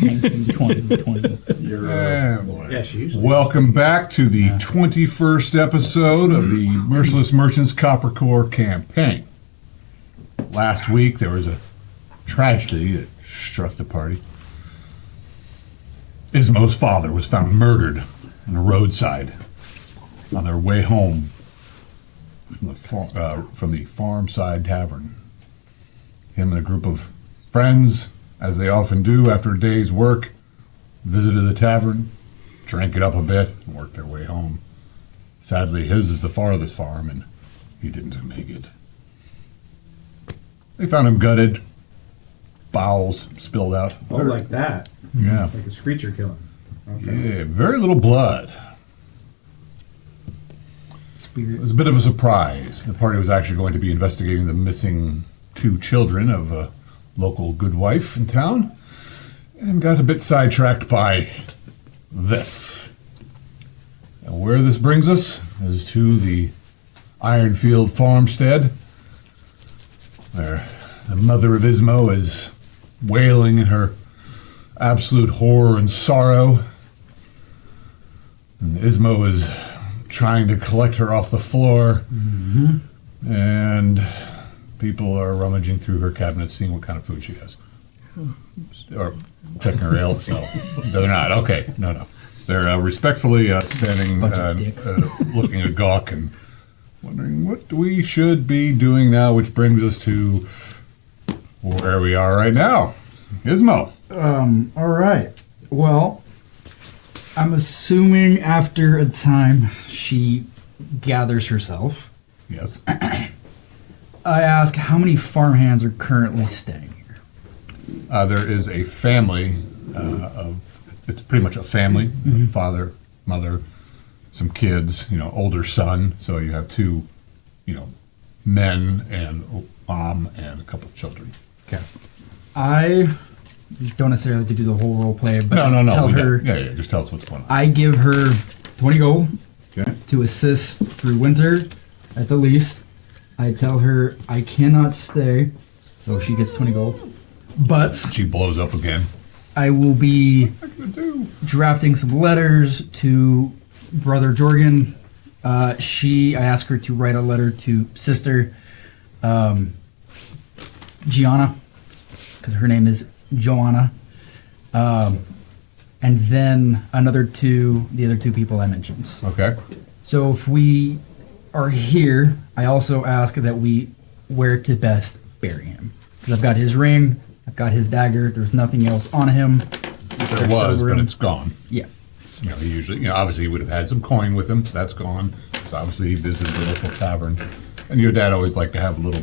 2020. Yeah, she usually. Welcome back to the 21st episode of the Merciless Merchants Copper Core campaign. Last week there was a tragedy that struck the party. Ismo's father was found murdered on a roadside on their way home from the farm-side tavern. Him and a group of friends, as they often do after a day's work, visited the tavern, drank it up a bit, and worked their way home. Sadly, his is the farthest farm, and he didn't make it. They found him gutted, bowels spilled out. Oh, like that. Yeah. Like a screecher killing. Okay. Yeah, very little blood. It was a bit of a surprise. The party was actually going to be investigating the missing 2 children of a local good wife in town, and got a bit sidetracked by this. And where this brings us is to the Ironfield farmstead, where the mother of Ismo is wailing in her absolute horror and sorrow. And Ismo is trying to collect her off the floor, and people are rummaging through her cabinet, seeing what kind of food she has. Or checking her ale. No, they're not. Okay, no. They're respectfully standing, looking at Gawk and wondering what we should be doing now, which brings us to where we are right now. Ismo. All right. Well, I'm assuming after a time she gathers herself. Yes. I ask how many farmhands are currently staying here. There is a family it's pretty much a family, father, mother, some kids, older son. So you have 2, men and a mom and a couple of children. Okay. I don't necessarily have to do the whole role play, but No. tell her. Yeah, just tell us what's going on. I give her 20 gold Okay. to assist through winter, at the least. I tell her I cannot stay, so she gets 20 gold. But She blows up again. I will be What am I gonna do? drafting some letters to Brother Jorgen. I ask her to write a letter to Sister Gianna, because her name is Joanna. And then the other 2 people I mentioned. Okay. So if we are here, I also ask that we where to best bury him. Because I've got his ring, I've got his dagger, there's nothing else on him. There was, but it's gone. Yeah. He usually, obviously he would have had some coin with him. That's gone. So obviously he visited the local tavern. And your dad always liked to have a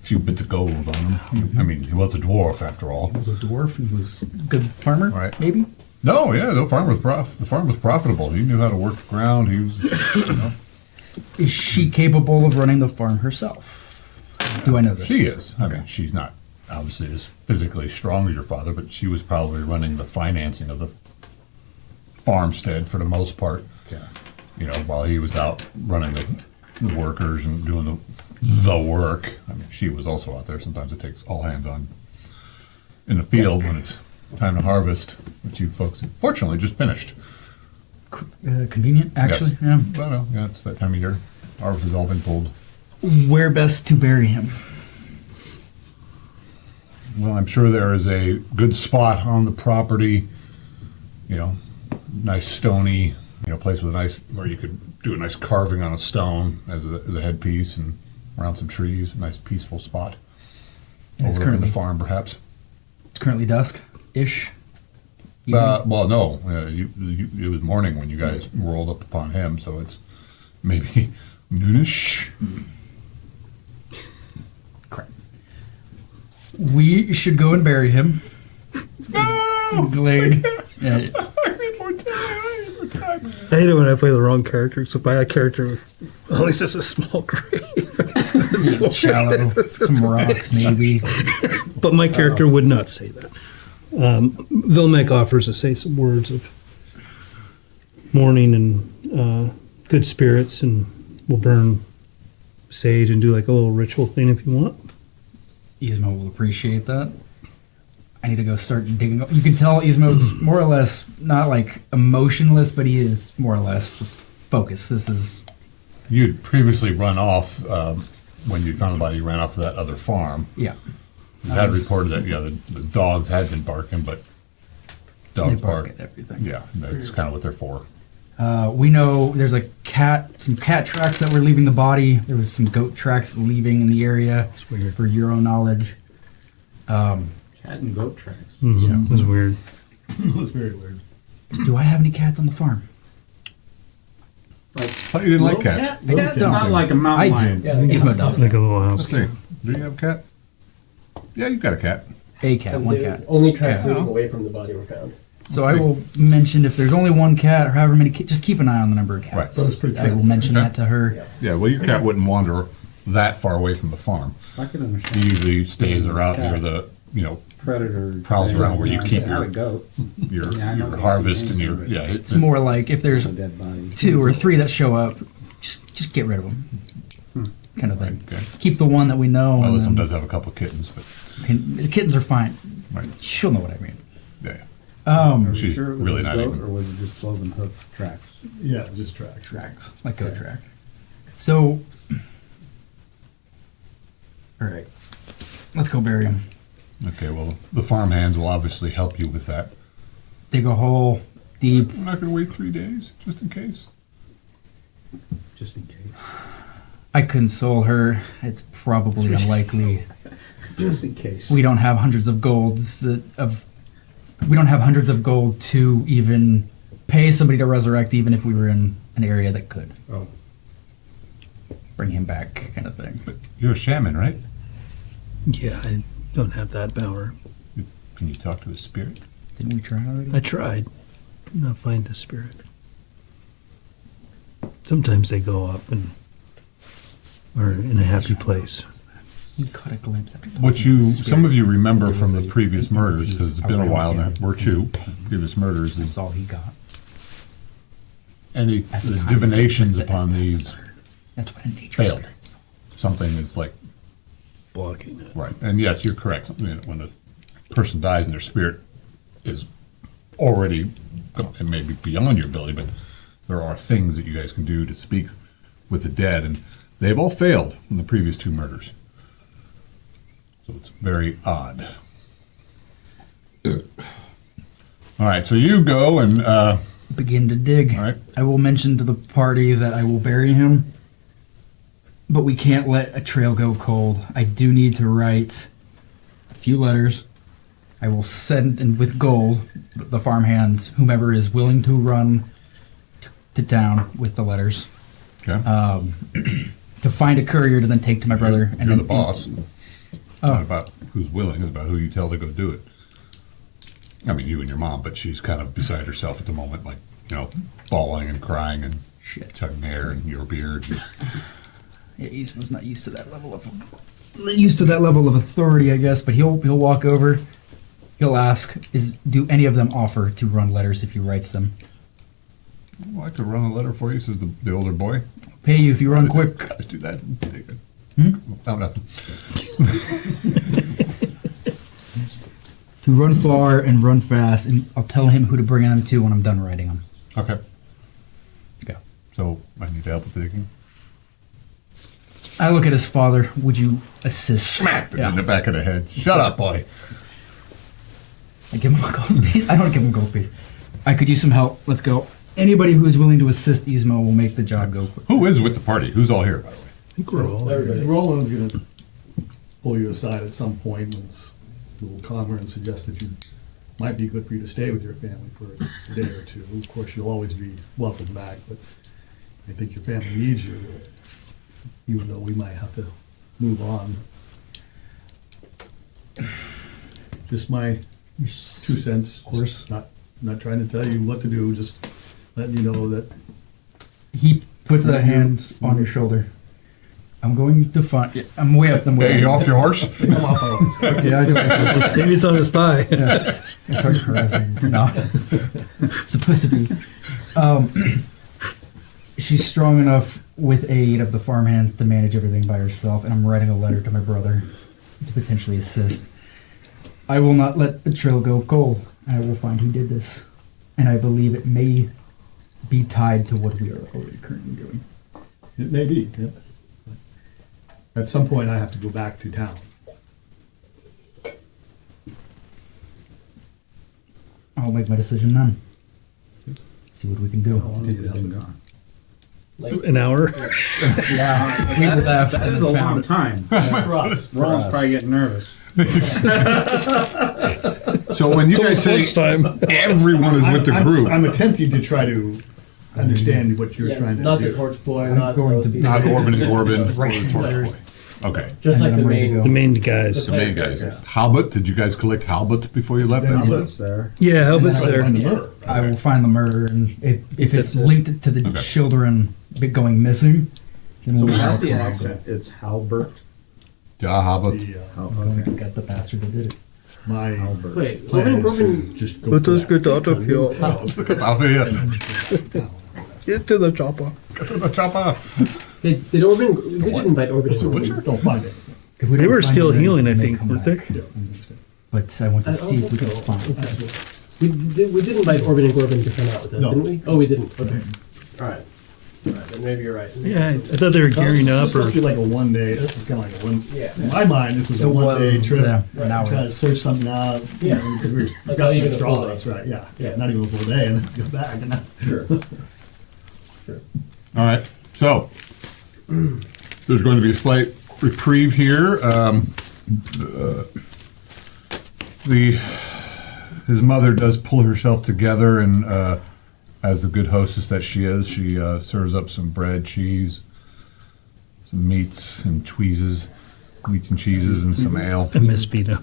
few bits of gold on him. I mean, he was a dwarf after all. He was a dwarf, he was a good farmer, Right. maybe? No, yeah, the farm was profitable. He knew how to work the ground. He was, Is she capable of running the farm herself? Do I know this? She is. I mean, she's not obviously as physically strong as your father, but she was probably running the financing of the farmstead for the most part. Yeah. While he was out running the workers and doing the work. I mean, she was also out there. Sometimes it takes all hands on in the field when it's time to harvest, which you folks fortunately just finished. Convenient, actually. Yes. Yeah, it's that time of year. Harvest has all been pulled. Where best to bury him? Well, I'm sure there is a good spot on the property, nice stony, place with where you could do a nice carving on a stone as the headpiece and around some trees, a nice peaceful spot. Over in the farm, perhaps. It's currently dusk-ish. Well, no, it was morning when you guys rolled up upon him, so it's maybe noonish. Crap. We should go and bury him. Glade. Yeah. I need more time. I hate it when I play the wrong character, so by a character, at least it's a small grave. Shallow, some rocks maybe. But my character would not say that. Vilmec offers to say some words of mourning and good spirits, and we'll burn sage and do like a little ritual thing if you want. Ismo will appreciate that. I need to go start digging. You can tell Ismo's more or less not like emotionless, but he is more or less just focused. This is You'd previously run off, when you found the body, you ran off to that other farm. yeah. You had reported that, yeah, the dogs had been barking, but They dogs bark bark. at everything. Yeah, that's kind of what they're for. We know there's a some cat tracks that were leaving the body. There was some goat tracks leaving in the area. It's weird. For your own knowledge. Cat and goat tracks. Mm-hmm. It was weird. It was very weird. Do I have any cats on the farm? Like, Thought you didn't like little cats. cat? Cat's not like a mountain I do. lion. Yeah, Ismo it's does. Like a little house. Let's see. Do you have a cat? Yeah, you've got a cat. A cat, one the cat. only tracks Yeah. leading away from the body were found. So I will mention if there's only one cat or however many, just keep an eye on the number of cats. Right. That's pretty I will true. mention Okay. that to her. Yeah. Yeah, well, your cat wouldn't wander that far away from the farm. I can He understand. usually stays around near Cat. the, Predator. Prowls thing, around where you keep not your- a goat. your Yeah, I know your that's harvest and dangerous. your It's more like if there's A dead body. 2 or 3 that show up, just get rid of them, kind of thing. Okay. Keep the one that we know. Well, and this one then does have a couple of kittens, but the kittens are fine. right, She'll know what I mean. yeah. Are we She's sure it was really a not goat, even- or was it just cloven hoof tracks? Yeah, just tracks. Tracks, like goat track. So, all right, let's go bury him. Okay, well, the farm hands will obviously help you with that. Dig a hole deep. I'm not going to wait 3 days, just in case. Just in case. I console her. It's probably unlikely. Just in case. We don't have hundreds of golds we don't have hundreds of gold to even pay somebody to resurrect, even if we were in an area that could Oh. bring him back, kind of thing. But you're a shaman, right? Yeah, I don't have that power. Can you talk to a spirit? Didn't we try already? I tried. Could not find a spirit. Sometimes they go up and are in a happy place. He caught a glimpse. After What talking to you, the some spirit. of you remember There from was the a previous murders, because it's been a around while, there him. were 2 Pain. previous murders. That's all he got. Any At the the time. divinations upon these, That's what a nature Failed. spirit is. something is like, Blocking it. right, and yes, you're correct. When a person dies and their spirit is already, it may be beyond your ability, but there are things that you guys can do to speak with the dead, and they've all failed in the previous 2 murders. So it's very odd. All right, so you go and, Begin to dig. all right, I will mention to the party that I will bury him, but we can't let a trail go cold. I do need to write a few letters. I will send, and with gold, the farmhands, whomever is willing to run to town with the letters, okay. to find a courier to then take to my brother. You're then the boss. It's not about who's willing, it's about who you tell to go do it. I mean, you and your mom, but she's kind of beside herself at the moment, like, bawling and crying and Shit. tugging hair and your beard. Yeah, Ismo's not used to that level of authority, I guess. But he'll walk over. He'll ask, do any of them offer to run letters if he writes them? Well, I could run a letter for you, says the older boy. Pay you if you run quick. Gotta do that. Hmm? Oh, nothing. To run far and run fast, and I'll tell him who to bring them to when I'm done writing them. Okay. Go. So I need help with digging. I look at his father. Would you assist? Smack Yeah. in the back of the head. Shut up, boy. I give him a gold piece. I don't give him a gold piece. I could use some help. Let's go. Anybody who is willing to assist Ismo will make the job go quick. Who is with the party? Who's all here, by the way? I think we're all. Everybody. Roland's gonna pull you aside at some point when it's a little calmer and suggest that you might be good for you to stay with your family for a day or 2. Of course, you'll always be welcome back, but I think your family needs you, even though we might have to move on. Just my 2 cents. Of course. Not trying to tell you what to do, just letting you know that He puts a hand on your shoulder. I'm going to find. Yeah, I'm way up. Hey, you off your horse? I'm off hours. Okay, I do it. Maybe it's on his thigh. Yeah. I start harassing. No. It's supposed to be. She's strong enough with aid of the farmhands to manage everything by herself, and I'm writing a letter to my brother to potentially assist. I will not let the trail go cold. I will find who did this. And I believe it may be tied to what we are already currently doing. It may be, yeah. At some point, I have to go back to town. I'll make my decision then. See what we can do. How long have you been gone? Like, An hour? Yeah, we left That and is a long found. time. For us. Ron's probably getting nervous. So when you guys say Lunchtime. everyone is with the group, I'm attempting to try to understand what you're yeah, trying to not do. the torch boy, I'm not going those to people. not Orban and Corbin, Right. or the Torch Boy. Okay. Just And like then the I'm ready to main. go. The main guys. The main guys. Halbut, did you guys collect Halbut before you left? Then Then? Halbert's there. Yeah, Helbut's And then there. Find the murder. I will find the murder, and if it's That's it. linked to the Okay. children going missing, then So we'll without have the to accent, it's Halbert. Yeah, Halbut. The, Oh, I'm going to okay. get the bastard that did it. my Halbert. Wait, plan Corbin, is to Corbin, just go Let to us that. get out of here. Oh, yeah. Get to the chopper. Get to the chopper. did Orban, we did invite Orban. Was it and Butcher? Corbin. Don't find it. If we They don't were find still it, then healing, I may think, come weren't back. they? Yeah. But I want to I see if we can don't think find so. it. We did invite Orban and Corbin to come out with us, No. didn't we? Oh, we didn't. Okay. All right. All right, then maybe you're right. Yeah, I thought they were gearing This up was supposed or. to be like a one day, this is kind of like a one, Yeah. in my mind, this was a It one day was, trip. yeah, Right. now Try to it's search something out. Yeah. Because we Like got not some even a full straws, day. right, yeah. Yeah. Not even a full day and then go back and then. Sure. Sure. All right. So there's going to be a slight reprieve here. His mother does pull herself together, and as the good hostess that she is, she serves up some bread, cheese, some meats and cheeses, meats and cheeses, and some ale. I miss Speedo.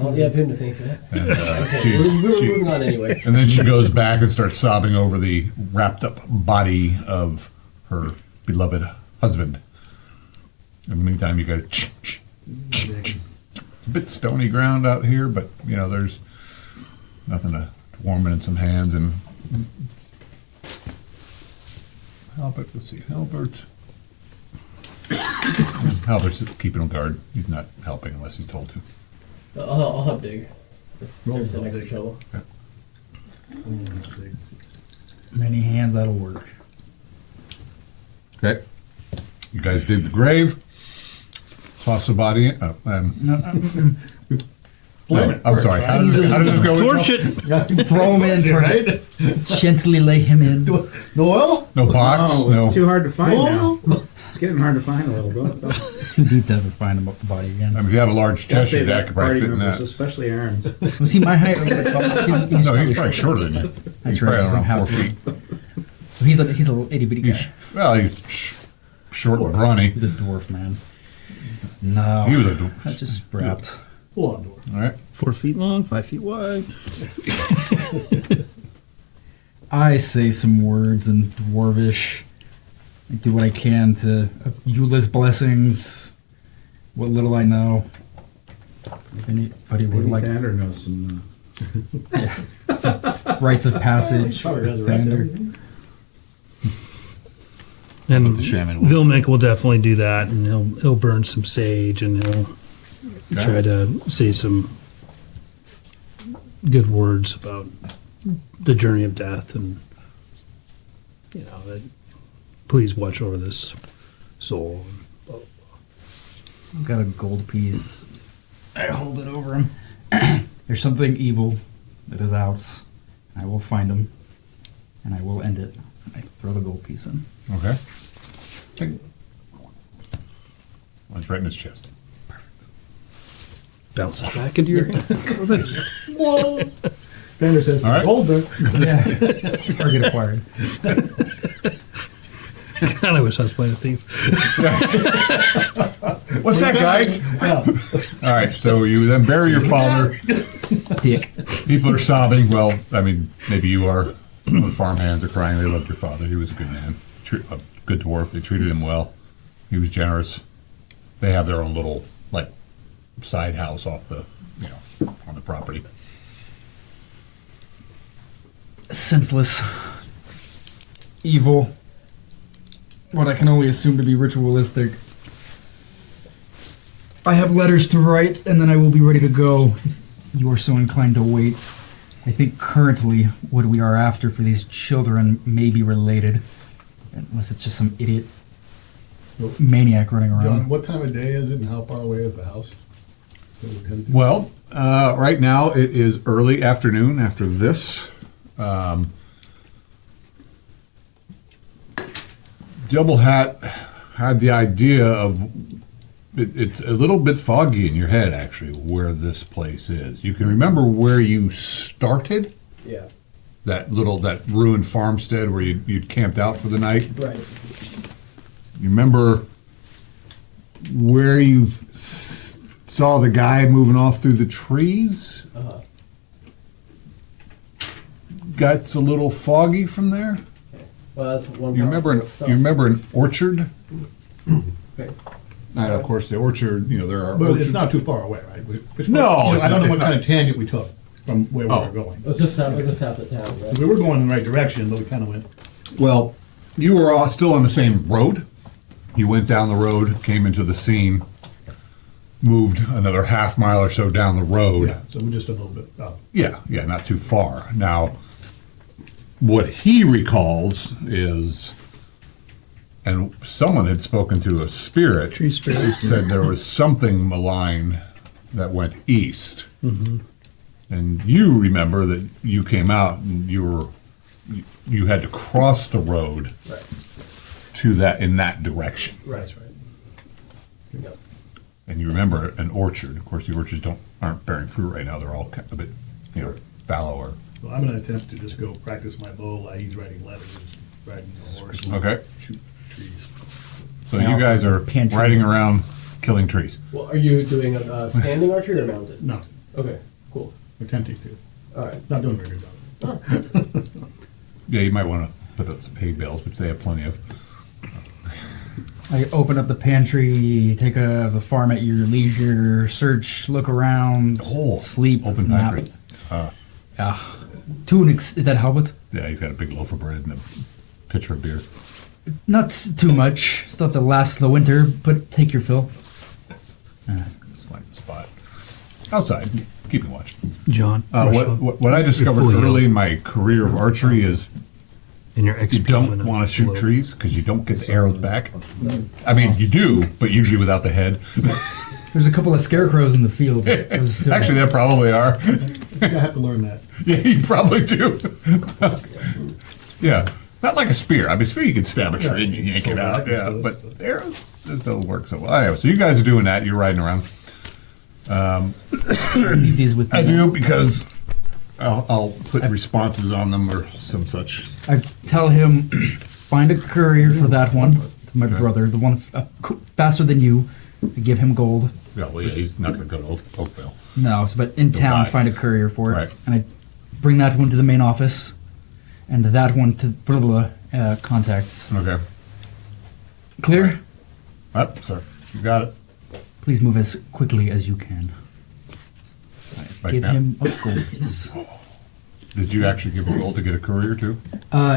Oh, yeah, him to thank for that. And, Okay, we're moving on anyway. and then she goes back and starts sobbing over the wrapped up body of her beloved husband. In the meantime, you got it's a bit stony ground out here, but you know there's nothing to warm it in some hands. And Halbert, let's see, Halbert's keeping on guard. He's not helping unless he's told to. I'll help dig. Roll There's an the extra dig. shovel. many hands, that'll work. Okay, you guys dig the grave, toss the body in. No, I'm sorry. How does this go? Torch it. Throw him in, Right? gently lay him in. No oil? No box. Oh, No. it's too hard to find now. Oil? It's getting hard to find a little bit. It's too deep to ever find him up the body again. I mean, if you have a large Gotta chest, save your dad that could for probably party fit in members, that. especially Aaron's. Was he my height? Or he's No, he's probably shorter than you. He's That's right, probably he's around somehow- 4 feet. So he's a little itty bitty He's, guy. well, he's short and brawny. He's a dwarf, man. No, He was a dwarf. That's just wrapped. Hold on, door. All right. 4 feet long, 5 feet wide. I say some words in dwarvish. I do what I can to Eula's blessings. What little I know. If anybody would Maybe like Thander knows some. rites of passage. Probably with resurrect Thunder. everything. And But the shaman will. Vilmec will definitely do that, and he'll burn some sage, and he'll try to say some good words about the journey of death, and you know that. Please watch over this soul. I've got a gold piece. I hold it over him. There's something evil that is out. I will find him, and I will end it. I throw the gold piece in. Okay. It's right in his chest. Bounces back into your hand. Whoa! Thander says All right. gold there. Yeah, target acquired. God, I wish I was playing a thief. What's that, guys? Yeah. All right. So you then bury your father. Dick. People are sobbing. Well, I mean, maybe you are. Some of the farmhands are crying. They loved your father. He was a good man, a good dwarf. They treated him well. He was generous. They have their own little like side house off the, on the property. Senseless. Evil. What I can only assume to be ritualistic. I have letters to write, and then I will be ready to go. If you are so inclined to wait. I think currently what we are after for these children may be related, unless it's just some idiot maniac running around. John, what time of day is it and how far away is the house that we're headed to? Well, right now it is early afternoon after this. Double Hat had the idea of it's a little bit foggy in your head actually where this place is. You can remember where you started, Yeah. that ruined farmstead where you'd camped out for the night. Right. You remember where you saw the guy moving off through the trees? Uh-huh. Gets a little foggy from there. Well, that's one. You remember an orchard? Okay. And of course, the orchard. There are. But orchards. it's not too far away, right? No, it's I don't not- know what it's kind not. of tangent we took from where we Oh. were going. It was just south of town, right? We were going in the right direction, but we kind of went. Well, you were all still on the same road. You went down the road, came into the scene, moved another half mile or so down the road. Yeah, so we're just a little bit. Yeah, not too far. Now, what he recalls is, and someone had spoken to a spirit, Tree spirit. said there was something malign that went east. And you remember that you came out and you had to cross the road Right. to that in that direction. Right. That's right. Yep. And you remember an orchard. Of course, the orchards aren't bearing fruit right now. They're all a bit, fallower. So I'm going to attempt to just go practice my bow while he's writing letters, riding the horse, and Okay. shoot trees. So you guys are Pantry. riding around killing trees. Well, are you doing a standing archery or mounted? No, Okay. Cool. attempting to. All right. Not doing a very good job. Yeah, you might want to put up some hay bales, which they have plenty of. I open up the pantry, take the farm at your leisure, search, look around, Oh, sleep, open nap. pantry. Yeah. Is that helped? Yeah, he's got a big loaf of bread and a pitcher of beer. Not too much. Stuff to last the winter, but take your fill. It's like the spot. Outside, keeping watch. John, What I discovered fully early young. in my career of archery is in your you don't want to shoot trees because you don't get the arrows back. I mean, you do, but usually without the head. There's a couple of scarecrows in the field. Actually, there probably are. I have to learn that. Yeah, you probably do. Yeah, not like a spear. I mean, spear you can stab a tree and you yank it out. Yeah, but arrows just don't work so well. Anyway, so you guys are doing that. You're riding around. Leave these with me. I do because I'll put responses on them or some such. I tell him, find a courier for that one, my Okay. brother, the one faster than you. I give him gold. Yeah, well, yeah, he's not going to go to Oakville. No, but in town, die. find a courier for it. Right. And I bring that one to the main office, and that one to blah, blah, blah, contacts. Okay. Clear? Up, sir. You got it. Please move as quickly as you can. Like Give that. him a gold piece. Did you actually give a gold to get a courier too?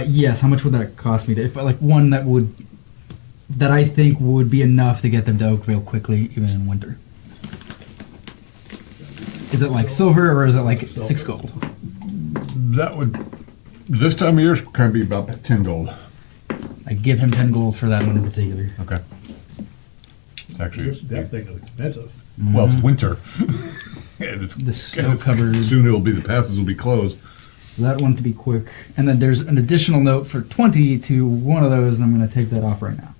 Yes. How much would that cost me? If like one that I think would be enough to get them to Oakville quickly, even in winter. Is it like silver or is it like Silver. 6 gold? That would, this time of year, kind of be about 10 gold. I give him 10 gold for that one in particular. Okay. It's actually, That thing is expensive. well, it's winter. And it's The snow-covered- Soon it'll be, the passes will be closed. That one to be quick. And then there's an additional note for 20 to one of those, and I'm going to take that off right now.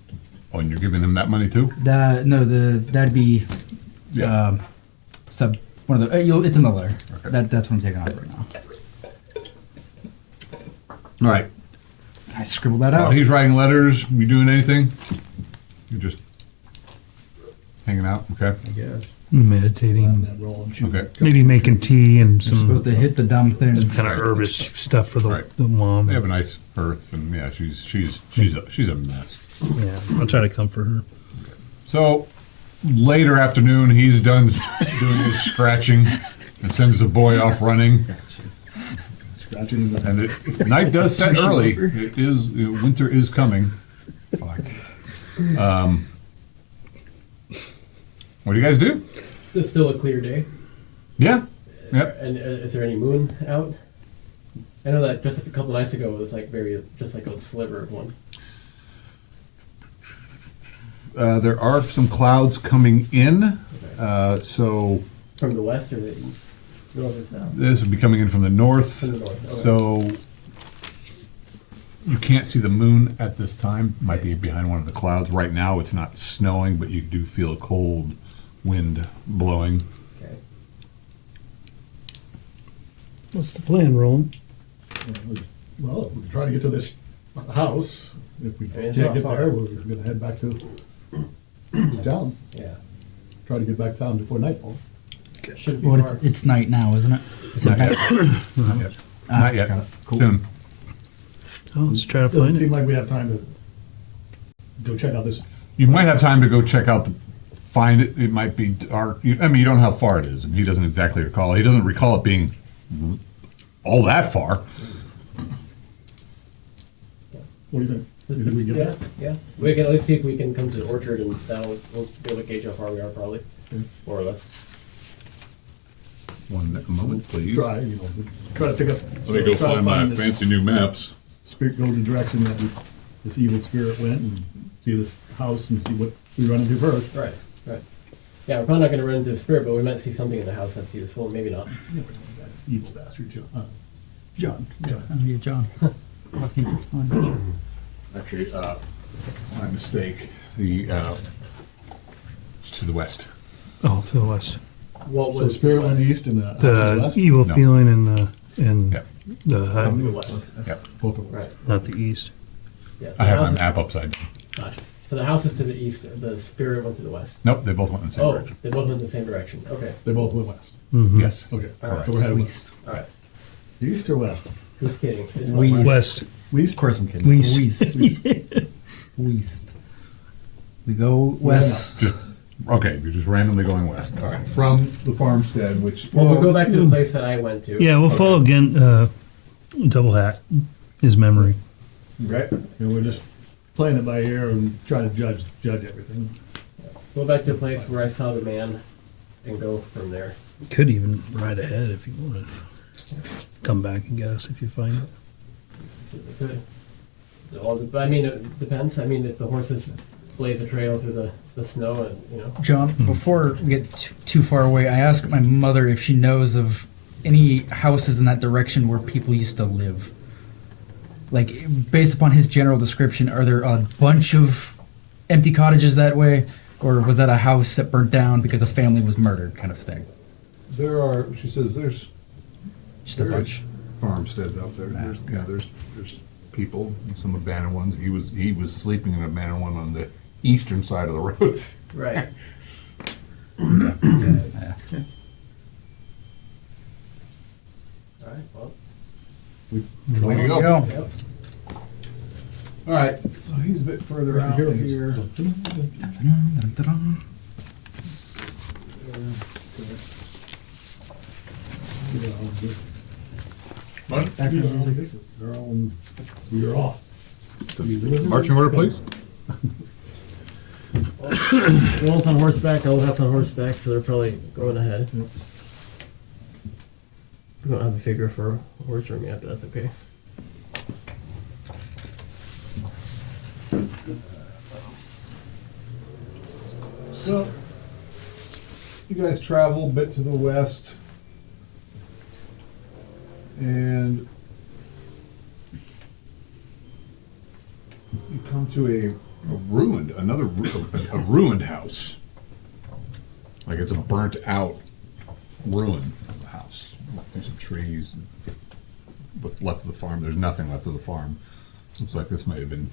Oh, and you're giving him that money too? That'd be Yeah. sub one of the. It's in the letter. Okay. That's what I'm taking off right now. All right. I scribbled that While out. he's writing letters, you doing anything? You're just hanging out, okay? I guess. meditating, That roll and shoot. Okay. maybe making tea and You're some supposed to hit the dumb things. kind of herbish stuff for the, Right. the mom. They have a nice hearth, and yeah, she's a mess. Yeah, I'll try to comfort her. So later afternoon, he's done doing his scratching and sends the boy off running. Scratching the. And night does set early. It is winter is coming. Fuck. What do you guys do? It's still a clear day. Yeah. Yep. And is there any moon out? I know that just a couple nights ago it was like just like a sliver of one. There are some clouds coming in. So From the west or the east? North or south? this would be coming in from the north. From the north, okay. So you can't see the moon at this time. Might be behind one of the clouds. Right now it's not snowing, but you do feel a cold wind blowing. Okay. What's the plan, Roland? Well, we try to get to this house. If we I mean, it's can't not get far. there, we're gonna head back to town. Yeah. Try to get back to town before nightfall. Should be Well, far. it's night now, isn't it? Is it Not night? yet. Not yet. Ah, Not yet. got it. Cool. Soon. Oh, let's try to Doesn't find seem it. like we have time to go check out this. You might have time to go check out find it. It might be dark. I mean, you don't know how far it is, and he doesn't exactly recall. He doesn't recall it being all that far. What do you think? You think we can get Yeah, there? yeah. We can at least see if we can come to the orchard and we'll be able to gauge how far we are probably. Okay. More or less. One moment, please. Try, try to pick up. Let me go try to find my this fancy new maps. Spirit, go the direction that this evil spirit went and see this house and see what we run into first. Right, right. Yeah, we're probably not gonna run into the spirit, but we might see something in the house that's useful, maybe not. Yeah, but that evil bastard, John. John. Oh, yeah, John. I think John. Actually, my mistake. It's to the west. Oh, to the west. What So was spirit went west? east and the house to the The west? evil No. feeling in Yep. the From the west. Yep. Both of us. Right. not the east. Yeah, so I the have my house is- map upside down. Gotcha. So the house is to the east, the spirit went to the west. Nope, they both went in the same Oh, direction. they both went in the same direction. Okay, They both went west. Mm-hmm. Yes. Okay, Alright. so we're headed west. West. all right. East or west? Who's kidding? It's We- not West. West? Of course I'm kidding. West. West. We go west. Just okay. You're just randomly going west. All right. From the farmstead, which Well, we'll go back to the place that I went to. Yeah, we'll follow again. Double hack his memory. right. And we're just playing it by ear and try to judge everything. Go back to the place where I saw the man and go from there. Could even ride ahead if you wanted. Come back and get us if you find it. We could. Well, I mean, it depends. I mean, if the horses blaze a trail through the snow and, you know. John, before we get too far away, I asked my mother if she knows of any houses in that direction where people used to live. Like, based upon his general description, are there a bunch of empty cottages that way? Or was that a house that burnt down because a family was murdered kind of thing? There are, she says, there's Just a bunch. farmsteads out there. There's people, some abandoned ones. He was sleeping in an abandoned one on the eastern side of the road. Right. Yeah. All right, well. There you go. Yep. All right, so he's a bit further out here. They're all, we're off. Marching order, please. Roland's on horseback, I was up on horseback, so they're probably going ahead. We don't have a figure for a horse room yet, but that's okay. So, you guys travel a bit to the west, and you come to a ruined house. Like it's a burnt out ruin of the house. There's some trees. What's left of the farm? There's nothing left of the farm. Looks like this may have been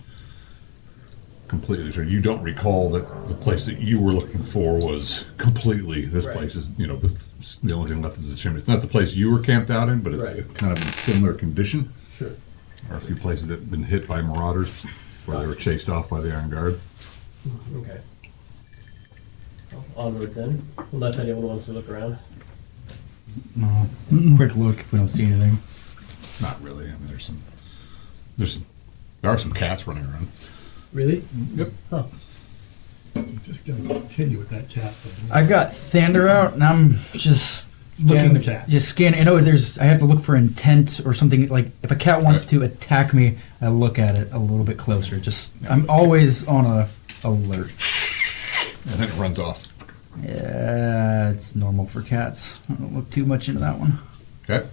completely destroyed. You don't recall that the place that you were looking for was completely. This Right. place is, the only thing left is the chimney. It's not the place you were camped out in, but it's Right. kind of in similar condition. Sure. There are a few places that have been hit by marauders before they were chased off by the Iron Guard. Okay. Well, onward then, unless anyone wants to look around. No. Quick look if we don't see anything. Not really. I mean, there are some cats running around. Really? Yep. Huh. Just gonna continue with that cat thing. I've got Thander out, and I'm just Scanning looking, the cats. just scanning. I know I have to look for intent or something. Like if a cat wants to attack me, I look at it a little bit closer. I'm always on a alert. And then it runs off. Yeah, it's normal for cats. I don't look too much into that one. Okay.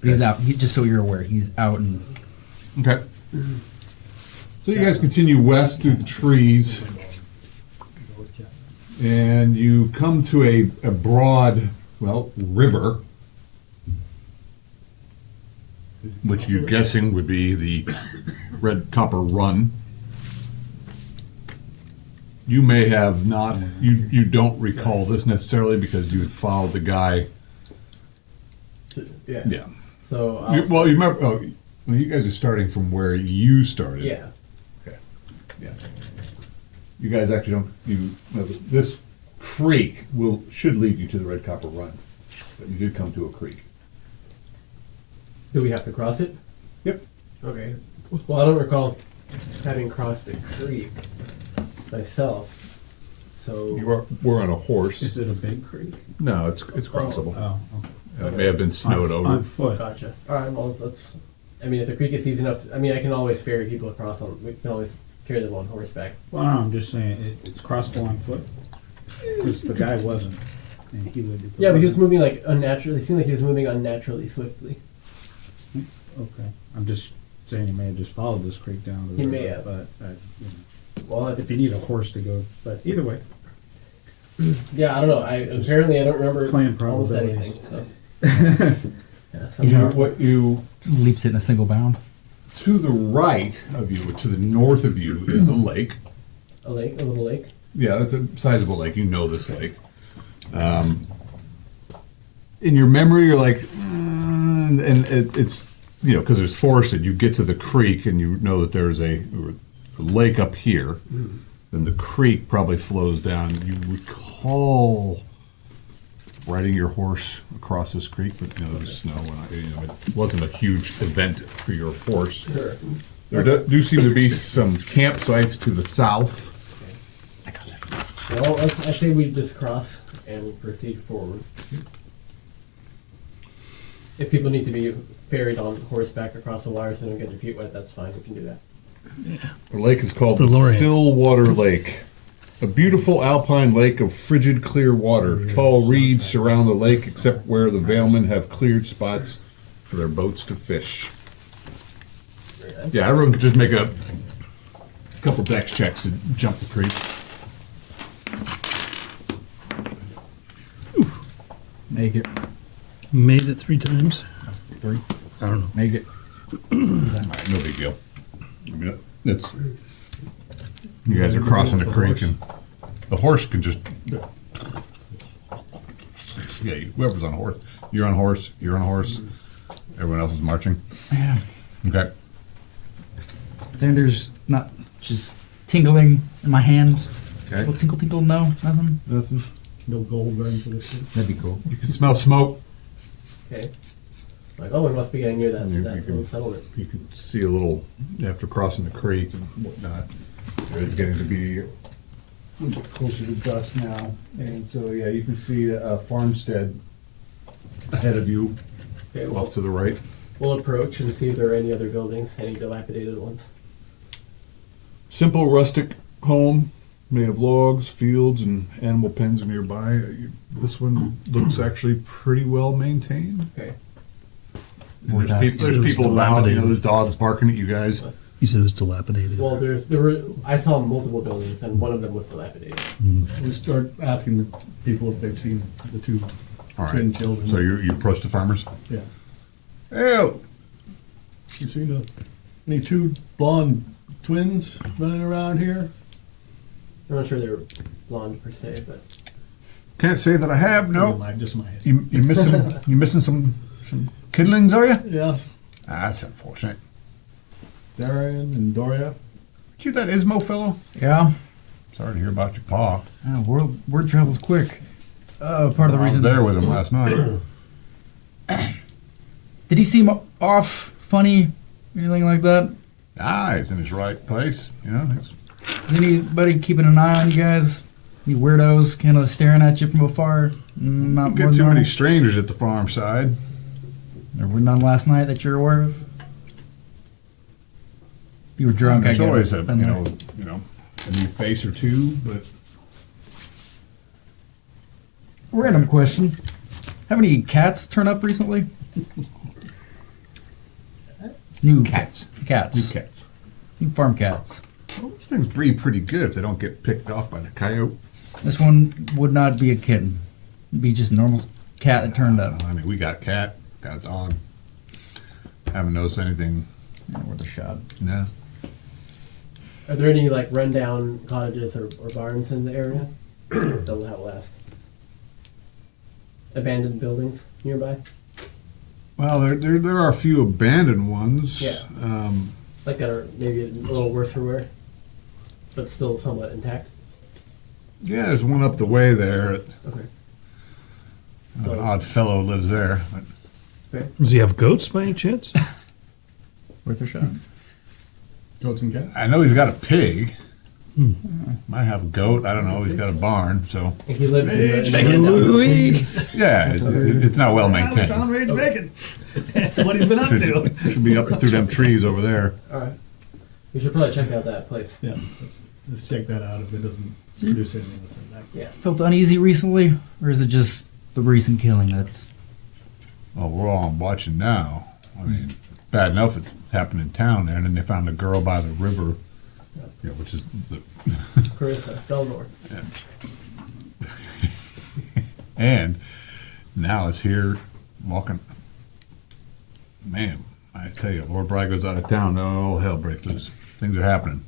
But he's out. Just so you're aware, he's out and Okay. So you guys continue west through the trees, and you come to a broad, river, which you're guessing would be the Red Copper Run. You may have not, you don't recall this necessarily because you had followed the guy. Yeah. Yeah. So You remember, you guys are starting from where you started. yeah. Okay. Yeah. You guys actually this creek should lead you to the Red Copper Run. But you did come to a creek. Do we have to cross it? Yep. Okay. Well, I don't recall having crossed a creek myself. So We're on a horse. Is it a big creek? No, it's crossable. Oh, It may have been snowed over. On foot. gotcha. All right. Well, let's. I mean, if the creek is easy enough, I can always ferry people across on. We can always carry them on horseback. Well, no, I'm just saying it's crossable on foot. Because the guy wasn't, and he would. Yeah, but he was moving like unnaturally. It seemed like he was moving unnaturally swiftly. Okay, I'm just saying he may have just followed this creek down. To the He may river, have. but Well, if you need a horse to go, but either way, yeah, I don't know. Apparently I don't remember playing almost probabilities. anything. So. Yeah. Somehow. What you leaps it in a single bound. to the right of you, or to the north of you, is a lake. A lake, a little lake. Yeah, it's a sizable lake. You know this lake. In your memory, you're like, and it's because there's forested. You get to the creek, and you know that there's a lake up here. Then the creek probably flows down. You recall riding your horse across this creek, but there was snow, and it wasn't a huge event for your horse. Sure. There do seem to be some campsites to the south. Well, I say we just cross and proceed forward. If people need to be ferried on horseback across the wire so they don't get their feet wet, that's fine. We can do that. The lake is called the DeLorean. Stillwater Lake. A beautiful alpine lake of frigid clear water. Tall reeds surround the lake except where the Vailmen have cleared spots for their boats to fish. Very nice. Yeah, everyone could just make a couple dex checks to jump the creek. Make it. made it 3 times. 3. I don't know. Make it. All right, no big deal. I mean, it's you guys are crossing the creek, and the horse can just whoever's on a horse. You're on a horse. You're on a horse. Everyone else is marching. Yeah. Okay. Thander's not just tingling in my hand. Okay. Little tinkle tinkle. No, nothing. Nothing. No gold running for this thing. That'd be cool. You can smell smoke. Okay. Like, oh, we must be getting near that, You that can- little settlement. You can see a little after crossing the creek and whatnot. It's getting to be a little bit closer to dusk now, and so you can see a farmstead ahead of you, Okay, off to the right. we'll approach and see if there are any other buildings, any dilapidated ones. Simple rustic home made of logs, fields, and animal pens are nearby. This one looks actually pretty well maintained. Okay. And That's- there's people about, there's dogs barking at you guys. You said it was dilapidated. Well, I saw multiple buildings, and one of them was dilapidated. We start asking the people if they've seen the 2 All twin right. children. So you approach the farmers. Yeah. Hey, You seen any 2 blonde twins running around here? I'm not sure they're blonde per se, but can't say that I have. No. Just my head. You missing some kidlings, are you? Yeah. Ah, that's unfortunate. Darren and Doria. You that Ismo fellow? Yeah. Sorry to hear about your pa. Word travels quick. Part of the I was reason. there with him last night. Did he seem off, funny, anything like that? Ah, he's in his right place. He's Is anybody keeping an eye on you guys? Any weirdos kind of staring at you from afar? Not Don't more get too normal? many strangers at the farm side. There were none last night that you're aware of? You were drunk, There's I get always it. a Been there. a new face or two, but Random question. Have any cats turn up recently? New cats. Cats. New cats. New farm cats. Well, those things breed pretty good if they don't get picked off by the coyote. This one would not be a kitten. It'd be just a normal cat that turned up. I mean, we got a cat, got a dog. Haven't noticed anything. Worth a shot. No. Are there any like rundown cottages or barns in the area that will outlast? Abandoned buildings nearby? Well, there are a few abandoned ones. Yeah. Like that are maybe a little worse for wear, but still somewhat intact? Yeah, there's one up the way there. Okay. An odd fellow lives there. But Does he have goats by any chance? Worth a shot. Goats and cats? I know he's got a pig. Might have a goat. I don't know. He's got a barn, so If he lives in the Bacon rundown- Louise. yeah, it's not well Found maintained. Rage Bacon. What he's been up to. Should be up through them trees over there. Alright. We should probably check out that place. Yeah, let's check that out if it doesn't produce anything that's in that. Yeah. Felt uneasy recently? Or is it just the recent killing that's... Well, we're all watching now. I mean, bad enough it happened in town there, and then they found a girl by the river, which is the Carissa, Belmore. and now it's here walking. Man, I tell you, Lord Bragg goes out of town, all hell breaks loose. Things are happening.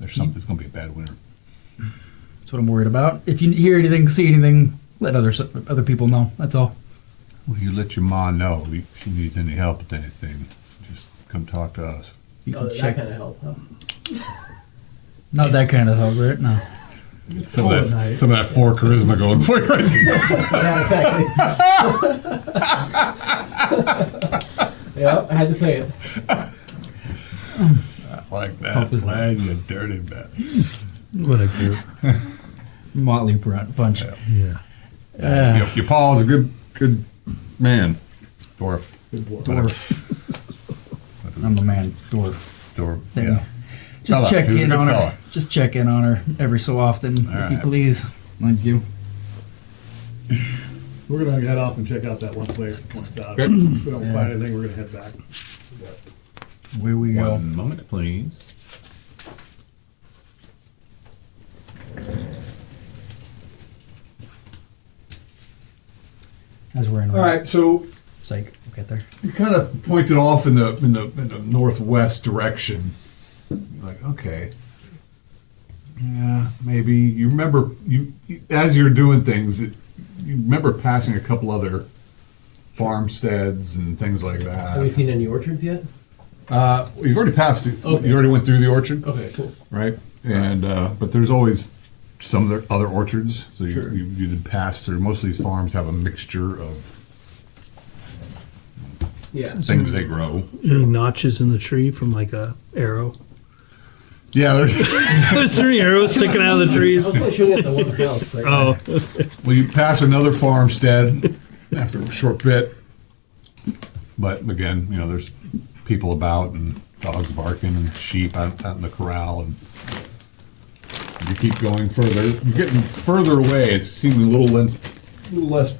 There's something. It's going to be a bad winter. That's what I'm worried about. If you hear anything, see anything, let other people know. That's all. Well, you let your ma know if she needs any help with anything. Just come talk to us. You Oh, can that check. kind of help, huh? Not that kind of help, right? No. Some of that 4 charisma going for you right there. Yeah, exactly. Yeah, I had to say it. I like that. Help is Flag, you dirty bat. What a group. Motley bunch. Yeah. Your Paul's a good man. Dwarf. Dwarf. I'm the man. Dwarf. Dwarf. Then Yeah. Just Fella. check He was a in good on her. fella. Just check in on her every so often, All if you right. please. Thank you. We're gonna head off and check out that one place that points out. Okay. If we don't find anything, we're gonna head back. Where we go? 1 moment, please. As we're in. All right, so Psych. We'll get there. you kind of pointed off in the northwest direction. You're like, okay, yeah, maybe you remember as you're doing things. You remember passing a couple other farmsteads and things like that. Have you seen any orchards yet? You've already passed it. Okay. You already went through the orchard, Okay, cool. right? And but there's always some other orchards. So Sure. you did pass through. Most of these farms have a mixture of Yeah. things they grow. Any notches in the tree from like a arrow? Yeah, there's. There's 3 arrows sticking out of the I trees. was only shooting at the one house. But Oh, Well, you pass another farmstead after a short bit, but again, there's people about and dogs barking and sheep out in the corral, and you keep going further. You're getting further away. It's seeming a little less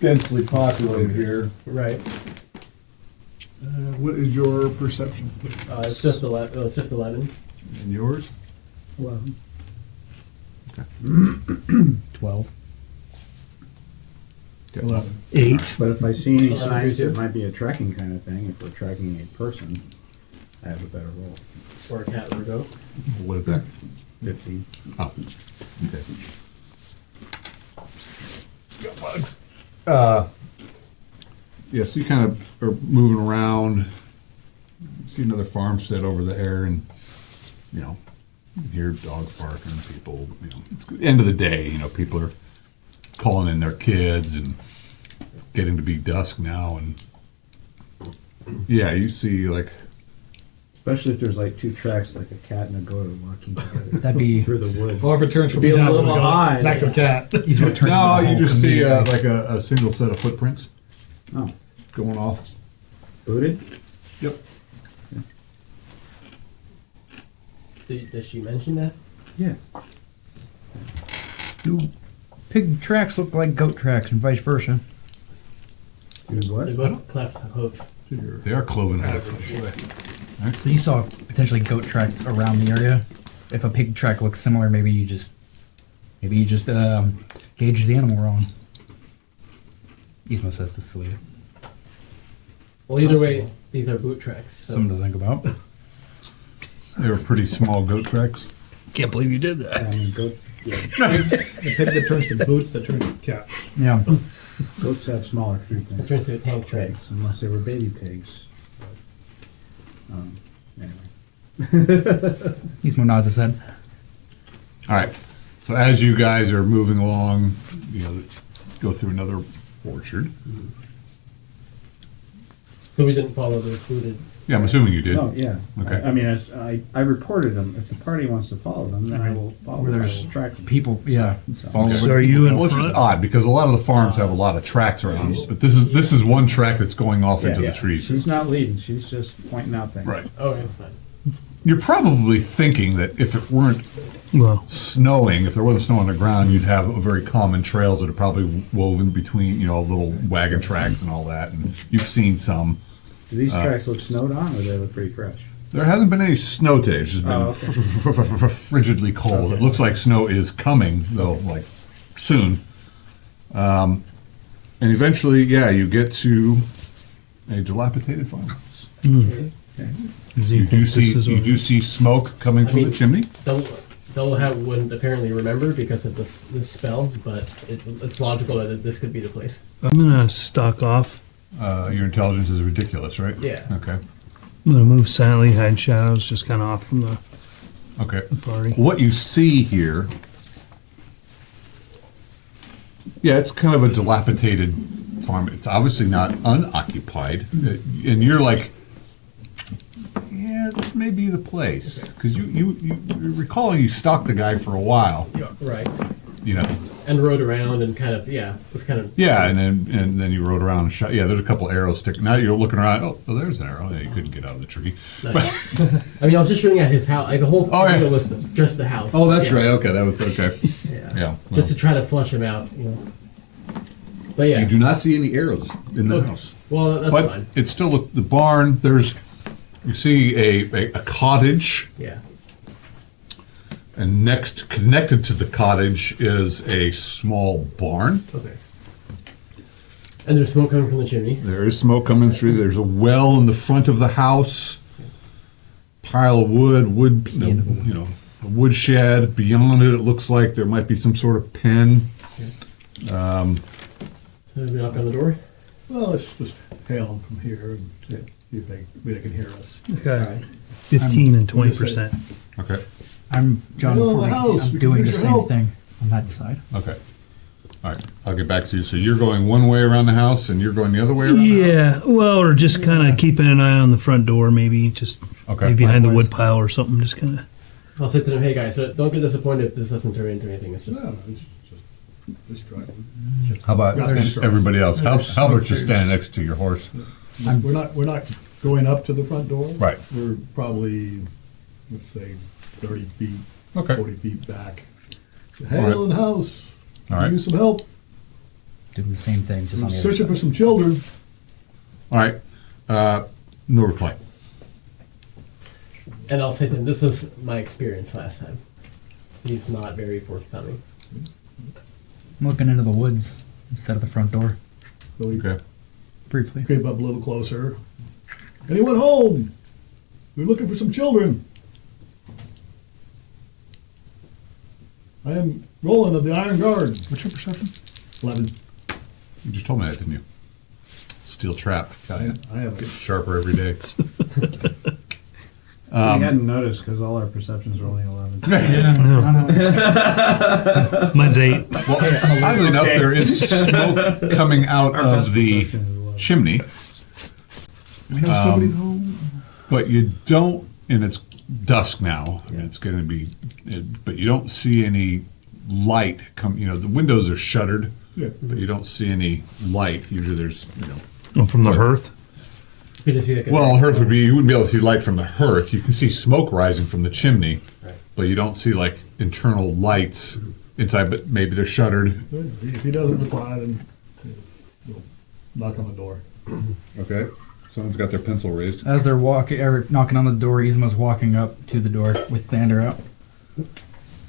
densely populated here. Right. What is your perception? It's just 11. Oh, it's just 11. And yours? 12. 11. 8. But if I see any Oh, signs, you it too? might be a tracking kind of thing. If we're tracking a person, I have a better roll. Or a cat or a goat. What is that? 15. Oh, okay. Yeah, so you kind of are moving around, see another farmstead over there, and you hear dogs barking, people. It's the end of the day. People are calling in their kids, and getting to be dusk now, and yeah, you see like Especially if there's like two tracks, like a cat and a goat are walking together That'd be. through the woods. Or if it turns from Be a cat to little goat, high. back to cat. He's what turns No, into the you whole just see community. like a single set of footprints Oh, going off. booted? Yep. Does she mention that? Yeah. Do pig tracks look like goat tracks and vice versa? Dude, what? They're both cleft hoof. They are cloven hoofed. So you saw potentially goat tracks around the area. If a pig track looks similar, maybe you just gauged the animal wrong. Ismo says to sleep. Well, either way, these are boot tracks. So. Something to think about. They were pretty small goat tracks. Can't believe you did that. I mean, goat, yeah. The pig that turns to boot, that turns to cat. Yeah. Goats have smaller feet It than turns to a tank track. pigs, unless they were baby pigs. Anyway. Ismo nods his head. All right. So as you guys are moving along, go through another orchard. So we didn't follow the booted. Yeah, I'm assuming you did. No, yeah. Okay. I mean, I reported them. If the party wants to follow them, then I will follow Where them. I there's will track them. people, yeah. follow So where are people you in go. Well, it's just front? odd because a lot of the farms have a lot of tracks around, but this is one track that's going off into Yeah. the trees. She's not leading. She's just pointing out things. Right. Okay, fine. You're probably thinking that if it weren't Well, snowing, if there wasn't snow on the ground, you'd have very common trails that are probably woven between, little wagon tracks and all that. And you've seen some. Do these tracks look snowed on, or do they look pretty fresh? There hasn't been any snow today. It's just been Oh, okay. frigidly cold. It looks like snow is coming, though, like soon. And eventually, you get to a dilapidated farmhouse. does he You think do this is see you do see smoke coming from the mean- chimney. They'll wouldn't apparently remember because of this spell, but it's logical that this could be the place. I'm gonna stalk off. Your intelligence is ridiculous, right? Yeah. Okay. I'm gonna move silently, hide shadows, just kind of off from the Okay. party. What you see here, it's kind of a dilapidated farm. It's obviously not unoccupied, and you're like, this may be the place because you recall you stalked the guy for a while, Yeah, right. And rode around and kind of was kind of and then you rode around and shot. Yeah, there's a couple arrows sticking. Now you're looking around. Oh, there's an arrow. Yeah, you couldn't get out of the tree. nice. I mean, I was just shooting at his house. Like the whole Oh, yeah. thing was just the house. Oh, that's Yeah. right. Okay, that was okay. Yeah. Yeah. Just to try to flush him out, But yeah. You do not see any arrows in the Okay. house. Well, that's But fine. it's still the barn. You see a cottage, Yeah. and connected to the cottage is a small barn. Okay. And there's smoke coming from the chimney. There is smoke coming through. There's a well in the front of the house. Pile of wood, a wood shed. Beyond it, it looks like there might be some sort of pen. Did we knock on the door? Well, let's just hail them from here and see if they can hear us. Okay. 15 and 20%. Okay. I'm John. Hello, Before we the continue, house. I'm We can doing use the your same help. thing on that side. Okay. All right. I'll get back to you. So you're going one way around the house, and you're going the other way around the house? Yeah, well, or just kind of keeping an eye on the front door, maybe just Okay. maybe behind the Likewise. wood pile or something. Just kind of. I'll say to them, hey guys, don't get disappointed if this doesn't turn into anything. It's just No, it's just driving. How about There's- everybody else? there's- Halbert's just standing next to your horse. We're not going up to the front door. Right. We're probably, let's say, 30 feet, Okay. 40 feet back. right. Hail in the house. All right. Use some help. Doing the same thing, just We're on the other searching for side. some children. All right. No reply. And I'll say to him, this was my experience last time. He's not very forthcoming. I'm looking into the woods instead of the front door, So we Okay. briefly. creep up a little closer. Anyone home? We're looking for some children. I am Roland of the Iron Guard. What's your perception? 11. You just told me that, didn't you? Steel trap. Got it. I have Get it. sharper every day. We hadn't noticed because all our perceptions were only 11. Mine's 8. Well, oddly enough, there is smoke coming out of the chimney, but you don't and it's dusk now, and it's going to be, but you don't see any light come. You know, the windows are shuttered, Yeah. but you don't see any light. Usually, there's, you know. Oh, from the What? hearth? You just feel like a- Well, hearth would be, you wouldn't be able to see light from the hearth. You can see smoke rising from the chimney, Right. but you don't see like internal lights inside. But maybe they're shuttered. If he doesn't reply, then we'll knock on the door. Okay, someone's got their pencil raised. As they're walking or knocking on the door, Ismo's walking up to the door with Thander out.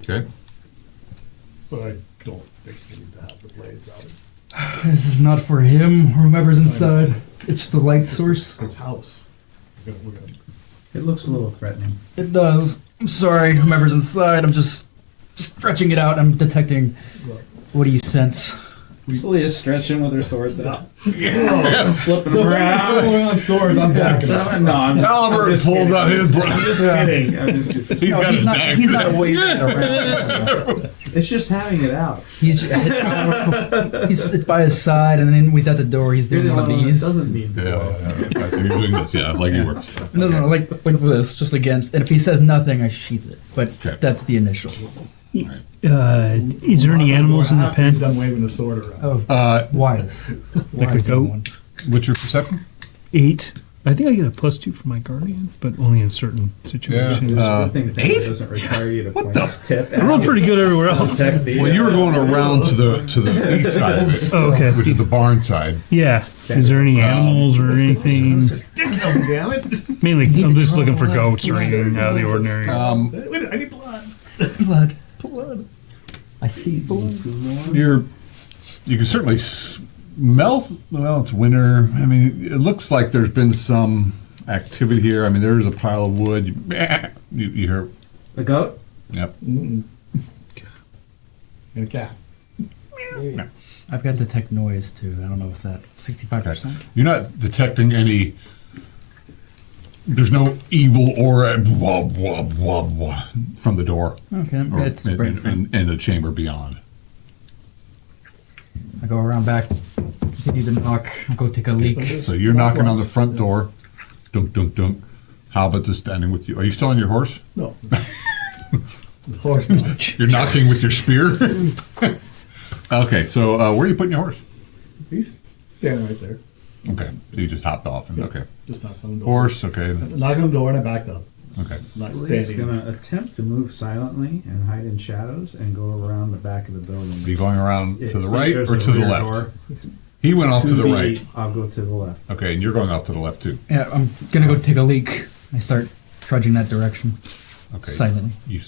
Okay. But I don't think we need to have the blades out. This is not for him or whoever's inside. It's the light source. His house. We're gonna It looks a little threatening. It does. I'm sorry, whoever's inside. I'm just stretching it out. I'm detecting. What do you sense? Celia is stretching with her swords out. Flipping around on swords, I'm backing up. No, I'm Albert pulls out his. just kidding. I'm just kidding. He's got his not. dagger. He's not waving it around. It's just having it out. He's it's by his side, and then he's at the door. He's doing one of these. doesn't need Yeah, I see you're doing this. Yeah, like you were. No, like this, just against. And if he says nothing, I sheath it. But Okay. that's the initial. Is there any animals in the After he's pen? done waving the sword around. Oh, wise. Like a Wise goat? one. What's your perception? 8. I think I get a +2 for my guardian, but only in certain situations. Yeah. Good thing that doesn't require you to point a tip. I rolled pretty good everywhere else. Well, you were going around to the east side of it, Oh, okay. which is the barn side. Yeah. Is there any animals or anything? Damn it! Mainly, I'm just looking for goats or anything out of the ordinary. Wait, I need blood. Blood. I see blood. You can certainly smell. Well, it's winter. I mean, it looks like there's been some activity here. I mean, there's a pile of wood. You hear? The goat? Yep. And a cat. Maybe. I've got detect noise too. I don't know if that 65%. You're not detecting any. There's no evil aura blah, blah, blah, blah, from the door Okay, or it's very different. in the chamber beyond. I go around back, continue to knock. I'll go take a leak. So you're knocking on the front door. Dunk, dunk, dunk. Halbert is standing with you. Are you still on your horse? No. The horse knows. You're knocking with your spear? Okay, so where are you putting your horse? He's standing right there. Okay, so you just hopped off and okay. Just knocked on the door. Horse, okay, Knocked on the door and I backed up. okay. Not Celia's standing. gonna attempt to move silently and hide in shadows and go around the back of the building. Are you going around to the See, right there's or a to the rear left? door. He went off to the right. I'll go to the left. Okay, and you're going off to the left too. Yeah, I'm gonna go take a leak. I start trudging that direction Okay. silently. You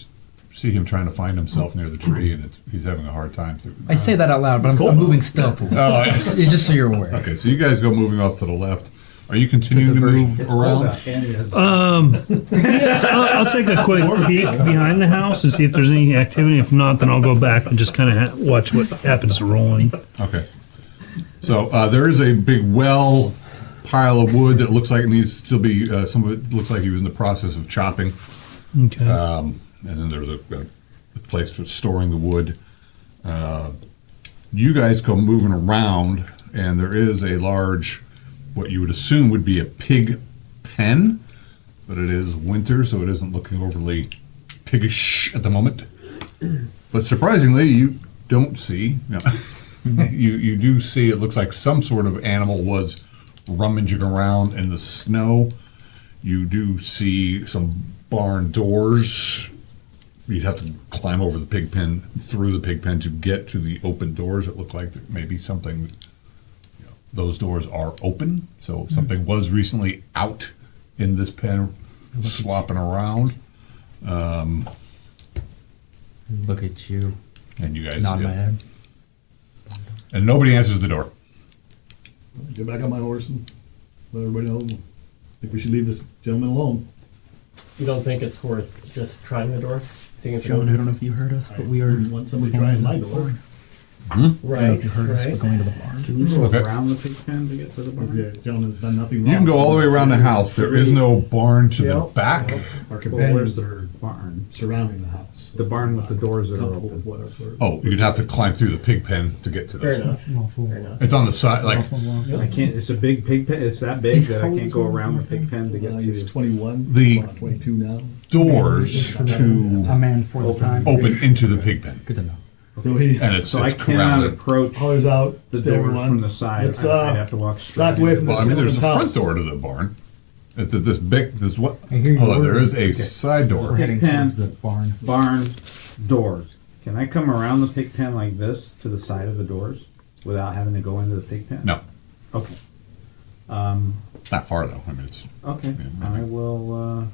see him trying to find himself near the tree, and he's having a hard time. I say that out loud, but It's I'm cold. moving stealthily. Oh, yes. Just so you're aware. Okay, so you guys go moving off to the left. Are you continuing to diversion. move It's all around? about Andy. I'll take a quick peek behind the house and see if there's any activity. If not, then I'll go back and just kind of watch what happens to rolling. Okay. So there is a big well pile of wood that looks like it needs to still be. Some of it looks like he was in the process of chopping. Okay. And then there's a place for storing the wood. You guys go moving around, and there is a large, what you would assume would be a pig pen, but it is winter, so it isn't looking overly piggish at the moment. But surprisingly, you don't see. You do see. It looks like some sort of animal was rummaging around in the snow. You do see some barn doors. You'd have to climb over the pig pen, through the pig pen to get to the open doors. It looked like there may be something. Those doors are open, so something was recently out in this pen, swapping around. Look at you. And you guys, Nod my head. and nobody answers the door. Get back on my horse and let everybody know. I think we should leave this gentleman alone. You don't think it's worth just trying the door? Seeing if John, I don't know if you heard us, but we are. Want somebody trying my door? Right, You heard us, right. we're going to the barn. Can you go Okay. around the pig pen to get to the Because barn? the gentleman's done nothing wrong. You can go all the way around the house. There is no barn to the Yep. back. Our Well, where's companions the are barn? surrounding the house. The barn with the doors that are Comfortable open. with whatever. Oh, you'd have to climb through the pig pen to get to Fair this. enough. Fair enough. It's on the side, like, I can't, it's a big pig pen, it's that big Is that I how can't go around the pig pen to get He's to. 21, The- going on 22 now. doors A to man for the time. open into the pig pen. Good to know. So he And it's So I cannot corralled. approach hollers out the to doors everyone. from the side. Let's, I'd have to walk straight. back away from Well, I mean, there's a Gentleman's front house. door to the barn. This big, this what? I hear you Hold on, there ordering. is a side door. We're heading Pen. towards the barn. Barn doors. Can I come around the pig pen like this to the side of the doors without having to go into the pig pen? No, Okay. not far though. I mean, it's, Okay. Yeah, I will.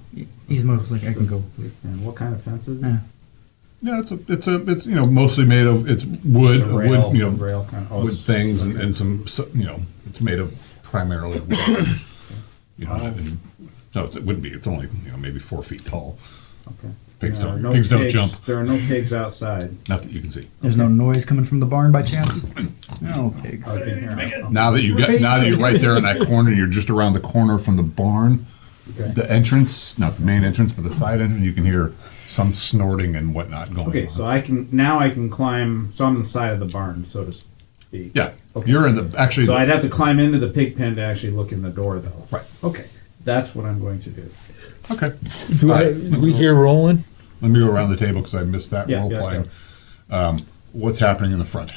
He's most like I can go. And what kind of fence is it? Yeah. yeah, it's you know, mostly made of, it's wood, It's a rail, wood, you know, rail kind of. wood things and some, you know, it's made of primarily wood. You know, and, no, it wouldn't be. It's only, you know, maybe 4 feet tall. Okay. Pigs There are don't. no Pigs don't pigs- jump. There are no pigs outside. Not that you can see. There's no noise coming from the barn by chance? No pigs. I can hear it. Now that you're right there in that corner, you're just around the corner from the barn. Okay. The entrance, not the main entrance, but the side entrance, you can hear some snorting and whatnot going Okay, on. so I can climb. So I'm on the side of the barn, so to speak. Yeah, Okay. you're in the, actually, So I'd have to climb into the pig pen to actually look in the door, though. right, Okay, that's what I'm going to do. okay. Do All I, right. we hear rolling? Let me go around the table because I missed that Yeah, role yeah, playing. What's happening in the front?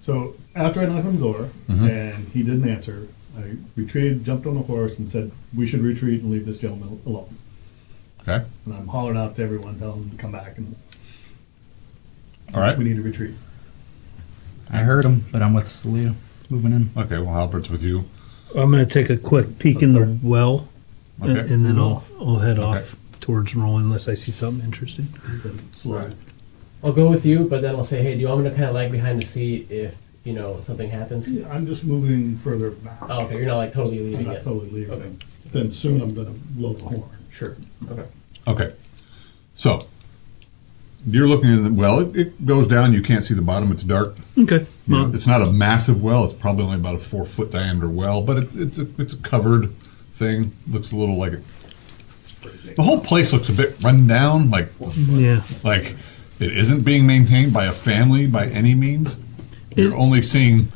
So after I knocked on the door Mhm. and he didn't answer, I retreated, jumped on the horse, and said, "We should retreat and leave this gentleman alone." Okay, And I'm hollering out to everyone, telling them to come back, and all right. we need to retreat. I heard him, but I'm with Celia. Moving in. Okay, well, Albert's with you. I'm gonna take a quick peek in the well, Okay. and then I'll head Okay. off towards rolling unless I see something interesting. Just to slow. I'll go with you, but then I'll say, hey, do you want me to kind of lag behind the seat if, you know, something happens? Yeah, I'm just moving further back. Oh, okay, you're not like totally I'm leaving not it. totally leaving. Okay. Then soon I'm gonna blow the horn. Sure. Okay. Okay, so you're looking at the well. It goes down. You can't see the bottom. It's dark. Okay. You know, Well, it's not a massive well. It's probably only about a 4-foot diameter well, but it's a covered thing. Looks a little like it. The whole place looks a bit run down, like yeah. it isn't being maintained by a family by any means. You're only seeing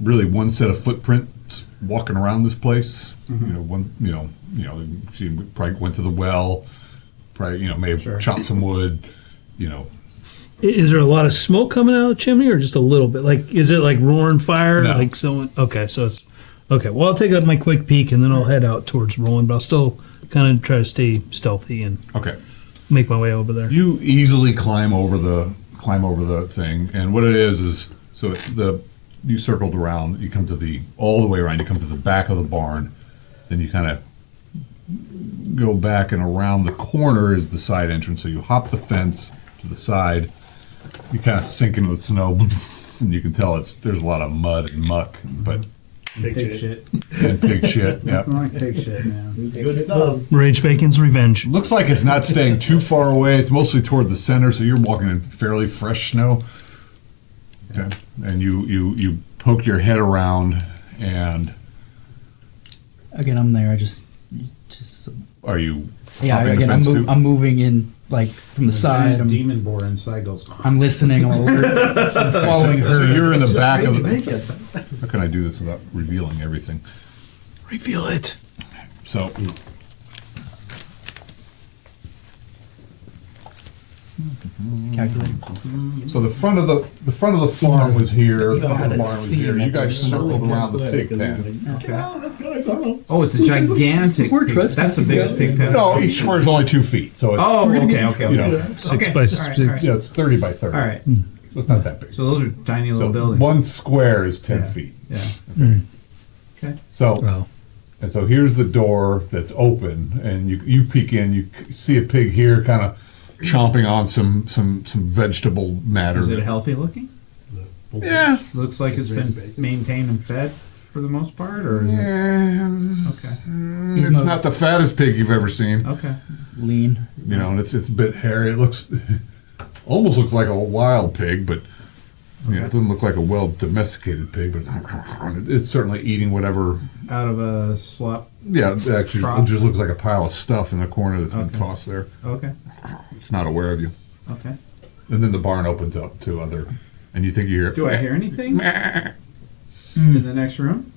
really one set of footprints walking around this place. Mm-hmm. You know, one. She probably went to the well. Probably may have Sure. chopped some wood. You know, Is there a lot of smoke coming out of the chimney, or just a little bit? Like, is it like roaring fire? No. Like someone? Okay, so it's okay. Well, I'll take up my quick peek, and then I'll head out towards rolling. But I'll still kind of try to stay stealthy and okay. make my way over there. You easily climb over the thing, and what it is so you circled around. You come to all the way around. You come to the back of the barn, then you kind of go back and around the corner is the side entrance. So you hop the fence to the side. You kind of sink into the snow, and you can tell there's a lot of mud and muck, but Pig shit. and pig shit. Yeah. I like pig shit, man. It's good stuff. Rage Bacon's Revenge. Looks like it's not staying too far away. It's mostly toward the center, so you're walking in fairly fresh snow. Okay. And you poke your head around, and Again, I'm there. I just are you yeah. hopping the Again, fence too? I'm moving in like from the side. Giant I'm demon boar inside goes. I'm listening. I'm alert. I'm following So her. you're in the back of the. How can I do this without revealing everything? Reveal it. So. Calculate. So the front of the farm was here. The front of the hasn't barn was seen here. it. You guys circled around the pig pen. Oh, it's a gigantic. We're pig. That's the trespassing, biggest guys. pig pen. No, each square is only 2 feet, so it's Oh, okay. you know, 6 Okay, by all 6. right, all right. yeah, it's 30 by 30. All right. So it's not that big. So those are tiny little So buildings. one square is 10 Yeah. feet. Yeah. Okay. So Wow. and so here's the door that's open, and you peek in. You see a pig here, kind of chomping on some vegetable matter. Is it healthy looking? Yeah. Looks like it's been maintained and fed for the most part, or is it? Okay. It's not the fattest pig you've ever seen. Okay. Lean. You know, and it's a bit hairy. It looks almost looks like a wild pig, but you know, it doesn't look like a well domesticated pig, but it's certainly eating whatever. Out of a slop. Yeah, it actually, Trough? it just looks like a pile of stuff in the corner that's been Okay. tossed there. Okay. It's not aware of you. Okay. And then the barn opens up to other, and you think you hear. Do I hear anything in the next room?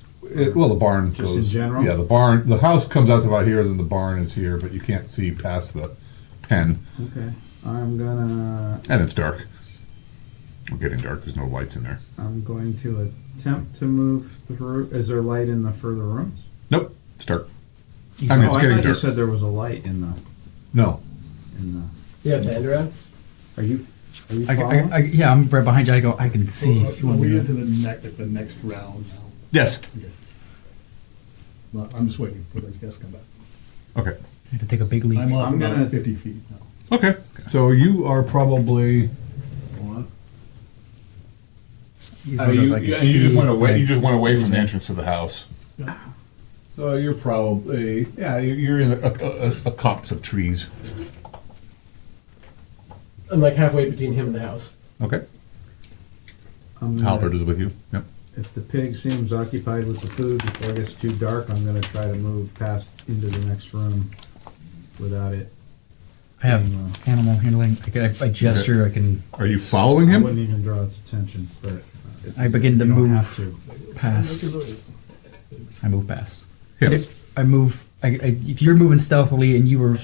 Well, the barn Just goes. in general? Yeah, the house comes out to about here, then the barn is here, but you can't see past the pen, Okay. I'm gonna. and it's dark. We're getting dark. There's no lights in there. I'm going to attempt to move through. Is there light in the further rooms? Nope, it's dark. I mean, it's I getting thought you dark. said there was a light in the. No, You have Xander out? Are you following? Yeah, I'm right behind you. I can see. If you Are want we me into to. the next round now? yes. Okay. Well, I'm just waiting for those guests to come back. Okay. I had to take a big leap. I'm off I'm about gonna- 50 feet now. Okay. So you are probably. These You, windows I can you just see. went away. You just went away from the Yeah. entrance to the house. Yeah. So you're probably you're in a copse of trees. I'm like halfway between him and the house. Okay. I'm gonna- Halbert is with you. Yep. If the pig seems occupied with the food before it gets too dark, I'm gonna try to move past into the next room without it. I have being, animal handling. I gesture. I can Are you following I him? wouldn't even draw its attention, but I begin to you don't move. have to. pass. I move past. Yeah. If I move. If you're moving stealthily and you were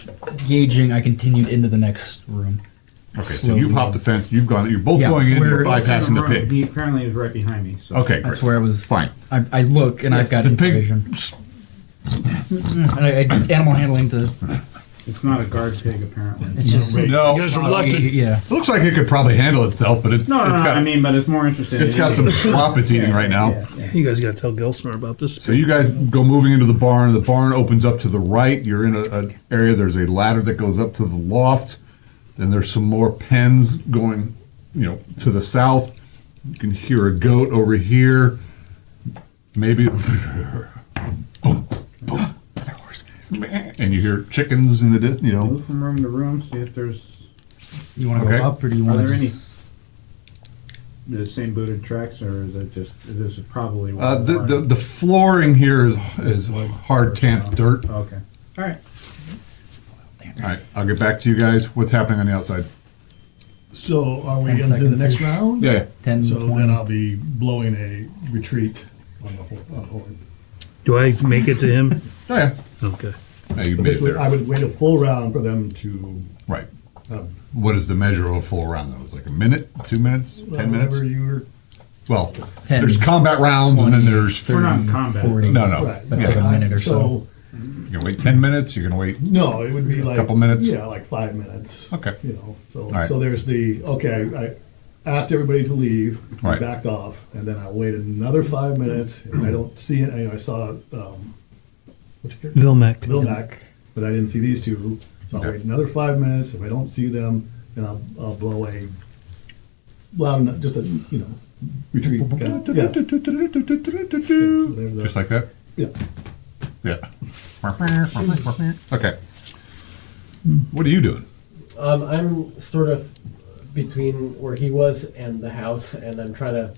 gauging, I continued into the next room. Okay. So Slowly. you've hopped the fence. You've gone. You're both Yeah, going in. You're we're- bypassing the Room. pig. He apparently is right behind me. So. Okay. That's Great. where I was. Fine. I look and I've got The pig. vision. And I animal handling to. It's not a guard pig, apparently. It's just. No. You guys are lucky. Yeah. It looks like it could probably handle itself, but it's No, it's got I mean, but it's more interesting. it's got some slop it's eating right now. You guys got to tell Gilsner about this. So you guys go moving into the barn. The barn opens up to the right. You're in an area. There's a ladder that goes up to the loft. Then there's some more pens going, to the south. You can hear a goat over here. Maybe. Boom, boom. Another horse, guys. And you hear chickens in the distance. Move from room to room, see if there's You want to Okay. go up or do you Are want to there any- just? the same booted tracks, or is it just this is probably The flooring here is hard tamped dirt. Okay. All right. All right, I'll get back to you guys. What's happening on the outside? So are we 10 going to do the seconds next ish. round? Yeah. 10, So 20. then I'll be blowing a retreat on the horn. Do I make it to him? Oh yeah. Okay. Yeah, you But made this it would, there. I would wait a full round for them to. Right. Um, What is the measure of a full round though? It's like a minute, 2 minutes, 10 minutes? Whatever you were. Well, 10, there's combat rounds and then 20, there's. 30, We're not in combat. 40. No, no. Right. That's like a minute or so. You're gonna wait 10 minutes, you're gonna wait. No, it would be like Couple minutes? Yeah, like 5 minutes. Okay. So right. so there's I asked everybody to leave, we Right. backed off, and then I waited another 5 minutes. And I don't see it. I saw what's your character? Vilmec. Vilmac, but I didn't see these two. So I'll Okay. wait another 5 minutes. If I don't see them, then I'll blow a loud enough, just a retreat. Kind of, yeah. Whatever the- Just like that? yeah. Yeah. Okay. What are you doing? I'm sort of between where he was and the house, and I'm trying to.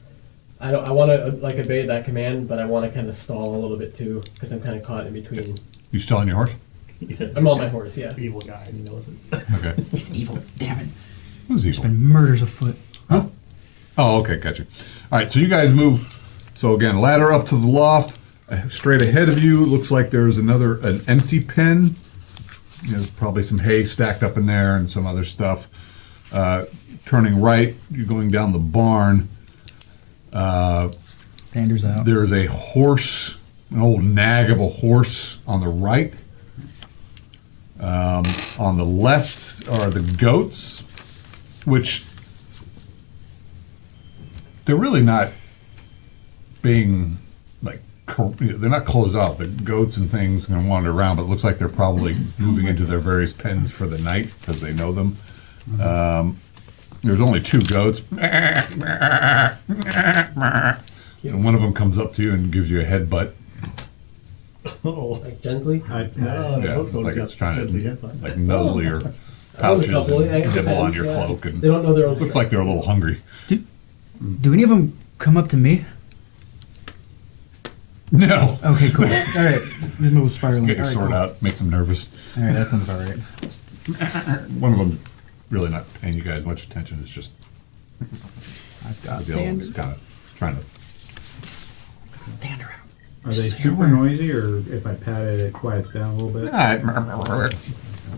I want to like obey that command, but I want to kind of stall a little bit too, because I'm kind of caught in between. You still on your horse? I'm on my horse, yeah. Evil guy, and he knows it. Okay. He's evil. Damn it. Who's evil? And murders afoot. Huh? Oh, okay, gotcha. All right, so you guys move. So again, ladder up to the loft. Straight ahead of you, looks like there's an empty pen. There's probably some hay stacked up in there and some other stuff. Turning right, you're going down the barn. Sanders out. There's a horse, an old nag of a horse on the right. On the left are the goats, which they're really not being like they're not closed off. The goats and things are going to wander around, but it looks like they're probably moving into their various pens for the night because they know them. There's only 2 goats. And one of them comes up to you and gives you a headbutt. Oh, Like gently. no, Yeah, those don't like get it's trying deadly to hit by. like nuzzle your. There's a pouches couple, and it nibble on depends, your yeah. cloak, and They don't know their own looks stuff. like they're a little hungry. Do any of them come up to me? No. Okay, cool. All right. Ismo was spiraling. Get your All right, sword cool. out, makes them nervous. All right, that sounds about right. One of them really not paying you guys much attention. It's just I've got the other one's Thander. kind of trying to. Thander out. Are they super noisy, or if I pat it, it quiets down a little bit?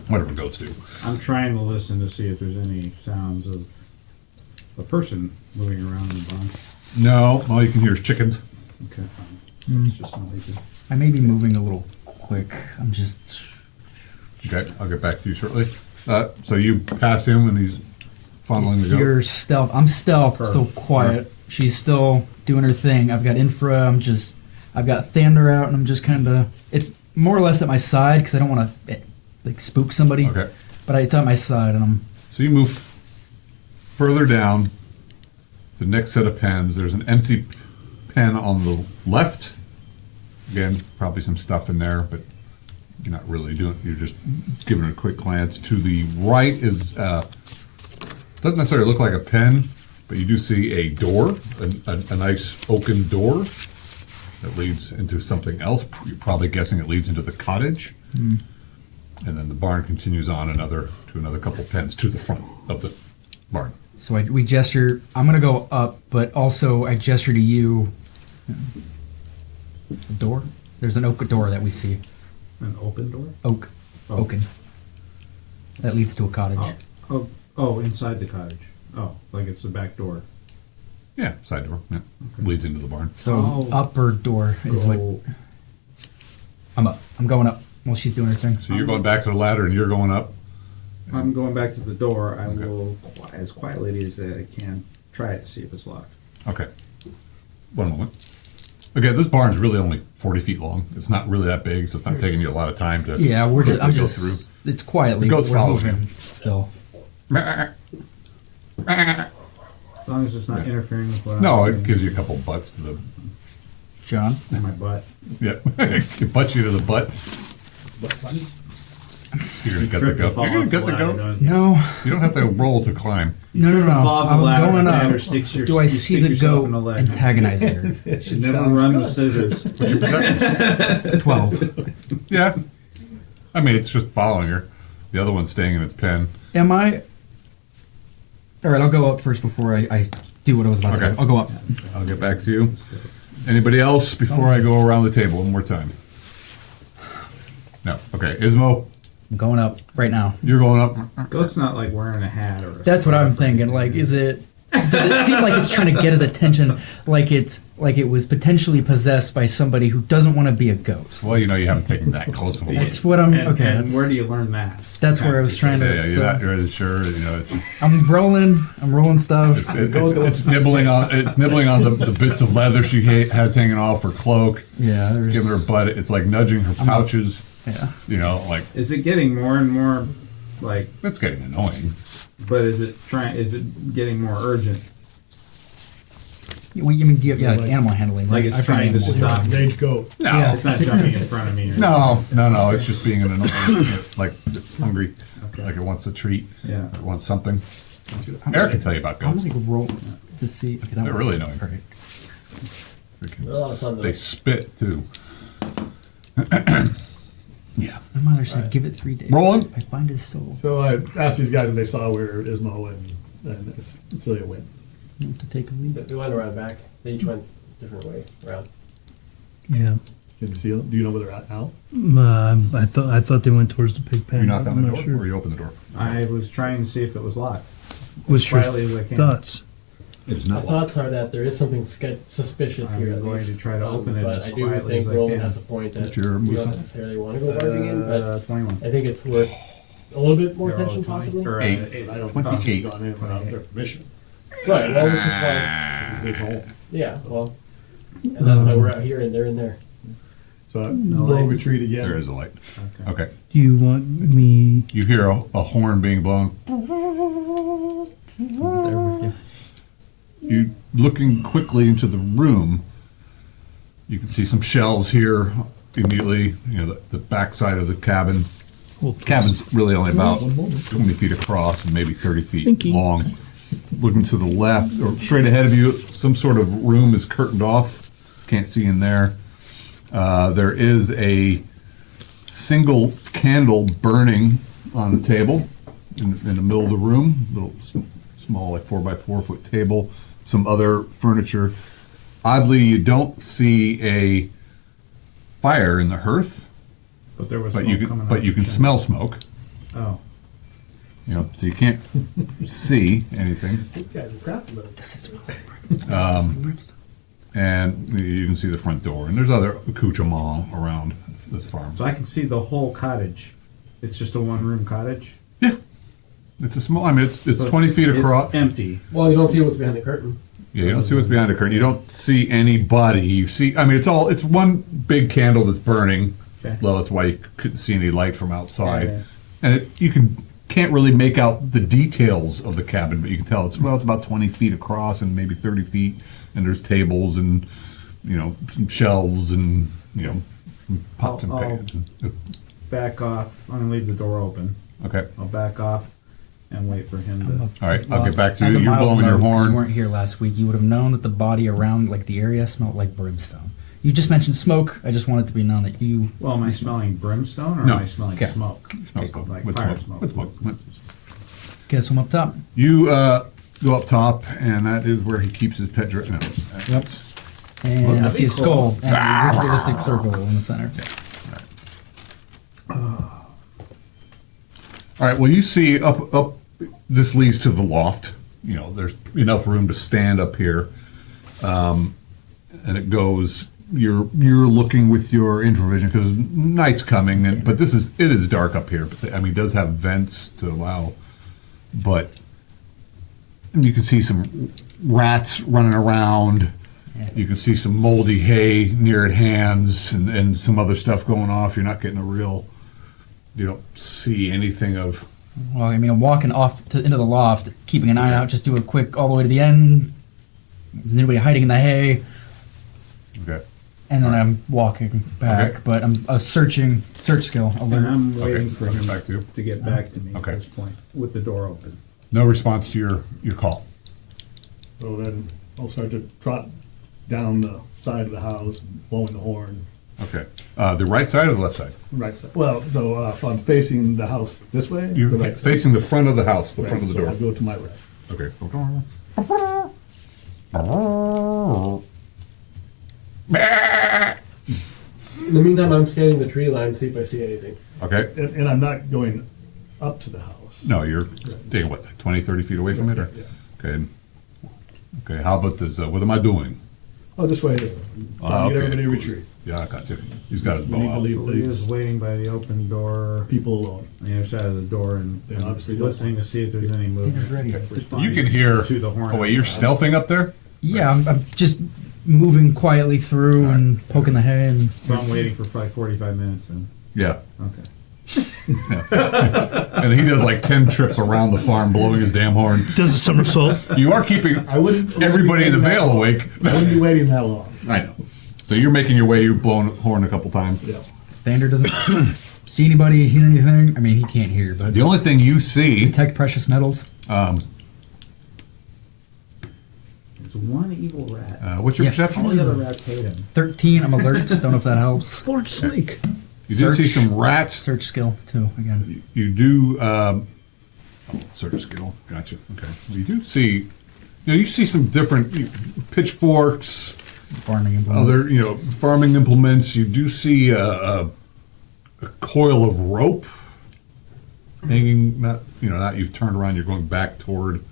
Whatever goats do. I'm trying to listen to see if there's any sounds of a person moving around in the barn. No, all you can hear is chickens. Okay, fine. It's just noisy. I may be moving a little quick. I'm just. Okay, I'll get back to you shortly. So you pass him and he's funneling the goat. You're stealth. I'm stealth. Her. Still quiet. She's still doing her thing. I've got infra. I've got Thander out, and I'm just kind of. It's more or less at my side because I don't want to like spook somebody. Okay. But it's at my side, and I'm. So you move further down the next set of pens. There's an empty pen on the left. Again, probably some stuff in there, but you're not really doing. You're just giving it a quick glance. To the right is doesn't necessarily look like a pen, but you do see a door, a nice oaken door that leads into something else. You're probably guessing it leads into the cottage. And then the barn continues on another couple pens to the front of the barn. So we gesture. I'm gonna go up, but also I gesture to you. The door. There's an oak door that we see. An open door? Oak. Oh. Oaken. That leads to a cottage. Oh, inside the cottage. Oh, like it's the back door. Yeah, side door. Yeah. Leads into the barn. So Oh. upper door is what Go- I'm up. I'm going up while she's doing her thing. So you're going back to the ladder and you're going up. I'm going back to the door. I Okay. will, as quietly as I can, try it to see if it's locked. Okay. One moment. Okay, this barn's really only 40 feet long. It's not really that big, so it's not taking you a lot of time to Yeah, we're just. I'm quickly go just. through. It's quietly. The goat's but we're following moving still. As long as it's not interfering with what No, I'm it doing gives you a couple butts to the. John. in my butt. Yeah, it butts you to the butt. You're gonna gut the Trip and goat. fall You're gonna off gut the the ladder, goat. don't you? No. You don't have to roll to climb. No, no, Trip and no. fall off the I'm ladder, going the up. ladder sticks your- Do I you see stick the yourself goat in the leg. antagonizing her? Should never run the scissors. 12. Yeah. I mean, it's just following her. The other one's staying in its pen. Am I? All right, I'll go up first before I do what I was about to Okay. do. I'll go up. I'll get back to you. Anybody else before I go around the table one more time? No. Okay. Ismo, I'm going up right now. you're going up. Goat's not like wearing a hat or. That's what I'm thinking. Like, is it? Does it seem like it's trying to get his attention? Like it was potentially possessed by somebody who doesn't want to be a ghost. Well, you know you haven't taken that close of a look. That's what I'm. And, Okay, and that's, where do you learn that? that's where I was trying Yeah, to. yeah, so you're not really sure. You know, I'm rolling stuff. it's nibbling on the bits of leather she has hanging off her cloak. Yeah, there's. Giving her butt. It's like nudging her pouches. Yeah. You know, like Is it getting more and more like? it's getting annoying. But is it getting more urgent? You mean, yeah, like animal handling. Like right? it's I've got trying to animal stop me? Engage goat. No, Yeah. It's not jumping in front of me. Or no. It's just being an annoying. Like it's hungry. Okay. Like it wants a treat. Yeah. Or it wants something. I'm Eric can tell you about I'm goats. gonna roll to see. Okay, that They're one. really annoying. All right. Oh, it's on the- They spit too. Yeah. My mother said, "Give it 3 days. Rolling. I find his soul." So I asked these guys if they saw where Ismo and Celia went. To take a lead. We went around back. They each went different way around. Yeah. Can you see them? Do you know where they're at now? I thought they went towards the pig pen. You knock on I'm the not door, sure. or you open the door. I was trying to see if it was locked. What's your quietly as I can. thoughts? It is My not locked. thoughts are that there is something suspicious I'm here at going least. to try to open it but as I do quietly think as I Roland can. has a point that What's your you move don't on? necessarily want to go barging in, but 21. I think it's worth a little bit more Or attention 20, possibly. or, Eight. I don't 28. think she's gone in without their permission. Right, well, which is fine. This is his home. Yeah, well, and that's why we're out here and they're in there. So roll retreat again. There is a light. Okay. Okay. Do you want me? You hear a horn being blown. There with you. You looking quickly into the room. You can see some shelves here immediately. You know the back side of the cabin. Cabin's really only about One moment. 20 feet across and maybe 30 feet Thank you. long. Looking to the left or straight ahead of you, some sort of room is curtained off. Can't see in there. There is a single candle burning on the table in the middle of the room. Little small, like 4x4 foot table. Some other furniture. Oddly, you don't see a fire in the hearth, But there was but smoke you can coming but out you of can the smell smoke. Oh, You know, so you can't see anything. Guys, are crap about it. And you can see the front door, and there's other accoutrements around this farm. so I can see the whole cottage. It's just a one-room cottage. Yeah, it's a small. I mean, it's So 20 feet it's across. empty. Well, you don't see what's behind the curtain. Yeah, you don't see what's behind the curtain. You don't see anybody. You see, I mean, it's one big candle that's burning. Okay. Well, that's why you couldn't see any light from outside, Yeah. and you can't really make out the details of the cabin, but you can tell it's about 20 feet across and maybe 30 feet, and there's tables and some shelves and some pots and I'll- pans. Back off. I'm gonna leave the door open. Okay, I'll back off and wait for him to. all right, I'll get back to As you. a You're mild blowing your note, 'cause horn. You weren't here last week. You would have known that the body around, like the area, smelled like brimstone. You just mentioned smoke. I just wanted to be known that you. Well, am I smelling brimstone or No. am I smelling Okay. smoke? Smells good. Like With fire smoke. smoke. With smoke. Guess from up top. You go up top, and that is where he keeps his pet dress. No, Yep. And I that'd see be a cool. skull and a ritualistic circle in the center. All right. Well, you see up. This leads to the loft. There's enough room to stand up here, and it goes. You're looking with your infravision because night's coming, but it is dark up here. But I mean, it does have vents to allow, but you can see some rats running around. You can see some moldy hay near at hands and some other stuff going off. You're not getting you don't see anything of. Well, I mean, I'm walking off into the loft, keeping an eye out, just do a quick all the way to the end. There's nobody hiding in the hay, Okay. and then I'm walking back. Okay. But I'm a search skill And alert. I'm waiting for I'll him get back to you. to get back to me Okay. at this point with the door open. No response to your call. So then I'll start to trot down the side of the house, blowing the horn. Okay. The right side or the left side? Right side. Well, so if I'm facing the house this way, You're the right side. facing the front of the house, the Right, front of the so door. I'll go to my right. Okay. In the meantime, I'm scanning the tree line, see if I see anything. Okay. And I'm not going up to the house. No, you're taking what, 20, 30 feet away from it? Or? Yeah. Okay. Okay. How about this? What am I doing? Oh, this way. Ah, Get okay. everybody to retreat. Yeah, I got you. He's got his We need bow to out. leave So he is these waiting by the open door people alone. on the other side of the door and They obviously don't- listening to see if there's any movement. ready. You can hear. to the horn. Oh wait, you're stealthing up there? Yeah, I'm just moving quietly through and poking the hay and. So I'm waiting for 45 minutes then. Yeah. Okay. And he does like 10 trips around the farm, blowing his damn horn. Does a somersault. You are keeping I wouldn't. everybody in the vale awake. I wouldn't be waiting that long. I know. So you're making your way. You've blown horn a couple times. Yeah. Vander doesn't see anybody, hear anything. I mean, he can't hear, but The only thing you see. detect precious metals. It's one evil rat. What's your Yeah. perception? All the other rats hate him. 13. I'm alert. Don't know if that helps. Large snake. You did see Search. some rats. Search skill too. Again. You do. Search skill. Gotcha. Okay. Well, you do see. You see some different pitchforks, Farming implements. other farming implements. You do see a coil of rope hanging. Not you've turned around. You're going back toward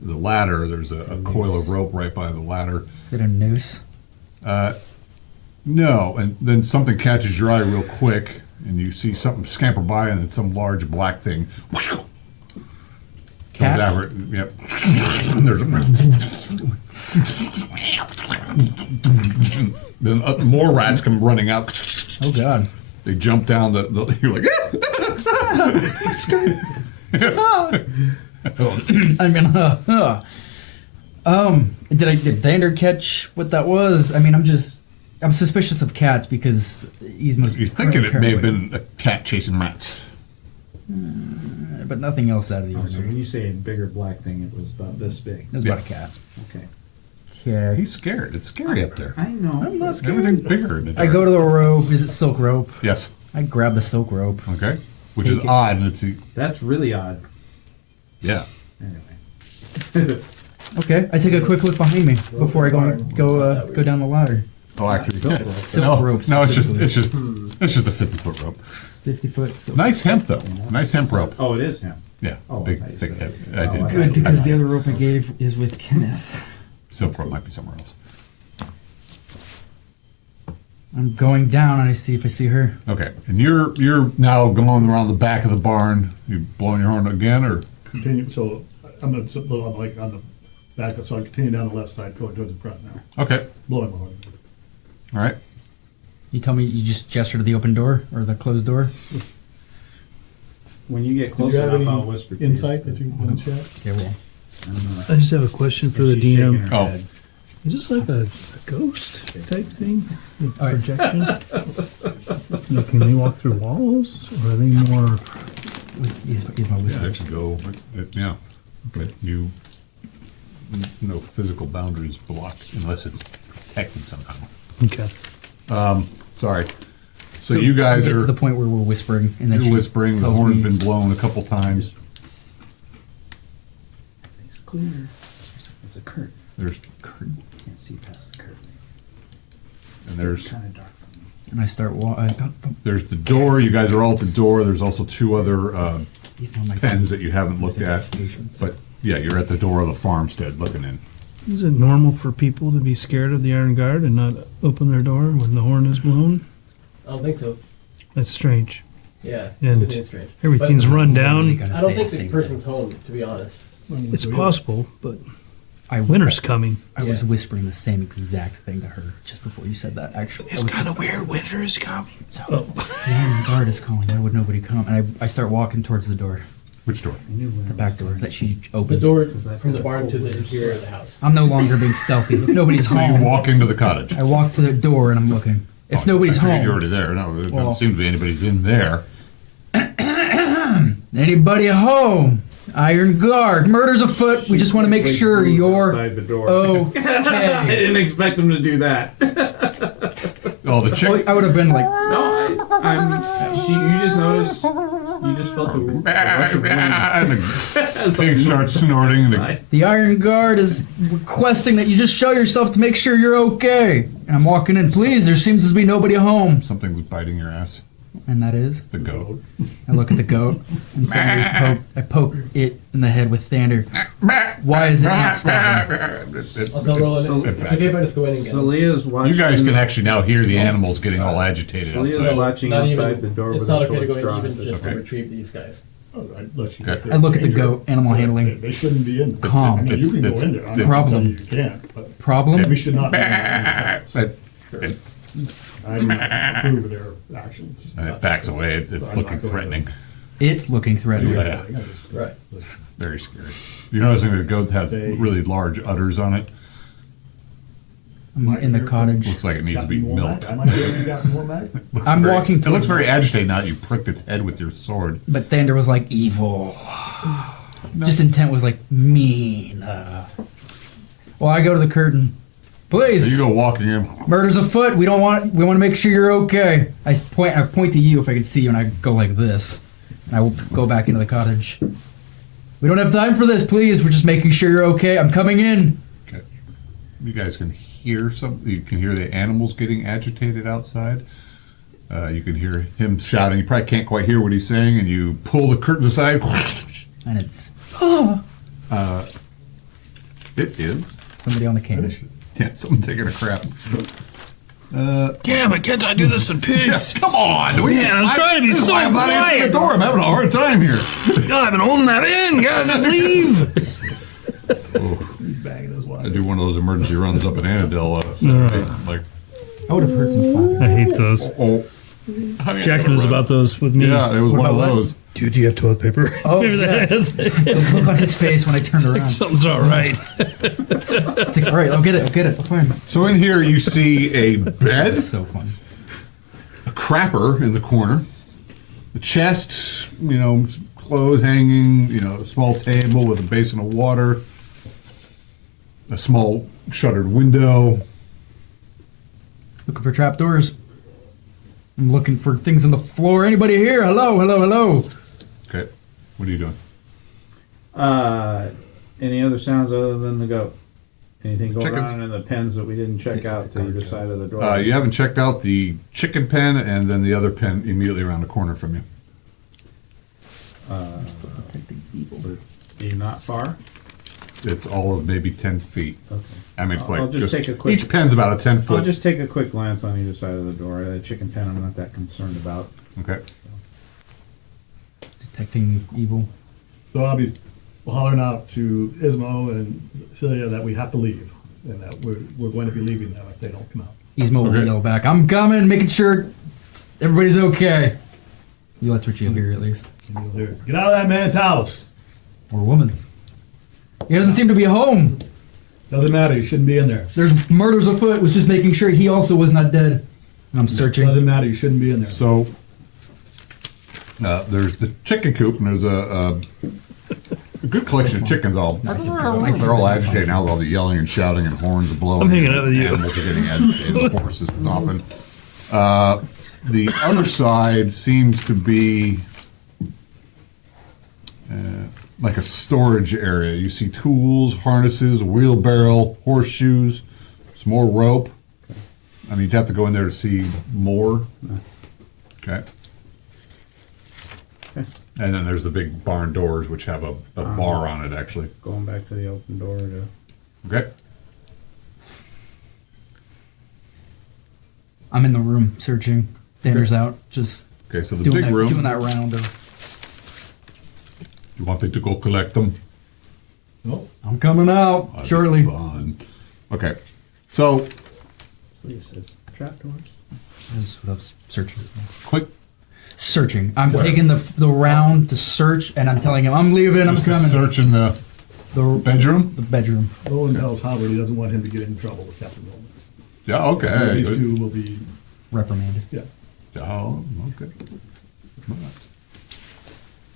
the ladder. There's a coil of rope right by the ladder. Is it a noose? No, and then something catches your eye real quick, and you see something scamper by, and it's some large black thing. Cat? Comes over, yep. And there's then more rats come running out. Oh God. They jump down you're like, I mean, did Vander catch what that was? I mean, I'm suspicious of cats because Ismo's you're thinking it may have paranoid. been a cat chasing rats. but nothing else out of the Oh, so ordinary. when you say a bigger black thing, it was about this big. It was about a cat. Okay. Okay. He's scared. It's scary up there. I know. I'm not scared. Everything's bigger in the I dark. go to the rope. Is it silk rope? Yes. I grab the silk rope. Okay. Which is Take it. odd, and it's That's really odd. yeah. Anyway. Okay. I take a quick look behind me before I go down the ladder. Oh, actually, Silk rope no. It's just specifically. it's just a 50-foot rope. 50 foot silk. Nice hemp though. Nice hemp rope. Oh, it is him. Yeah. Oh, Big okay, thick so hemp. it's- I oh, did. I- Good, because the other rope I gave is with Kenneth. Silk rope might be somewhere else. I'm going down and I see if I see her. Okay. And you're now going around the back of the barn. You blowing your horn again, or Continue, so I'm gonna, I'm like on the back, so I continue down the left side, going towards the front now, okay? blowing my horn. All right. You tell me you just gesture to the open door or the closed door? When you get Do close you have enough, I'll any whisper to you. insight that you want to share? Okay, well. I don't know. I just have a question for the She's shaking DM. her Oh. head. Is this like a ghost type thing? Like All right. projection? Like, can they walk through walls? Or are they more... He's my Yeah, whisper. it can go. Yeah. But you, no physical boundaries blocked unless it's protected somehow. Okay. Sorry. So you guys we get are to the point where we're whispering, and then you're she whispering. The tells horn's me- been blown a couple times. It's clear. There's a curtain. There's Can't see past the curtain. and there's Kind of dark from me. And I start walking. there's the door. You guys are all at the door. There's also two other He's on my pens that you haven't looked at. Patience. But yeah, you're at the door of the farmstead looking in. Is it normal for people to be scared of the Iron Guard and not open their door when the horn is blown? I don't think so. That's strange. Yeah, And it is strange. Everything's But run Literally down. gotta I don't say think the the same person's thing. home, to be honest. It's possible, but I winter's coming. I was Yeah. whispering the same exact thing to her just before you said that. Actually, It's kind of weird. Winter is coming. So the Iron Guard is calling. Why would nobody come? And I start walking towards the door, Which door? I knew when the it back was door coming. that she The opened. door Is that from the the barn to the old interior of the house. I'm no longer being stealthy. If nobody's So you home, walk into the cottage. I walk to the door and I'm looking. If Oh, nobody's I figured home, you're already there. No, it Well- doesn't seem to be anybody's in there. anybody home? Iron Guard, murder's afoot. We just want to make Big sure moves you're outside the door. okay. didn't expect him to do that. Oh, the chick. I would have been like, No, you just noticed. You just felt the rush of wind. And the pig starts snorting. And the, the Iron Guard is requesting that you just show yourself to make sure you're okay. And I'm walking in, please. There seems to be nobody home. something was biting your ass. And that is. The goat. I look at the goat. And I poke it in the head with Thunder. Why is it not stopping? I'll go roll So- in. It's okay if I just go in and get So him. Leah's watching. You guys can actually now hear the animals getting all agitated So Leah's outside. watching Not outside even, the door it's with not a okay to sword go in drawn. even just okay. to retrieve these guys. Unless you Okay. get there I look at the danger. goat, animal handling. They shouldn't be in there. Calm. I mean, you can go It's- in there. I'm not Problem. telling you you can't, but Problem? we should not be in there. But I do not approve of their actions. it backs away. It's I'm looking not going threatening. It's looking threatening. Yeah. I just- Right. Very scary. You're noticing the goat has really large udders on it. I'm in the cottage. Looks like it needs to Got be more milked. back? I might have got more back. I'm Very- walking It looks towards very agitated now that you pricked its head with your sword. But Thunder was like evil. Just intent was like mean. Well, I go to the curtain. So Please. you go walking in. Murder's afoot. We want to make sure you're okay. I point to you if I can see you, and I go like this. And I will go back into the cottage. We don't have time for this, please. We're just making sure you're okay. I'm coming in. Okay. You guys can hear something. You can hear the animals getting agitated outside. You can hear him shouting. You probably can't quite hear what he's saying, and you pull the curtain aside. And it's It is. somebody on the cage. Yeah, someone taking a crap. Damn it, can't I do this in peace? Come on, Man, I was trying to be this is so why I'm not answering the quiet. door. I'm having a hard time here. God, I've been holding that in. God, just leave. Bagging his wife. I do one of those emergency runs up in Annandale. Saturday. Like, I would have heard some flapping. I hate those. oh, Jack knows about those with me. Yeah, it was What one of about what? those. Dude, do you have toilet paper? Oh, Remember that? The look on his face when I turned around. Something's not right. It's like, all right, I'll get it. Fine. So in here you see a bed, It's so fun. a crapper in the corner, a chest, clothes hanging, a small table with a basin of water, a small shuttered window. Looking for trapdoors. I'm looking for things on the floor. Anybody here? Hello, hello, hello. Okay, what are you doing? Any other sounds other than the goat? Anything going Chickens. on in the pens that we didn't check out to either side of the door? You haven't checked out the chicken pen and then the other pen immediately around the corner from you. Be not far. It's all of maybe 10 feet. Okay. I mean, it's I'll like just take a quick- each pen's about a 10 I'll foot. just take a quick glance on either side of the door. The chicken pen I'm not that concerned about. Okay. Detecting evil. So I'll be hollering out to Ismo and Celia that we have to leave, and that we're going to be leaving them if they don't come out. Ismo will Okay. yell back, I'm coming, making sure everybody's okay. That's what you'll hear at least. And you'll hear, get out of that man's house. Or woman's. He doesn't seem to be home. Doesn't matter, you shouldn't be in there. There's murders afoot. Was just making sure he also was not dead. And I'm searching. Doesn't matter, you shouldn't be in there. So there's the chicken coop, and there's a good collection of chickens. They're all agitated now with all the yelling and shouting and horns blowing. I'm hanging out with you. Animals are getting agitated. The horses stomping. The other side seems to be like a storage area. You see tools, harnesses, a wheelbarrow, horseshoes, some more rope. I mean, you'd have to go in there to see more. Okay. And then there's the big barn doors, which have a bar on it, actually. Going back to the open door to... Okay. I'm in the room searching. Danner's out. Just Okay, so the doing big that, room. doing that round of, You want me to go collect them? Nope. I'm coming out That'd be shortly. Fun. Okay. So, Celia says, trapdoors? That's what I was searching. quick. Searching. I'm taking the round to search, and I'm telling him I'm leaving. I'm Just a coming. search in the The bedroom? The bedroom. Roland tells Howard he doesn't want him to get in trouble with Captain Roland. Yeah, okay. These Good. two will be, Reprimanded. yeah. Oh, okay. All right.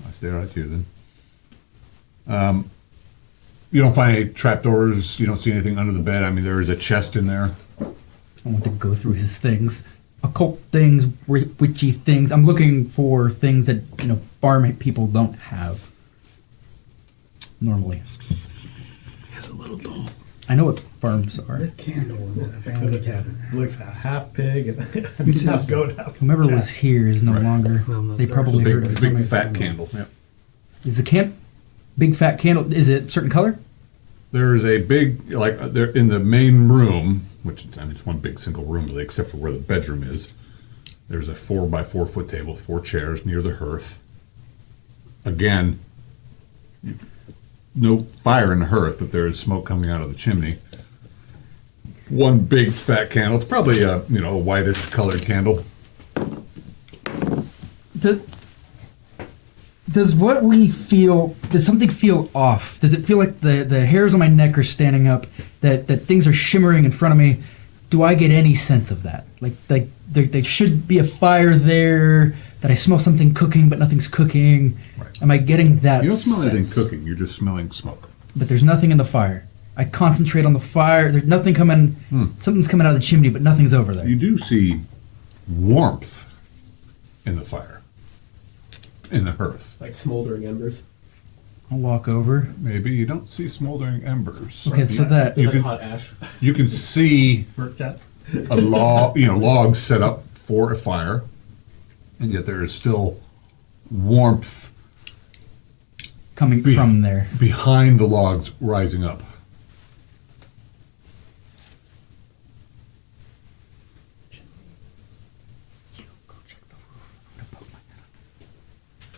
I stay right here then. You don't find any trapdoors. You don't see anything under the bed. I mean, there is a chest in there. I want to go through his things, occult things, witchy things. I'm looking for things that farm people don't have normally. It's a little dull. I know what farms are. Candle in that family cabinet. Looks half pig and half goat, half Whomever cat. was here is no Right. longer. Well, no, They there's probably heard Big, us big coming. fat candle. Yeah. Is the big fat candle? Is it a certain color? There's a big, they're in the main room, which it's one big single room, really, except for where the bedroom is. There's a 4x4 foot table, 4 chairs near the hearth. Again, no fire in the hearth, but there is smoke coming out of the chimney. One big fat candle. It's probably a whitish colored candle. Does what we feel? Does something feel off? Does it feel like the hairs on my neck are standing up? That things are shimmering in front of me? Do I get any sense of that? Like there should be a fire there. That I smell something cooking, but nothing's cooking. Right. Am I getting that? You don't smell anything sense? cooking. You're just smelling smoke. But there's nothing in the fire. I concentrate on the fire. There's nothing coming. Something's coming out of the chimney, but nothing's over there. You do see warmth in the fire, in the hearth. Like smoldering embers. I'll walk over. Maybe you don't see smoldering embers. Okay, so that You Like can- hot ash. You can see Burnt cat. a log set up for a fire, and yet there is still warmth coming from there. behind the logs rising up.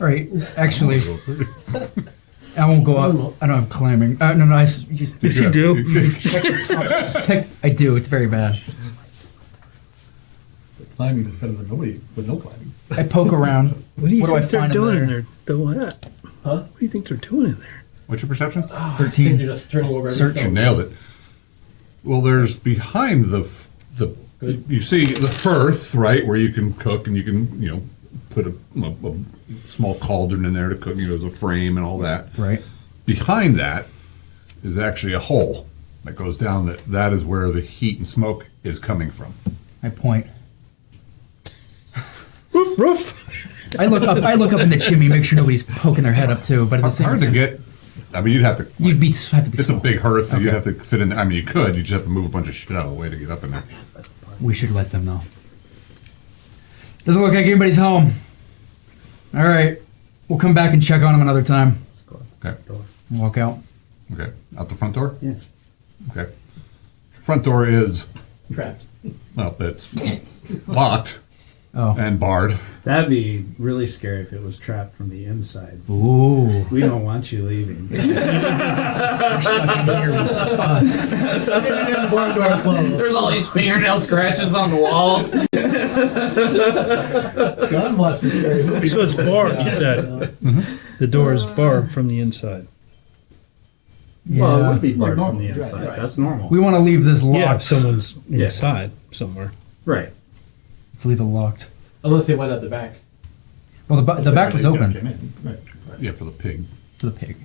All right, actually, I won't go up. I don't have climbing. No, I Yes, you do. I do. It's very bad. Climbing is better than nobody with no climbing. I poke around. What do you What do I think they're find in doing there? in there? The what? Huh? What do you think they're doing in there? What's your perception? I think 13. you're just turning over every Search. You stone. nailed it. Well, there's behind the Good. you see the hearth, right, where you can cook and you can put a small cauldron in there to cook, as a frame and all that. Right. Behind that is actually a hole that goes down. That is where the heat and smoke is coming from. I point. Roof, roof. I look up in the chimney, make sure nobody's poking their head up too. But at the It's same hard to time, get. I mean, you'd have to. have to be. It's a small. big hearth. So Okay. you'd have to fit in. I mean, you could. You just have to move a bunch of shit out of the way to get up in there. We should let them know. Doesn't look like anybody's home. All right, we'll come back and check on them another time. Okay. And walk out. Okay. Out the front door. Yeah. Okay. Front door is Trapped. well, it's locked Oh. and barred. That'd be really scary if it was trapped from the inside. Ooh. We don't want you leaving. There's all these fingernail scratches on the walls. John watched this very movie. So it's barred, you said. The door is barred from the inside. Well, it Yeah. would be barred Like from the normal, inside. right. That's normal. We want to leave this locked. Yeah, if someone's Yeah. inside somewhere. Right. Let's leave it locked. Unless they went out the back. Well, the back was open Right. Yeah, for the pig. for the pig.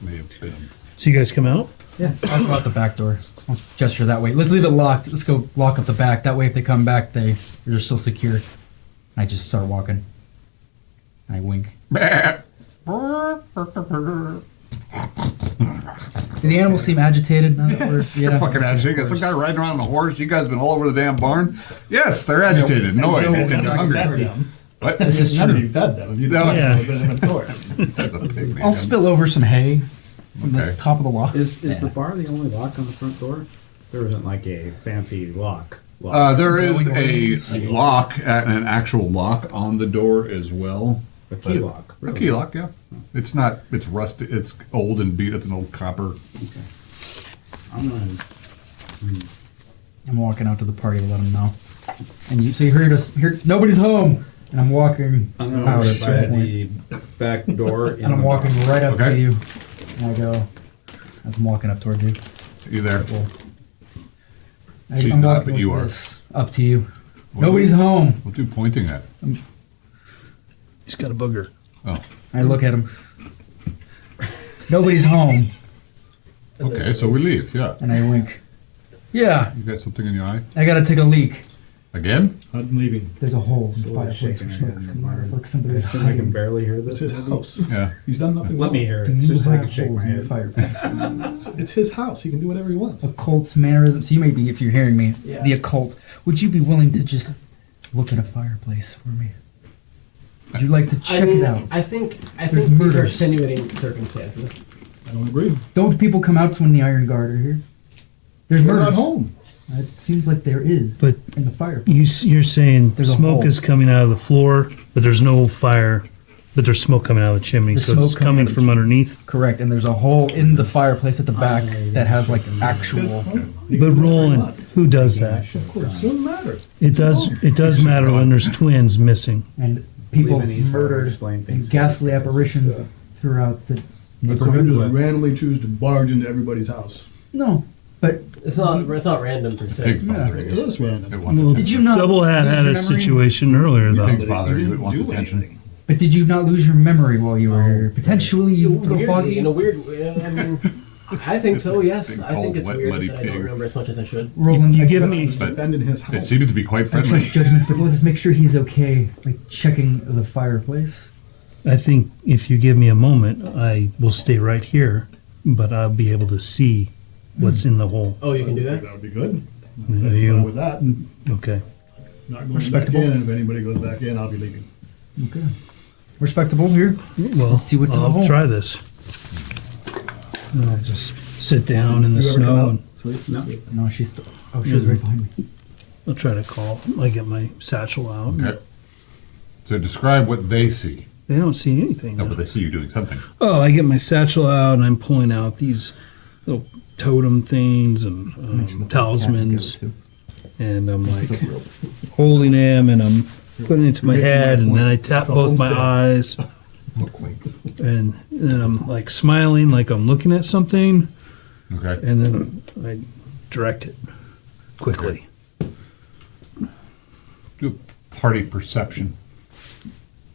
May have been. So you guys come out? I'll go out the back door. I'll gesture that way. Let's leave it locked. Let's go lock up the back. That way, if they come back, they're still secure. I just start walking. I wink. Do the animals seem agitated now that we're They're fucking agitated. Got some guy riding around on the horse. You guys been all over the damn barn. Yes, they're agitated, annoyed, No, and I'm they're not hungry. What? This is None of true. you fed them. If you No. Yeah. been door. That's a pig, man. I'll spill over some hay from the Okay. top of the wall. Is Yeah. the bar the only lock on the front door? There isn't like a fancy lock. There is Going a ornaments. lock, an actual lock on the door as well. A key lock. A key lock, yeah. It's not. It's rusted. It's old and beat. It's an old copper. I'm gonna. I'm walking out to the party to let them know. And so you heard us. Nobody's home. And I'm walking I'm gonna out at a push certain point. the back door. In And I'm the walking bar. right up to Okay. you. And I go, as I'm walking up towards you. You there? Well, She's I'm not, walking but like you are. this, up to you. What Nobody's home. What are you pointing at? He's got a booger. Oh, I look at him. Nobody's home. okay. So we leave. Yeah. And I wink. Yeah, You got something in your eye I gotta take a leak. again? I'm leaving. There's a hole in the Still fireplace shaking for her smoke. head in the It's barn. like I somebody's assume I can hiding. barely hear It's this. his house. Yeah. He's done nothing Let wrong. me hear Do it. you Just so I can have shake my holes in your head. fireplace? It's his house. He can do whatever he wants. Occult mannerism. So you may be, if you're hearing me, Yeah. the occult. Would you be willing to just look at a fireplace for me? Would you like to check it out? I think There's these are murders. extenuating circumstances. I don't agree. Don't people come out when the Iron Guard are here? There's We're murders. not home. It seems like there is, But in the fire. you're saying There's a smoke hole. is coming out of the floor, but there's no fire, but there's smoke coming out of the chimney, There's so it's smoke coming coming out of the from underneath. Correct, and there's a hole in the fireplace at the back that has like His actual. home. He But can do whatever he Roland, wants. who does that? Of course. It doesn't matter. It does matter when there's twins missing. And people Leave an easel to murdered explain in things. ghastly apparitions So- throughout the So you neighborhood. just randomly choose to barge into everybody's house. No, but It's not random per se. Pigs Yeah. bothering It you. is random. It wants Well, did you not? Double had lose had your a memory? situation earlier though. Pigs But bother he you. It didn't wants do attention. anything. But did you not lose your memory while you were here? Potentially, you were Weirdly, foggy. in a weird way. I mean, I think so. Yes, Big, I think cold, it's wet, weird muddy that I pig. don't remember as much as I should. Roland, You I give trust- me- He's defending his It house. seems to be quite I friendly. trust judgment, but let's make sure he's okay. Like checking the fireplace. I think if you give me a moment, I will stay right here, but I'll be able to see what's in the hole. Oh, you can do that. That would be good. Are I'm you- fine with that. Okay. Not going back Respectable. in, and if anybody goes back in, I'll be leaving. Okay. Respectable here. Well, Let's see what's in the I'll hole. try this. I'll just sit down in the You ever come snow out? and Sleep? No. No, she's still. Oh, she was right behind me. I'll try to call. I get my satchel out. Okay. So describe what they see. They don't see anything. No, but they see you doing something. Oh, I get my satchel out and I'm pulling out these little totem things and talismans, and I'm like holding them and I'm putting it to my head, and then I tap both my eyes, and then I'm like smiling like I'm looking at something, Okay. and then I direct it quickly. Do a party perception.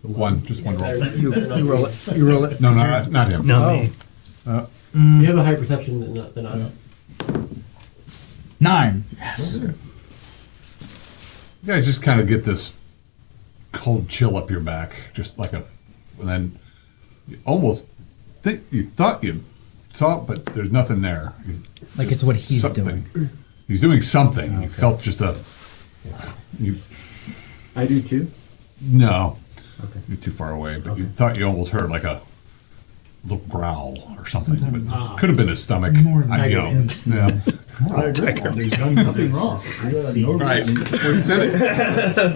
One, just one roll. You roll it. You roll it. No, not him. Not Oh. me. You have a higher perception than us. 9. Yes. You guys just kind of get this cold chill up your back, just like and then you almost think you thought you saw it, but there's nothing there. Like it's what he's Something. doing. He's doing something. You felt just you I do too. no, Okay. you're too far away, but you thought you almost heard like a little growl or something. But could have been his stomach. I know. Yeah. I agree. There's done nothing wrong. No Right. reason. Well, you said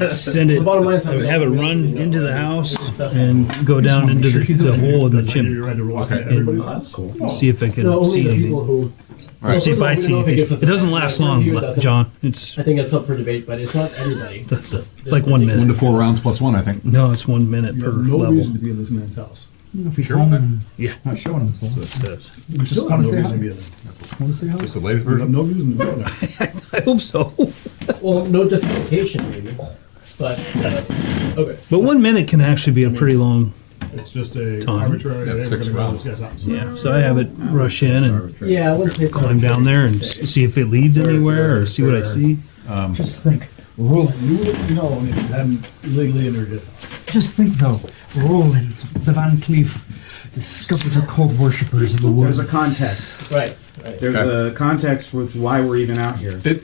it. Send it. The bottom line is I would have it run into the house and go down into the hole in the You're chimney. ready to roll Okay. at everybody's That's house? cool. See if I can No, see only the people anything. who. Right. See if I We don't see know if anything. gives us It doesn't a- last a long, review, it doesn't. John. It's I think that's up for debate, but it's not everybody. It's Just like 1 1 minute. to 4 rounds plus 1, I think. no, it's 1 minute You per have no level. reason to be in this man's house. If he's Sure. home and Yeah. not showing himself. It says. You still have wanna no say reason hi. to be in there. Want to say hi? Just the latest You have version. no reason to be in there. I hope so. Well, no justification, maybe. But okay. But 1 minute can actually be a pretty long. It's just a Time. arbitrary, Yeah, hey, we're 6 gonna go to rounds. this guy's house. Yeah. So I have it rush in and Yeah, I wouldn't say it's climb down there and see if it leads anywhere or see what I see. Just think. Roll. You would know if you hadn't illegally entered his house. Just think though. Roland, the Van Cleef, discovered the cult worshippers of the woods. There's a context. Right. Right. There's a context with why we're even out here. It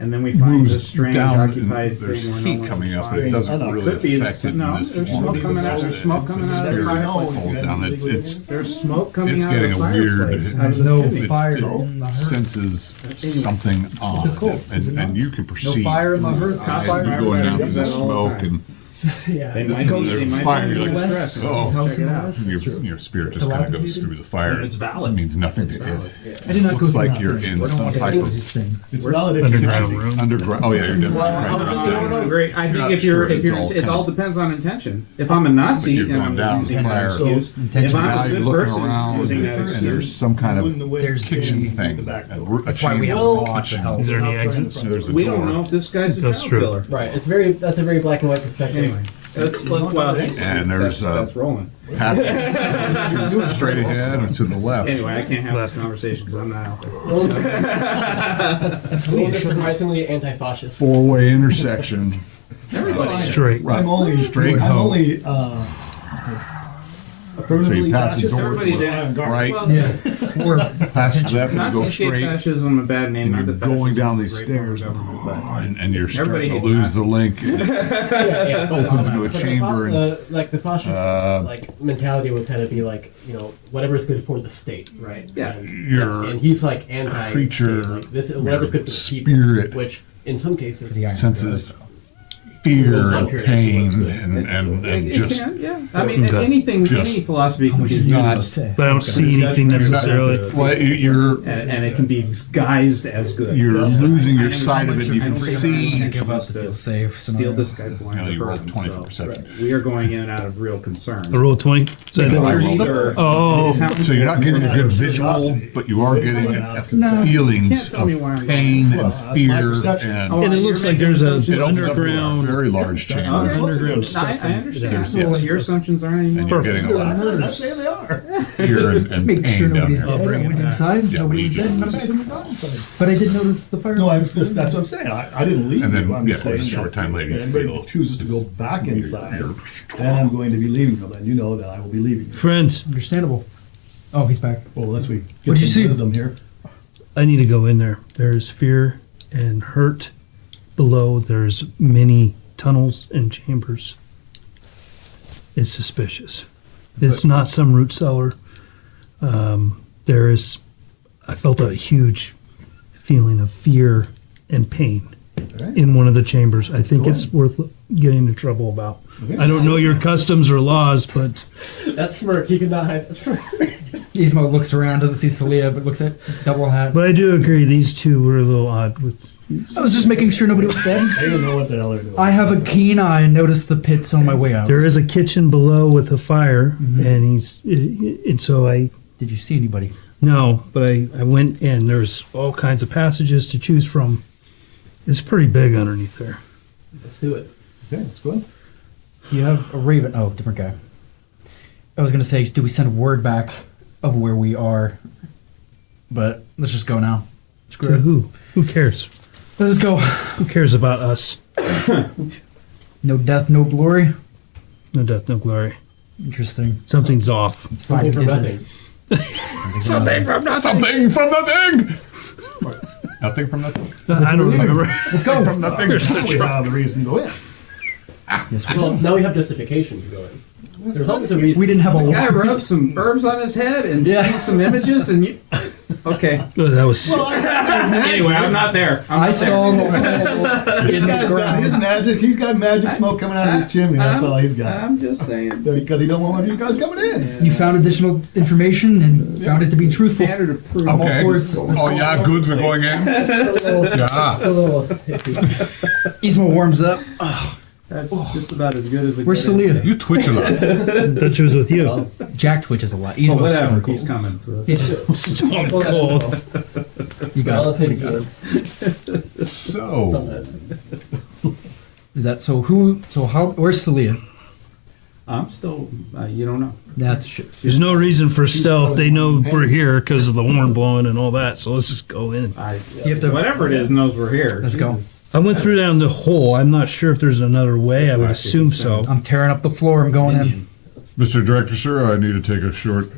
And then we find this moves strange down, occupied and there's thing where no heat one's coming up, but it fine. doesn't I know. really Could be affect it in no, this there's form. smoke coming out. There's smoke coming out of the Spirit fireplace. falls down. It's There's smoke coming It's out of getting the a weird- fireplace. Out of the No chimney. fire So, in the hearth. senses something odd, cult, is it and not? you can perceive. fire in the hearth, Eyes hot fire. are going down through the Does that all the smoke, time. and Yeah. They There's might be- there's they might fire. be You're in like, distress. oh, His house check in it the out. west. your spirit just kind of goes through the fire. It's valid. It means nothing to it. I did not go Looks through like that you're thing. in I don't some want to type do of these things. It's valid if you Underground can see. room. underground. Oh yeah, you're definitely Well, right. I was just going on. Great. I think Not if you're, sure if you're, it's all it kind all of- depends on intention. If I'm a Nazi you're and going I'm down using the that fire. excuse, Intention. if I'm Now a you're good looking person around, using that and excuse, there's some kind of There's kitchen the- thing. That's why we have Well, lots of help. Is there any exits? There's a we door. don't know if this guy's a That's child true. killer. Right. That's a very black and white perspective. Anyway, well, And there's, that's rolling. path straight ahead or to the left. Anyway, I can't have Left. this conversation because I'm not out there. Roland is surprisingly anti-fascist. Four-way intersection. Straight. Right. I'm only, Straight I'm home. only, affirmatively pass the fascist. door Everybody's or in. I'm guard. Right. Well, Yeah. Or Pass to the left and Nazi go gave straight. fascism a bad name. And not you're that going down fascism these is a great stairs, form of government, and you're Everybody starting to hates lose the link. Yeah. Opens into a But the chamber and- like the fascist like mentality would kind of be like, you know, whatever's good for the state, right? Yeah. Your And he's like anti creature, like this whatever's good for the spirit people, which in some cases senses fear and Contrary to pain what's good. and It just can, yeah. I mean, Okay. anything, Just- any philosophy can be not- used, But I don't see anything necessarily. well, you're and it can be disguised as good. you're losing I your am sight of it. You I can am see. trying think about to to feel safe. steal scenario. this guy blind. You know, to you hurt rolled him, 20 for so perception. we are going in out of real concern. I roll 20. So I Yeah, I did- rolled Either- Oh. So you're not getting a good visual, but you are getting feelings Can't tell me of why I'm pain Well, and that's my fear perception. and. Oh, And it you're looks like making there's a assumptions. It opens up into a underground. very large chamber. Underground I stuff. understand. Yes. What your assumptions are anymore. And you're getting a lot I'm of not saying they are. fear and Make sure pain down nobody's here. dead. I bring it went back. inside. Yeah, Nobody we was just- dead. None of that. But I did notice the fire. No, that's what I'm saying. I didn't leave. And then, you. I'm yeah, just saying a short that time later, you if anybody feel chooses to go back you're- inside, you're then I'm going to be leaving them. And you know that I will be leaving. Friends, Understandable. Oh, he's back. Well, let's we What'd get you some see? wisdom here. I need to go in there. There's fear and hurt below. There's many tunnels and chambers. It's suspicious. It's not some root cellar. I felt a huge feeling of fear and pain Okay. in one of the chambers. I think it's worth getting in trouble about. Okay. I don't know your customs or laws, but that smirk, he could not hide that smirk. Ismo looks around, doesn't see Celia, but looks at double hat. I do agree these two were a little odd. With I was just making sure nobody was dead. They don't know what the hell they're doing. I have a keen eye and noticed the pits on my way out. there is a kitchen below with a fire, and so I. Did you see anybody? No, but I went in. There's all kinds of passages to choose from. It's pretty big underneath there. Let's do it. Okay, let's go. Do you have a Raven? Oh, different guy. I was gonna say, do we send word back of where we are? But let's just go now. Screw To it. who? Who cares? Let's go. Who cares about us? No death, no glory. No death, no glory. Interesting. Something's off. It's fine. Something we from did this. nothing. Something from nothing. Something from nothing. Nothing from nothing. I don't remember. Let's go. From nothing. We have the reason to go in. Yes, we Well, did. now we have justification to go in. There's always a reason. We didn't have a The guy lot. rubs some herbs on his head and Yeah. sees some images, and you. Okay. Oh, that was. Anyway, I'm not there. I'm I not saw there. This guy's got his magic. He's got magic smoke coming out of his chimney. That's all he's got. I'm just saying. Because he don't want one of you guys coming in. You found additional information and found it to be truthful. Standard of proof. I'm all Okay. for it. Oh yeah, good. We're going in. Yeah. A little iffy. Ismo warms up. Oh, That's just about as good as it where's gets. Celia? You twitch a lot. That she was with you. Well, Jack twitches a lot. Well, Ismo's whatever. stone He's cold. coming. So that's He just, Stone cold. you well, got let's it. take it. So Sometimes. Is that so? Who? So how? Where's Celia? I'm still. You don't know. That's shit. There's no reason for stealth. They know we're here because of the horn blowing and all that. So let's just go in. You have to. Whatever it is knows we're here. Let's go. Jesus. I went through down the hole. I'm not sure if there's another way. I would Practice assume and so. I'm tearing up the floor. I'm going in. Mr. Director, sir, I need to take a short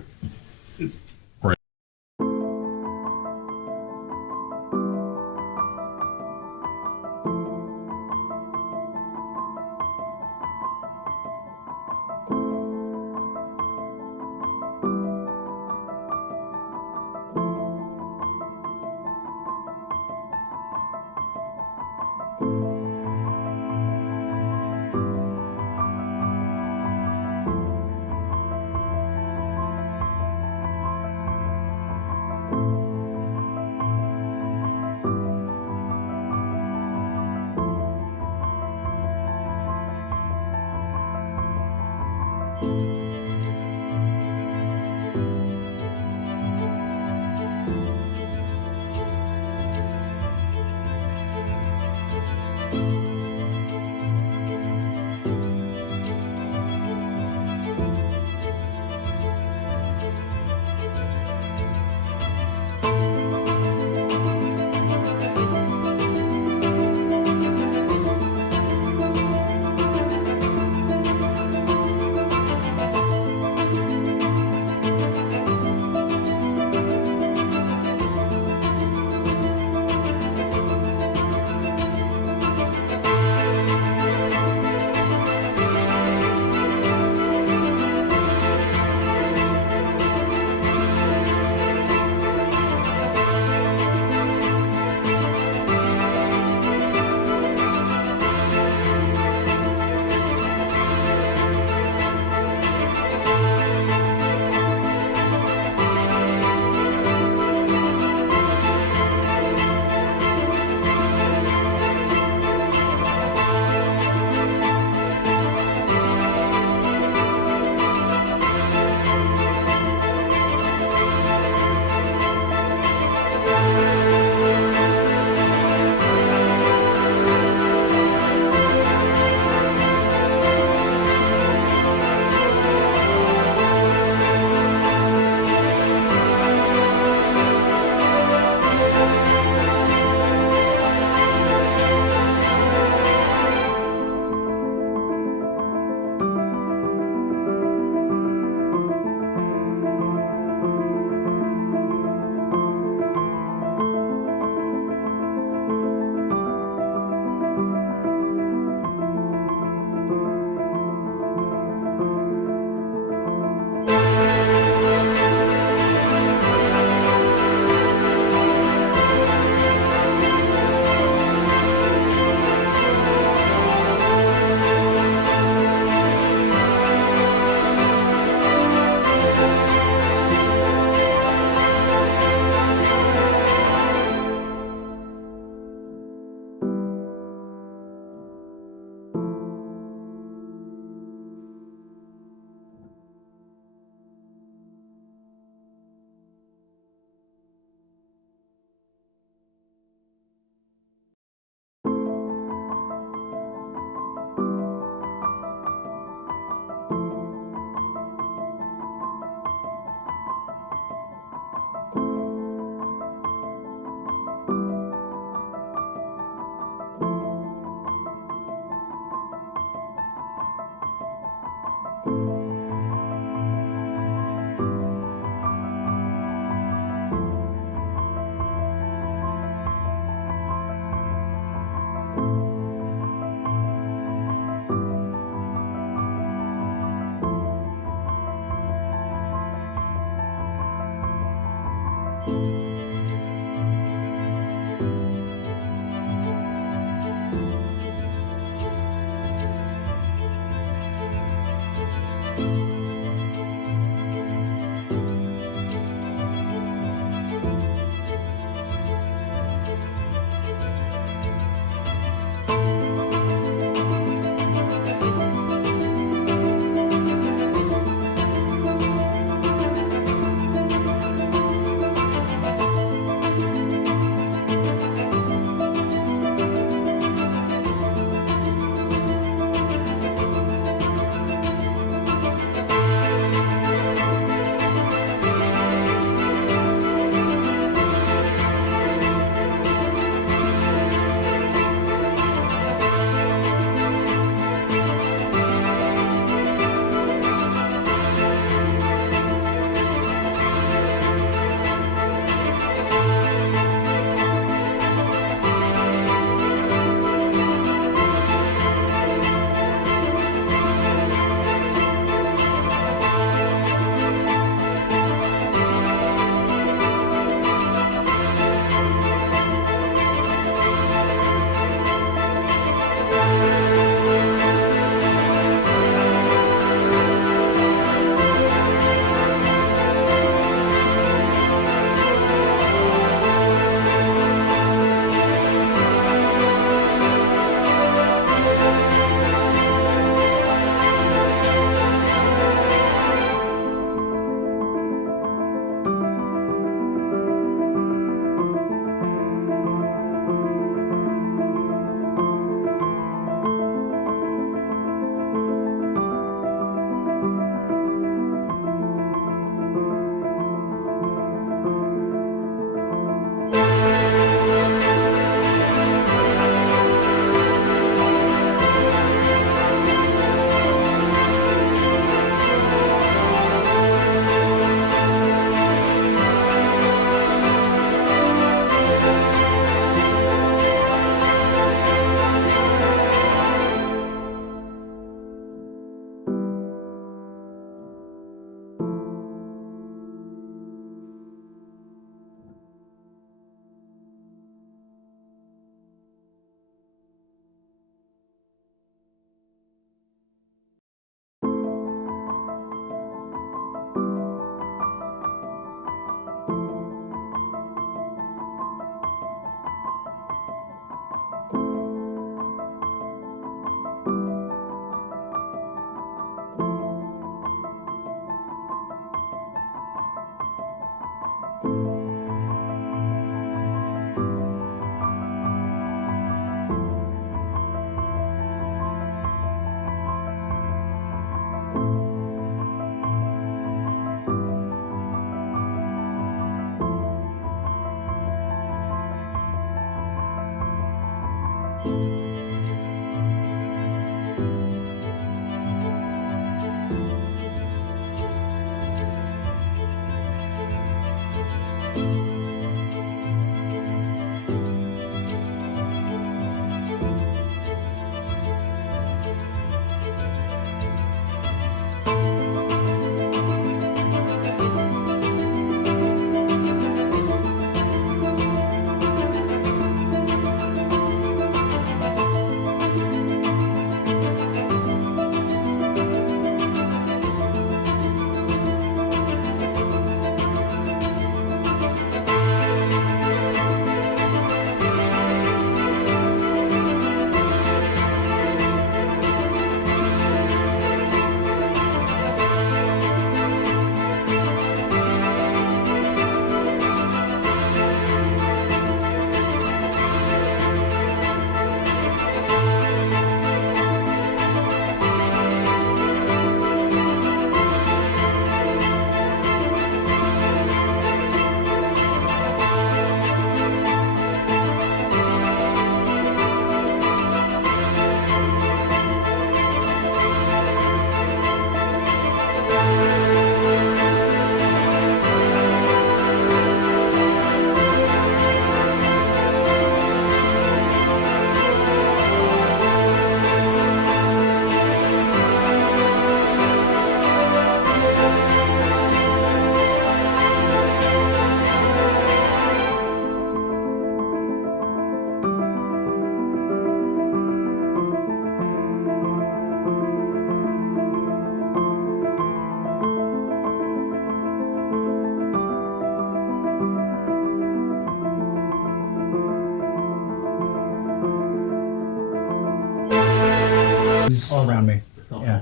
items All around me. Oh. Yeah.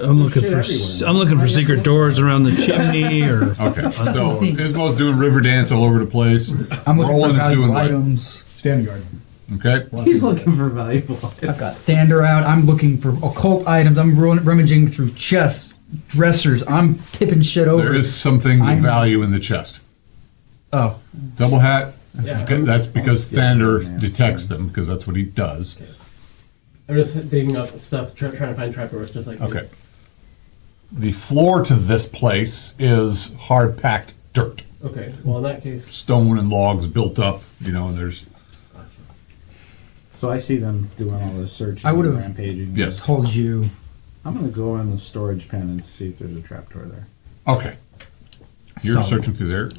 I'm looking shit for everywhere. I'm looking for secret doors around the chimney or Okay, so Stuff in things. Ismo's doing river dance all over the place. I'm looking Roland for is doing valuable what? items. Stand guard. Okay, He's looking for valuable. I've got sander out. I'm looking for occult items. I'm rummaging through chests, dressers. I'm tipping shit over. there is some things of I'm- value in the chest. Oh, Double hat. Yeah. Okay, that's because Thander detects them, because that's what he does. I'm just digging up stuff, trying to find trapdoors, just like you. Okay. The floor to this place is hard packed dirt, Okay. Well, in that case, stone and logs built up. You know, and there's So I see them doing all this searching I would've- and rampaging. Yes. told you. I'm gonna go in the storage pen and see if there's a trapdoor there. okay. You're So- searching through there.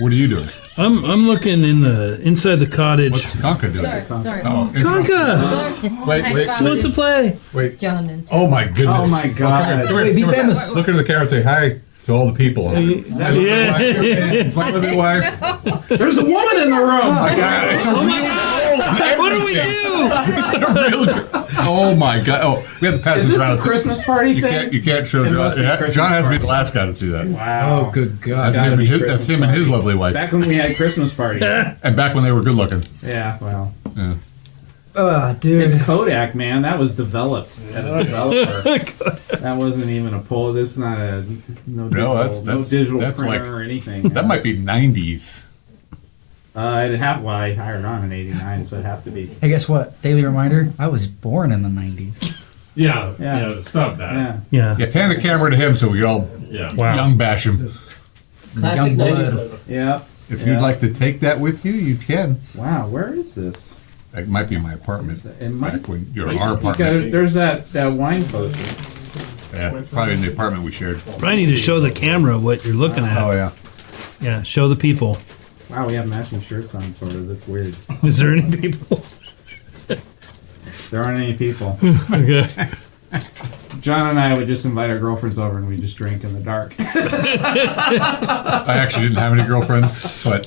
What are you doing? I'm looking in the inside the cottage. What's Conka doing? Sorry. Oh, Conka! Sorry. Wait, I wait, found She wants to play. wait. John and Oh my goodness. Oh my God. Come here, Wait, be come here. famous. Look into the camera and say hi to all the people. Yeah. My living wife. There's a woman in the room. My God, it's a real girl. What do we do? It's a real girl. Oh my God. Oh, we have to pass Is this this a around. Christmas party You thing? can't show It John. must be Yeah, Christmas John has to be party. the last guy to see that. Wow. Oh, good God. That's him, and be his, Christmas that's him and his party. lovely wife. Back when we had Christmas parties. And back when they were good looking. Yeah, well. Yeah. Dude. It's Kodak, man. That was developed at a developer. That wasn't even a pull. This is not a no digital that's printer like- or anything. That might be 90s. It'd have. Well, I hired on in '89, so it'd have to be. Hey, guess what? Daily reminder. I was born in the 90s. Yeah, Yeah. yeah, stop that. Yeah. Yeah. Yeah, pan the camera to him so we all Yeah. Wow. young bash him. classic Young 90s blood. logo. Yeah. If Yeah. you'd like to take that with you, you can. Wow. Where is this? That might be my apartment. It might. Back when you're in You our gotta- apartment. there's that wine poster. Yeah, probably in the apartment we shared. I need to show the camera what you're looking at. Oh yeah. Yeah, show the people. Wow, we have matching shirts on. Sort of. That's weird. Is there any people? There aren't any people. Okay. John and I would just invite our girlfriends over and we just drink in the dark. I actually didn't have any girlfriends, but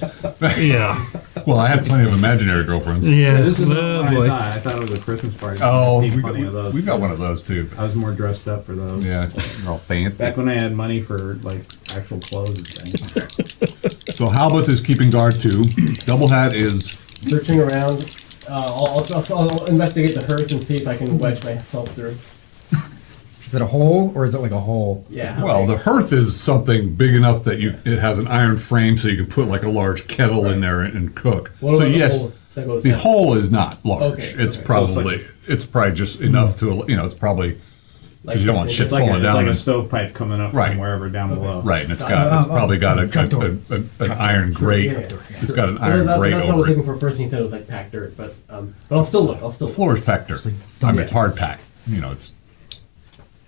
Yeah. well, I had plenty of imaginary girlfriends. Yeah. This is Oh, what boy. I thought it was a Christmas party. Oh, I've seen we plenty of those. got one of those too. I was more dressed up for those. Yeah, they're all fancy. Back when I had money for like actual clothes and things. So Halbut is keeping guard too. Double hat is Searching around. I'll investigate the hearth and see if I can wedge myself through. Is it a hole or is it like a hole? Yeah. well. The hearth is something big enough that it has an iron frame, so you can put like a large kettle in there and cook. What So about the yes, hole that goes the down? hole is not large. Okay, It's okay. probably it's probably just enough to it's probably Like, you don't want shit It's like, falling it's down. like a and- stovepipe coming up Right. from wherever down below. Right, and it's Oh, probably got trapdoor. an iron grate. Yeah, yeah. It's got an Well, iron grate that's what I was over it. looking for first. He said it was like packed dirt, but I'll still look. The floor is packed dirt. I mean, it's hard packed. It's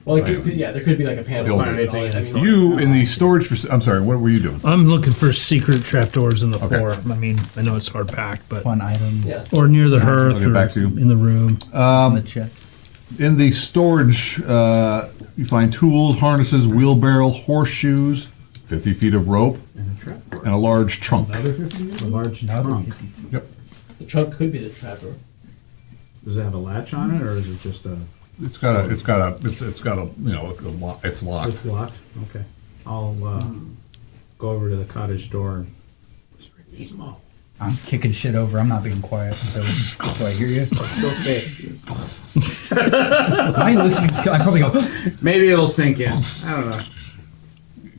Well, there could be like a panel. Build or it. anything. I mean, you in the storage. I'm sorry. What were you doing? I'm looking for secret trapdoors in the Okay. floor. I mean, I know it's hard packed, but Fun items. Yeah. or near the hearth I'll get or back to you. in the room. In the chest. In the storage, you find tools, harnesses, wheelbarrow, horseshoes, 50 feet of rope, And a trapdoor. and a large trunk. A large trunk. Yep. the trunk could be the trapdoor. Does it have a latch on it, or is it just a? It's got a lock. It's locked. It's locked. Okay. I'll go over to the cottage door and whisper, Ismo. I'm kicking shit over. I'm not being quiet. So do I hear you? Okay. My listening skill. I probably go. Maybe it'll sink in. I don't know.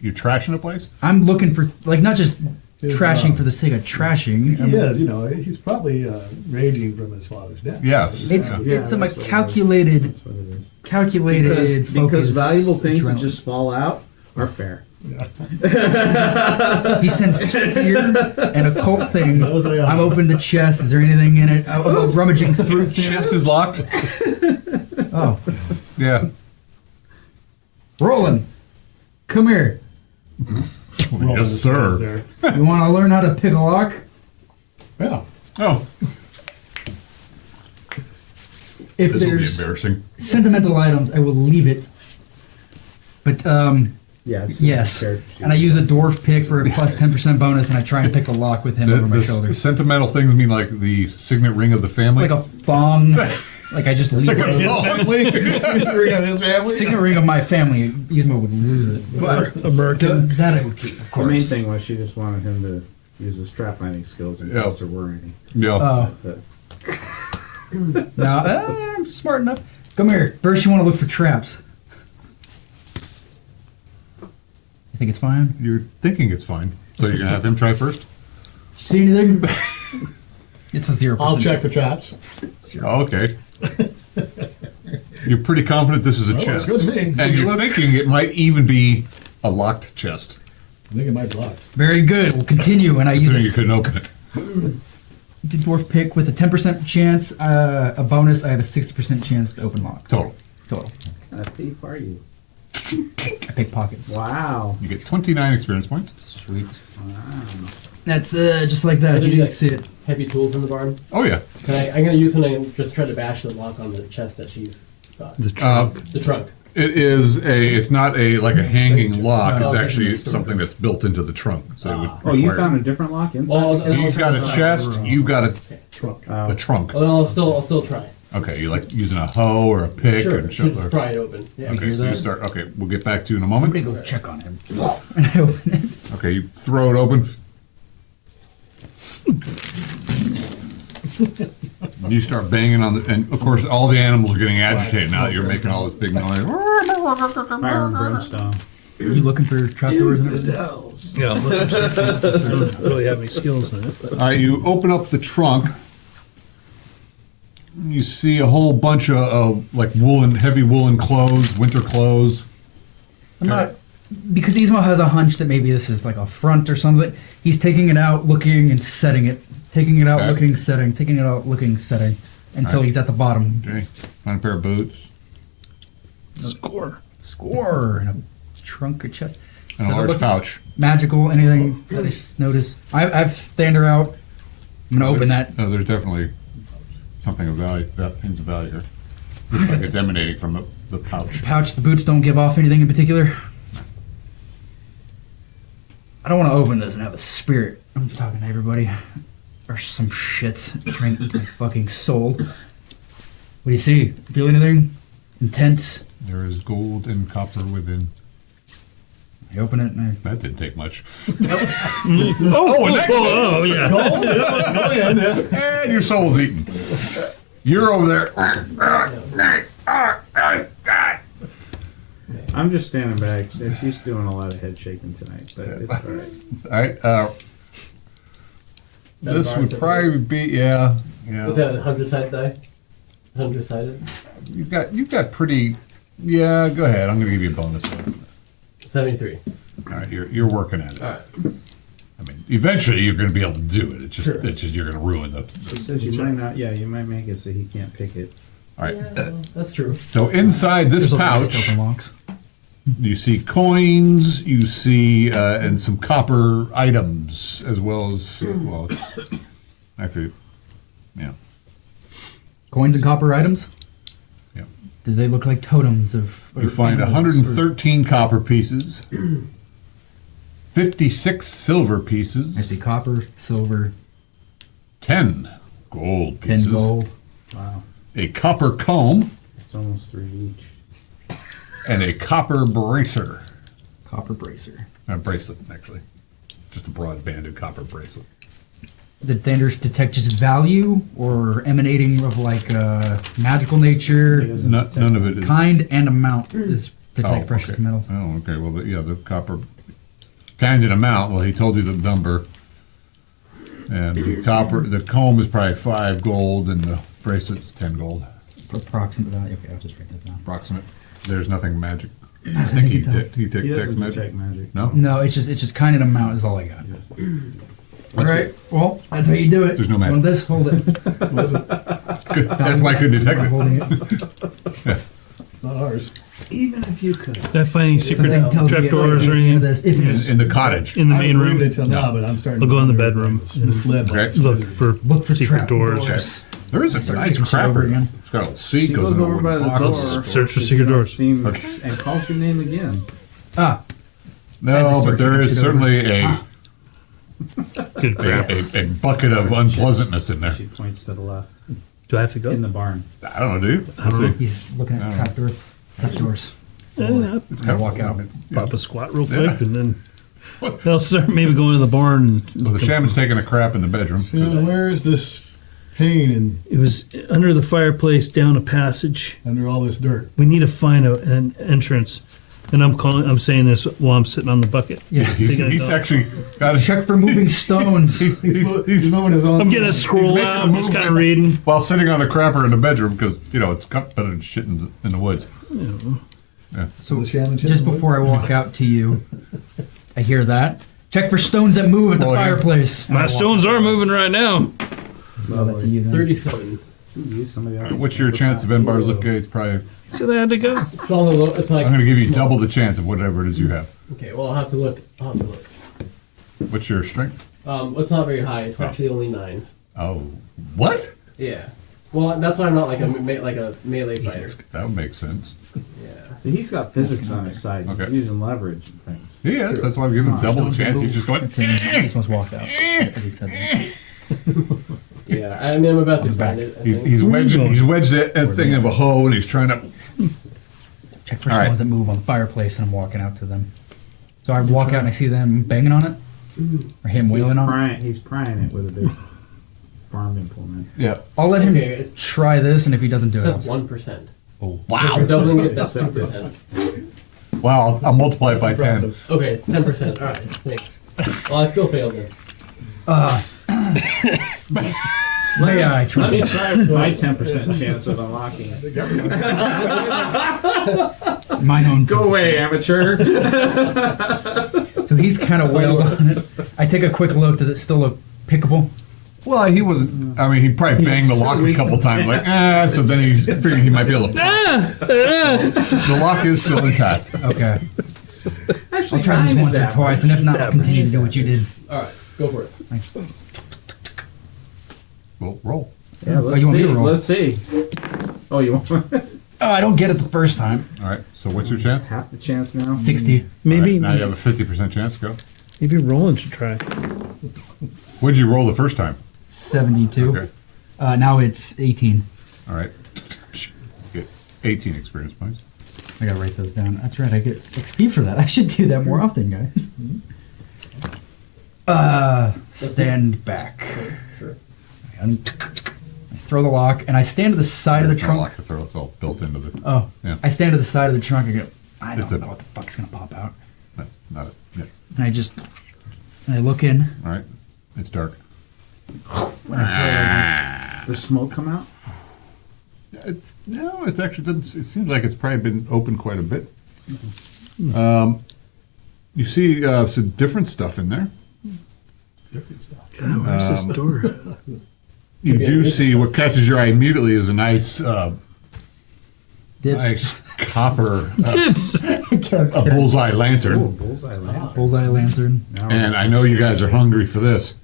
You trashing a place? I'm looking for like not just His, trashing for the sake of trashing. He is, he's probably raging from his father's death. Yeah. It's Yeah, it's a that's what it is. calculated That's what it is. calculated Because focus. valuable things that adrenaline. just fall out are fair. He sends fear and occult things. Those are- I'm open to chests. Is there anything in it? I'm rummaging through things. Chest is locked. Oh, Yeah. Roland, come here. Rolling Yes, his sir. hands there. You want to learn how to pick a lock? Yeah. Oh, If this will be there's embarrassing. sentimental items, I will leave it. But Yes. yes, and I use a dwarf pick for a plus 10% bonus, and I try and pick the lock with him over my shoulder, The sentimental things mean like the signet ring of the family. like a thong Like I just leave His it. family? Signature ring on his family? Signet ring of my family, Ismo would lose it. But American. that I would keep, of The course. main thing was she just wanted him to use his trap finding skills in Yeah. case there were any. Yeah. Oh, But no, I'm smart enough. Come here. First, you want to look for traps. You think it's fine? You're thinking it's fine. So you're gonna have him try first? See anything? It's a 0%. I'll check for traps. Oh, okay. You're pretty confident this is a Well, chest. it's good to me. And you're thinking it might even be a locked chest. I think it might block. Very good. We'll continue, and I use Assuming you a couldn't open it. dwarf pick with a 10% chance. A bonus, I have a 60% chance to open lock. Total. Total. what kind of thief are you? I pick pockets. Wow. You get 29 experience points. Sweet. Wow. That's just like that. Are there You any, didn't see it. heavy tools in the barn? Oh, yeah. I'm gonna use one and just try to bash the lock on the chest that she's got. The trunk. The trunk. It's not like a hanging lock. Oh, It's okay. actually something that's built into the trunk. So it would Oh, you require- found a different lock inside? Well, He's got a chest, you got Trunk. Oh. a trunk. Well, I'll still try. Okay, you like using a hoe or a pick Sure, and should shovel. pry it open. Yeah. Okay, hear so you that? start. Okay, we'll get back to you in a Somebody moment. go check on him. And I open it. Okay, you throw it open. You start banging on the, and of course, all the animals are getting agitated now that you're making all this big noise. Fire and brimstone. Are you looking for trapdoors and everything? Yeah, I'm looking for something. I don't really have any skills in it. All right, you open up the trunk. You see a whole bunch of like heavy woolen clothes, winter clothes. I'm not, because Ismo has a hunch that maybe this is like a front or something. He's taking it out, looking and setting it. Taking it out, Okay. looking, setting. Taking it out, looking, setting. Until Alright. he's at the bottom. Okay, find a pair of boots Score. Score. And a trunk or chest. and a Does it large look- pouch. Magical, anything that I notice. I've stand her out. I'm going to open that. No, there's definitely something of value. Things of value here. Looks like it's emanating from the pouch. Pouch, the boots don't give off anything in particular. I don't want to open this and have a spirit. I'm just talking to everybody. Or some shit trying to eat my fucking soul. What do you see? Feel anything? Intense? There is gold and copper within. I open it and That didn't take much. Oh, yeah. Oh, yeah. And your soul's eaten. You're over there. I'm just standing back. She's doing a lot of head shaking tonight, but it's all right. All right. This would probably be Was yeah. that a 100-sided die? 100-sided? You've got pretty. Yeah, go ahead. I'm going to give you a bonus. 73. All right, you're working at it. All right. I mean, eventually you're going to be able to do it. It's just Sure. you're going to ruin the. She says you might not. Yeah, you might make it so he can't pick it. All right. Yeah, well, that's true. So inside this there's a ways to pouch, open locks. you see coins. You see and some copper items as well as well. Actually, yeah. Coins and copper items? Yeah. Does they look like totems of? You find animals or- 113 copper pieces, 56 silver I pieces, see copper, silver, 10 gold 10 pieces, gold. Wow, a copper comb, it's almost 3 each. and a copper bracer. Copper bracer. A bracelet, actually. Just a broad banded copper bracelet. Did Thanders detect just value or emanating of like magical nature? None of it is. Kind and amount is detect Oh, precious okay. metals. Oh, okay. Well, the copper kind and amount. Well, he told you the number. And the comb is probably 5 gold, and the bracelet's 10 gold. Approximate value. Okay, I'll just write that down. Approximate. There's nothing magic. I think he detects He magic. doesn't detect magic. No? No, it's just kind and amount is all I got. All That's right. Well, that's how you do it. There's no On magic. this, hold it. Good. That's why I couldn't detect I'm it. holding it. It's not ours. Even if you could. Did I find any secret Something tells me trapdoors or at the end of anything? this. If In the cottage. In the I main believed room? it till now, but I'm starting. We'll go in the wonder if bedroom I was misled by Okay. this Look wizard. for Look for secret trap doors. doors. There is a Start nice taking shit over crapper. again. It's got a little seat, She goes goes in a over by wooden the box. door. Search for secret doors. Okay. And calls your name again. Ah, As I No, start but there taking is shit over. certainly Good crap. a bucket of unpleasantness in there. She points to the left. Do I have to go? Oh. In the barn. I don't know, do you? I don't know. He's looking at trapdoor. Trapdoors. Yeah, I walk out. pop a squat real quick, and then they'll start maybe going to the barn. Well, the shaman's taking a crap in the bedroom. Now, where is this hanging It was under the fireplace, down a passage. under all this dirt? We need to find an entrance. And I'm saying this while I'm sitting on the bucket. Yeah. He's actually got a Check for moving stones. He's moving his own. I'm getting a scroll making out. a I'm just kind of movement. reading. while sitting on the crapper in the bedroom because it's better than shit in the woods. So The shaman shit just in the before I walk out to you, I hear that. Check for stones that move at the Oh, yeah. fireplace. My stones are moving right now. Well, that's you then. 37. Use somebody else. What's your chance of Enbar's lift gates? Probably. So they had to go. It's on the low. It's like. I'm going to give you double the chance of whatever it is you have. Okay, well I'll have to look. I'll have to look. What's your strength? It's not very high. It's actually only 9. Oh, what? Yeah. Well, that's why I'm not like a melee fighter. That would make sense. Yeah. He's got physics on his side. Okay. He's using leverage and things. He is. That's why I'm giving him double the chance. He's just going. It's in. He's almost walked out as he said that. Yeah. I mean, I'm about to find it. I think. He's wedged that thing of a hoe, and he's trying to. Check for All right. stones that move on the fireplace, and I'm walking out to them. So I walk out and I see them banging on it, or him wheeling on it. He's prying it with a big farm implement. Yeah. I'll let him Okay, it's- try this, and if he doesn't do It it, says I'll- 1%. oh, If you're doubling it, that's 2%. Wow. I'll multiply it by 10. Impressive. Okay, 10%. All right, thanks. Well, I still failed then. may I try? My 10% chance of unlocking it. Mine own. Go away, amateur. So he's kind of wailed on it. I take a quick look. Does it still look pickable? Well, he wasn't. I mean, he probably banged the lock a couple times, like So then he figured he might be able to. The lock is still intact. Okay. I'll try this once or twice, and if not, I'll continue to do what you did. All right, go for it. Well, roll. Yeah, Oh, you want me to roll? Let's see. Oh, you want Oh, I don't get it the first time. All right. So what's your chance? half the chance now? 60. Maybe All right, now you have a 50% chance. Go. maybe Roland should try. What'd you roll the first time? 72. Okay. Now it's 18. All right. Get 18 experience points. I gotta write those down. That's right, I get XP for that. I should do that more often, guys. Stand back. Sure. I throw the lock, and I stand to the side of the It's not trunk. lock, it's all built into the. Oh, Yeah. I stand to the side of the trunk and go, I It's don't a- know what the fuck's gonna pop out. No, not it. Yeah. And I look in. All right. It's dark. When I Does smoke come out? No, it actually doesn't. It seems like it's probably been open quite a bit. You see some different stuff in there. God, where's this door? You Yeah, do it's- see what catches your eye immediately is a nice, Dibs. nice copper, Tips. a bullseye Oh, lantern. bullseye lamp. Bullseye lantern. Now And I know you guys are hungry for this.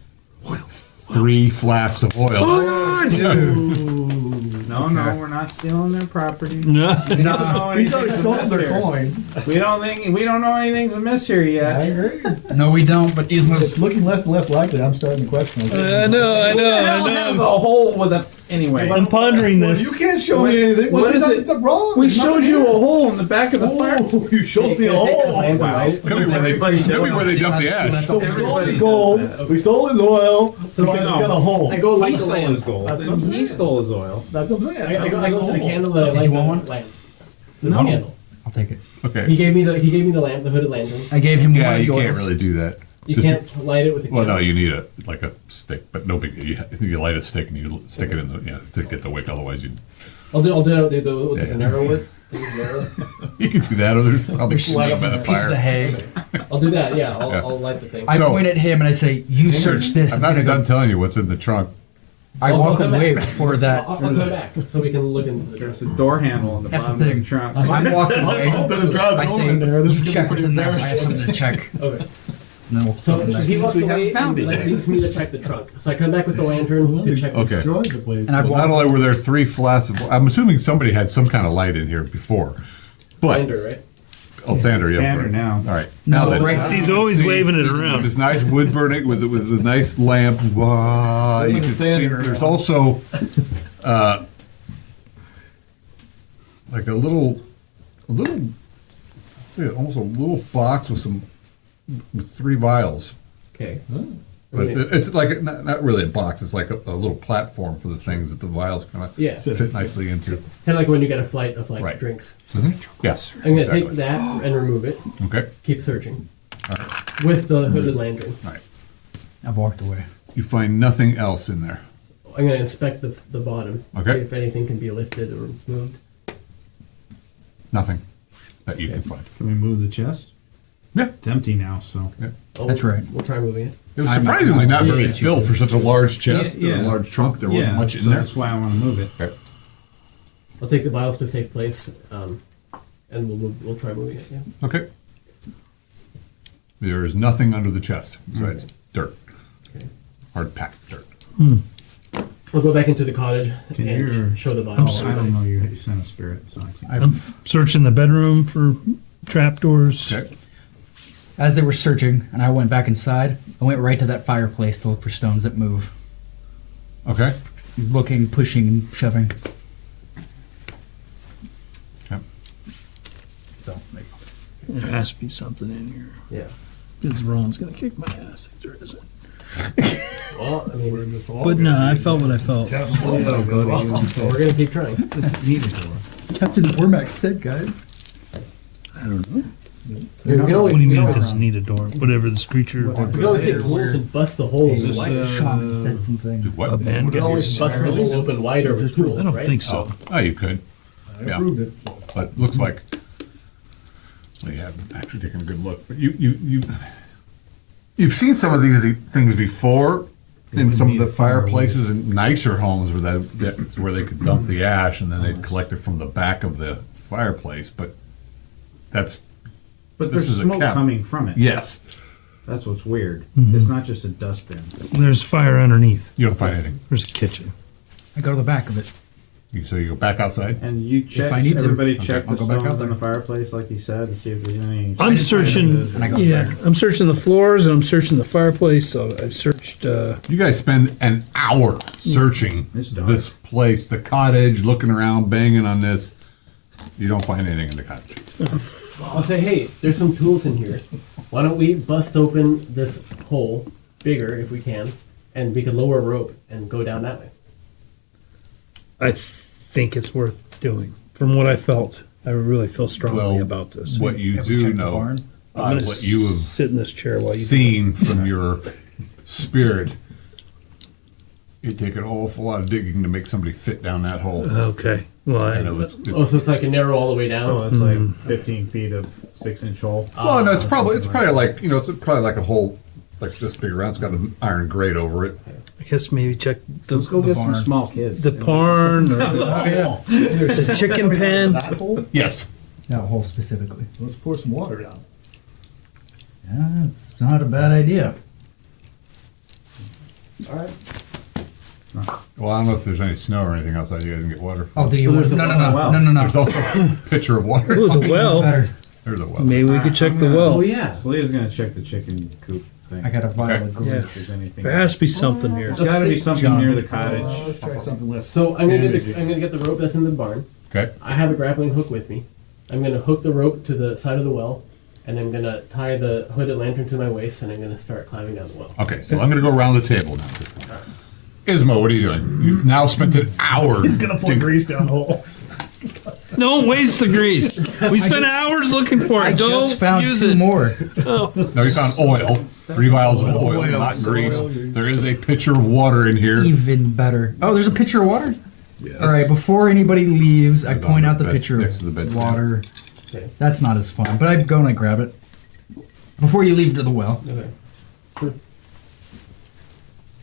3 flasks of oil. No, we're not stealing their property. No. He's always stolen their coin. We don't know anything's amiss here I yet. agree. No, we don't, but It's Ismo's looking less and less likely. I'm starting to question. I know. There's a hole with a. Anyway. I'm pondering Well, this. you can't show me anything. What What's is nothing's wrong? We There's showed nothing you a here. hole in the back of the fire. Oh, you showed me a hole. Wow. Could be where they dumped the ash. So we stole his gold. We stole his oil. So he's got a hole. I go light He the stole his lamp. gold. That's what I'm saying. He stole his oil. That's what I'm saying. I go to the candle and I Did light you the want one? lamp. The No. candle. I'll take it. He Okay. gave me the lamp, the hooded lantern. I gave him one Yeah, of the you can't oils. really do that. You Just- can't light it with a Well, candle. no, you need a stick, but no big. You light a stick and you stick it in the to get the wick. Otherwise, I'll do with Yeah. the narrow wood. Narrow. you can do that. Or there's probably snakes by the Pieces of fire. hay. I'll do that. Yeah, Yeah. I'll light the thing. I So- point at him and I say, "You search this." I'm and not I go- done telling you what's in the trunk. I I'll walk come away back. before that. I'll come back so we can look into the There's dress. a door handle in the That's the bottom of thing. the trunk. I'm walking away. Open the drive I door say, in there. This is "You gonna check be what's pretty in there. I have embarrassing. something to check." Okay. And then we'll So come back. he walks we haven't away found and it. leaves me to check the trunk. So I come back with the lantern to check the Okay. Destroyed the place. And I'd Well, walk. not only were there 3 flasks of, I'm assuming somebody had some kind of light in here before, but Thander, right? Thander, yeah. Standard right. now. All right. No, Now then, right. He's always see, waving it with around. this nice wood burning with a nice lamp. Wow, you can see standing there's around. also like a little, say almost a little box with 3 vials. Okay. But it's like not really a box. It's like a little platform for the things that the vials kind of Yeah. fit nicely into. Kind of like when you get a flight of like Right. drinks. Yes. I'm gonna exactly. take that and remove it. Okay. Keep searching. With the hooded lantern. All right. I've walked away. You find nothing else in there. I'm gonna inspect the bottom. Okay. See if anything can be lifted or moved. Nothing that you can find. Can we move the chest? Yeah. It's empty now, so. Oh, That's right. We'll try moving it. It was surprisingly not very Yeah. filled for such a large chest Yeah. and a large trunk. There wasn't much in so there. that's why I want to move it. Okay. I'll take the vials to a safe place, and we'll try moving it. Yeah. Okay. There is nothing under the chest besides dirt, Okay. hard packed dirt. We'll go back into the cottage Can and you- show the vials. I don't know, you sent a spirit, so I can't. I'm searching the bedroom for trapdoors. Okay. As they were searching, and I went back inside, I went right to that fireplace to look for stones that move. Okay. Looking, pushing, and shoving. Okay. So, there you go. There has to be something in here. Yeah. Because Ron's going to kick my ass if there isn't. Well, I mean, But no, I felt what I felt. we're gonna keep trying. Captain Wormack said, guys. I don't know. We can always, What do you we mean can it doesn't always, need a door? Whatever this creature. we can always take tools and bust the holes Is this, wide. Sean said some things. Do what? A band We can always bust the hole open wider with tools, I don't right? think so. Oh, you could. I Yeah. approved it. But looks like well, you haven't actually taken a good look. But you've seen some of these things before in some of the fireplaces in nicer homes where they could dump the ash and then they'd collect it from the back of the fireplace. But that's But This there's is a smoke cap. coming from it. yes. That's what's weird. Mm-hmm. It's not just a dustbin. There's fire underneath. You don't find anything. There's a kitchen. I go to the back of it. So you go back outside. And you check, I need to. everybody Okay, check I'll the go back out stones there. in the fireplace, like you said, to see if there's any. I'm searching. And I go Yeah, back. I'm searching the floors and I'm searching the fireplace. So I've searched. You guys spend an hour searching It's dark. this place, the cottage, looking around, banging on this. You don't find anything in the cottage. I'll say, hey, there's some tools in here. Why don't we bust open this hole bigger if we can, and we can lower a rope and go down that way. I think it's worth doing. From what I felt, I really feel strongly Well, about this. What you Have we do checked the know, barn? I'm gonna what you have sit in this chair while you do seen from your spirit, it'd take an awful lot of digging to make somebody fit down that hole. it. Okay. Well, And it was, Oh, so it's like a narrow all the way down. So it's like 15 feet of 6-inch hole. well, no, it's probably like it's probably like a hole like this big around. It's got an iron grate over it. I guess maybe check the, Let's go get some barn. small kids. the barn or the chicken pen. That hole? Yes. That hole specifically. Let's pour some water down. Yeah, it's not a bad idea. All right. Well, I don't know if there's any snow or anything outside. You guys can get water. Oh, do you want? There's a No, no, well. no, no, no, There's no. also a pitcher of water. Ooh, the well. Better. There's a well. Maybe we could check the Oh well. yeah. Leah's gonna check the chicken coop thing. I got a vial Okay. of See grease. if there's anything. There has to be something here. There's gotta be something John. near the cottage. Let's try something less. So I'm gonna get the rope that's in the barn. Okay. I have a grappling hook with me. I'm gonna hook the rope to the side of the well, and I'm gonna tie the hooded lantern to my waist, and I'm gonna start climbing down the well. Okay. So I'm going to go around the table now. Ismo, what are you doing? You've now spent an hour. Gonna pour grease down the hole. Don't waste the grease. We spent hours looking for I it. Don't just found use 2 it. more. No, you found oil. 3 vials of oil, not grease. There is a pitcher of water in here. Even better. Oh, there's a pitcher of water? Yes. All right, before anybody leaves, I Right point on out the the pitcher next to the of bedstand. water. Okay. That's not as fun, but I go and I grab it. Before you leave to the well. Okay.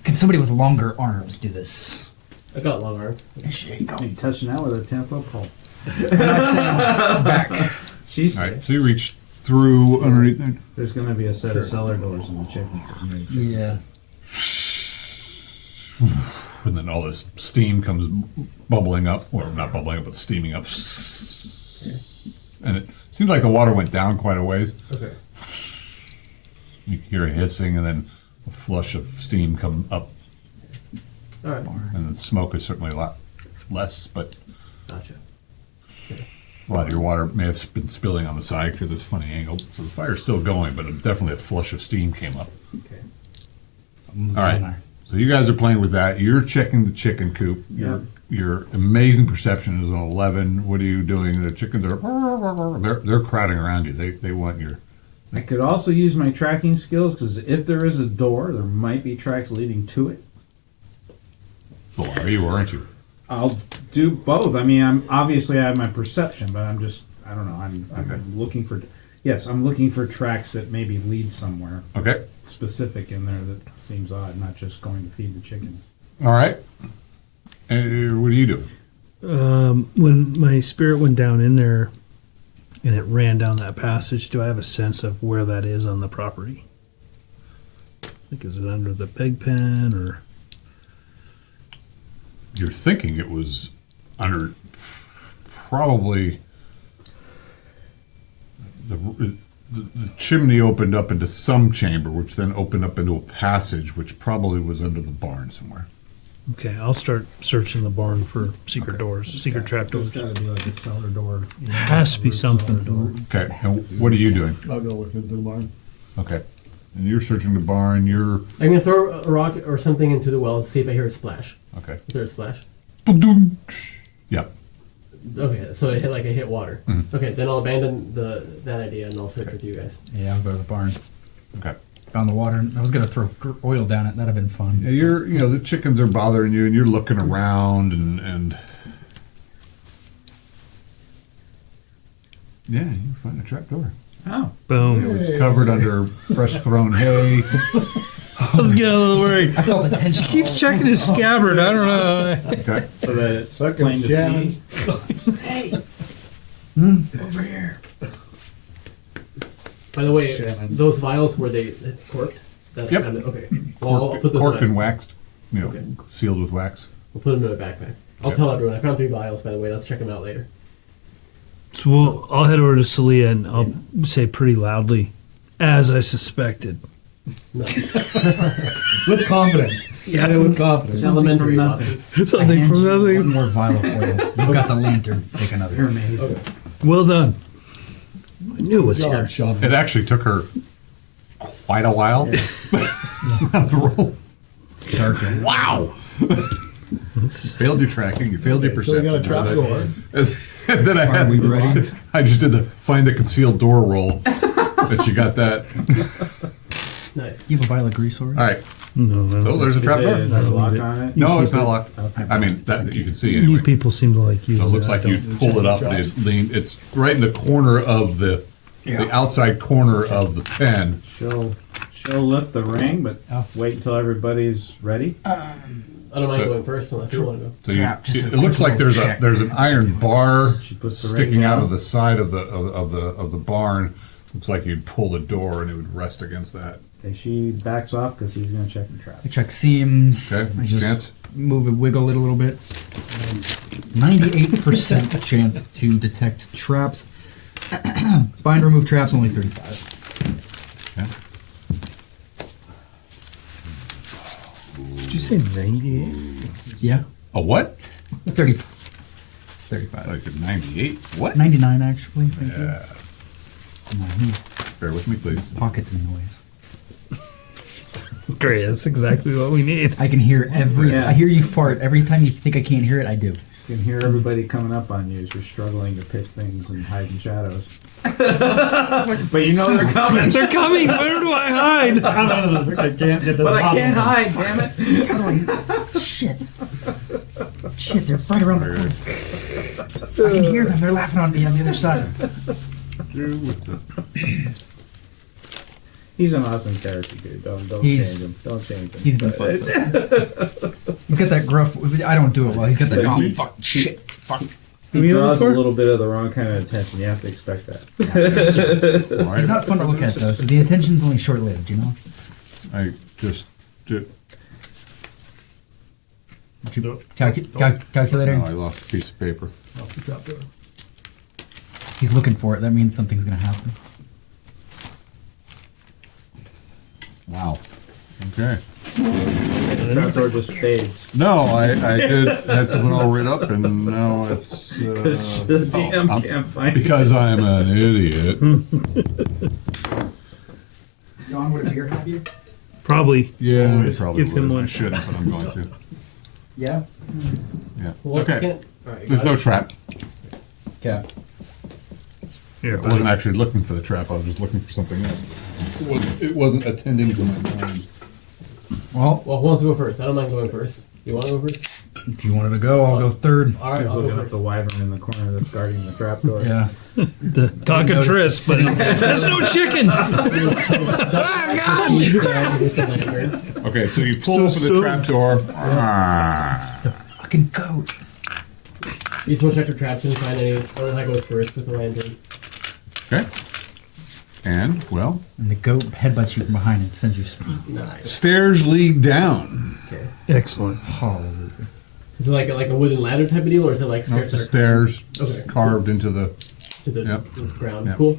Can somebody with longer arms do this? I got long arms. There you go. You touching that with a 10-foot pole. I'm not standing back. She's, All right. So you reach through underneath there. there's gonna be a set of cellar doors in the chicken coop. Yeah. And then all this steam comes bubbling up, or not bubbling up, but steaming up. And it seems like the water went down quite a ways. Okay. You hear a hissing, and then a flush of steam come up, All right. and the smoke is certainly a lot less, but Gotcha. a lot of your water may have been spilling on the side because it's a funny angle. So the fire's still going, but definitely a flush of steam came up. Okay. Something's All down right. there. So you guys are playing with that. You're checking the chicken coop. Your amazing perception is an 11. What are you doing? The chickens are they're crowding around you. They want your. I could also use my tracking skills because if there is a door, there might be tracks leading to it. Well, are you or aren't you? I'll do both. I mean, I have my perception, but I don't know. Okay. I'm looking for. Yes, I'm looking for tracks that maybe lead somewhere Okay. specific in there that seems odd, not just going to feed the chickens. All right. And what are you doing? When my spirit went down in there and it ran down that passage, do I have a sense of where that is on the property? Like, is it under the pig pen or? You're thinking it was under probably the chimney opened up into some chamber, which then opened up into a passage, which probably was under the barn somewhere. Okay, I'll start searching the barn for secret doors, secret trap doors. There's got to be like a cellar door. Has to be something. Okay. And what are you doing? I'll go with the barn. Okay. And you're searching the barn. You're I'm gonna throw a rock or something into the well to see if I hear a splash. okay. Is there a splash? Yeah. Okay, so it hit water. Mhm. Okay, then I'll abandon that idea and I'll search with you guys. Yeah, I'll go to the barn. Okay. Found the water. I was gonna throw oil down it. That'd have been fun. Yeah, the chickens are bothering you, and you're looking around, and yeah, you find a trap door. Oh, Boom. It's covered under fresh thrown hay. Let's get a little worried. I felt the tension. Keeps checking his scabbard. I don't know. Okay. so that it's Second plain to Shannon's. see. Over here. By the way, Shannon's. those vials were they corked? That's Yep. kind of okay. Well, I'll put those Corked in and my, waxed, Okay. sealed with wax. we'll put them in my backpack. I'll Okay. tell everyone. I found 3 vials, by the way. Let's check them out later. So I'll head over to Celia and I'll say pretty loudly, as I suspected. Nice. With confidence. Yeah. Say with confidence. It's elementary. from Bobby. nothing. Something I from hand you nothing. One more vial of oil. You've got the lantern. Take another. You're amazed. Okay. Well done. I knew it was Good here. job, Sean. It actually took her quite a while to roll. Darker. Wow. Failed your tracking. You failed your So we perception. got a trap door. And then I Are had we ready? I just did the find a concealed door roll. But you got that. Nice. You have a vial of grease already? Uh, All right. No, So there's a trap door. Is there a lock on it? No, it's not locked. Okay. I mean, that you can see You anyway. people seem to like using So it looks that, like you don't pull it up, Traps. you lean. It's right in the corner of the outside corner of the pen. She'll lift the ring, but wait until everybody's ready. I don't mind So- going first unless you want to go. So Trap, just a it looks quick like there's little a check. there's an iron bar She puts the sticking ring out down. of the side of the barn. Looks like you'd pull the door and it would rest against that. Okay, she backs off because he's going to check the trap. I check seams. Okay, I just chance? move it, wiggle it a little bit. 98% chance to detect traps. Find, remove traps, only 35. Okay. Did you say 98? Yeah, A what? 35. It's 35. Like a 98? What? 99 actually. Thank you. Yeah. Come on, he's Bear with me, please. pockets of noise. Great, that's exactly what we need. I can hear every. Yeah. I hear you fart every time you think I can't hear it. I do. You can hear everybody coming up on you as you're struggling to pick things and hide in shadows. But you know they're coming. They're coming! Where do I hide? I can't get to the But I bottom can't of it. hide, damn it. How do I? Shit. Shit, they're right around the corner. I can hear them. They're laughing on me on the other side. He's an awesome character, dude. Don't He's- change him. Don't change him. He's been fun. He's got that gruff. I don't do it well. He's got that. Oh, fuck, shit, fuck. He draws a little bit of the wrong kind of attention. You have to expect that. All right. He's not fun to look at though. So the attention's only short-lived. You know. I just did. Calculator. No, I lost a piece of paper. Off the trap door. He's looking for it. That means something's gonna happen. Wow. Okay. The trapdoor just fades. No, I had something all written up, and now it's Because the DM I'm- can't find because I'm an idiot. John, would a beer have you? Probably. Yeah, I Always probably give him would. one. I shouldn't, but I'm going to. Yeah. Yeah. Well, Okay. all right, There's got no it. trap. Okay. Here, I wasn't actually looking for the trap. I was just looking for something else. It wasn't attending to my mind. Well, Well, who wants to go first? I don't mind going first. You want to go first? if you wanted to go, I'll go third. All right, He's I'll go looking at first. the wyvern in the corner that's guarding the trapdoor. Yeah. the talking noticed Tris, but sitting- that's no chicken. With the lantern. Okay, so you pull for the trap door. Fucking goat. Ismo check for traps and find any. I don't know how goes first with the lantern. Okay. And, well, And the goat headbutts you from behind and sends you speed. stairs lead down. Okay. Excellent. Hallelujah. Is it like a wooden ladder type of deal, or is it like No, stairs it's the that are stairs Okay. carved into the, to the Yep. ground? Yep. Cool.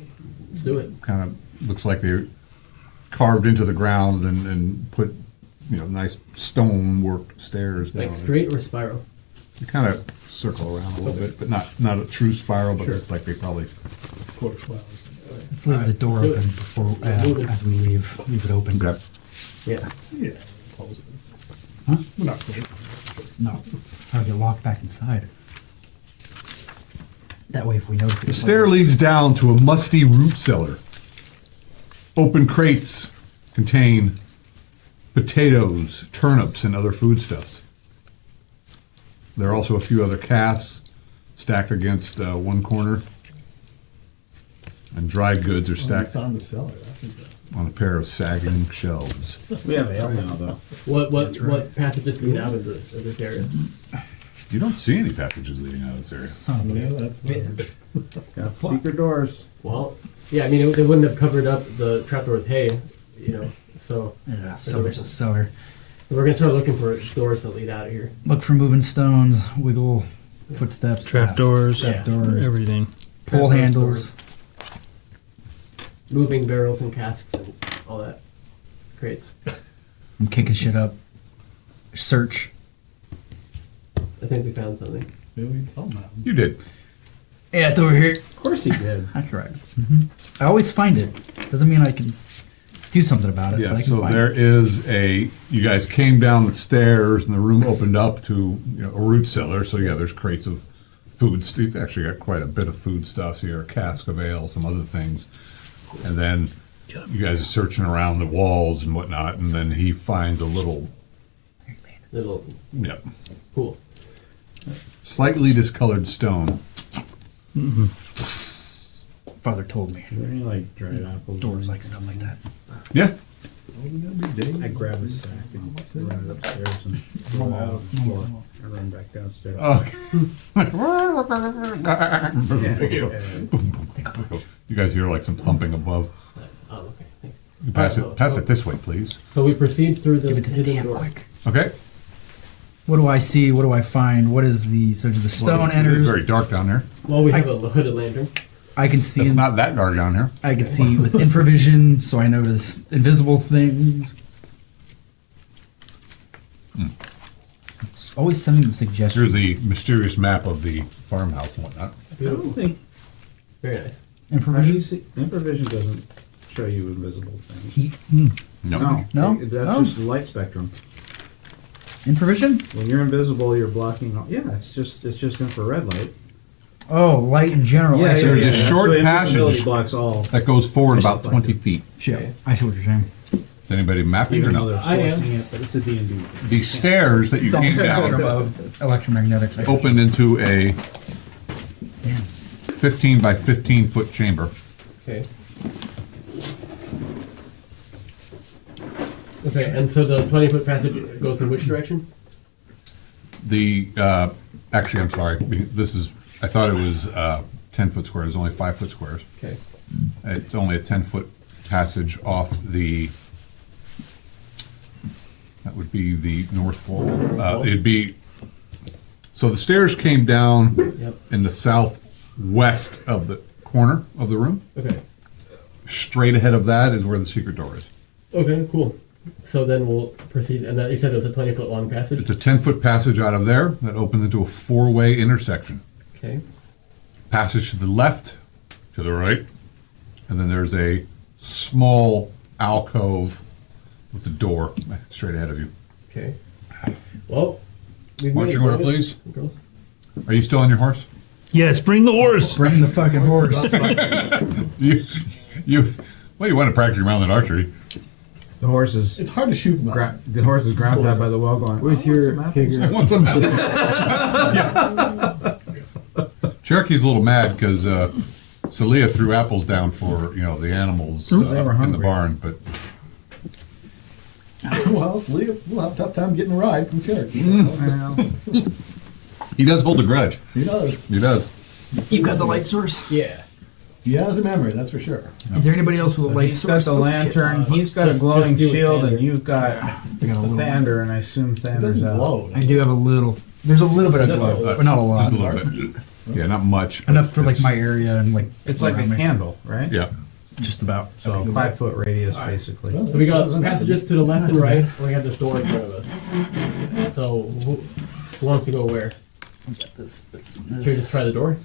Let's do it. kind of, looks like they're carved into the ground and put, nice stone work stairs down. Like straight or spiral? You kind of circle around a little bit, but not a true spiral, but Sure. it's like they probably, Quarter well. Let's leave the door let's do it. open before Moving. as we leave. Leave it open. okay. Yeah. Yeah, close it. Huh? We're not close. No. It's how to get locked back inside. That way, if we notice it. The stair leads down to a musty root cellar. Open crates contain potatoes, turnips, and other foodstuffs. There are also a few other casks stacked against one corner. And dried goods are We stacked found the cellar, that's interesting. on a pair of sagging shelves. We have ale now, though. What passages lead out of this area? You don't see any packages leading out of this area. Son of a Yeah, that's Got secret doors. Well, yeah, I mean, they wouldn't have covered up the trapdoor with hay, so yeah, cellar's a cellar. we're gonna start looking for doors that lead out of here. Look for moving stones, wiggle footsteps, Trapdoors, trapdoors, everything. pull Trapdoors, handles. Moving barrels and casks and all that. Crates. I'm kicking shit up. Search. I think we found something. Maybe something happened. You did. Yeah, it's over here. Of course he did. That's right. I always find it. Doesn't mean I can do something about it. Yeah, but I can so find there it. is you guys came down the stairs and the room opened up to a root cellar. So yeah, there's crates of food. It's actually got quite a bit of food stuff here, a cask of ale, some other things. And then you guys are searching around the walls and whatnot, and then he finds a little, Little cool. slightly discolored stone. Father told me. Is there any, like, dried apples? Doors like stuff like that. Yeah. I grab a sack and run it upstairs and throw it out on the floor. I run back downstairs. You guys hear like some thumping above. Nice. Oh, okay. Thanks. You pass Alright, it. Pass it this way, please. So we proceed through the Give it to the hidden damn door. quick. Okay. What do I see? What do I find? What is the so the stone It's enters? very dark down there. Well, we have a hooded lantern. I can see. It's not that dark down here. I can see with infravision, so I notice invisible things. It's always sending the suggestion. Here's the mysterious map of the farmhouse and whatnot. I don't think. Very nice. How do you Infravision, see? Infravision doesn't show you invisible things. heat. No. No? That's Oh. just the light spectrum. Infravision. When you're invisible, you're blocking. Yeah, it's just infrared light. Oh, light in general. I see what There's you're a saying. short So invisibility passage blocks all. that goes forward about Reflective. 20 feet. Shit, I see what you're saying. Is anybody mapping or Even though no? they're I am. sourcing it, but it's a D&D. The stairs that you Don't came spectrum down of electromagnetics. opened into a Damn. 15 by 15 foot chamber. Okay. Okay, and so the 20-foot passage goes in which direction? The actually, I'm sorry. I thought it was 10-foot squares. It's only 5-foot squares. Okay. It's only a 10-foot passage off the. That would be the north wall. It'd be. So the stairs came down Yep. in the southwest of the corner of the room. Okay. Straight ahead of that is where the secret door is. Okay, cool. So then we'll proceed, and you said it was a 20-foot long passage? It's a 10-foot passage out of there that opens into a 4-way intersection. Okay. Passage to the left, to the right, and then there's a small alcove with a door straight ahead of you. Okay. Well, we've Why don't made you go up, progress, please? girls. Are you still on your horse? Yes, bring the horse. Bring the fucking horse. Well, you want to practice your mounted archery. The horse is It's hard to shoot from out. the horse is ground tied by the well going. Where's your figure? I want some yeah. Cherokee's a little mad because Celia threw apples down for the animals They were in the hungry. barn, but Well, Lee, we'll have a tough time getting a ride from Cherokee. he does hold a grudge. He does. He does. You got the light source? Yeah. He has a memory, that's for sure. Is there anybody else with a light He's got source? the lantern. He's got a Just glowing do it, shield, Thander. and you've got I got a the little. Thander, and I assume It Thander's doesn't out. glow. I do have a little. There's a little bit of Doesn't glow, glow. but not a lot. Just a little bit. Yeah, not much. but Enough for like it's- my area and like. It's like a around me. candle, right? Yeah. Just about. So 5-foot radius, basically. Well, So we got doesn't passages to the left and right, and we have this door in front of us. So who wants to go where? This, Should we just try the door?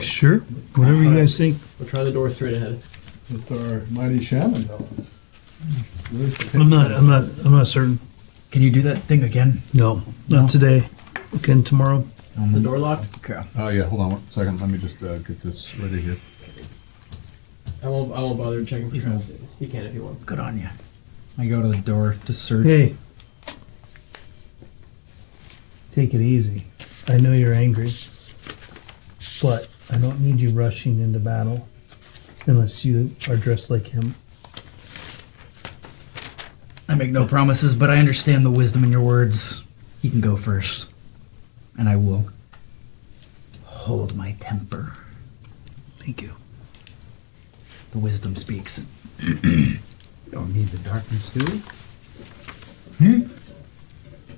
Sure. Whatever you guys think. We'll try the door straight ahead. With our mighty shaman dogs. I'm not certain. Can you do that thing again? No, not today. Again tomorrow. The door locked? Okay. Oh yeah. Hold on 1 second. Let me just get this ready here. I won't bother checking for traps. You can if you want. Good on you. I go to the door to search. Hey. Take it easy. I know you're angry. But I don't need you rushing into battle unless you are dressed like him. I make no promises, but I understand the wisdom in your words. He can go first. And I will hold my temper. Thank you. The wisdom speaks. We don't need the darkness, do we?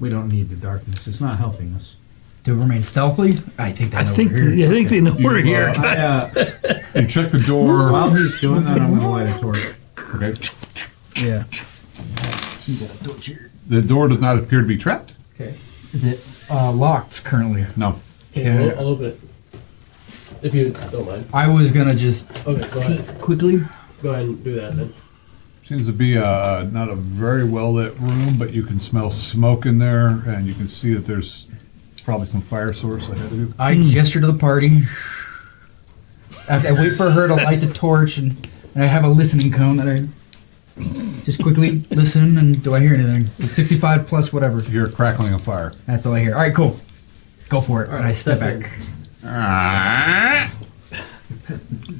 We don't need the darkness. It's not helping us. To remain stealthily? I think I think they know we're here, guys. You check the door. While he's doing that, I'm gonna light a torch. Okay. Yeah. The door does not appear to be trapped. Okay. Is it locked currently? No. Okay, Okay. I'll open it. If you don't mind. I was gonna just Okay, go ahead. quickly. Go ahead and do that then. Seems to be not a very well lit room, but you can smell smoke in there, and you can see that there's probably some fire source ahead of you. I gesture to the party. I wait for her to light the torch, and I have a listening cone that I just quickly listen. And do I hear anything? So 65 plus whatever. You hear a crackling of fire. That's all I hear. All right, cool. Go for it. All and I right, step step back.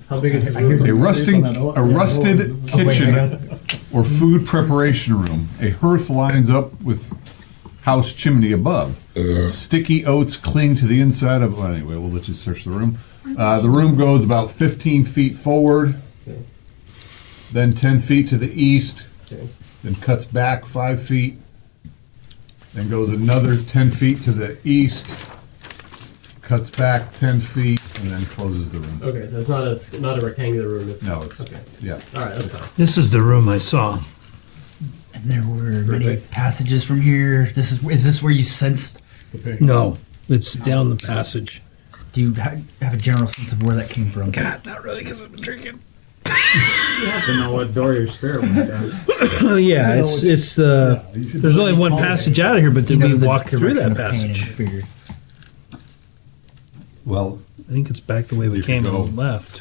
How big is the I hear room? A rusted kitchen or food preparation room. A hearth lines up with house chimney above. Sticky oats cling to the inside of. Well, anyway, we'll let you search the room. The room goes about 15 feet forward, Okay. then 10 feet to the east, Okay. then cuts back 5 feet, then goes another 10 feet to the east, cuts back 10 feet, and then closes the room. Okay, so it's not a rectangular room. It's No, it's, okay. yeah. All right, that's fine. This is the room I saw. And there were many Perfect. passages from here. Is this where you sensed? Okay. No, it's down the passage. Do you have a general sense of where that came from? God, not really, because I've been drinking. You have to know what door your spirit went down. Oh yeah, it's Yeah, you should there's only one follow passage out of here, but He did we knows the walk through direction that of pain and passage? fear. Well, I think it's back the way we You can came go. and left.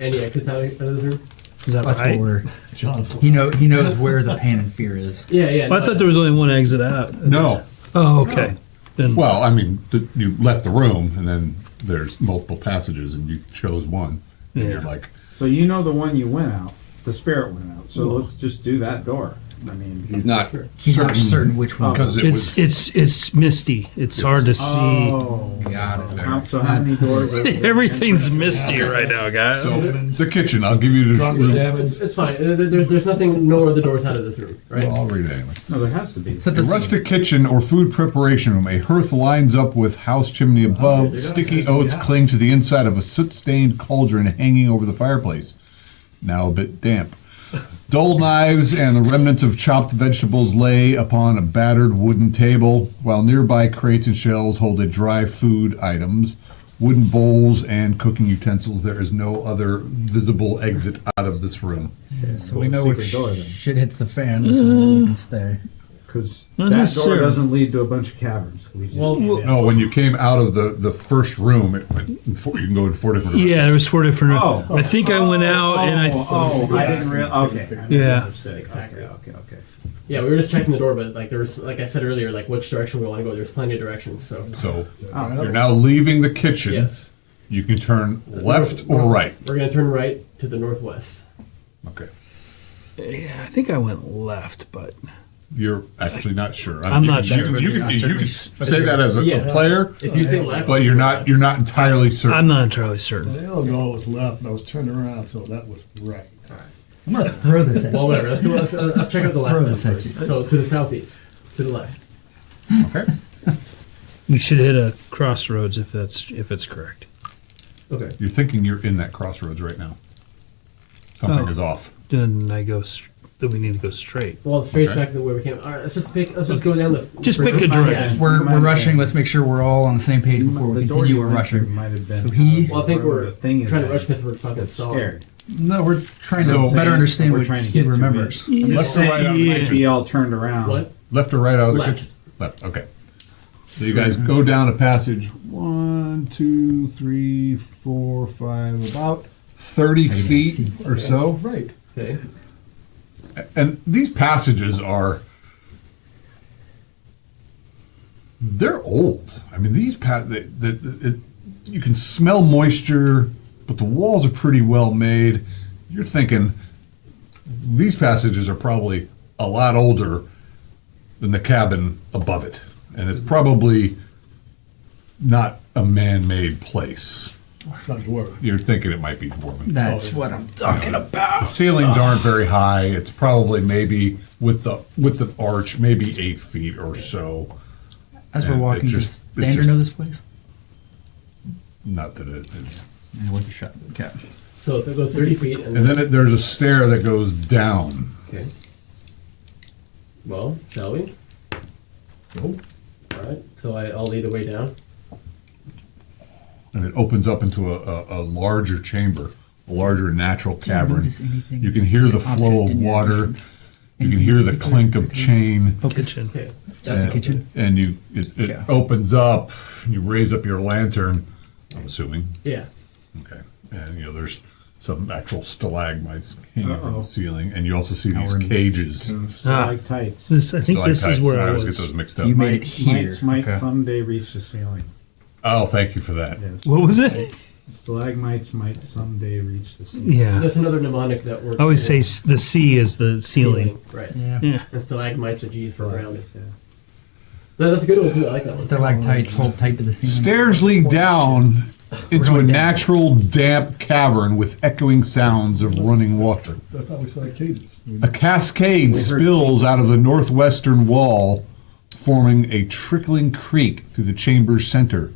Any exits out of this room? Is that That's right? what we're. John's He knows where the pain and fear is. Yeah, yeah. Well, I thought there was only one exit out. no. Oh, okay. Then Well, I mean, you left the room, and then there's multiple passages, and you chose one. And you're Yeah. like, So you know the one you went out. The spirit went out. So let's just do that door. I mean, he's not He's not certain which one. because it was. it's misty. It's hard to see. oh. Got it. So how many doors? Are there? Everything's misty right now, guys. So the kitchen. I'll give you the room. It's fine. There's nothing. No other doors out of this room, right? Well, I'll read it anyway. No, there has to be. It's not A the rustic kitchen or food preparation room. A hearth lines up with house chimney above. there Sticky does have to be oats a house. cling to the inside of a soot-stained cauldron hanging over the fireplace. Now a bit damp. Dull knives and the remnants of chopped vegetables lay upon a battered wooden table, while nearby crates and shelves hold a dry food items, wooden bowls, and cooking utensils. There is no other visible exit out of this room. So we know if secret door, then. shit hits the fan, this is where we can stay. Because Not that door necessarily. doesn't lead to a bunch of caverns. We just Well, came in. No, when you came out of the first room, it went in four, you can go in 4 different rooms. Yeah, there was 4 different. Oh. I think I went out and I. I didn't realize. Okay. I Yeah. misunderstood. Exactly. Okay. Yeah, we were just checking the door, but like there was, like I said earlier, like which direction we want to go. There's plenty of directions. So So Oh. you're now leaving the kitchen. yes, You can turn left or right. we're gonna turn right to the northwest. Okay. Yeah, I think I went left, but You're actually not sure. I'm you not can- sure. You can say that as a Yeah. player, If you say left, but you're not entirely certain. I'm not entirely certain. I don't know, it was left, and I was turning around, so that was right. I'm gonna throw this at Well, whatever. Let's go. Let's check out the left Throw then this at first. So to the southeast, to the left. Okay. We should hit a crossroads if it's correct. Okay. You're thinking you're in that crossroads right now. Something Oh. is off. Then I go. Then we need to go straight. Well, it's straight Okay. back to where we came. All right. Let's just go down the. Just pick a direction. We're Might have rushing. been. Let's make sure we're all on the same page before we The door continue. you We're went through rushing. might have been. So he- Well, I think we're the thing is trying to that rush because we're fucking got stalled. scared. No, we're trying to So- better understand We're what trying to he get to remembers. I'm Left just or saying, right out of the you might kitchen? be all turned around. What? Left or right out of the Left. kitchen? Left. Okay. So you guys go down a passage. 1, 2, 3, 4, 5, about 30 feet or so. Right. Okay. And these passages they're old. I mean, these you can smell moisture, but the walls are pretty well made. You're thinking these passages are probably a lot older than the cabin above it, and it's probably not a man-made place. It's not dwarven. You're thinking it might be dwarven. That's what I'm talking about. The ceilings aren't very high. It's probably maybe with the arch, maybe 8 feet or so. As we're And walking, it does just- it's Dander just- know this place? Not that it is. Yeah, what's the shot? Okay. So if it goes 30 feet, And then there's a stair that goes down. okay. Well, shall we? Nope. All right. So I'll lead the way down. And it opens up into a larger chamber, a larger natural cavern. notice anything You can hear the flow object of in your water. vision? You can hear the clink of chain. Focus. Kitchen. Okay. That's the kitchen. And it Yeah. opens up. You raise up your lantern, I'm assuming. Yeah. Okay. And there's some actual stalagmites hanging from Uh-oh. the ceiling. And you also see these Now we're in- cages. Like tights. I think this is Stalactites. where I I always was. get those mixed up. You made it here. Might Okay. someday reach the ceiling. Oh, thank you for that. Yes. What was it? Stalagmites might someday reach the ceiling. So Yeah. that's another mnemonic that works. I always say for the C is the ceiling. Right. Yeah. Yeah. And stalagmites are G's for ground. Yeah. No, that's a good one too. I like that one. Stalactites hold tight to the ceiling. Stairs lead down into a going down. natural, damp cavern with echoing sounds of running water. I thought we saw cages. A cascade spills out of the northwestern wall, forming a trickling creek through the chamber's center.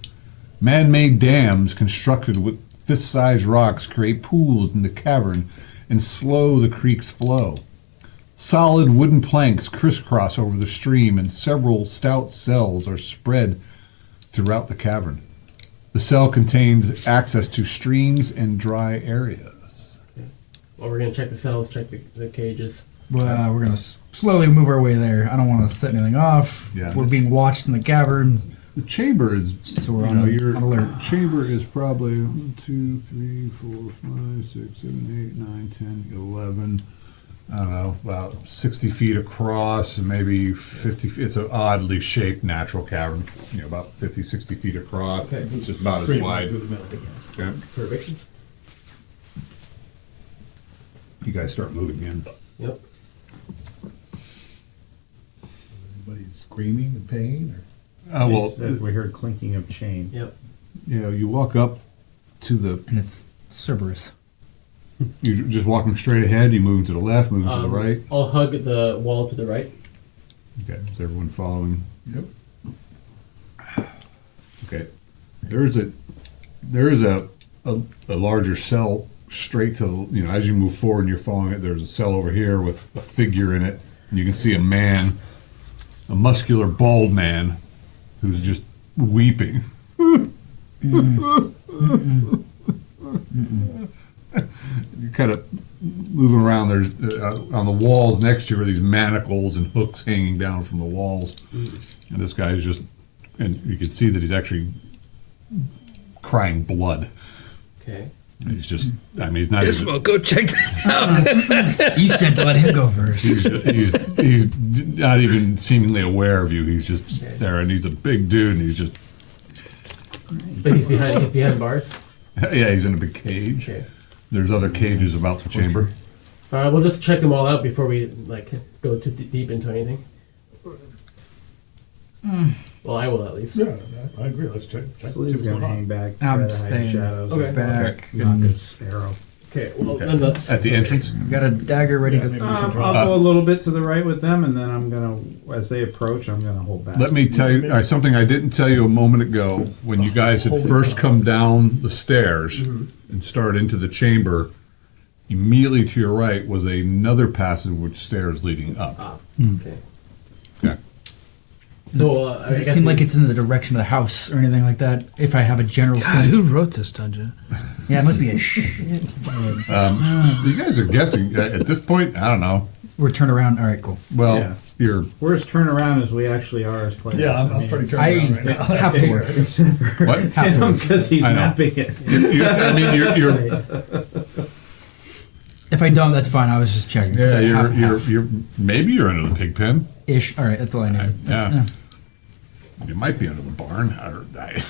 Man-made dams constructed with fist-sized rocks create pools in the cavern and slow the creek's flow. Solid wooden planks crisscross over the stream, and several stout cells are spread throughout the cavern. The cell contains access to streams and dry areas. Well, we're gonna check the cells, check the cages. Well, we're gonna slowly move our way there. I don't want to set anything off. Yeah. We're being watched in the cavern. The chamber is, So we're on alert. chamber is probably 1, 2, 3, 4, 5, 6, 7, 8, 9, 10, 11. I don't know, about 60 feet across and maybe 50 feet. It's an oddly shaped natural cavern, about 50, 60 feet across. Okay. It's just about as Pretty much wide. through the middle. Okay. Perfect. You guys start moving in. Yep. Everybody's screaming in pain, or Well, We heard clinking of chain. Yep. you walk up to the. And it's Cerberus. You're just walking straight ahead. You moving to the left, moving to the right. I'll hug the wall to the right. Okay, is everyone following? Yep. Okay, there is a larger cell straight to, as you move forward and you're following it, there's a cell over here with a figure in it. And you can see a man, a muscular, bald man, who's just weeping. You're kind of moving around. There's on the walls next to you are these manacles and hooks hanging down from the walls. And this guy's just, and you can see that he's actually crying blood. Okay. He's just, he's not Ismo, even, go check that out. You said to let him go first. he's not even seemingly aware of you. He's just there, and he's a big dude, and he's just, But he's behind bars. yeah, he's in a big cage. Okay. There's other cages about the chamber. We'll just check them all out before we go too deep into anything. Well, I will at least. Yeah, I agree. Let's check. So he's what's gonna going hang on. back. I'm try to hide staying shadows. Okay. back. Knock his arrow. Okay. Well, then let's. At the entrance? Got a dagger ready Yeah, to. maybe we should I'll draw. go a little bit to the right with them, and then I'm gonna, as they approach, I'm gonna hold back. Let me tell you something I didn't tell you a moment ago. When you guys had first come down the stairs and started into the chamber, immediately to your right was another passage with stairs leading up. Okay. Okay. So Does I it guess seem we- like it's in the direction of the house or anything like that? If I have a general God, sense. who wrote this dungeon? Yeah, it must be a shit. You guys are guessing at this point. I don't know. We're turned around. All right, cool. Well, Yeah. you're We're as turn around as we actually are as players. Yeah, I'm pretty turning I around right now. have to work. what? Have to work. Because he's I know. mapping it. You're If I don't, that's fine. I was just checking. yeah, Half- half. you're maybe you're under the pig pen. Ish. All right, that's all I need. Yeah. You might be under the barn. All right.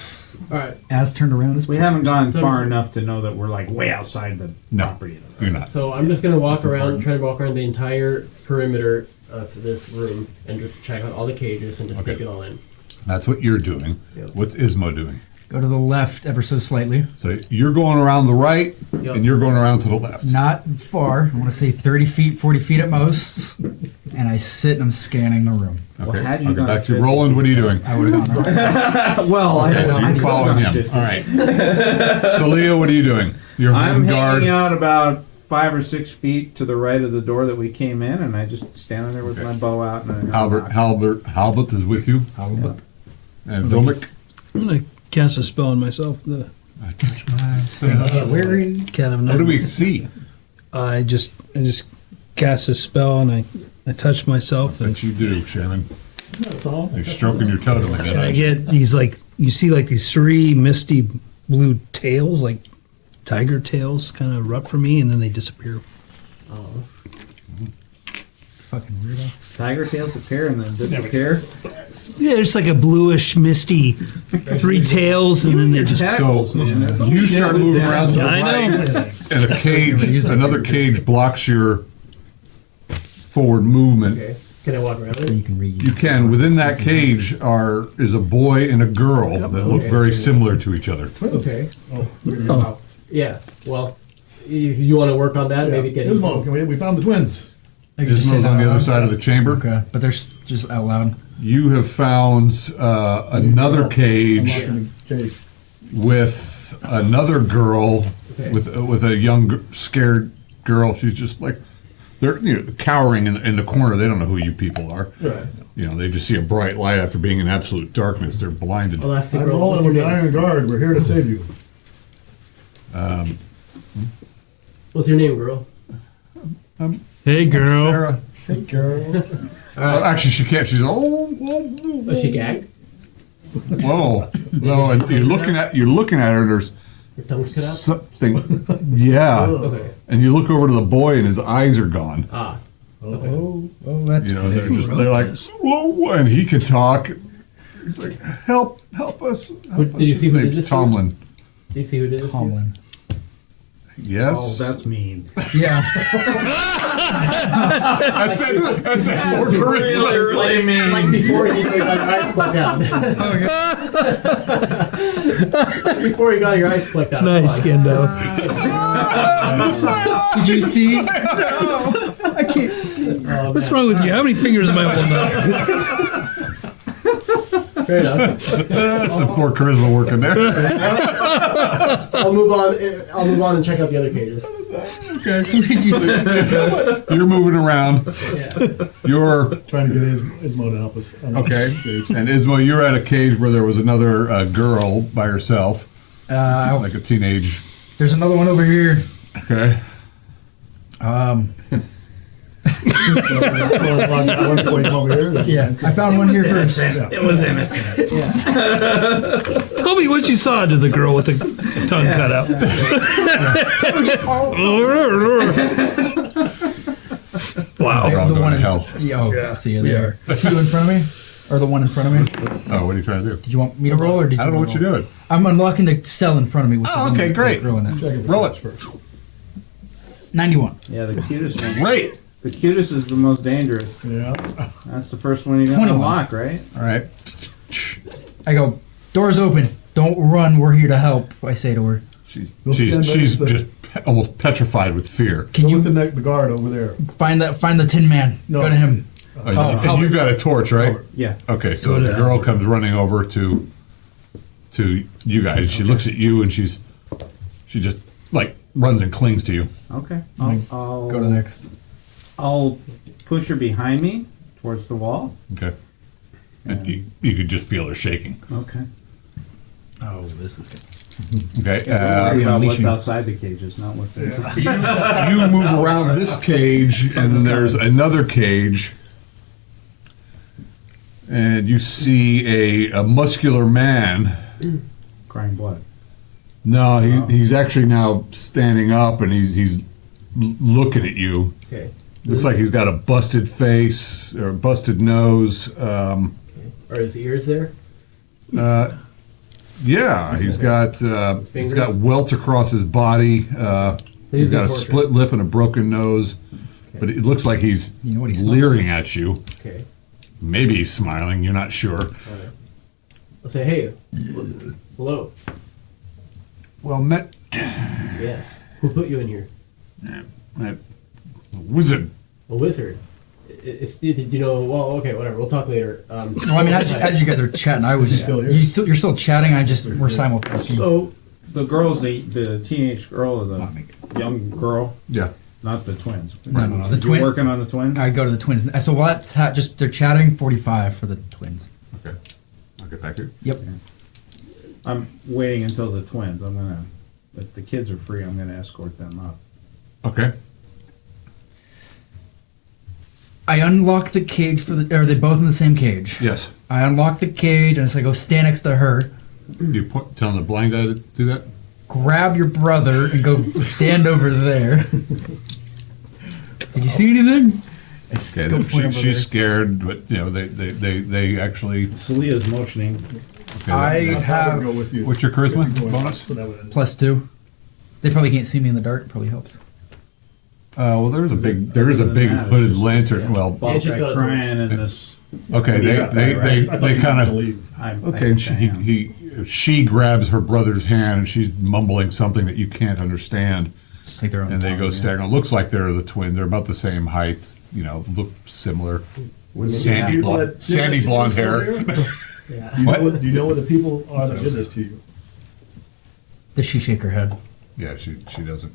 As turned around as We haven't gone So- far enough to know that we're like way outside the No. property. You're not. So I'm just gonna walk around, try to walk around the entire perimeter of this room and just check out all the cages and just Okay. take it all in. That's what you're doing. Yep. What's Ismo doing? Go to the left ever so slightly. So you're going around the right, Yep. and you're going around to the left. Not far. I want to say 30 feet, 40 feet at most. And I sit and I'm scanning the room. Okay. had you I'll get gone back to you. 50 Roland, what are you doing? I would have gone right. Well, Okay, so you're following him. All right. Salia, what are you doing? You're I'm holding guard. hanging out about 5 or 6 feet to the right of the door that we came in, and I just standing there with Okay. my bow out. And Halbert is with you. Halbert. And Vilmic. I'm gonna cast a spell on myself. Sanctuary. Kind of What do we see? I just cast a spell and I touch myself and That you do, Sharon. That's all. You're stroking your totem I again. get these you see these three misty blue tails, like tiger tails, kind of erupt from me and then they disappear. Fucking weirdo. Tiger tails appear and then disappear. Yeah, it's like a bluish misty three tails and then they just. So you start moving around to the I right, know. and a cage, another cage blocks your forward movement. Okay. Can I walk around So it? you can read. You can. Within that cage is a boy and a girl that look very similar to each other. Okay. Oh, Yeah. Well, if you want to work on that, maybe get Ismo, we found the twins. I can just say Ismo's that on the out other loud. side of the chamber. Okay, but there's just out loud. You have found another cage Unlocking the cage. with another girl, Okay. with a young scared girl. She's just like they're cowering in the corner. They don't know who you people are. Right. They just see a bright light after being in absolute darkness. They're blinded. I'll ask the I'm girl. rolling What's with your the name? Iron Guard. We're here to save you. What's your name, girl? hey girl. Sarah. Hey, girl. All right. Actually, she can't. She's Was she gagged? Whoa. No, and you're looking at her. And there's Her tongue's cut out? something. Yeah. Okay. And you look over to the boy, and his eyes are gone. Ah. Oh, that's They're like, whoa, and he can talk. He's like, help us. Did you see who did Name's this to Tomlin. Do you see who did this? to you? Tomlin. Oh, Yes. that's mean. Yeah. That's it. That's it. For curriculum. Really mean. Like before he got your eyes plucked out. Like before you got your eyes plucked out. Nice, Come on. Gendo. Did you see? No, I can't see. Oh, What's man. wrong with you? How many fingers am I holding up? Fair enough. Some poor charisma working there. I'll move on. I'll move on and check out the other cages. You're moving around. You're Trying to get Ismo to help us. on the okay. cage. And Ismo, you're at a cage where there was another girl by herself, like a teenage. There's another one over here. Okay. One point over here. Yeah, I found one here first. It was innocent. Tell me what you saw to the girl with the tongue cut out. Wow. We're all The going one to in hell. Oh, see you there. Is he in front of me, or the one in front of me? Oh, what are you trying to do? Did you want me to roll, or did you? I don't know what roll? you're doing. I'm unlocking the cell in front of me. With Oh, the one okay, with great. the girl in it. Checking the Roll it. cage first. 91. Yeah, the cutest one. Great. The cutest is the most dangerous. Yeah. That's the first one you gotta 21. unlock, right? All right. I go, doors open. Don't run. We're here to help. I say to her. She's We'll stand she's next to- just almost petrified with fear. Can Go you with the guard over there. find the Tin Man? No. Go to him. And help you've us. got a torch, right? Yeah. Okay, so the girl comes running over to you guys. She looks at you and she just like runs and clings to you. Okay. I'll Go to the next. I'll push her behind me towards the wall. Okay. And you could just feel her shaking. Okay. Oh, this is good. Okay. Worry about what's unleashing. outside the cages, not what's in. You move around this cage, and then there's another cage, and you see a muscular man. Crying blood. No, he's actually now standing up, and he's looking at you. Okay. Looks like he's got a busted face or a busted nose. Are his ears there? Yeah, he's got welts across his body. He's got a split lip and a broken nose, but it looks like he's You know what he's leering at you. Okay. Maybe he's smiling. You're not sure. All right. I'll say, hey, hello. Well, met Yes. Who put you in here? that wizard. A wizard. Did you know? Well, okay, whatever. We'll talk later. Well, I mean, as you guys are chatting, I was Still here? you're still chatting. We're simultasking. So the girl's the teenage girl or the young girl, Yeah. not the twins. No. The You're twin. working on the twins? I go to the twins. So what's just they're chatting. 45 for the twins. Okay. I'll get back here. Yep. I'm waiting until the twins. If the kids are free, I'm gonna escort them up. Okay. I unlock the cage are they both in the same cage? Yes. I unlock the cage and it's like go stand next to her. You telling the blind guy to do that? Grab your brother and go stand over there. Did you see anything? It's Okay. go point over She's there. scared, but they actually. Salia's motioning. Okay, I I'll have go with you. What's your charisma If you're going bonus? up, so that would end. +2. They probably can't see me in the dark. Probably helps. Well, there is a big Other than big that, it's hooded just- lantern. Well, Bob's she's got a crying and this. okay. They I thought you kind had to of. leave. Okay, and she grabs her brother's hand and she's mumbling something that you can't understand, Just like their own and they tongue, go yeah. staggering. It looks like they're the twins. They're about the same height. You know, look similar. Sandy People blonde, that did sandy this to you blonde still hair. here? Do you know what the people are that did this to you? Does she shake her head? Yeah, she doesn't.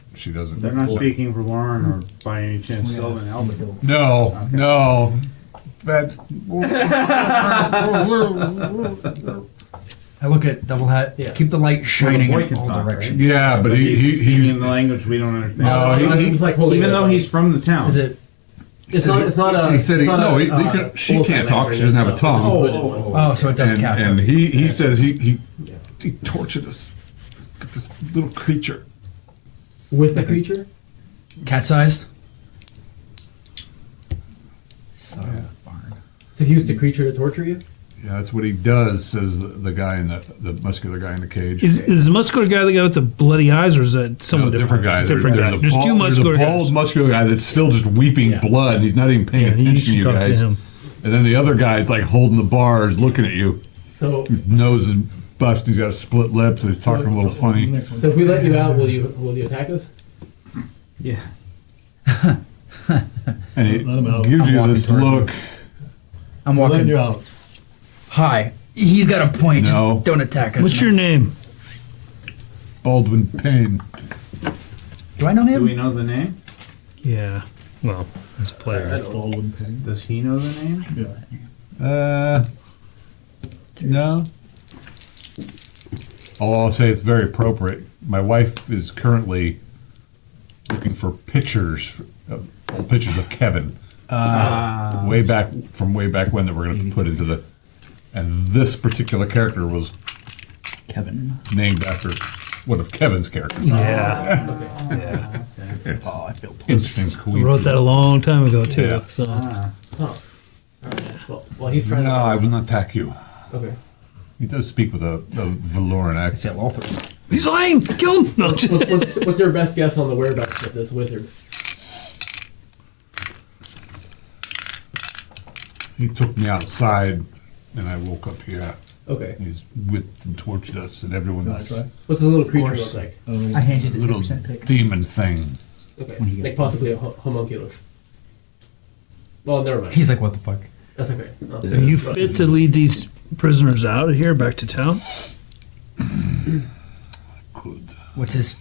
They're not speaking for Lauren or by any chance Sylvan Albert. No, no. That. I look at Double Hat. Yeah. Keep the light shining boy in can all talk, directions. Yeah, but He's he's speaking in the language we don't understand. No, he- He's like holding Even it though up. he's from the town. Is it? It's not. It's not a. He said it's not no. a, She old can't time talk. She doesn't have a language. tongue. Oh, so it does and cast. and up. he says he tortured us. This little creature. With the creature. Cat sized. Son of a barn. So he used the creature to torture you. Yeah, that's what he does. Says the guy in the muscular guy in the cage. Is the muscular guy the guy with the bloody eyes, or is that someone No, different? guy. Different guy. There's two muscular There's a bald guys. muscular guy that's still just weeping Yeah. blood, and he's not even paying Yeah, you attention to should you talk to guys. him. And then the other guy's like holding the bars, looking at you. So, His nose is busted. He's got a split lip, so he's talking a little funny. Next one. so if we let you out, will you attack us? Yeah. And he Let him out. gives I'm you walking this towards look. I'm We're letting walking. you out. Hi, He's got a point. No. Just don't attack us. What's your name? Baldwin Payne. Do I know Do him? we know the name? Yeah. Well, as a I player. don't- Baldwin Payne. Does he know the name? Yeah. No. I'll say it's very appropriate. My wife is currently looking for pictures of Kevin. Way back when that we're going to put into the, and this particular character was Kevin. named after one of Kevin's characters. Yeah. Yeah. It's Oh, I feel interesting. I wrote that a long time ago too. Yeah. So Oh. Alright. Well, he's trying No, to. I will not attack you. Okay. He does speak with a Valoran accent. he's lying. Kill him. No. What's your best guess on the whereabouts of this wizard? He took me outside, and I woke up here. Okay. He's whipped and tortured us, and everyone Nice, right? What's the little creature course. look like? I hand you the little 10% pick. demon thing. Okay. When he gets Like possibly a homunculus. Well, never mind. He's like, what the fuck? That's okay. Are you fit to lead these prisoners out of here back to town? Good. What's his?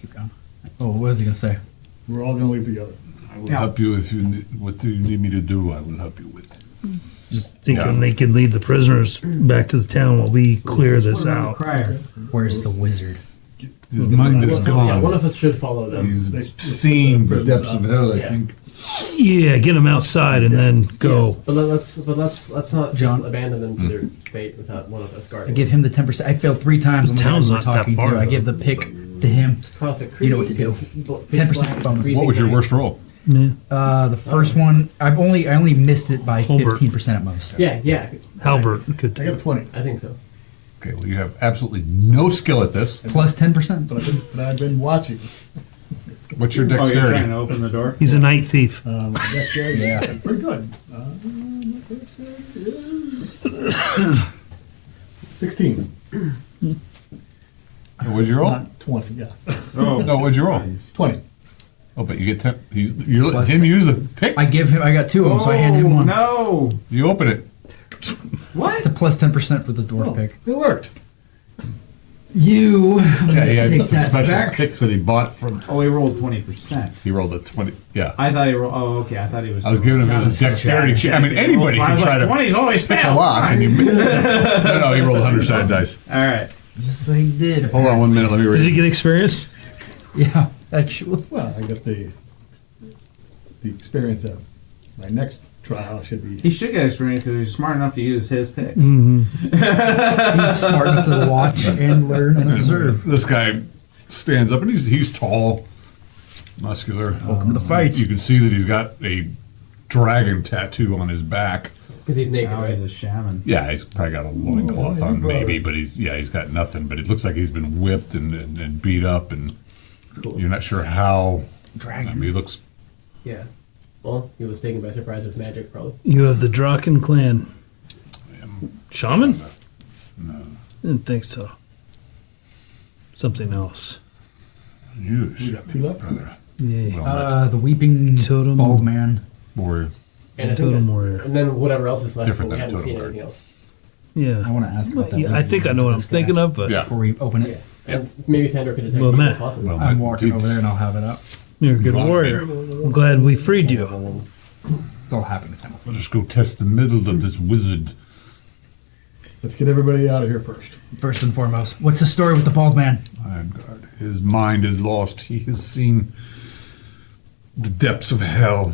Keep going. Oh, what was he gonna say? We're all gonna leave together. I will help you if you need, what do you need me to do. I will help you with. Just thinking they can lead the prisoners back to the town while we clear this out. Crier. Where's the wizard? His mind is Yeah, one gone. of us should follow them. He's seen the depths of hell. I Yeah. think. Yeah, get them outside and then go. But let's not John. just abandon them to their fate without one of us I guarding. give him the 10%. I failed 3 times on the guy Town's we're not that talking far, to. I though. give the pick to him. Caustic You know what to do. creatures, 10% bonus. freezing What was your night. worst roll? Yeah. The first one, I only missed it by Holbert. 15% at most. Yeah. Halbert could. I got a 20, I think so. Okay, well, you have absolutely no skill at this. Plus 10%. but I've been watching. What's your Oh, you're trying dexterity? to open the door? He's a night thief. That's good. Yeah. Pretty good. My 16. What'd you roll? Not 20, yeah. Oh, No, what'd you roll? 20. Oh, but you get 10. You're letting Plus him use the picks? I got 2 of them, so I hand him one. No. You open it. It's a plus 10% for the dwarf Oh, pick. it worked. You Yeah, he take had some that special back. picks that he bought from. Oh, he rolled 20%. He rolled a 20. Yeah. I thought he rolled. Oh, okay. I thought he was. I was giving him his dexterity check. I mean, anybody can try to 20's always pick a fail. lock, and you. No, he rolled 100-sided dice. All right. Yes, I did. Hold on 1 minute. Let me Does he read. get experience? Yeah, actually. Well, I got the experience of my next trial should be. He should get experience because he's smart enough to use his pick. He's smart enough to watch and learn and observe. This guy stands up, and he's tall, muscular. Welcome to the fight. You can see that he's got a dragon tattoo on his back. Because he's naked, Now right? he's a shaman. Yeah, he's probably got a loincloth on, maybe, but he's got nothing. But it looks like he's been whipped and beat up, and you're not sure how. Dragon. I mean, he looks. Yeah. Well, he was taken by surprise with magic, probably. You have the Draken clan. Shaman? No. Didn't think so. Something else. You We got 2 left. brother. Yeah. Well, The weeping Totem. bald man. warrior. And I think Totem that- warrior. And then whatever else is left, Different but we than haven't totem seen guard. anything else. Yeah. I want to ask about that. Yeah, I wizard think I know what I'm this guy thinking of, but Yeah. Before we open Yeah. it, And maybe Thunder could attack Well, people Matt. possibly. Well, I'm Matt, walking deep- over there and I'll have it up. you're a good Well, warrior. I'm glad we freed you. It's all happening simultaneously. Let's go test the middle of this wizard. Let's get everybody out of here first. First and foremost, what's the story with the bald man? My God, his mind is lost. He has seen the depths of hell.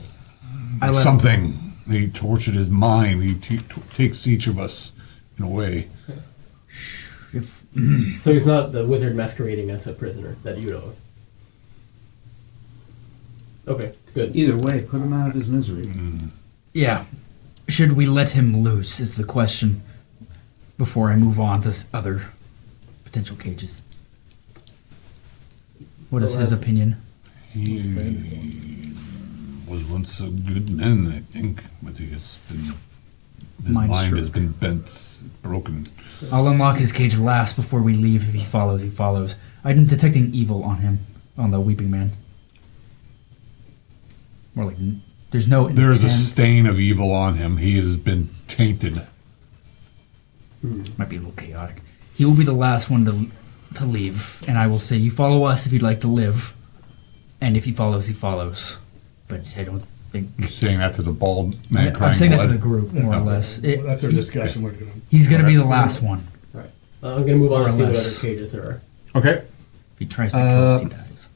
I let Something. He tortured his mind. He takes each of us in a way. So he's not the wizard masquerading as a prisoner that you know of. Okay, good. Either way, put him out of his misery. Yeah. Should we let him loose is the question before I move on to other potential cages. What is his opinion? He was once a good man, I think, but he has been. His Mind mind has stroke. been bent, broken. I'll unlock his cage last before we leave. If he follows, he follows. I'm detecting evil on him, on the weeping man. More like, there's no There is a intent. stain of evil on him. He has been tainted. Might be a little chaotic. He will be the last one to leave, and I will say, "You follow us if you'd like to live." And if he follows, he follows. But I don't think. You're saying that to the bald man I'm crying saying that blood? to the group, more or less. Well, that's our discussion, we're gonna. He's going to be the last one. Alright. I'm gonna move on More and or see what less. other cages there are. Okay. If he tries to kill us, he dies.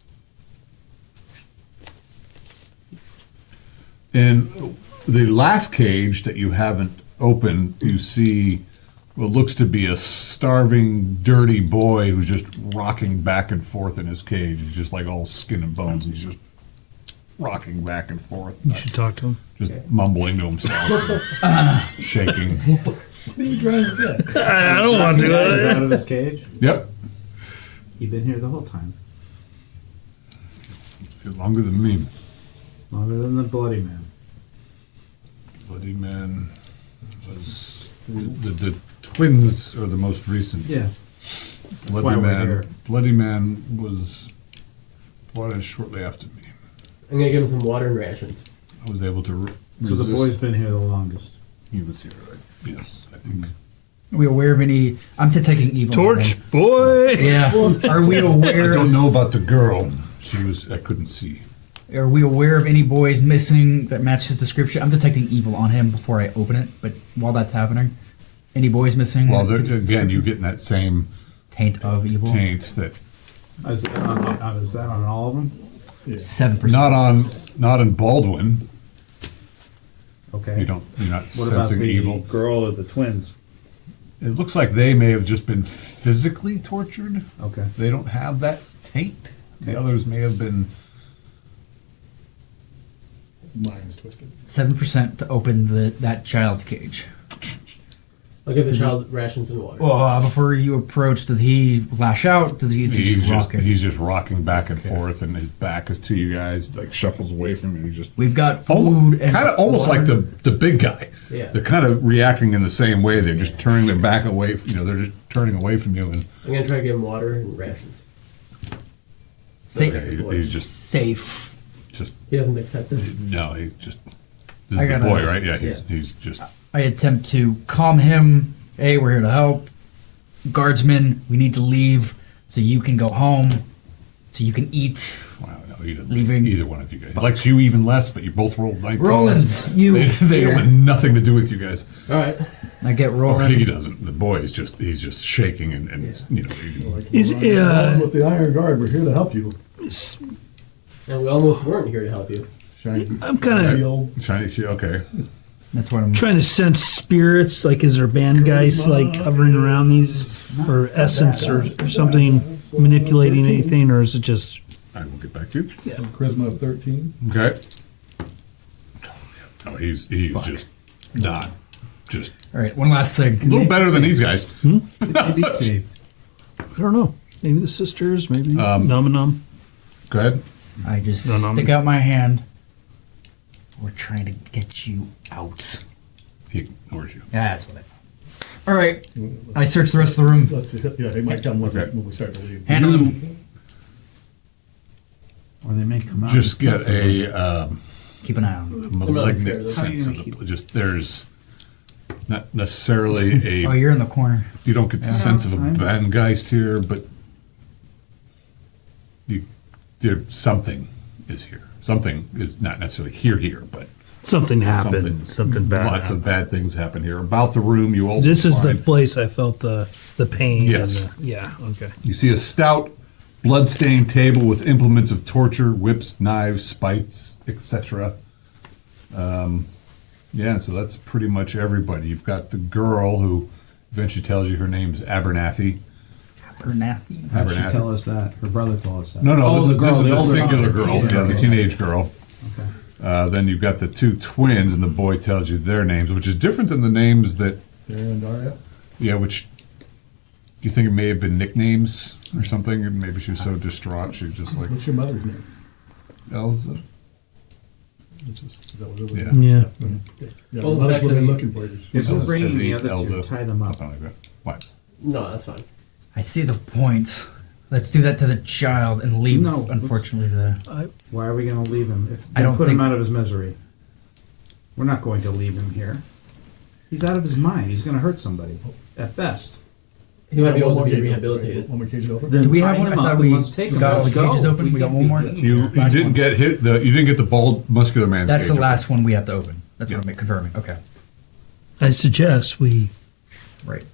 In the last cage that you haven't opened, you see what looks to be a starving, dirty boy who's just rocking back and forth in his cage. He's just like all skin and bones. He's just rocking back and forth, You should talk to him. just mumbling to himself, shaking. What are you trying to say? I don't want He's to. out of his cage. Yep, He's been here the whole time. longer than me. Longer than the bloody man. Bloody Man was the twins are the most recent. Yeah. why Bloody we're Man. here. Bloody Man was brought in shortly after me. I'm gonna give him some water and rations. I was able to. So the resist. boy's been here the longest. He was here, right? Yes, I think. Are we aware of any? I'm detecting evil. Torch boy. Yeah. Are we I aware? don't Of, know about the girl. She was. I couldn't see. are we aware of any boys missing that match his description? I'm detecting evil on him before I open it. But while that's happening, any boys missing? Well, that there, fit his again, you getting that same taint of evil. taint that Is that on all of them? 7%. not in Baldwin. Okay. You're not What about sensing the evil. girl or the twins? It looks like they may have just been physically tortured. Okay. They don't have that taint. The others may have been. Mind's twisted. 7% to open that child's cage. I'll give the child rations and water. Well, before you approach, does he lash out? Does he He's just rocking back and forth, and his back is to you guys, like shuffles away from you. He just We've got food and kind of almost like water. the big guy. Yeah. They're kind of reacting in the same way. They're just turning their back away. They're just turning away from you, and I'm gonna try to give him water and rations. safe. he's just Safe. He doesn't accept it. no. He just this I is the gotta- boy, right? Yeah. Yeah. He's just. I attempt to calm him. Hey, we're here to help. Guardsmen, we need to leave so you can go home, so you can eat. Wow, no, he doesn't Leaving. like either one of you guys. He likes you even less, but you both rolled 19s. Roland, you They here. want nothing to do with you guys. All right. I get He Roland. doesn't. The boy is he's just shaking and Is With the Iron Guard, we're here to help you. And we almost weren't here to help you. Shiny I'm kind of shield. trying to. Okay. That's what I'm. trying to sense spirits. Like, is there band guys like hovering around these, or essence, or something manipulating anything, or is it just? I will get back to you. Charisma of 13. Okay. No, he's just not just All right, one last thing. a little better than these guys. I don't know. Maybe the sisters. Maybe Num. Go ahead. I just No, no. stick out my hand. We're trying to get you out. He ignores you. Yeah, that's what I. All right. I search the rest of the room. Let's see. Yeah, he might come Okay. when we start to leave. Handle him. Or they may come out. Just get a Keep an eye on him. malignant scared. sense of the. Just there's not necessarily Oh, a. you're in the corner. You don't get the sense of a bandgeist here, but something is here. Something is not necessarily here, but Something happened. Something bad. Lots happened. of bad things happen here. About the room, you also This is the find, place I felt the pain. Yes. And yeah. Okay. you see a stout, blood-stained table with implements of torture, whips, knives, spikes, etc. Yeah, so that's pretty much everybody. You've got the girl who eventually tells you her name's Abernathy. Abernathy. How'd she Abernathy. tell us that? Her brother told us that. No, Oh, this is the older singular girl. girl, yeah, the teenage girl. Okay. Then you've got the two twins, and the boy tells you their names, which is different than the names that, Darren and Daria. yeah, which you think it may have been nicknames or something, and maybe she was so distraught, she was just like, What's your mother's name? Elsa? Is that what it was? Yeah. Yeah. Yeah, Well, the mother's it's what they're actually- looking for. If we're Elsa bringing has the eight, other two, Elsa, tie them up. something like that. What? No, that's fine. I see the point. Let's do that to the child and leave. No, Unfortunately, the Why are we going to leave him? If I don't put him think- out of his misery. We're not going to leave him here. He's out of his mind. He's going to hurt somebody. at best. He might be One able more to be cage open, rehabilitated. right? One more cage open? Then Do we tie have one? I him up thought and we let's take him. got all the Let's go. cages open. We got one more. You didn't get hit. You didn't get the bald muscular man's That's cage the open. last one we have to open. That's Yeah. what I'm confirming. Okay. I suggest we Right.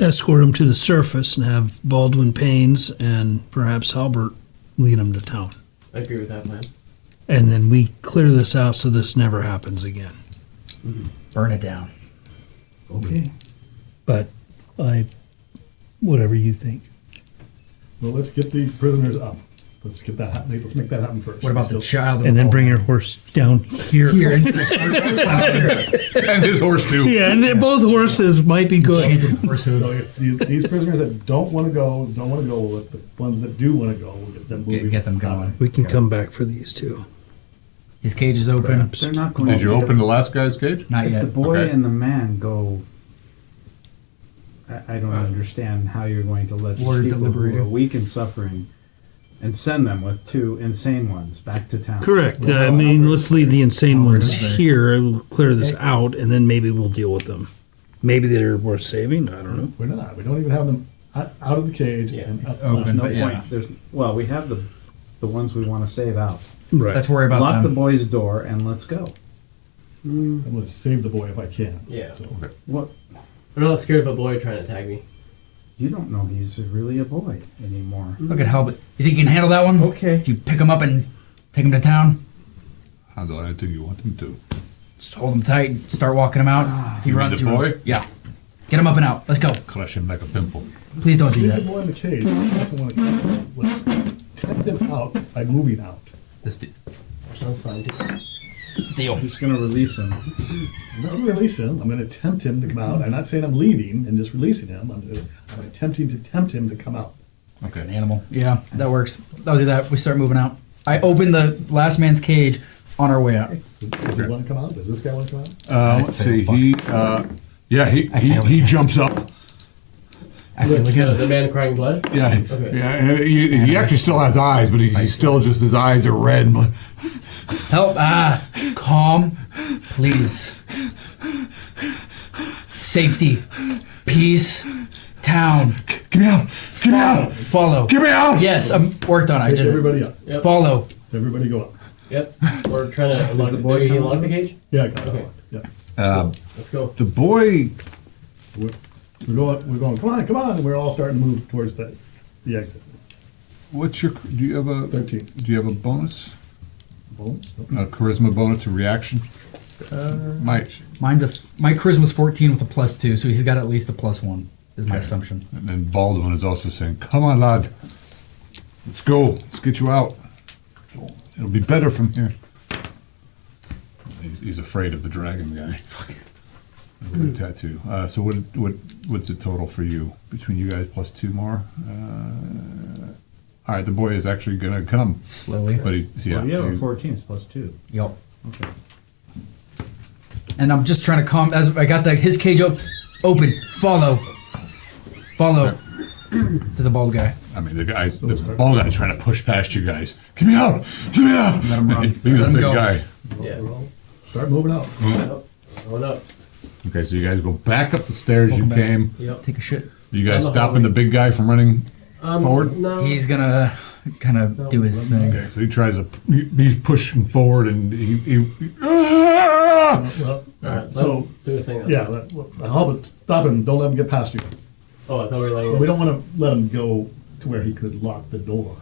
escort him to the surface and have Baldwin Paynes and perhaps Halbert lead him to town. I agree with that plan. And then we clear this out so this never happens again. Burn it down. Okay. But whatever you think. Well, let's get the prisoners up. Let's get that happen. Let's make that happen first. What about the child? And then bring your horse down here. Here. And his horse too. Yeah, and both horses might be good. Enchanted horse So hoof. if these prisoners that don't want to go, we'll let the ones that do want to go, we'll get them moving. Get them going. We can come back for these two. His cage is open. They're not going Did to you open the last guy's cage? Not If the yet. boy Okay. and the man go, I don't understand how you're going to let Or people who are deliberating. weak and suffering and send them with two insane ones back to town. Correct. I mean, let's leave the insane ones Halbert is here. We'll clear this out, and then maybe we'll deal with them. Maybe they're worth saving. I don't know. We're not. We don't even have them out of the cage. Yeah, and it's up open. left. No But point. yeah. We have the ones we want to save out. Right. Let's worry about Lock the them. boy's door and let's go. I'm going to save the boy if I can. Yeah. So, What? I'm not scared of a boy trying to attack me. You don't know he's really a boy anymore. Look at Halbert. You think you can handle that one? Okay. You pick him up and take him to town. Handle anything you want him to. Just hold him tight. Start walking him out. If he You mean runs. the he runs. boy? Yeah. Get him up and out. Let's go. Crush him like a pimple. Please don't do leave the that. boy in the cage. He doesn't want to. Let's tempt him out by moving out. This Sounds fine. deal. I'm just going to release him. I'm not going to release him. I'm going to tempt him to come out. I'm not saying I'm leaving and just releasing him. I'm attempting to tempt him to come out. Okay. An animal. Yeah, that works. I'll do that. We start moving out. I open the last man's cage on our way out. Does he want to come out? Does this guy want to come out? Let's see. He jumps up. The man crying blood? Yeah. Okay. Yeah. He actually still has eyes, but he's still just his eyes are red. Help! Calm, please. Safety, peace, town. Get me out! Get me out! Follow. Get me out! Yes, I'm worked on it. I Take did it. everybody up. Yep. Follow. So everybody go up. Yep. We're trying to unlock the the boy boy. He come unlock out? the cage? Yeah, I got Okay. it. Yeah. Let's go. The boy. We're going, come on, and we're all starting to move towards the exit. What's your? Do you have a? 13. Do you have a bonus? Boom. A charisma bonus to reaction? My My charisma's 14 with a +2, so he's got at least a +1. Is my assumption. And then Baldwin is also saying, "Come on, lad. Let's go. Let's get you out. It'll be better from here." He's afraid of the dragon guy. With the tattoo. So what's the total for you between you guys plus 2 more? All right, the boy is actually gonna come, Slowly. but Well, you have a he- 14, it's plus 2. Yup. Okay. And I'm just trying to calm. As I got his cage open. Follow. To the bald guy. I mean, the ball guy's trying to push past you guys. Get me out! Get me out! Let him run. He's Let a him big go. guy. Yeah. Start moving out. Yep. Going up. Okay, so you guys go back up the stairs you Welcome back. came. Yep. Take a shit. You guys On the stopping the big guy from running forward? No. He's gonna kind of do his thing. Okay, so he tries to. He's pushing forward, and he Well, Alright, so, do the thing. yeah, Halbert, stop him. Don't let him get past you. Oh, I thought we were But letting. we don't want to let him go to where he could lock the door.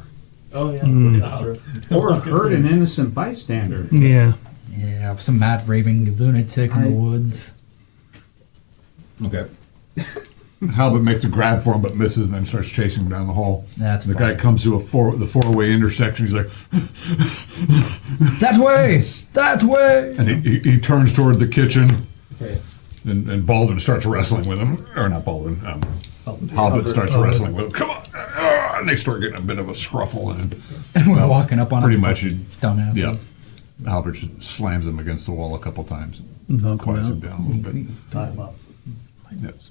Oh yeah. That's true. Or hurt an innocent bystander. Yeah. Yeah, some mad raving lunatic in the woods. Okay. Halbert makes a grab for him, but misses, and then starts chasing him down the hall. That's The fine. guy comes to the four-way intersection. He's like, That way! That way! and he turns toward the kitchen, Okay. and Baldwin starts wrestling with him, or not Baldwin. Halbert starts wrestling with him. Come on! And they start getting a bit of a scruffle, And we're walking up on pretty him. much, Dumbasses. yeah. Halbert just slams him against the wall a couple times, Knock him quiets him out. down a little bit. Tie him up. Yes.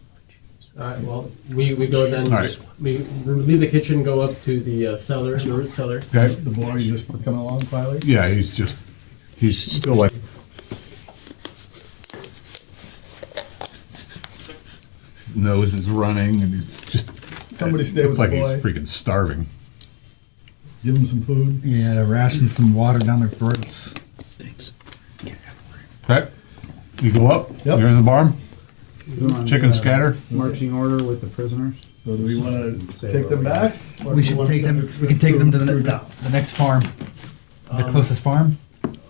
All right. Well, we go then. All right. We leave the kitchen, go up to the cellar, the root cellar. Okay. The boy, you just coming along quietly? Yeah, he's still like. nose is running, and he's just. Somebody stay looks with like the he's boy. freaking starving. Give them some food. Yeah, ration some water down their throats. Thanks. Okay, you go up. Yep. You're in the barn. Doing, Chicken scatter. Marching order with the prisoners. So do we want to take them back? or We do should wanna take send them. it We can take them to through town? the next farm, the closest farm.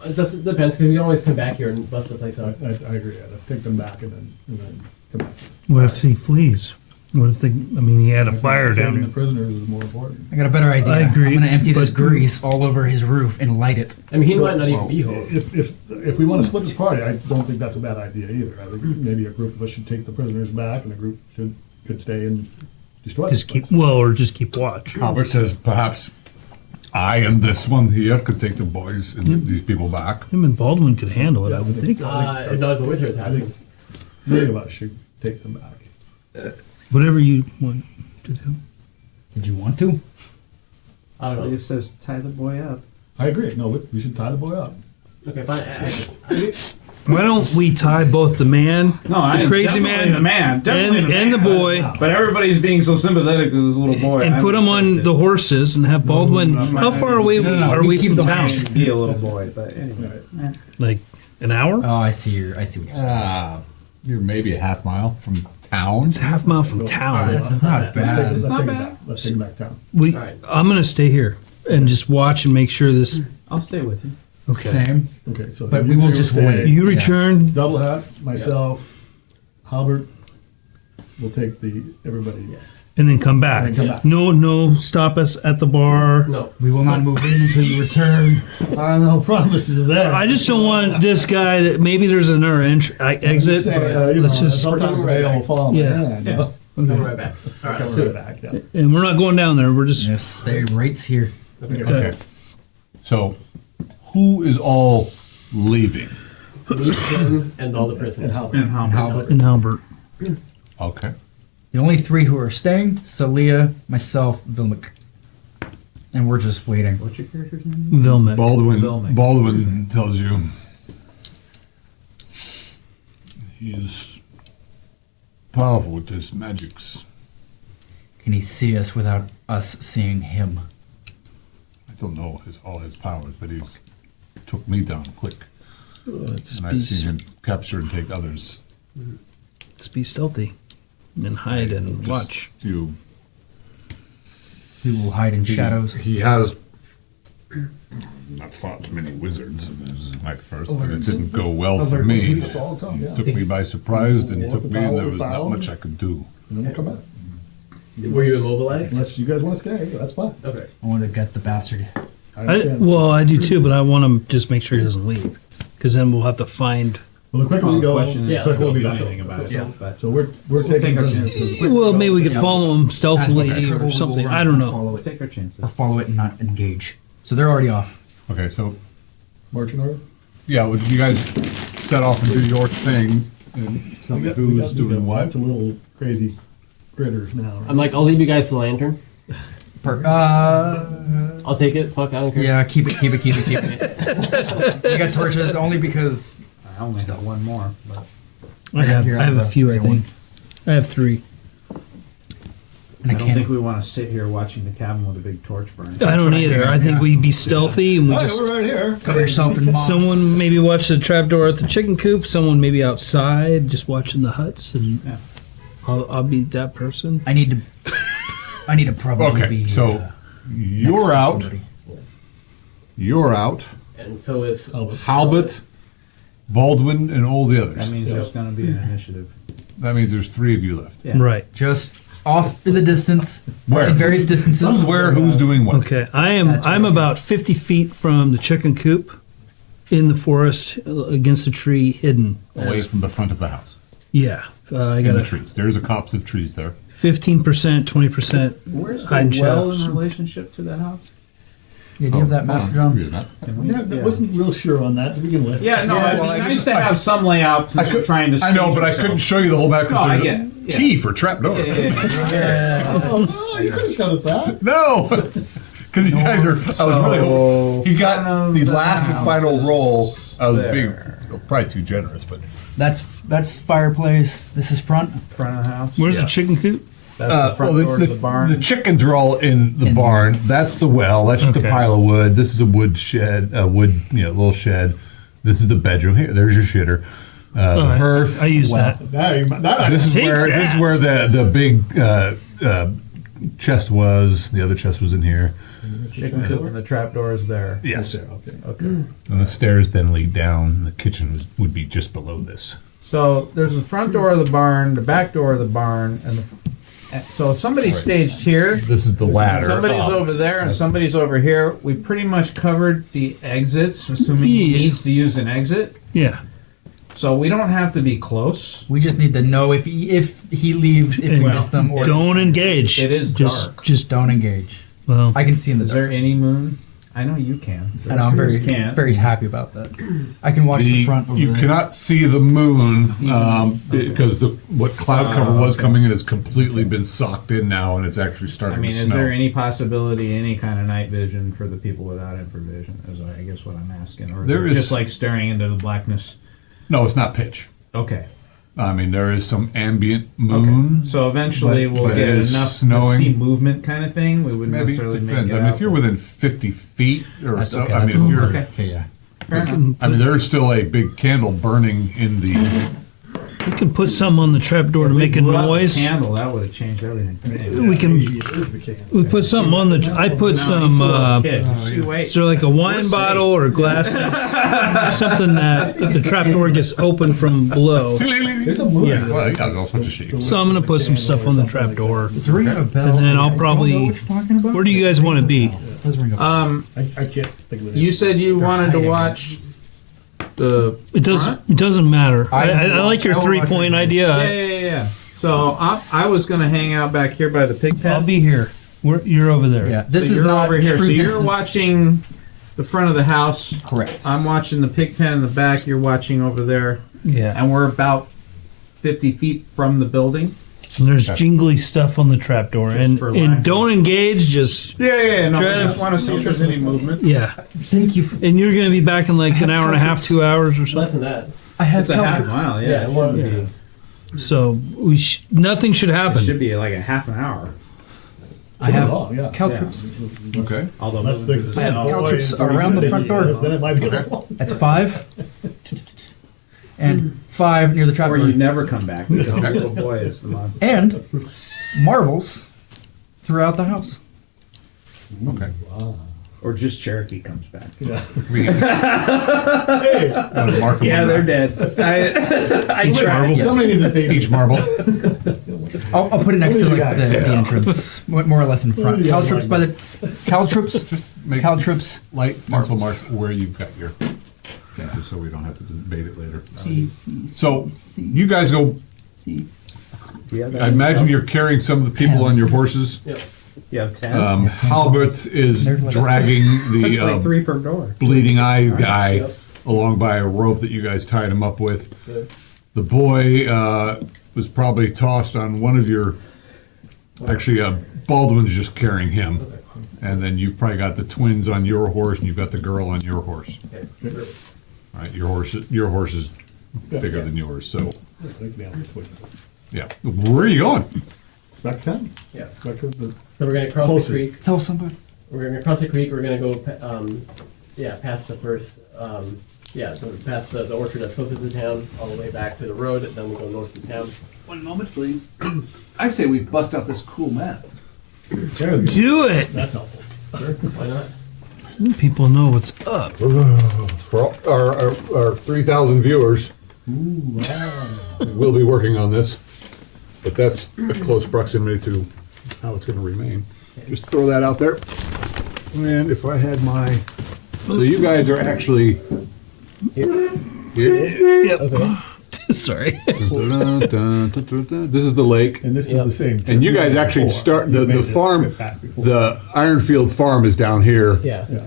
It depends, because we can always come back here and bust the place I, up. I agree, yeah, let's take them back and then come back. What if he flees? What if they? I mean, he had a fire Saving the down. prisoners is more important. I got a better idea. I agree, I'm gonna empty this but- grease all over his roof and light it. I mean, he might not even be home. If we want to split this party, I don't think that's a bad idea either. I think maybe a group of us should take the prisoners back and a group could stay and destroy Just this keep place. or just keep watch. Albert says perhaps I and this one here could take the boys and these people back. Him and Baldwin could handle it, I would think. If not, the wizard I has think three of us should take them back. Whatever you want to do. Did you want to? I don't So know. it says tie the boy up. I agree, no, we should tie the boy up. Okay, fine. Why don't we tie both the man, the crazy man, the man, definitely and the boy, But everybody's being so sympathetic to this little boy. and put them on the horses and have Baldwin? How far away No, are we we keep from the town? horse. Be a little boy, but anyway. Like an hour? Oh, I see what you're saying. You're maybe a half mile from town. It's a half mile from town. That's not Let's take bad. it not back, bad. let's take it back down. We, Alright. I'm gonna stay here and just watch and make sure this. I'll stay with you. Okay. Same. Okay, so. But you we will two just stay. wait. You return. Double hat, myself, Halbert, we'll take everybody. And then come back. And then come back. No, stop us at the bar. No. We will not move in until you return. No promises there. I just don't want this guy. Maybe there's another exit. But let's just. Sometimes they will fall on my Yeah. hand. you know? Coming right back. All right, Come so right back, yeah. And we're not going down there. We're just. Just stay right here. Okay. So, who is all leaving? me, him, and all the prisoners. And Halbert. In Albert. Okay. The only three who are staying: Celia, myself, Vilmik, and we're just waiting. What's your character's name? Vilmet. Baldwin tells you he is powerful with his magics. Can he see us without us seeing him? I don't know all his powers, but he took me down quick. Let's And be, I've seen him capture and take others. let's be stealthy and hide and Just watch. You. We will hide in shadows. He has not fought many wizards. This is my first, and it didn't go well for me. Just all the time, yeah. Took me by surprise and took me, and there was not Foul. much I could do. And then we'll come back. Were you immobilized? Unless you guys want to stay, that's fine. Okay. I want to get the bastard. I understand. Well, I do too, but I want to just make sure he doesn't leave, because then we'll have to find. Well, the quicker we The go, question the yeah, quicker we'll be do back. anything about it. Yeah. But So we're taking take our prisoners. chances. the quicker Well, we maybe go, we could follow him stealthily That's or what something. we'll I don't know. Follow we'll it. take our chances. Or follow it and not engage. So they're already off. Okay, so Marching order? yeah, well, you guys set off and do your thing, and tell me who's doing what. Lots of little crazy critters now. Right? I'm like, I'll leave you guys the lantern. I'll take it. Fuck, I don't care. Yeah, keep it. You got torches only because I only got one more, but I have Here, a few, I think. I have 3. and I I don't can't. think we want to sit here watching the cabin with a big torch burning. I don't either. I think we'd be stealthy and we Oh, yeah, just. we're right here. Cover yourself in moss. Someone maybe watch the trapdoor at the chicken coop. Someone maybe outside just watching the huts, and Yeah. I'll be that person. I need to probably Okay, be. so next you're to out. somebody. You're out. And so is. Halbert, Baldwin, and all the That others. means there's going to be an initiative. That means there's 3 of you left. Yeah. Right. Just off in the distance. Where? In various distances. Who's where? Who's doing what? Okay. I'm about 50 feet from the chicken coop, in the forest, against a tree, hidden. Away as- from the front of the house. Yeah. I In got the a trees. There's a copse of trees there. 15%, 20%. Where's Hide the well shadows. in relationship to the house? Yeah, do you have that hold map, on. John? Give you that. Can we- Yeah, I wasn't real sure on that to begin with. Yeah, no, Yeah, it'd well, be I nice just- to have some layout since we're trying to. I know, but I stage couldn't ourselves. show you the whole back. No, I There's a get it, yeah. T for trapdoor. Oh, you could have shown us that. No, because you guys are. I was really. He got the last and final roll I was there. being probably too generous, but That's fireplace. This is front. Front of the house. Where's Yeah. the chicken coop? That's the front door to the barn. The chickens are all in the barn. That's the well. That's just Okay. a pile of wood. This is a wood shed, little shed. This is the bedroom. Here, there's your shitter. The hearth. I use Well, that. This is Take where that. the big chest was. The other chest was in here. Chicken coop and the trap door is there. Yes. Okay. Okay. And the stairs then lead down. The kitchen would be just below this. So there's the front door of the barn, the back door of the barn, so if somebody's staged here, This is the ladder. somebody's over there, and somebody's over here. We pretty much covered the exits, assuming he Yeah. needs to use an exit. Yeah. So we don't have to be close. We just need to know if he leaves, if we Well, miss them, or Don't engage. It is dark. Just don't engage. well. I can see in the Is dark, there any moon? I know you can. and I'm very can't. very happy about that. I can watch the front. Over You there. cannot see the moon because what cloud cover was coming in has completely been socked in now, and it's actually I starting mean, to is snow. there any possibility, any kind of night vision for the people without infravision? Is I guess what I'm asking, or There is it is- just like staring into the blackness. No, it's not pitch. Okay. I mean, there is some ambient moon. Okay. So eventually but- we'll but get it is enough snowing. to see movement, kind of thing. We wouldn't Maybe necessarily make depends. it I mean, out, if you're but- within 50 feet or That's so, okay. I mean, that's if you're, okay. okay, yeah. Fair enough. I mean, there is still a big candle burning in the. We can put something on the trap door to If we make a blew out the noise. candle, that would have changed everything. We can. It is the can. We put something on the. I put some. Is there like a wine bottle or a glass? Something that if the trap door gets open from below. There's a movie. Yeah. Well, yeah, all sorts of shit. So I'm gonna put some stuff on the trap door. It's ringing a bell. And then I'll I don't probably- know what you're talking about. Where do you guys want to be? It does ring a bell. I can't think of it. You said you wanted to watch the. It doesn't matter. I like your I will watch 3-point it. idea. Yeah. So I was gonna hang out back here by the pig pen. I'll be here. You're over there. Yeah, this So is you're not over here. true So you're distance. watching the front of the house. Correct. I'm watching the pig pen in the back. You're watching over there, Yeah. and we're about 50 feet from the building. And there's jingly stuff on the trap door. And for laughing. don't engage. Just Yeah. No, Try I to- just want to see if there's any movement. yeah. Thank you. And you're gonna be back in like an hour and a half, 2 hours or Less something. than that. I have It's a half couches. mile. Yeah, Yeah. well, It should be. So nothing should It happen. should be like a half an hour. I have long, yeah. caltrips. Okay. Although Unless moving the through I have snow. caltrips around the front door. Then it might be a little long. That's 5. And 5 near the trap Or door. you never come back. Oh boy, it's the monster. And marbles throughout the house. Okay. Or just Cherokee comes back. Hey, Mark them Yeah, on they're that. dead. I tried. Yes. somebody needs a baby. Each marble. I'll put it next to What do you like got? the entrance, more or less in front. do you got Caltrips like by the caltrips. Make Caltrips. light pencil mark where you've got your. Yeah, just so we don't have to debate it later. So you guys go. I imagine you're carrying some of the people on your horses. You have 10? Halbert is dragging the That's like 3 per door. bleeding eye guy Yep. along by a rope that you guys tied him up with. The boy was probably tossed on one of your. Actually, Baldwin's just carrying him, and then you've probably got the twins on your horse, and you've got the girl on your horse. All right, your horse is bigger than yours, so yeah. Where are you going? Back to town. Yeah. Back to the So we're gonna cross Closest. the creek. Tell somebody. We're gonna cross the creek. We're gonna go, past the first, past the orchard that's closest to the town, all the way back to the road. Then we go north to town. One moment, please. I say we bust out this cool map. Do it. That's helpful. Why not? People know what's up. For our 3,000 viewers, we'll be working on this, but that's a close proximity to how it's going to remain. Just throw that out there. And if I had my, so you guys are actually here. Yep. Sorry. This is the lake, And this is the same. and you guys actually start the farm. The Ironfield farm is down here. Yeah. Yeah.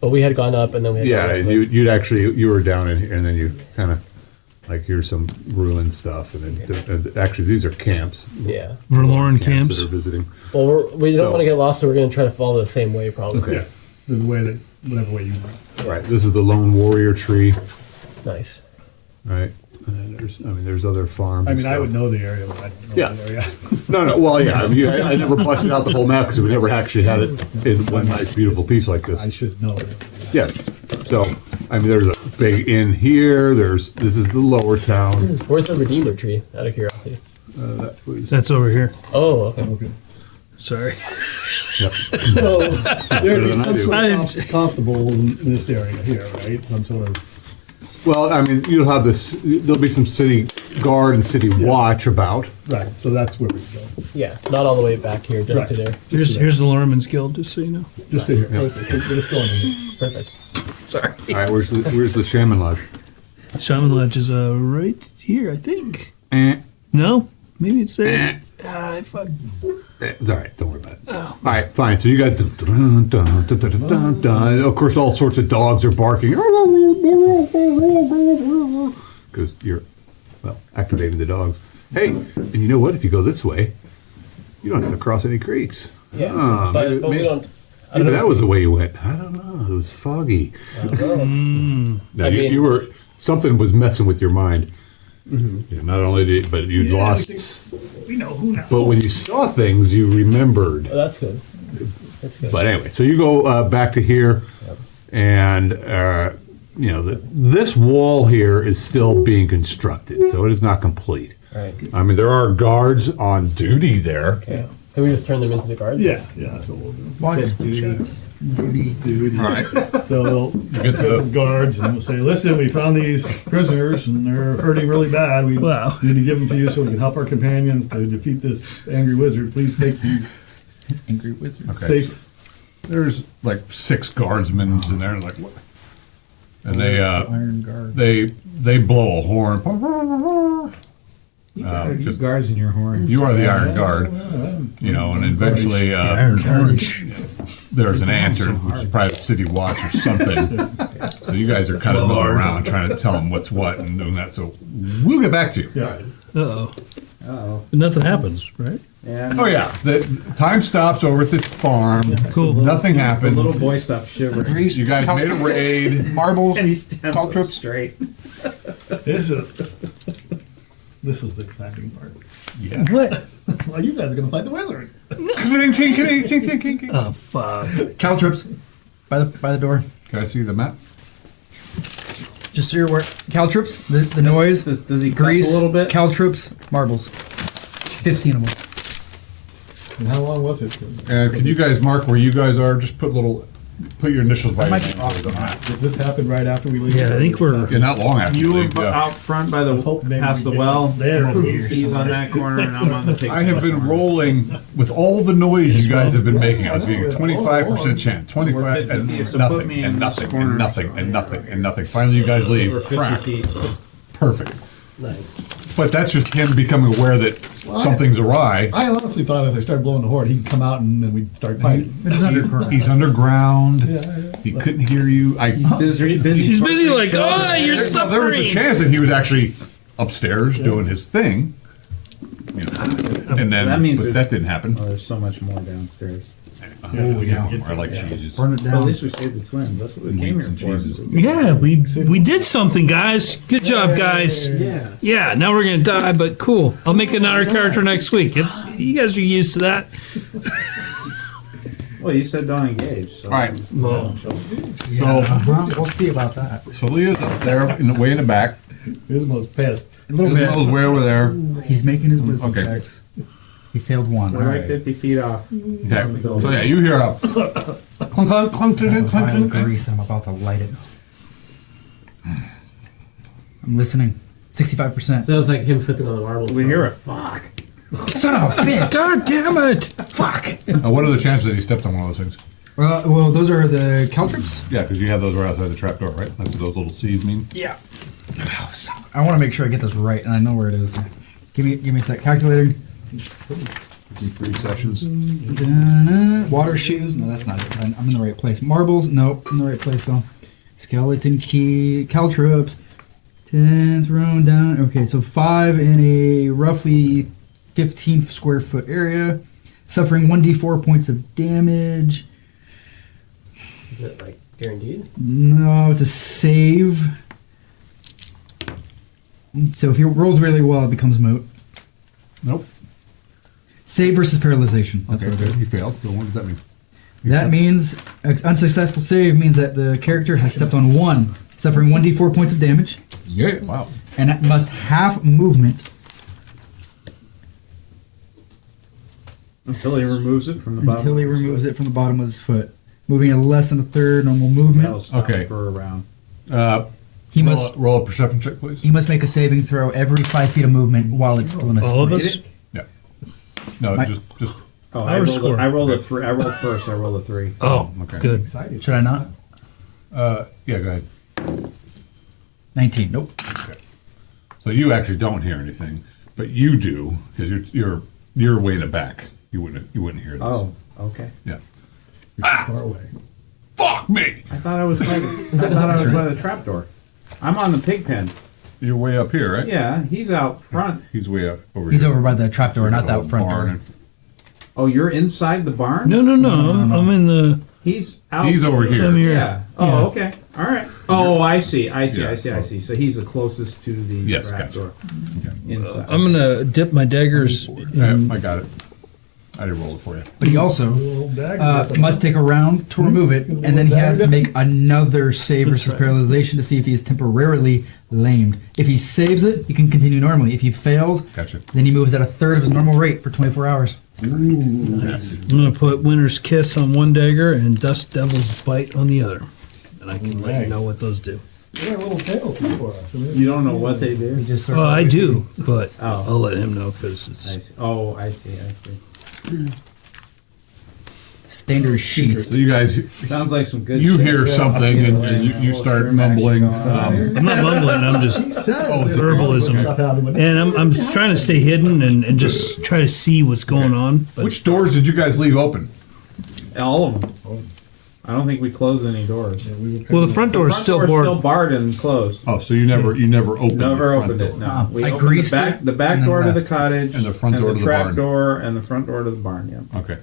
But we had gone up, and then we had Yeah, gone and this way. you were down in here, and then you kind of like here's some ruined stuff, and then actually these are camps. Yeah. Verloren That camps. are visiting. Well, we don't So- want to get lost, so we're gonna try to follow the same way, probably. Okay. The way that whatever way you want. Right, this is the Lone Warrior tree, Nice. right? And there's other farms. I and mean, I would stuff. know the area, but I don't know Yeah. the area. No, well, yeah, I mean, I never busted out the whole map because we never actually had it in one nice, beautiful piece like this. I should know it. Yeah, so, I mean, there's a big inn here, this is the lower town. Where's the Redeemer tree? Out of curiosity. That was, That's over here. Oh, okay. Okay. Sorry. yep. So there'd be than I some do. sort of constable in this area here, right? Some sort of. Well, I mean, you'll have this, there'll be some city guard and city watch about. Right. So that's where we go. Yeah, not all the way back here, just Right. to there. Here's the Lorman's Guild, just so you know. Just to here. Yeah. We're just going here. Perfect. Sorry. All right, where's the shaman lodge? Shaman Lodge is right here, I think. Eh, No? Maybe it's eh. there. I fuck. It's all right, don't worry about it. All right, fine. So you got of course, all sorts of dogs are barking because you're activating the dogs. Hey, and you know what? If you go this way, you don't have to cross any creeks. Yeah. Ah, but maybe, we don't. I maybe don't that know. was the way you went. I don't know. It was foggy. I don't know. Now I you, mean- you were something was messing with your mind. Yeah, not only did, but you Yeah, lost. We know who now. But when you saw things, you remembered. Oh, that's good. That's good. But anyway, so you go back to here, and this wall here is still being constructed, so it is not complete. Right. I mean, there are guards on duty there. Okay. Can we just turn them into the guards? Yeah, that's what we'll do. Says duty. Dude. All right. So we'll get to the guards and we'll say, listen, we found these prisoners and they're hurting really bad. We Wow. need to give them to you so we can help our companions to defeat this angry wizard. Please take these Angry wizard. Okay. safe. There's like 6 guardsmen in there, like what? And they Iron guard. they blow a horn. You gotta use guards in your horn. You are the Iron Guard, and eventually there's an answer, which is private city watch or something. So you guys are kind of going around trying to tell them what's what and doing that. So we'll get back to you. Yeah. Uh-oh. Oh, But nothing happens, right? and Oh yeah, the time stops over at the farm. Cool. Nothing the happens. little boy stopped shivering. You guys made a raid. Marbles. And he stands Call up trips. straight. This is the exciting part. Yeah. What? Well, you guys are going to fight the wizard. Oh, fuck. Caltrips. By the door. Can I see the map? Just so you're aware. Caltrips. The noise. Does he cuss Grease. a little bit? Caltrips. Marbles. 15 of them. And how long was it? And can you guys mark where you guys are? Just put your initials by your might be name. off the map. Does this happen right after we leave? Yeah, I think we're- Yeah, not long after. You were leave, yeah. out front by the Let's hope maybe past we the get well. there. He's on that corner, and I'm on the big. I have been rolling with all the noise you guys have been making. I was getting a 25% chance, 25, and 50, so put nothing, me and in this nothing, corner. and nothing, and nothing, and nothing. Finally, you guys leave. Over 50 Crack. feet. Perfect. Nice. But that's just him becoming aware that something's awry. I honestly thought if I started blowing the horn, he'd come out and then we'd start fighting. It is underground. He's underground. Yeah. He couldn't hear you. Busy He's busy like, pushing oh, shoulder. you're There was a suffering. chance that he was actually upstairs doing his thing. And then, That means but there's- that didn't happen. Oh, there's so much more downstairs. Yeah, yeah. I like cheeses. Burn it Well, at down. least we saved the twins. That's what we came Meats here and for. cheeses. Yeah, we did something, guys. Good job, guys. Yeah. Yeah, now we're gonna die, but cool. I'll make another character next week. You guys are used to that. Well, you said don't engage. So All right. Well, So, We'll see about that. so Leah's up there, way in the back. Ismo's pissed. A little bit. Ismo's way over there. He's making his wisdom Okay. checks. He failed one. we're All like right. 50 feet off. Okay. So yeah, you hear a clunk, clunk, clunk, clunk, Pile of clunk. grease. I'm about to light it. I'm listening. 65%. Sounds like him sipping on the marbles. We hear it. Son of a bitch! God damn it! Fuck! What are the chances that he stepped on one of those things? Well, those are the caltrips. Yeah, because you have those right outside the trap door, right? That's what those little seeds mean. Yeah. I want to make sure I get this right, and I know where it is. Give me a sec. Calculating. In 3 sessions. Water shoes. No, that's not it. I'm in the right place. Marbles. Nope. In the right place though. Skeleton key. Caltrips. 10 thrown down. Okay, so 5 in a roughly 15 square foot area. Suffering 1d4 points of damage. Is it like Guaranteed. No, it's a save. So if he rolls really well, it becomes moot. Nope. Save versus paralyzation. That's Okay, what it is. he failed. So what does that mean? That means unsuccessful save means that the character has stepped on 1, suffering 1d4 points of damage, Yeah. Wow. and it must have movement Until he removes it from the bottom. until he of his removes foot. it from the bottom of his foot, moving at less than a third normal movement. That'll stop Okay. for a round. He roll, must roll a perception check, please. he must make a saving throw every 5 feet of movement while it's still in its All of foot. us? Yeah. No, My- just. Oh, Our I rolled, score. I rolled a 3. I rolled first. I rolled a 3. Oh, Okay. good. Excited. Should I not? Yeah. Go ahead. 19. Nope. So you actually don't hear anything, but you do because you're way in the back. You wouldn't hear this. Oh, okay. Yeah. You're too far away. Fuck me. I thought I was by the trapdoor. I'm on the pig pen. You're way up here, right? Yeah, he's out front. He's way up over He's here. over by the trapdoor, not the out front Barn door. and- Oh, you're inside the barn? No. I'm in the. He's out. He's over here. I'm here. Yeah. Oh, Yeah. okay. All right. Oh, I see. I Yeah. see. So he's the closest to the Yes, trapdoor. Inside. I'm gonna dip my daggers. Yeah, In, I got it. I did roll it for you. But he also must take a round to remove it, and then he has to make another save That's versus right. paralyzation to see if he is temporarily lamed. If he saves it, he can continue normally. If he fails, Gotcha. then he moves at a third of his normal rate for 24 hours. I'm gonna put Winter's Kiss on one dagger and Dust Devil's Bite on the other, and I can let you know what those do. They have little tails for us. You don't know what they do? Just Well, I do, but Oh. I'll let him know because I it's. see. Oh, I see. standard sheath. So you guys, Sounds like some good you shit. hear something and you start mumbling. I'm not mumbling. I'm just He says verbalism. stuff happening, but And I'm trying to stay hidden and just try to see what's going on. But Which doors did you guys leave open? All of them. I don't think we closed any doors. well, the front door is Front still door's board. still barred and closed. Oh, so you never opened Never the front opened door. it. No, we I opened greased the back and then door to the left. cottage, And the front door to the trap barn. door, and the front door to the barn. Yeah. Okay.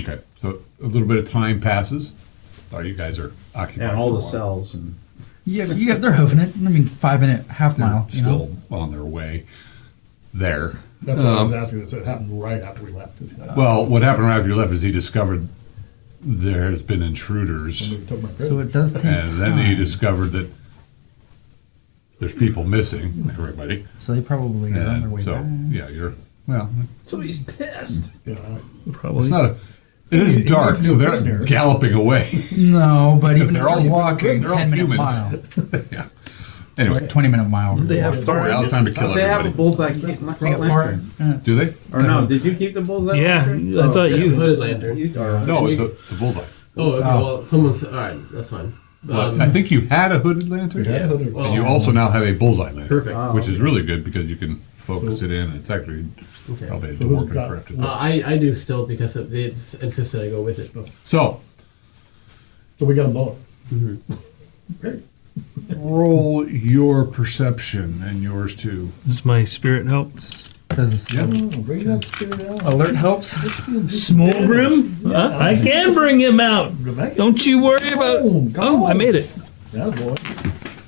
Okay. So a little bit of time passes. Oh, you guys are occupied. And all for the a while. cells and. They're hoofing it. I mean, 5 minute, half They're mile. You know? still on their way there. that's what I was asking. It happened right after we left. Well, what happened right after you left is he discovered there has been intruders, Somebody took my So credit. it does take and then he time. discovered that there's people missing. Everybody. So they probably are on their way And so back. yeah, you're well. So he's pissed. Yeah, Probably. It's not a. It is He dark, needs new so they're prisoners. galloping away. No, but even if they're all they're walking, they're all 10-minute humans. mile. Yeah. Anyway, 20-minute mile. They have don't worry, I'll have time to kill They have a everybody. bullseye lantern. Do they? Or no? Did you keep the bullseye Yeah, lantern? I thought It's a you. hooded lantern. No, it's a bullseye. Oh, okay. Well, someone's all right. That's fine. I think you had a hooded lantern, yeah. and you also now have a bullseye lantern, Perfect. which is really good because you can focus it in. And it's actually Okay. probably a So who's dwarven got- crafted. I do still because of, they insisted I go with it. So So we got them both. Great. roll your perception and yours too. This is my spirit help. Does Yeah. Oh, bring that spirit out. alert helps? Smolgrim? I can bring him out. Go back. Don't you worry about. Oh, I made it. Yeah, boy.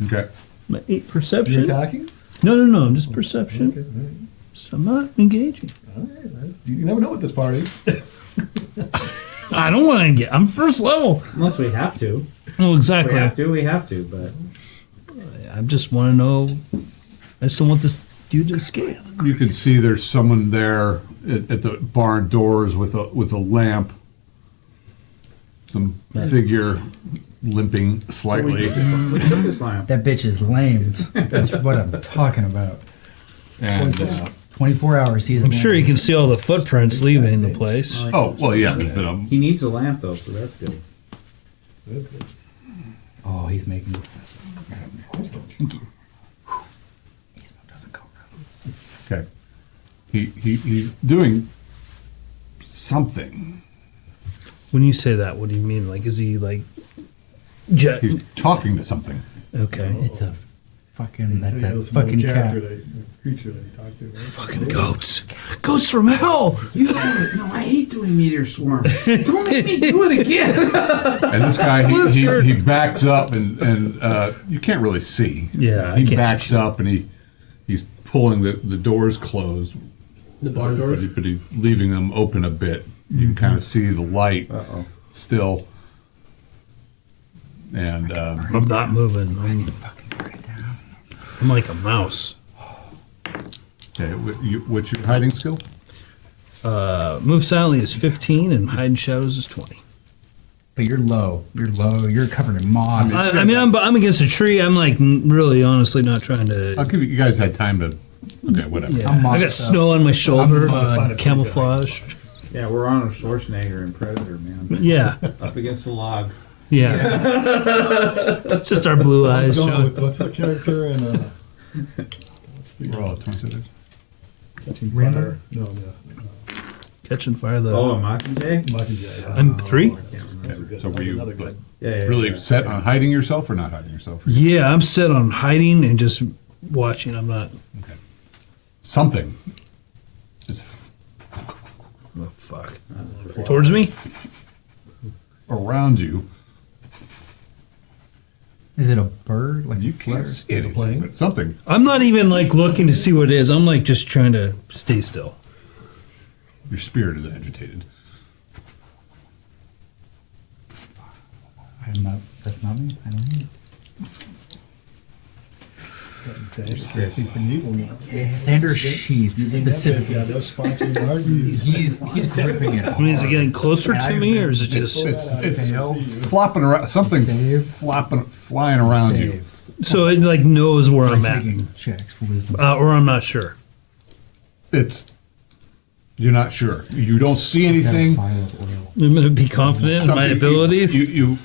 Okay. My 8 You're perception. attacking? No, just perception. Okay, all right. So I'm not engaging. All right. You never know at this party. I don't want to get. I'm first level. Unless we have to. Oh, If exactly. we have to. We have to. But I just want to know. I just don't want this dude to escape. You can see there's someone there at the barn doors with a lamp. Some figure limping slightly, we took this lamp. That bitch is lame. That's what I'm talking about. and 24 hours. He is I'm sure you lame. can see all the footprints leaving the place. oh well, yeah. There's been a He needs a lamp though, so that's good. Oh, he's making this. Ismo doesn't go around. okay. He's doing something. When you say that, what do you mean? Like, is he like? Jet. He's talking to something. Okay. It's a fucking. That's Yeah, a this one fucking cat. character that creature that he talked to. Right? Fucking goats. Goats from hell. You no, I hate doing meteor swarm. Don't make me do it again. And this guy, he backs up, and you can't really see. Yeah, I he can't see backs shit. up, and he's pulling the doors closed, The barn doors. but he's leaving them open a bit. You can kind of see the light Uh-oh. still. And I'm not moving. I'm like a mouse. okay, what's your hiding skill? Move silently is 15 and hide in shadows is 20. But you're low. You're low. You're covered in moss. I mean, I'm against a tree. I'm like really, honestly, not trying to. I'll give you guys had time to. Okay, whatever. Yeah. I'm I got mossed up. snow on my shoulder, I'm, camouflage. Yeah, we're on a Schwarzenegger and Predator, man. Yeah, Up against the log. yeah. It's just our blue eyes. showing. What's the character in what's the We're all at 26. Catching Rambo? Fire? No, Catching fire. The Oh, a Mockingjay? Mockingjay. I'm 3. I can't remember. That's a good- So were that's you another good. Yeah, really set on hiding yourself or not hiding yourself? Yeah, I'm set on hiding and just watching. I'm not. Okay. Something. It's Oh, fuck. Towards me. around you. Is it a bird? Like You a can't flare? see anything, plane? but something. I'm not even like looking to see what it is. I'm like just trying to stay still. Your spirit is agitated. I'm not. That's not me. I don't know. Okay, can't see some evil now. Thunder sheath specifically. Yeah, those spots in the yard. you- He's ripping it. I mean, is it getting closer to me or is it just? It's Fail. flopping around. Something Save. flying around you. Saved. So it like knows where I'm He's at, making checks for wisdom. or I'm not sure. You're not sure. You don't see anything. I'm gonna be confident in my Something- abilities. You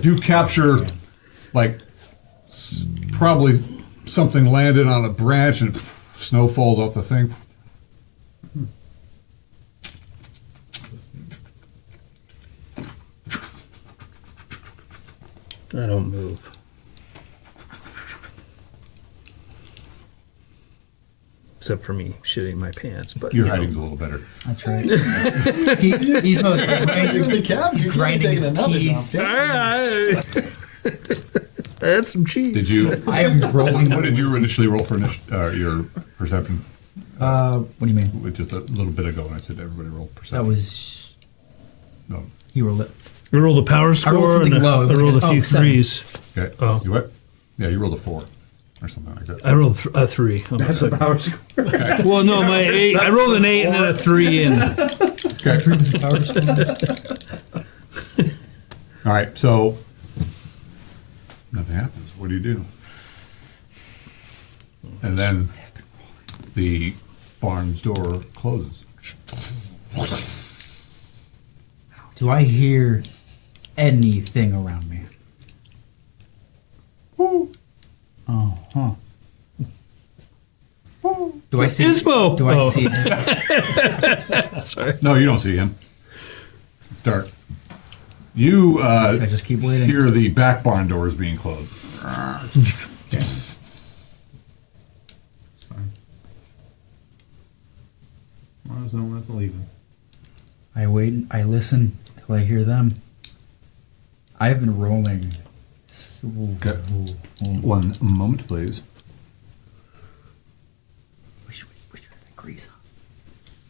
do capture, like, probably something landed on a branch and snow falls off the thing. I don't move. Except for me shitting my pants, but Your you know. hiding's a little better. That's right. He's most You're in the cab. He's you grinding his taking another teeth. dump. I had some cheese. Did you? I am rolling. What did you initially roll for your perception? What do you mean? Just a little bit ago when I said everybody roll perception. That was. No. You rolled it. I rolled a power score something and low. It I was rolled like a few 7. threes. Okay. Oh. You what? Yeah, you rolled a 4 or something like that. I rolled a 3. On my That's a second. power score. Well, no, my 8. I rolled an 8 and then a 3, and Okay. All right. So nothing happens. What do you do? And then the barn's door closes. Do I hear anything around me? Oh, huh. Do I see? Ismo! Do I Oh. see? sorry. No, you don't see him. It's dark. You I just keep waiting. hear the back barn doors being closed. Okay. It's fine. As long as no one's leaving. I wait. I listen till I hear them. I've been rolling. Okay. One moment, please. Wish we had that grease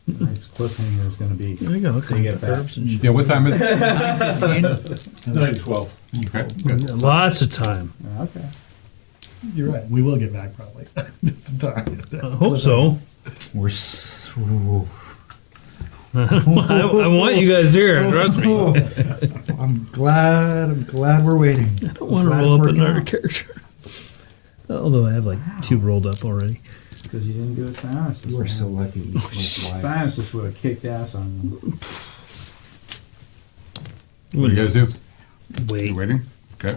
Nice cliffhanger is going to be. I got all kinds get of back. herbs and shit. Yeah, what time is it? on. 9:12. Okay, good. Lots of time. Okay. You're right. We will get back probably. This time. I hope so. We're. Ooh. I want you guys here. Trust me. I'm glad we're waiting. I don't want to roll up another character. Although I have like 2 rolled up already. Because you didn't do it fast. You are so lucky. Scientists would have kicked ass on them. What do you guys do? Wait, You waiting? Okay.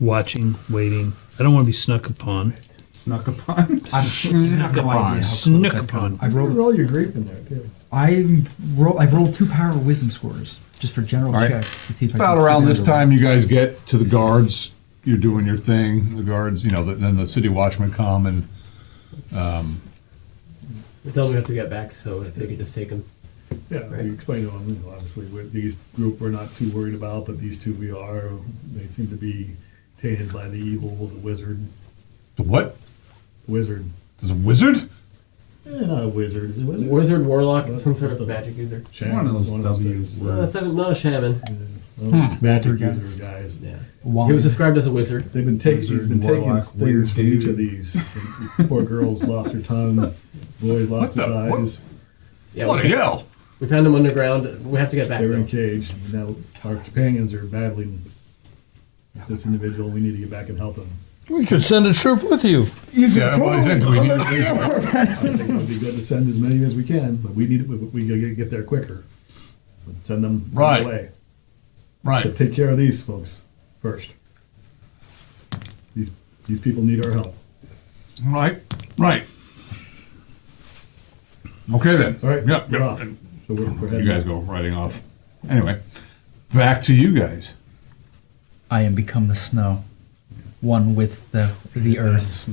watching, waiting. I don't want to be snuck upon. Snuck upon. I'm have no idea how close Snuck I've upon. come. I've rolled. Roll your grief in there too. I've rolled 2 power wisdom scores just for general All right. checks to see if I About can around figure this it out. time, you guys get to the guards. you're doing your thing. The guards, then the city watchmen come and They tell them we have to get back, so if they could just take them. Yeah, we explained to them, obviously, with these group we're not too worried about, but these two we are. They seem to be tainted by the evil, the wizard. the what? Wizard. There's a wizard? Not a wizard. Is it a wizard? Wizard, warlock, some sort of magic user. Shaman. One of those things. W's. No, it's not a shaman. One of those magic Guys. user guys. Yeah. Wand. He was described as a wizard. They've been taking. He's Wizard, been taking warlock, things weird from each dude. of these. Poor girls lost her tongue. Boys lost What his the- what? eyes. Yeah, What the hell? we found him underground. We have to get back They were in though. cage. Now our companions are battling this individual. We need to get back and help him. We should send a troop with you. Yeah, well, I think we need. I think it would be good to send as many as we can, but we need we gotta get there quicker. Send them Right. away. Right. But take care of these folks first. These people need our help. Right. Okay then. All right, Yep. we're off. So we're You heading. guys go riding off. Anyway, back to you guys. I am become the snow, one with the earth.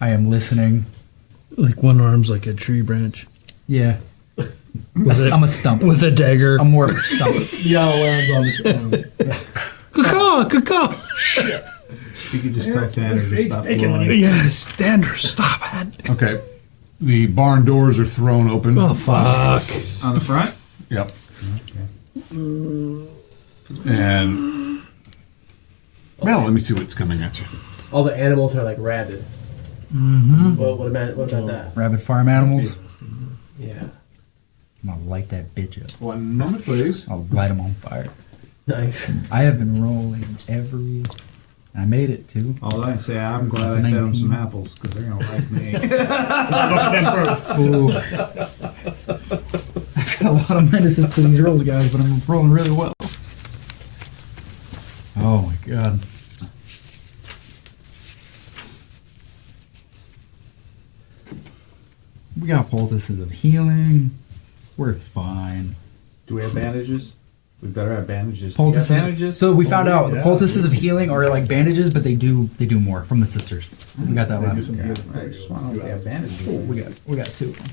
I am listening. Like one arm's like a tree branch Yeah. With I'm a stump. with a dagger. I'm more of a stump. Yeah, lands on the Caw. You could just tell Tanner to stop blowing. Yes, Dander, stop it. Okay. The barn doors are thrown open. Oh fuck. On the front? Yep. Okay. And well, let me see what's coming at you. All the animals are like rabid. Mm-hmm. Well, what about that? Rabid farm animals. Yeah. I'm gonna light that bitch up. 1 moment, please. I'll light them on fire. Nice. I have been rolling every. I made it too. All I say, I'm glad I fed them some apples because they're gonna like me. Ooh. I've got a lot of minuses to these rolls, guys, but I'm rolling really well. Oh my god. We got poultices of healing. We're fine. Do we have bandages? We better have bandages. Do you got Poultices. bandages? So we found out the yeah. poultices of healing are like bandages, but they do more from the sisters. We got that They do last. some Yeah, healing I for just you. want to know if we have bandages. We got 2 of them,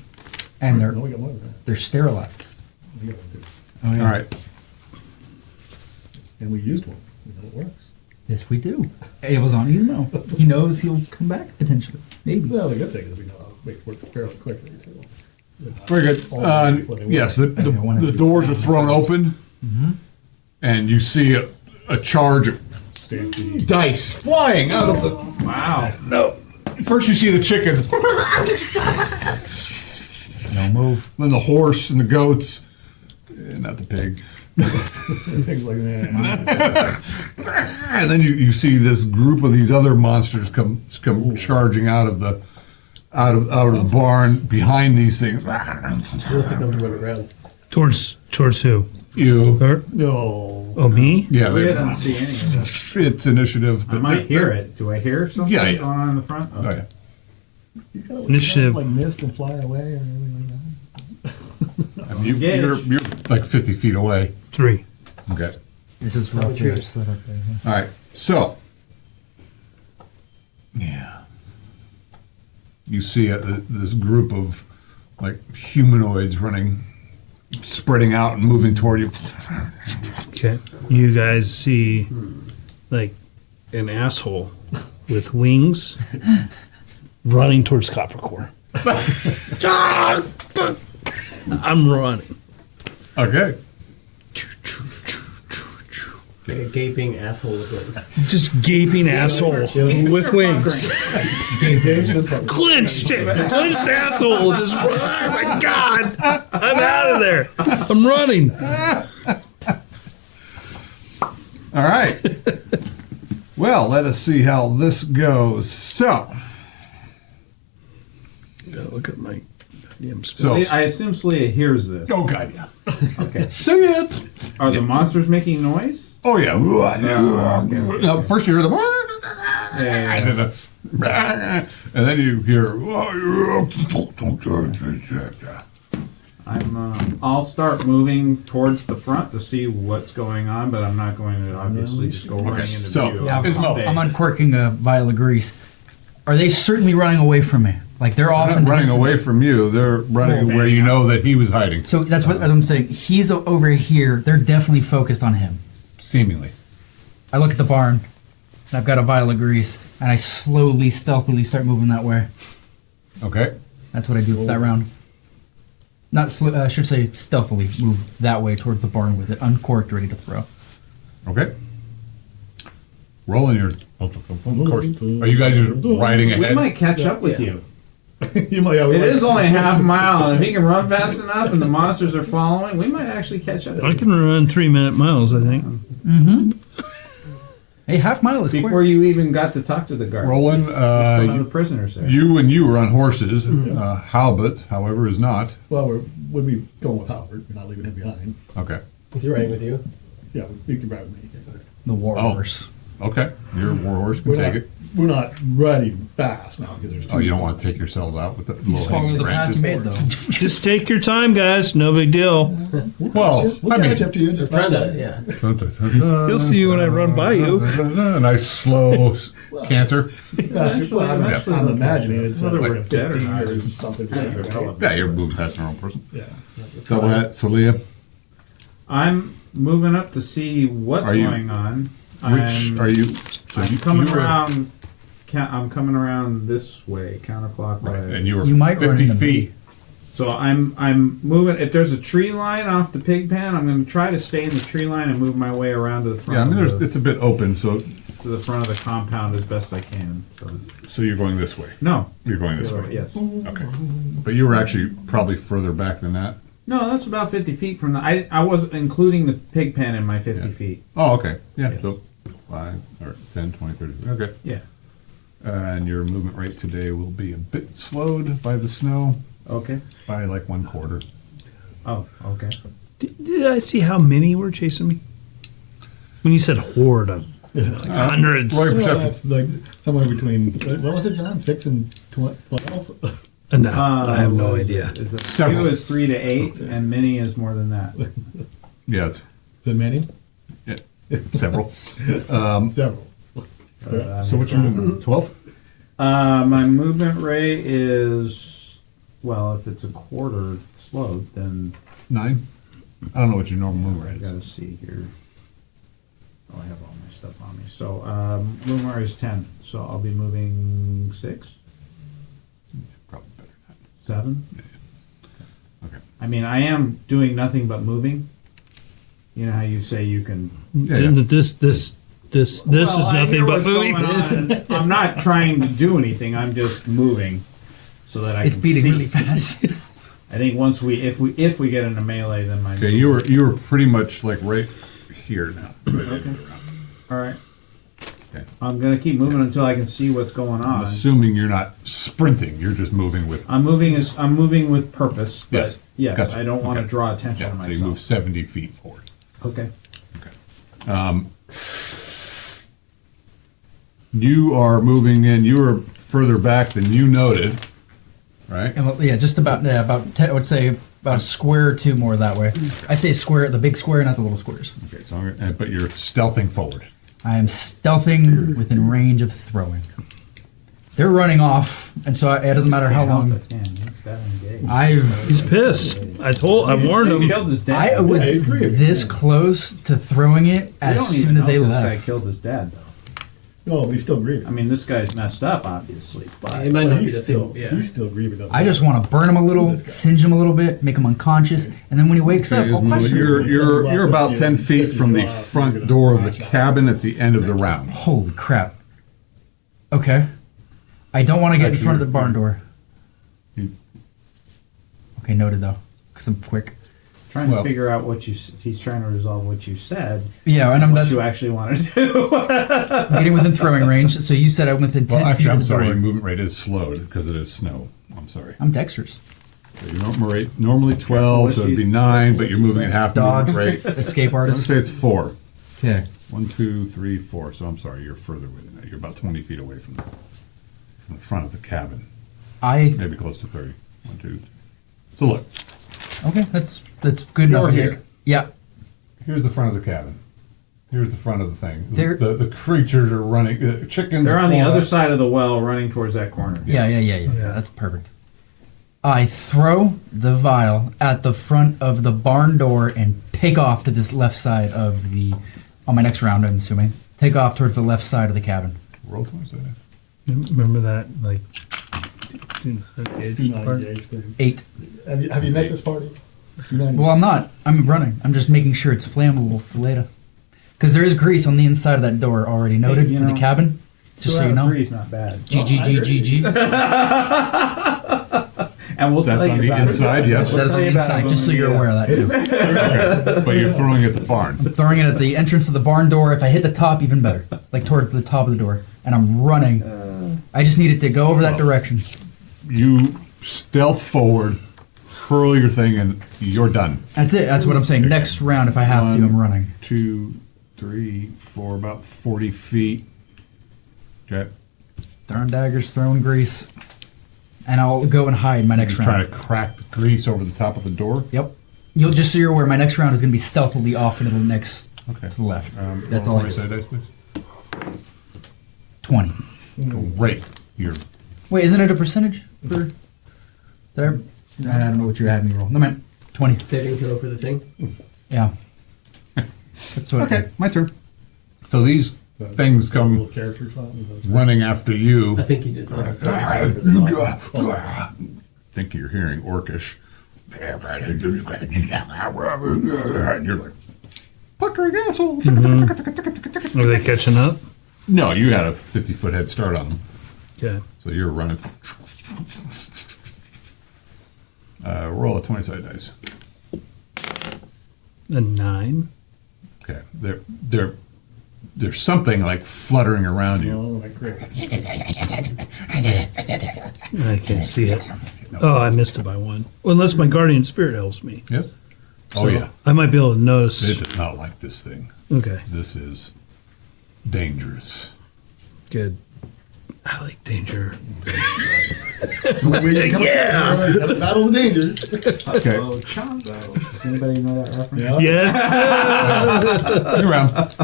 and No, we got more than that. they're sterilized. We got one too. Oh, All right. And we used one. We know it works. Yes, we do. It was on Ismo. He knows he'll come back potentially. Maybe. Well, the good thing is we know how to make it work fairly quickly too. Very good. Yes, the doors are thrown open, and you see a charge of Stampede. dice flying out of the. Wow. No. First, you see the chickens, No move. then the horse and the goats, not the pig, Things like that. and then you see this group of these other monsters come charging out of the barn behind these things. Unless it comes to run around. Towards who? You, Her? No. Oh, me? yeah, We didn't see any of this. it's initiative. I but might hear it. Do I hear something Yeah, yeah. going on in the front? Oh yeah. You gotta Initiative. like mist and fly away or anything like that. I mean, you're like 50 feet away. 3. Okay. This is rough here. Slid up there. All right. So, yeah, you see this group of like humanoids running, spreading out and moving toward you. Okay. You guys see like an asshole with wings running towards Coppercore. I'm running. Okay. Like a gaping asshole with wings. Just gaping asshole with wings. Clinched asshole. Just, oh my god! I'm out of there. I'm running. All right. Well, let us see how this goes. So, Look at my damn so I assume Slee hears this. oh god, yeah. Okay. See it. Are the monsters making noise? Oh yeah. Now, first you hear the. Yeah. And then you hear. I'll start moving towards the front to see what's going on, but I'm not going to obviously just go running into so, view. Yeah, Ismo. I'm uncorking a vial of grease. Are they certainly running away from me? Like they're off They're in not the running distance. away from you. They're running Oh, where you know that he was hiding. So that's what I'm saying. He's over here. They're definitely focused on him. Seemingly. I look at the barn, and I've got a vial of grease, and I slowly, stealthily start moving that way. Okay. That's what I do for that round. Not, I should say, stealthily move that way towards the barn with it uncorked, ready to throw. Okay. Rolling your. Of course. Are you guys just riding We ahead? might catch up with you. You might, yeah, we It might- is only a half mile, and if he can run fast enough and the monsters are following, we might actually catch up. I can run 3-minute miles, I think. Mm-hmm. Hey, half mile is Before quick. you even got to talk to the guard. Roland, Still have the prisoners there. you were on horses. Halbert, however, is not. Well, we'd be going with Howard. We're not leaving him behind. Okay. Is he riding with you? Yeah, we can ride with me. The war Oh. horse. Okay. Your war horse can We're take not, it. we're not riding fast now because there's two. Oh, you don't want to take yourselves out with the Just low follow hanging the path branches? you made, though. Just take your time, guys. No big deal. Well, We'll I mean, catch up to you. We're Just trying not to, yeah. You'll see when I run by you. A nice slow canter. faster. Well, I'm actually I'm looking imagining it's whether we're like dead or 15 not. or something. Yeah, you're moving past your own person. Yeah. Double hat, Celia. I'm moving up to see what's Are you- going on. Which are you? So I'm you, coming you were- around. I'm coming around this way, counterclockwise. Right, and you were You might run 50 into feet. me. So I'm moving. If there's a tree line off the pig pen, I'm going to try to stay in the tree line and move my way around to the front. Yeah, I mean, of the, it's a bit open, so to the front of the compound as best I can. So you're going this way. no, You're going this way. yes. Okay. But you were actually probably further back than that. No, that's about 50 feet from the. I was including the pig pen in my 50 Yeah. feet. Oh, okay. Yeah. Yes. So 5 or 10, 20, 30. Okay. Yeah. And your movement rate today will be a bit slowed by the snow Okay. by like 1/4. Oh, okay. Did I see how many were chasing me? When you said horde, like hundreds. Roll your Well, perception. that's like somewhere between, what was it, John? 6 and 12? No, I have no idea. Several. Few is 3 to 8, and many is more than that. Yeah, it's Is it many? several. Several. So what's your movement? 12? My movement rate is, well, if it's a quarter slowed, then 9? I don't know what your normal movement I rate is. gotta see here. Oh, I have all my stuff on me. So, movement rate is 10, so I'll be moving 6, Probably better than 7. that. Okay. I mean, I am doing nothing but moving. You know how you say you can. Yeah, yeah. This is Well, I nothing hear but what's going moving. on, and I'm not trying to do anything. I'm just moving so that I It's can beating see. really fast. I think once if we get in a melee, then my Okay, you were pretty much like right here now. Okay. All right. Okay. I'm gonna keep moving until I can see what's going I'm on. assuming you're not sprinting. You're just moving with. I'm moving with purpose. But Yes. yes, Gotcha. I don't want to Okay. draw attention Yeah, to so myself. you move 70 feet forward. Okay. You are moving in. You are further back than you noted, right? And, well, yeah, just about 10, I would say about a square or two more that way. I say square, the big square, not the little squares. Okay, so but you're stealthing forward. I am stealthing within range of throwing. They're running off, and so it doesn't matter how Can't help long. it, man. He's that engaged. He's pissed. I warned He him. killed his dad. I was he's grieving. this close to throwing it We as don't soon even as they know this guy left. killed his dad, though. No, but he's still grieving. I mean, this guy's messed up, obviously. But He might not be he's the still, same. Yeah. he's still grieving. doesn't I he? just want to burn him a little, This guy. singe him a little bit, make him unconscious, and then when he wakes up, I'll question him. You're about 10 feet from the front door of the cabin at the end of the round. Holy crap. Okay. I don't want to get in Actually, front of the barn door. you- Okay, noted though, because I'm quick. trying Well- to figure out he's trying to resolve what you said, Yeah, and what that's you actually want to do. getting within throwing range. So you said I'm within 10 Well, actually, feet I'm of the sorry. Your door. movement rate is slowed because it is snow. I'm sorry. I'm dexterous. So your movement rate normally 12, so it'd be 9, but you're moving at half the Dog. movement rate. Escape Let's artist. say it's 4. Okay. 1, 2, 3, 4. So I'm sorry, you're further away than that. You're about 20 feet away from the front of the cabin. I Maybe close to 30. 1, 2. So look, Okay, that's good enough. You're I think. here. Yeah. Here's the front of the cabin. Here's the front of the thing. There- The creatures are running. Chickens. They're on the fall other out. side of the well, running towards that corner. Yeah. That's perfect. I throw the vial at the front of the barn door and take off to this left side of the. On my next round, I'm assuming. Take off towards the left side of the cabin. Roll 20 seconds. Remember that, like, Do not engage thing. 8. Have you met this party? Do not Well, I'm not. I'm running. I'm just making sure it's flammable for later. Because there is grease on the inside of that door already noted you for the know, cabin. Just so you know. 3 is not bad. G. And we'll That's tell on you the about inside, it. yes. That is on the inside, just so you're aware of that too. Okay. But you're throwing it at the barn. Throwing it at the entrance of the barn door. If I hit the top, even better. Like towards the top of the door. And I'm running. I just need it to go over that direction. You stealth forward, hurl your thing, and you're done. That's it. That's what I'm saying. Next round, if I have to, I'm running. 2, 3, 4, about 40 feet. Okay. Throwing daggers, throwing grease. And I'll go and hide my next You're trying round. to crack the grease over the top of the door. Yep. You'll just so you're aware, my next round is going to be stealthily off into the next Okay. to the left. That's roll all I 20 do. side dice, please. 20. Great. You're Wait, isn't it a percentage for? I don't know what you had me roll. No man, 20. Saving throw for the thing. Yeah. That's what. okay. My turn. So these things come Little character something. running after you. I think he did. Something. Think you're hearing orcish. And you're like, puckering asshole. are they catching up? No, you had a 50-foot head start on them. Okay. So you're running. Roll a 20 side dice. A 9. Okay. There's something like fluttering around you. Oh, my great. I can't see it. Oh, I missed it by 1. Well, unless my guardian spirit helps me. Yes? So Oh, yeah. I might be able to They notice. did not like this thing. Okay, This is dangerous. good. I like danger. Yeah! Battle of danger. Okay. Oh, Chongo. Does anybody know that reference? Yeah. Yes. New round.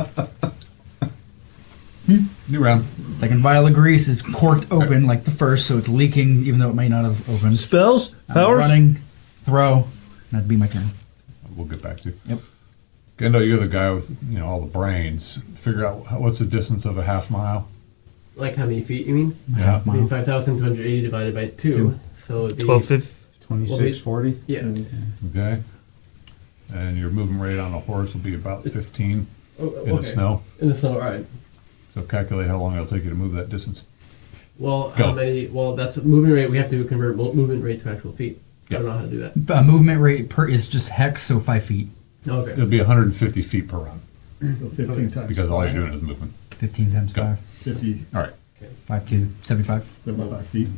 New round. Second vial of grease is corked open like the first, so it's leaking even though it may not have opened. Spells? I'm Powers? running, throw, and that'd be my turn. We'll get back to you. Yep. Gendo, you're the guy with all the brains. Figure out what's the distance of a half mile. Like how many feet? You mean? Yeah. Half I mean mile. 5,280 divided by 2. Two. So it'd be 1250. 2640? Yeah. Okay. And your movement rate on a horse will be about 15 Oh, in the snow. In the snow, all right. So calculate how long it'll take you to move that distance. Well, Go. how many? Well, that's movement rate. We have to convert movement rate to actual feet. I don't know how to do that. Movement rate per is just hex, so 5 feet. Okay. It'll be 150 feet per round So 15 times. because all you're doing is movement. 15 times Go. 5. 50, All right. 5 to 75. 75 feet.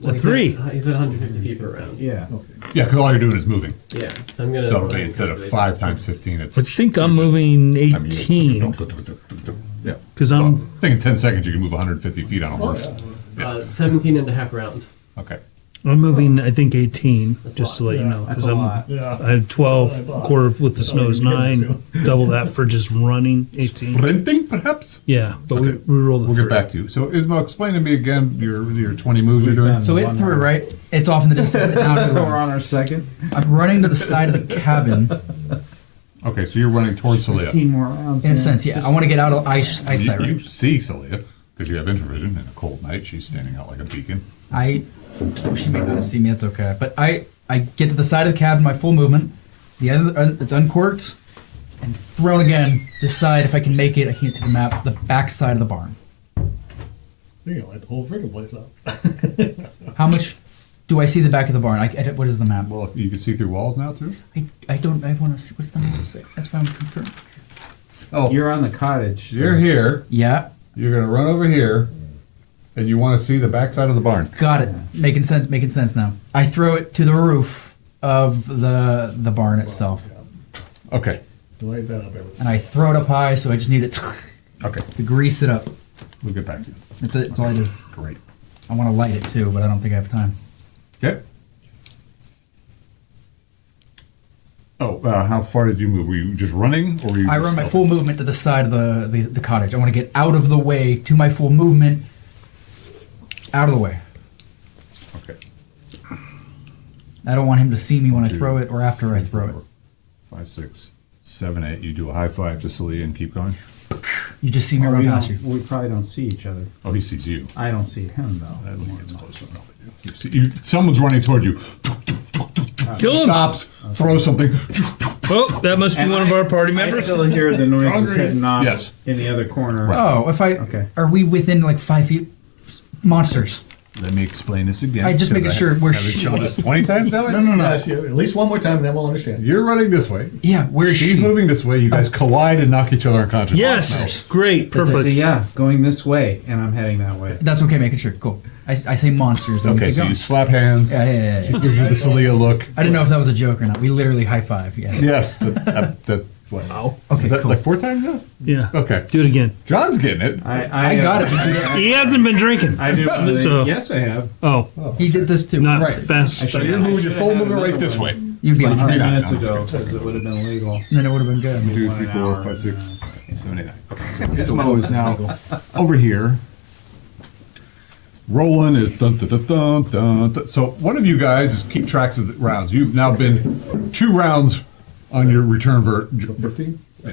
Well, A 3. He said 150 feet per round. Yeah. Okay. Yeah, because all you're doing is moving. Yeah. So I'm gonna. So it'll be instead of 5 times 15, it's. I think I'm moving I mean, 18 Yeah. because Well, I'm. I think in 10 seconds you can move 150 feet on a horse. 17 and a half rounds. Okay. I'm moving, I think, 18, That's just to a lot. let you know. That's Because a I'm, lot. Yeah. I had 12, That's what I thought. quarter with the That's snow all is you can 9, double that for just running, 18. Sprinting, perhaps? Yeah, but Okay. we rolled a We'll 3. get back to you. So, Ismo, explain to me again your 20 moves you're We've doing. done So it one threw, round. right? It's off in the distance. Now I'm We're running. on our second. I'm running to the side of the cabin. Okay, so you're running towards Celia. 15 more rounds. In a man. sense, yeah. I want to get out of eyesight, You right? see Celia because you have infravision in a cold night. She's standing out like a beacon. She may not see me. It's okay. But I get to the side of the cabin, my full movement. The other, it's uncorked and thrown again. This side, if I can make it, I can't see the map. The back side of the barn. You're gonna light the whole freaking place up. How much do I see the back of the barn? What is the map? Well, you can see through walls now too. I don't. I want to see. What's the map say? That's why I'm confirmed. Oh, You're on the cottage. you're here. Yeah, You're gonna run over here, and you want to see the backside of the barn. got it. Making sense. Making sense now. I throw it to the roof of the barn itself, Okay. Light that up, everything. and I throw it up high. So I just need it Okay. to grease it up. We'll get back to you. That's it. That's all I do. Great. I want to light it too, but I don't think I have time. Okay. Oh, how far did you move? Were you just running, or were you? I just run my stealthing? full movement to the side of the cottage. I want to get out of the way to my full movement. Out of the way. Okay. I don't want him to see me when I Two, throw it or after I throw it. 5, 6, 7, 8. You do a high five to Celia and keep going. You just see me Well, run we, past you. we probably don't see each other. Oh, he sees you. I don't see him though. I think it's close enough. You see, someone's running toward you. Kill him. Stops. Throws something. Well, that must be And one of our party I members. still hear the noises heading off Yes. in the other corner. Oh, if I Okay. are we within like 5 feet? Monsters. Let me explain this again. I just making sure we're Have it shown us 20 times now? No. Yes, yeah, at least one more time, and then we'll understand. You're running this way. Yeah, where's She's she? moving this way. You guys collide and knock each other unconscious. Yes, great, So perfect. yeah, going this way, and I'm heading that way. That's okay, making sure. Cool. I say monsters. And we Okay, keep so going. you slap hands. Yeah. Gives you the Celia look. I didn't know if that was a joke or not. We literally high five. Yeah. Yes. That what? Okay, Is that cool. like 4 times now? Yeah. Okay. Do it again. John's getting it. I got it. He hasn't been drinking. I do. So- Yes, I have. Oh, He did this too. not Right. fast. So you're moving your full movement right this way. You'd be on Like 3 train. minutes ago, because it would have been illegal. Then it would have been good. 2, 3, 4, 5, 6, 7, 8, 9. Okay. So Ismo is now over here. Rolling is dun dun dun dun dun. Dun. So one of you guys is keep tracks of the rounds. You've now been 2 rounds on your return 15. Yeah.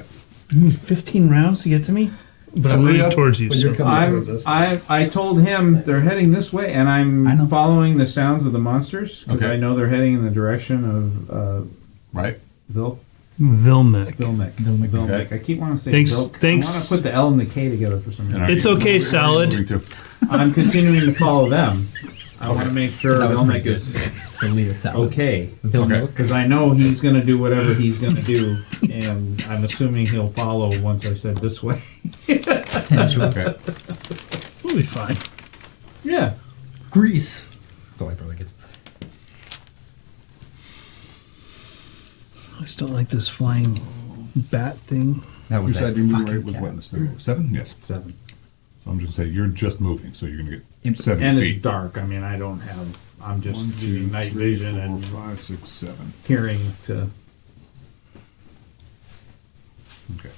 You need 15 rounds to get to me? But I'm Celia, running towards you. when you're So. coming towards us. I told him they're heading this way, and I know. I'm following the sounds of the monsters because Okay. I know they're heading in the direction of Right. Vilmec. Vilmec. Okay. I keep wanting to say Thanks- Vilk. thanks. I want to put the L and the K together for some And reason. are It's you- okay, where are you salad. moving to? I'm continuing to follow them. I want to make sure That was Vilmec pretty good. is Celia salad. okay. Okay. Because I know he's going to do whatever he's going to do, and I'm assuming he'll follow once I said this way. Okay. We'll be fine. Yeah. Grease. That's all I probably gets to say. I still like this flying bat thing. That was You that said you moved fucking right with cat. what in the snow? 7? Yes. 7. So I'm just saying you're just moving, so you're gonna get 7 And feet. it's dark. I mean, I don't have. I'm just 1, 2, using night 3, vision 4, and 5, 6, 7. hearing to. Okay.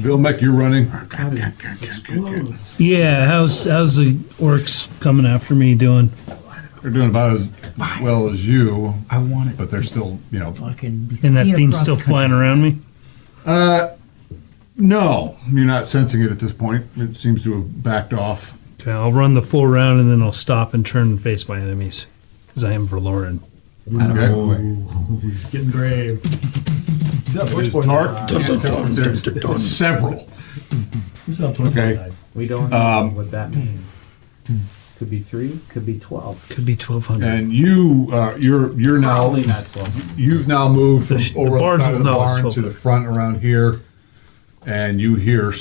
Vilmec, you're running. Yeah, how's the orcs coming after me doing? They're doing about as well as you, I want it. but they're still, Fucking be And that seen thing's across still the flying country. around me? No, you're not sensing it at this point. It seems to have backed off. Okay, I'll run the full round and then I'll stop and turn and face my enemies. Because I am Verloren. Okay. Getting brave. See how Torchboard Dark. died. There's several. See how Torchboard Okay. died. We don't know what that means. Could be 3. Could be 12. Could be 1,200. And you're now Probably not 12. you've now moved from The over bars the side will of the know it's barn to 12. the front around here, and you hear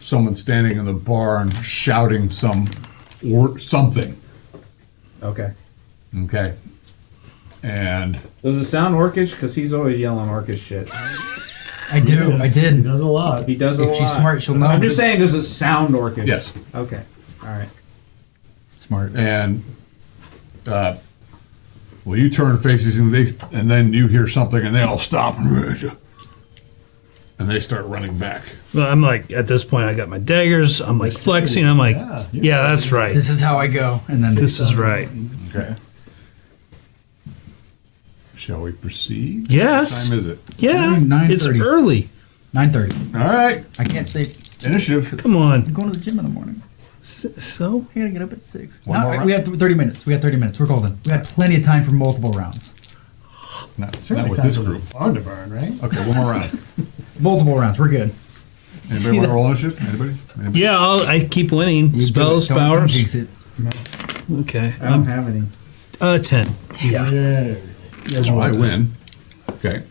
someone standing in the barn shouting something. Okay. Okay. And Does it sound orcish? Because he's always yelling orcish shit. I do. I He did. does a lot. He does a If lot. she's smart, she'll know. I'm just saying, does it sound orcish? yes, Okay. All right. Smart. and well, you turn faces and then you hear something, and they all stop, and they start running back. Well, I'm like, at this point, I got my daggers. I'm like flexing. I'm like, yeah, that's right. This is how I go. And then This is right. Okay. Shall we proceed? Yes. What time is it? Yeah. 9:30. It's early. 9:30. All right. I can't stay. Initiative. Come on. I'm going to the gym in the morning. So? I gotta get up at 6. One more round? We have 30 minutes. We got 30 minutes. We're golden. We got plenty of time for multiple rounds. Not Certainly with time this for the group. barn to burn, right? Okay, one more round. Multiple rounds. We're good. See Anybody want that- to roll initiative? Anybody? Yeah, I keep winning. You Spells, do it. Don't powers. jinx it. Okay. I don't have any. 10. Yeah. Yeah. Well, I win. Okay.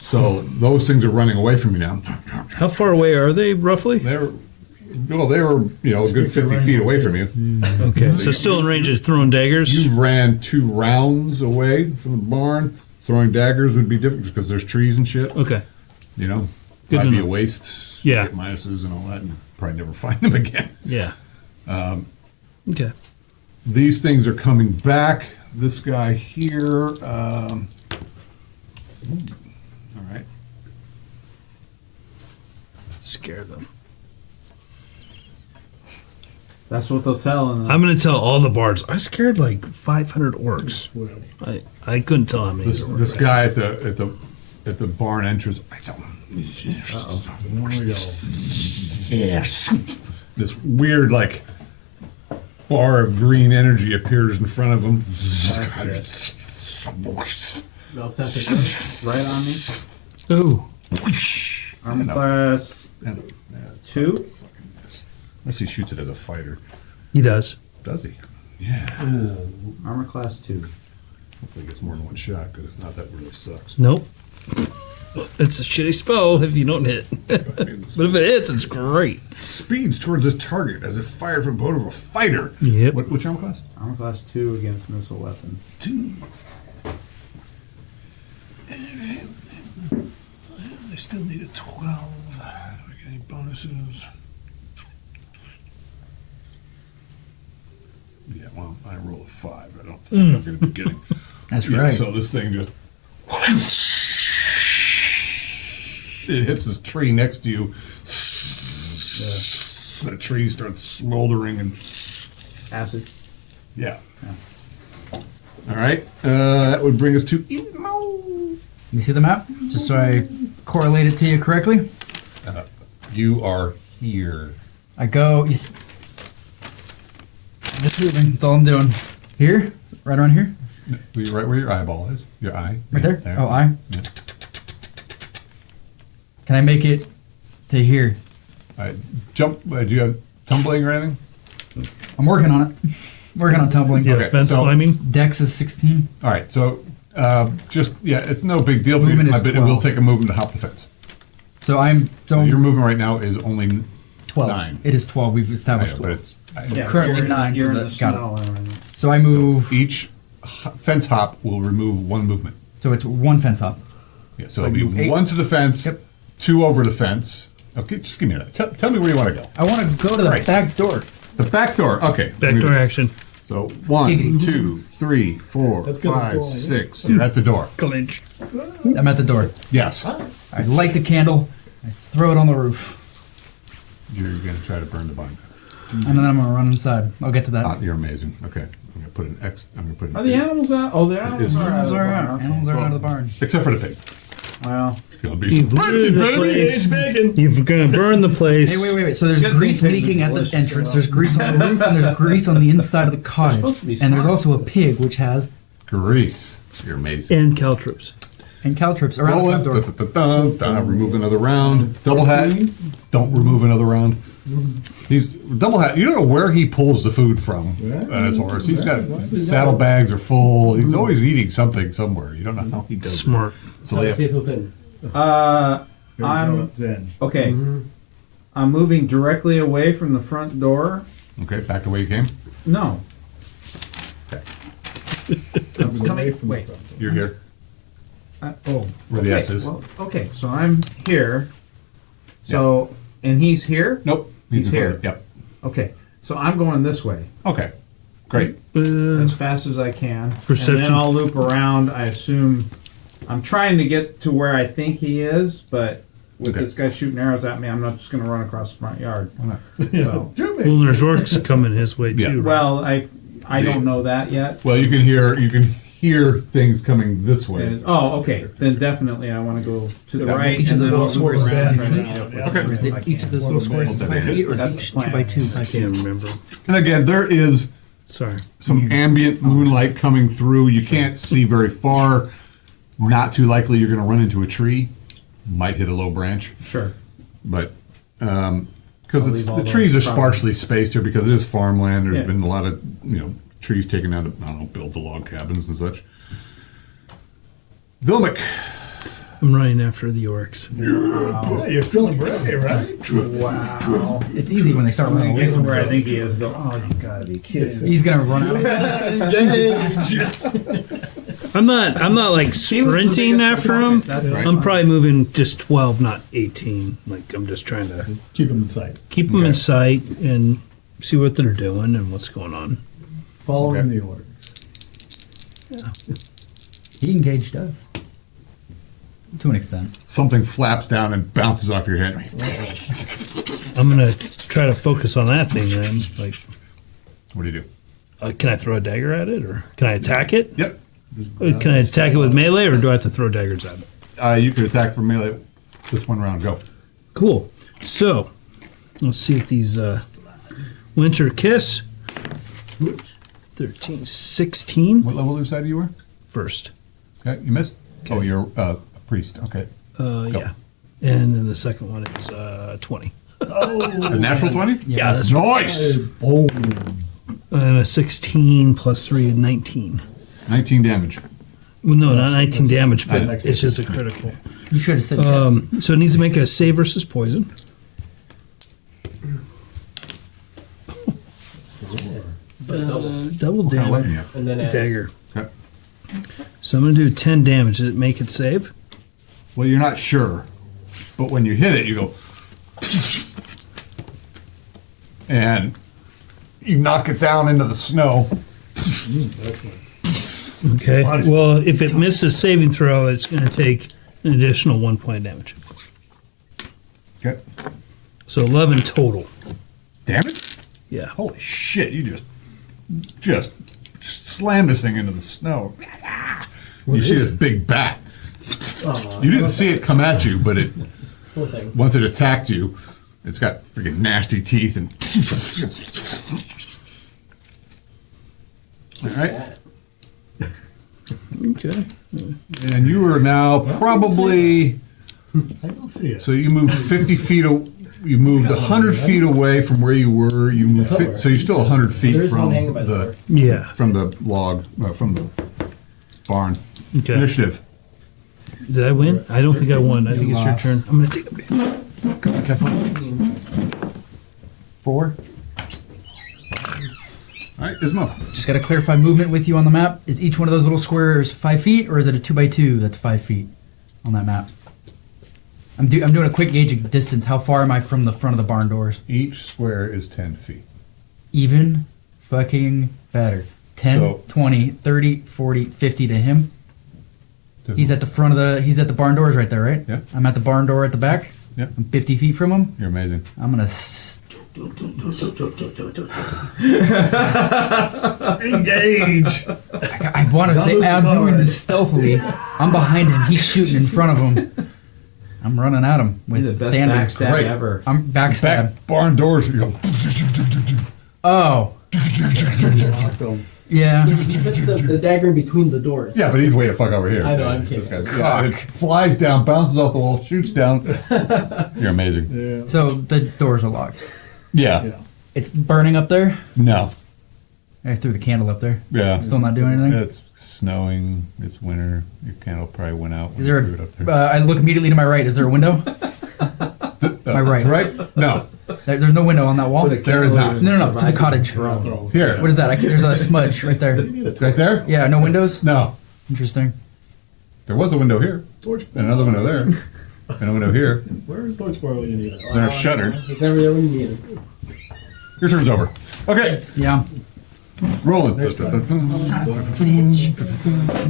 So those things are running away from you now. How far away are they, roughly? They were a good 50 feet away from you. Okay. So still in range of throwing daggers? You ran 2 rounds away from the barn. Throwing daggers would be difficult because there's trees and shit. Okay. You know, Good probably to be a know. waste. Yeah. Get minuses and all that, and probably never find them again. Yeah. Okay. These things are coming back. this guy here. All right. Scare them. That's what they'll tell. I'm gonna tell all the bards. I scared like 500 orcs. I couldn't tell how many. This guy at the barn entrance. Yes. This weird like bar of green energy appears in front of him. No, it's not Right on me. Ooh. Armor class 2. Unless he shoots it as a fighter. He does. Does he? Yeah. Armor class 2. Hopefully he gets more than one shot, because if not, that really sucks. Nope. It's a shitty spell if you don't hit. But if it hits, it's great. Speeds towards this target as if fired from a boat of a fighter. Yep. Which armor class? Armor class 2 against missile weapon. 2. I still need a 12. Do I get any bonuses? Yeah, well, I roll a 5. I don't think I'm going to be getting. That's Yeah, right. So this thing just. It hits this tree next to you. The tree starts smoldering and. Acid. Yeah. All right. That would bring us to Ismo. You see the map? Just so I correlate it to you correctly. You are here. I go. I'm just moving. That's all I'm doing. Here, right around here, Right where your eyeball is. Your eye. right Yeah, there. Oh, I. Yeah. Can I make it to here? All right. Jump. Do you have tumbling or anything? I'm working on it. Working on tumbling. Yeah, Okay, fence so- climbing. Dex is 16. All right. So it's no big deal for Movement you, is but it will 12. take a movement to hop the fence. So So your movement right now is only 12. 9. It is 12. We've I established know, but 12. it's Currently you're in- 9 You're for in the- the got it. snow and everything. So I move. each fence hop will remove 1 movement. So it's 1 fence hop. Yeah. So I it'll be move 8. 1 to the fence, Yep. 2 over the fence. Okay, just give me that. Tell me where you want to go. I want to go to the Christ. back door. The back door. Okay. Back door action. So 1, 2, 3, 4, That's 'cause it's 5, going, 6. You're at the door. Clinch. I'm at the door. Yes. I light the candle. I throw it on the roof. You're going to try to burn the barn. And then I'm going to run inside. I'll get to that. You're amazing. Okay. I'm going to put an X. I'm going to put an Are the animals out? Oh, the animals are out. Animals of the are barn, out. okay. Animals are out of the barn. Except for the pig. Well, It'll be You've looted the place. You're gonna burn the place. Hey, wait. So there's Good grease thing leaking pigs are at the delicious entrance. as There's grease on the roof, and there's grease on the inside of the cottage. supposed to be And there's smart. also a pig, which has grease. You're amazing. And caltrops. and caltrops around Roll the it. front door. Da-da-da-da. Remove another round. Double hat. Don't remove another round. He's double hat. You don't know where he pulls the food from on his horse. He's got saddlebags are full. He's always eating something somewhere. You don't know how he does it. Smart. So yeah. Faith within. I'm Zen. okay. I'm moving directly away from the front door. Okay, back to where you came. No, Coming away from the wait. front door. You're here. oh, Where the S is. Well, okay, so I'm here. So, and he's here. Nope. He's in front here. of it. Yep. Okay, so I'm going this way Okay. Great. as fast as I can, and Perception. then I'll loop around. I assume I'm trying to get to where I think he is, but with Okay. this guy shooting arrows at me, I'm not just going to run across the front yard. So, Well, there's orcs coming his way Yeah. too. right? well, I don't know that yet. Well, you can hear things coming this way. And- oh, okay. Then definitely I want to go to the Yeah. right. Each of and those then little I'll squares loop is around 5 and feet? try to- Okay. Or is it each of those little squares is 5 feet, or That's each the plan. 2 by 2? I can't remember. And again, there is Sorry. some ambient moonlight coming through. You can't see very far. Not too likely you're going to run into a tree. Might hit a low branch, Sure. but because I'll leave all the trees are those problems. sparsely spaced here because it is farmland. There's Yeah. been a lot of trees taken down to build the log cabins and such. Vilmic, I'm running after the orcs. Yeah, you're feeling brave, right? Wow. It's easy when they start I'm running gonna away get to from where I it. think he is. Go. Oh, you gotta be kidding. He's going to run out. I'm not like sprinting after him. That's right. I'm probably moving just 12, not 18. Like I'm just trying to Keep him in sight. keep them in sight and see what they're doing and what's going on. Following Okay. the order. He engaged us. To an extent. Something flaps down and bounces off your head. I'm gonna try to focus on that thing then. Like, What do you do? can I throw a dagger at it, or can I attack it? Yep. Can I attack it with melee, or do I have to throw daggers at it? You could attack for melee this one round. Go. Cool. So, let's see if these Winter Kiss. 13, 16 What level inside you were? first. Okay, you missed. Oh, you're a priest. Okay. Yeah. And then the second one is 20. A natural 20? Yeah, that's Nice. And a 16 plus 3 is 19. 19 damage. Well, no, not 19 damage, but Next it's just a critical. You should have said yes. So it needs to make a save versus poison. Double What kind of weapon damage. you have? And then add, Dagger. Okay. So I'm going to do 10 damage. Did it make it save? Well, you're not sure, but when you hit it, you go, and you knock it down into the snow. Okay. Well, if it misses saving throw, it's going to take an additional 1 point of damage. Okay. So 11 total. Damage? Yeah. Holy shit! You just slammed this thing into the snow. You see this big bat. You didn't see it come at you, but it poor thing. once it attacked you, it's got freaking nasty teeth and. All right, Okay. and you are now probably I don't see it. so you moved 50 feet. You moved 100 feet away from where you were. You moved so you're still 100 feet There is from one hanging by the door. Yeah. from the log from the barn. Okay. Initiative. Did I win? I don't think I won. I think it's your lost. turn. I'm going to take a bit. 4. All right, Ismo. Just got to clarify movement with you on the map. Is each one of those little squares 5 feet, or is it a 2x2 that's 5 feet on that map? I'm doing a quick gauge of distance. How far am I from the front of the barn doors? Each square is 10 feet. Even fucking better. 10, So- 20, 30, 40, 50 to him. He's at the front of he's at the barn doors right there, right? Yeah. I'm at the barn door at the back. Yeah. I'm 50 feet from him. You're amazing. I'm gonna Engage. I want to say I'm doing this stealthily. I'm behind him. He's shooting in front of him. I'm running at him with You're the best Thunder. backstab Great. ever. I'm backstab. Back barn doors. You go. Oh, yeah. He puts the dagger in between the doors. Yeah, but he's way the fuck over here. I know, I'm This kidding. guy- yeah, it flies down, bounces off the wall, shoots down. You're amazing. Yeah. So the doors are locked. Yeah. Yeah. It's burning up there. No. I threw the candle up there. Yeah. Still not doing anything. It's snowing. It's winter. Your candle probably went out. When Is there you threw it up there. I look immediately to my right. Is there a window? my right. Right? No. There's no window on that wall. There is not. No, to the cottage. Here. What is that? There's a smudge right there. Right there? Yeah, no windows. No. Interesting. There was a window here. Torch. And another window there. And a window here. Where is Torch Boil when you need it? They're shuttered. He's never there when you need him. Your turn's over. Okay. Yeah. Rolling.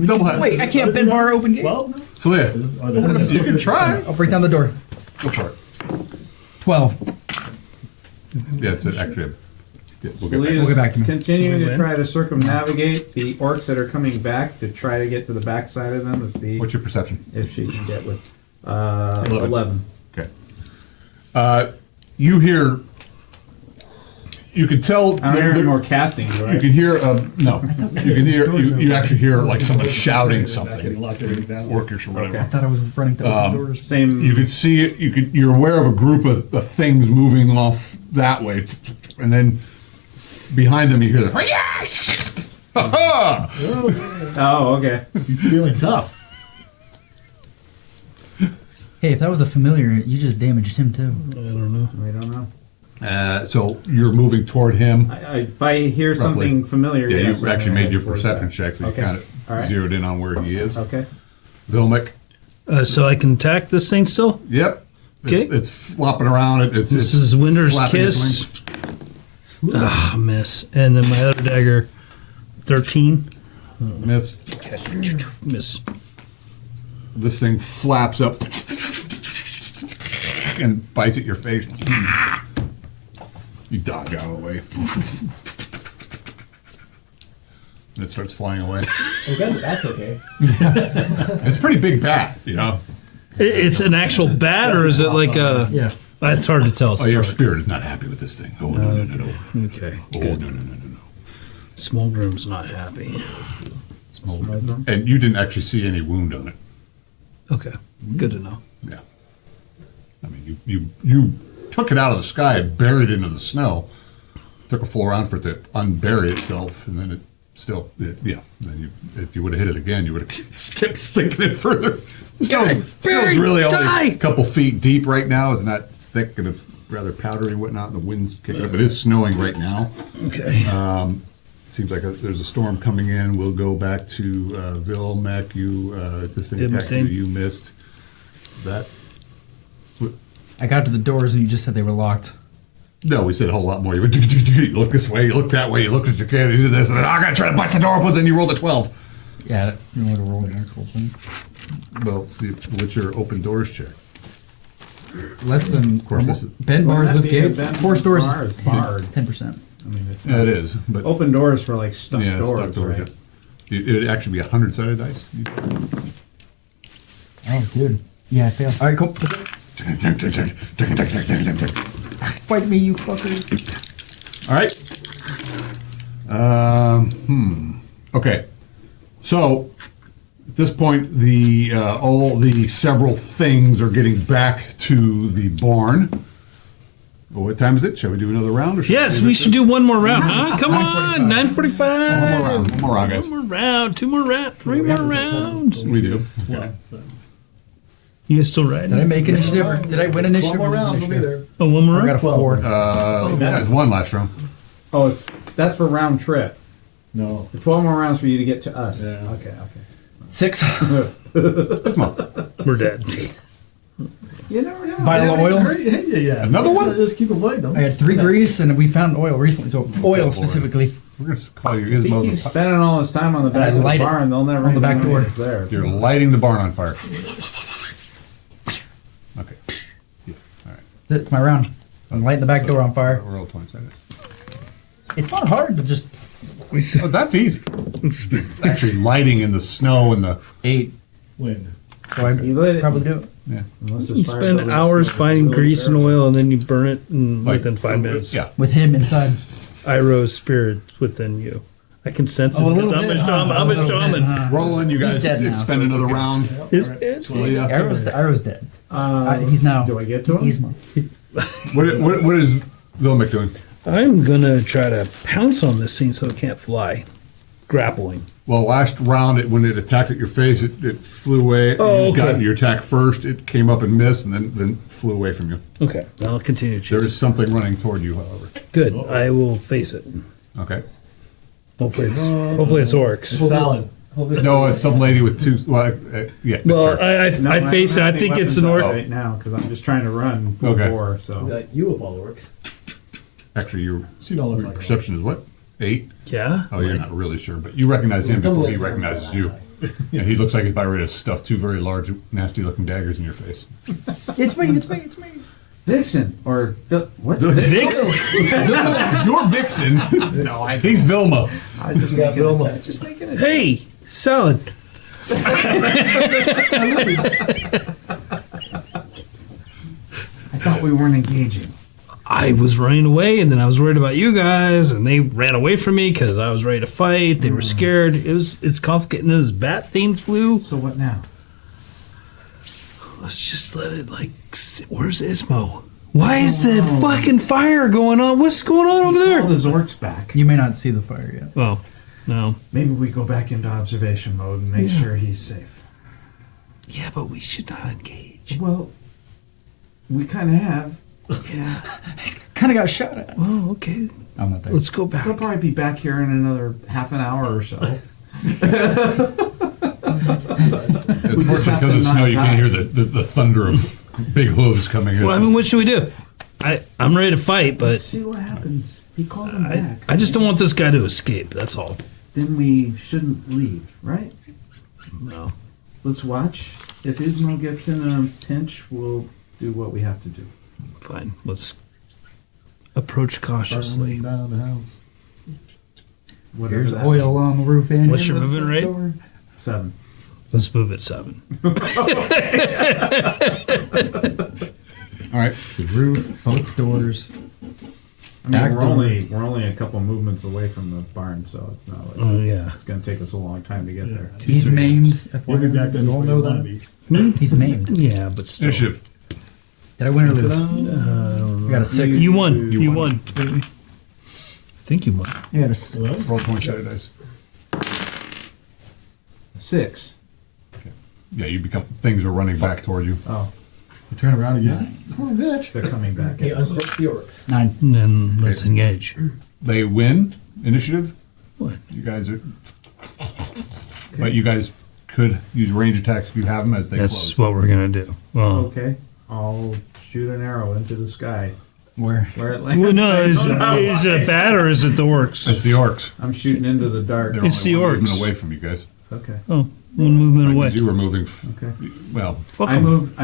Double head. Wait, I can't bend bar open gate. Well, So yeah. You can try. I'll break down the door. Go for it. 12. Yeah, it's actually. Yeah, we'll get back. Selena's We'll get back to me. continuing Can we to win? try to circumnavigate the orcs that are coming back to try to get to the backside of them to see What's your perception? if she can get with 11. 11. Okay. You hear. You can tell. I don't hear any more casting, do I? You can hear. No. You can hear. You actually hear like someone shouting something. lock everything down. Orcish or whatever. I thought I was running through the doors. Same. You could see it. You're aware of a group of things moving off that way, and then behind them you hear the. Ha-ha! Oh, okay. You're feeling tough. Hey, if that was a familiar, you just damaged him too. I don't know. I don't know. So you're moving toward him. If I hear Roughly. something familiar, Yeah, yes, you I'm actually gonna made head your towards perception that. check, so you Okay. kind of All right. zeroed in on where he is. Okay. Vilmic. So I can attack this thing still? Yep. Okay. It's flopping around. It's This is Winter's flapping its Kiss. Ah, miss. And then my other dagger, 13. Missed. Miss. This thing flaps up and bites at your face. You dodge out of the way. And it starts flying away. I'm glad that's okay. It's a pretty big bat, you know. It's an actual bat, or is it like a? Yeah. It's hard to tell. Oh, your spirit is not happy with this thing. Oh, no, no, no, no. Okay. Oh, Good. no, no, no, no, no. Small room's not happy. And you didn't actually see any wound on it. Okay. Good to know. Yeah. I mean, you took it out of the sky, buried it into the snow. Took a full round for it to unbury itself, and then it still, yeah. Then if you would have hit it again, you would have kept sinking it further. Snow's really only a couple feet deep right now. It's not thick, and it's rather powdery and whatnot. And the wind's kicking up. It is snowing right now. Okay. Seems like there's a storm coming in. We'll go back to Vil, Mac, you, this thing Did my attacked you, thing. you missed. That, I got to the doors and you just said they were locked. no, we said a whole lot more. You went, you look this way, you look that way, you look at your kid, you do this, and then, I gotta try to bust the door open, then you rolled a 12. Yeah, you want to roll an actual thing? Well, what's your open doors check? Less than, Of course, this is, bend bars, Wouldn't that lift be a gates, bend force doors bar is barred. 10%. I mean, it's yeah, it is, but open doors for like stuck yeah, doors, stuck doors. right? Yeah. It'd actually be 100-sided dice. Oh, dude. Yeah, I failed. All right, cool. Fight me, you fucker. All right. Okay. So at this point, all the several things are getting back to the barn. Well, what time is it? Shall we do another round? Or Yes, we should do one more round, huh? Come on, 9:45. One more round. One more round, guys. One more round, two more rounds, three more rounds. We do. Well, You guys still Did I riding? make initiative? Or did I win initiative? One more or round, lose we'll be initiative? there. Oh, one more I got round? a 4. Yeah, it's one last round. Oh, that's for round trip. no. The 12 more rounds for you to get to us. Yeah. Okay. 6. We're dead. You never know. Buy a little oil. Yeah. Another one? Just keep avoiding them. I had 3 grease and we found oil recently. So oil Lord. specifically. We're going to call you He Ismo. keeps spending all his time on the And I back of the light it barn. They'll never on the even back know door. he's there. You're lighting the barn on fire. Okay. Yeah. All right. It's my round. I'm lighting the back door on fire. Roll 20-sided. It's not hard to just Oh, that's easy. Actually, lighting in the snow and the 8. Win. So I You lit it. probably do it. yeah. Unless You this fire spend goes- hours goes finding really grease and terrible. oil, and then you burn it in Like, within 5 minutes. Yeah. With him inside. Iroh's spirit within you. I can sense it Oh, a because little I'm a bit, shaman. huh? I'm A a little bit, shaman. huh? Rolling, you He's guys dead now, spend so another okay. round. Arrow's dead. He's now. Do I get to him? Ismo. What is Vilmic doing? I'm gonna try to pounce on this thing so it can't fly. Grappling. Well, last round, when it attacked at your face, it flew away. Oh, You got okay. your attack first. It came up and missed, and then flew away from you. Okay, I'll continue There is chasing. something running toward you, however. Good. I will face it. Okay. Hopefully it's orcs. It's solid. No, it's some lady with two. Well, yeah. that's Well, her. I face it. I think it's an orc. right now because I'm just trying to run full Okay. bore. So Like you of all works. Actually, your She don't look like perception is what? 8? Yeah. Oh, you're not really sure, but you recognize him before he recognizes you. And he looks like he's about ready to stuff 2 very large, nasty-looking daggers in your face. It's me. It's me. It's me. Vixen or what? Vixen. You're Vixen. No, he's Vilma. I just got Vilma. Just making it. Hey, salad. I thought we weren't engaging. I was running away, and then I was worried about you guys, and they ran away from me because I was ready to fight. They were scared. It's complicated. And then this bat theme flew. So what now? Let's just let it where's Ismo? Why is the fucking fire going on? What's going on over All there? the Zorks back. You may not see the fire yet. Oh, no. Maybe we go back into observation mode and make sure he's safe. Yeah, but we should not engage. Well, we kind of have. Yeah. Kind of got shot at. Oh, okay. I'm not there. Let's go back. He'll probably be back here in another half an hour or so. Unfortunately, just have because to of snow, not you die. can't hear the thunder of big hooves coming in. Well, I mean, what should we do? I'm ready to fight, Let's but see what happens. He called him back. I just don't want this guy to escape. That's all. then we shouldn't leave, right? No. Let's watch. If Ismo gets in a pinch, we'll do what we have to do. Fine. Let's approach cautiously. Down the house. Whatever There's that oil means. on the roof and What's your the movement front rate? door. 7. Let's move at 7. All right. The roof, both doors. I mean, Back we're door. only a couple movements away from the barn, so it's not like Oh yeah. it's going to take us a long time to get there. He's maimed. You'll be back there You all before know you wanna that. be. He's maimed. Yeah, but still. Initiative. Did I win or lose? I don't know. We got a 6. You won. You You won. won. I think you won. You got a 6. Roll 20 sided dice. 6. Yeah, you become. Things are running back toward you. Oh, You turn around again. Son of a bitch. they're coming back. Okay, at us. uncork the orcs. 9. And then let's engage. They win initiative. What? You guys are. But you guys could use range attacks if you have them as they That's close. what we're gonna do. Well, Okay, I'll shoot an arrow into the sky Where? where it lands. well no, I is don't know. it a bat or is it the orcs? It's the orcs. I'm shooting into the dark. They're It's only the one movement orcs. away from you guys. Okay. Oh, one movement Right, away. 'cause you were moving. Okay. Well, Fuck I 'em.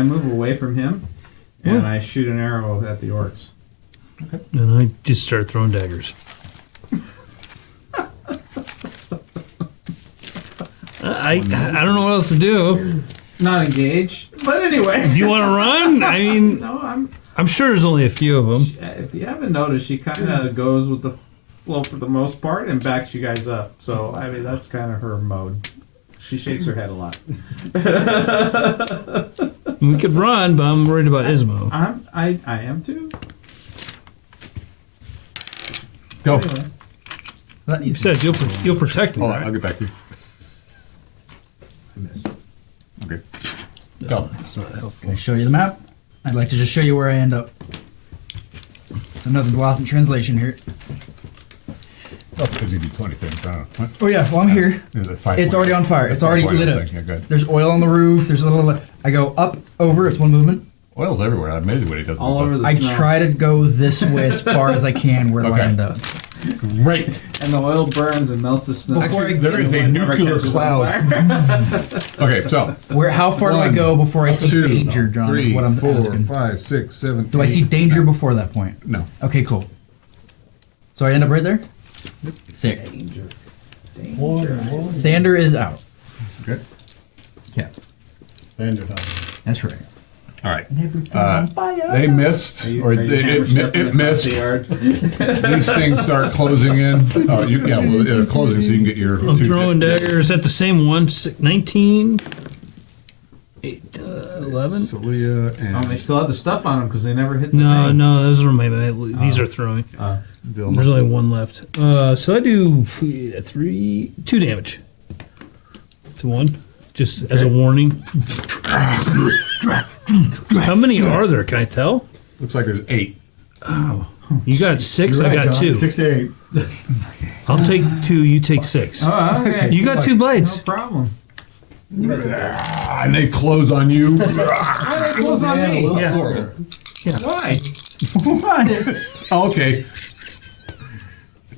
move away from him, and What? I shoot an arrow at the orcs. And I just start throwing daggers. I don't know what else to do. Not engage, but anyway. Do you want to run? I mean, No, I'm sure there's only a few of them. If you haven't noticed, she kind of goes with the flow for the most part and backs you guys up. So I mean, that's kind of her mode. She shakes her head a lot. We could run, but I'm worried about Ismo. I am too. go. Anyway, That You needs said you'll protect me, Hold on, right? I'll get back to you. I miss. Okay. That's not helpful. Can I show you the map? I'd like to just show you where I end up. So nothing's lost in translation here. Oh, because you do 20 things. I don't know. What? Oh yeah, well I'm here. Yeah, the 5 It's already on fire. It's already 5.0 lit up. thing. Yeah, good. There's oil on the roof. There's a little. I go up, over. It's one movement. Oil's everywhere. Amazing what he does. with All it. over the I snow. try to go this way as far as I can. Where do I Okay. end up? Great. And the oil burns and melts the snow. Before I There is a It never nuclear catches on cloud. fire. Okay, so Where? How far do I 1, go before I see 2, danger, John? is 3, what I'm 4, asking. 5, 6, 7. Do I see 8, danger 9. before that point? No. Okay, cool. So I end up right there. Sick. Thander is out. Okay. Yeah, And you're talking. that's right. All right. And everything's Uh, on fire. They missed, or it missed. These things start closing in. Oh, yeah, well, they're closing, so you can get your. I'm 2 throwing hit. daggers at the same one. 19, 8, 11. Celia and Oh, they still have the stuff on them because they never hit the No, thing. no, those are my. These are throwing. Vilma. There's only one left. So I do 2 damage to one, just as a warning. How many are there? Can I tell? Looks like there's 8. You got 6. You're I right, got John. 2. 6 to 8. I'll take 2. You take 6. Oh, okay. You got 2 blades. No problem. And they close on you. How they close on me? Yeah. Why? Oh, okay.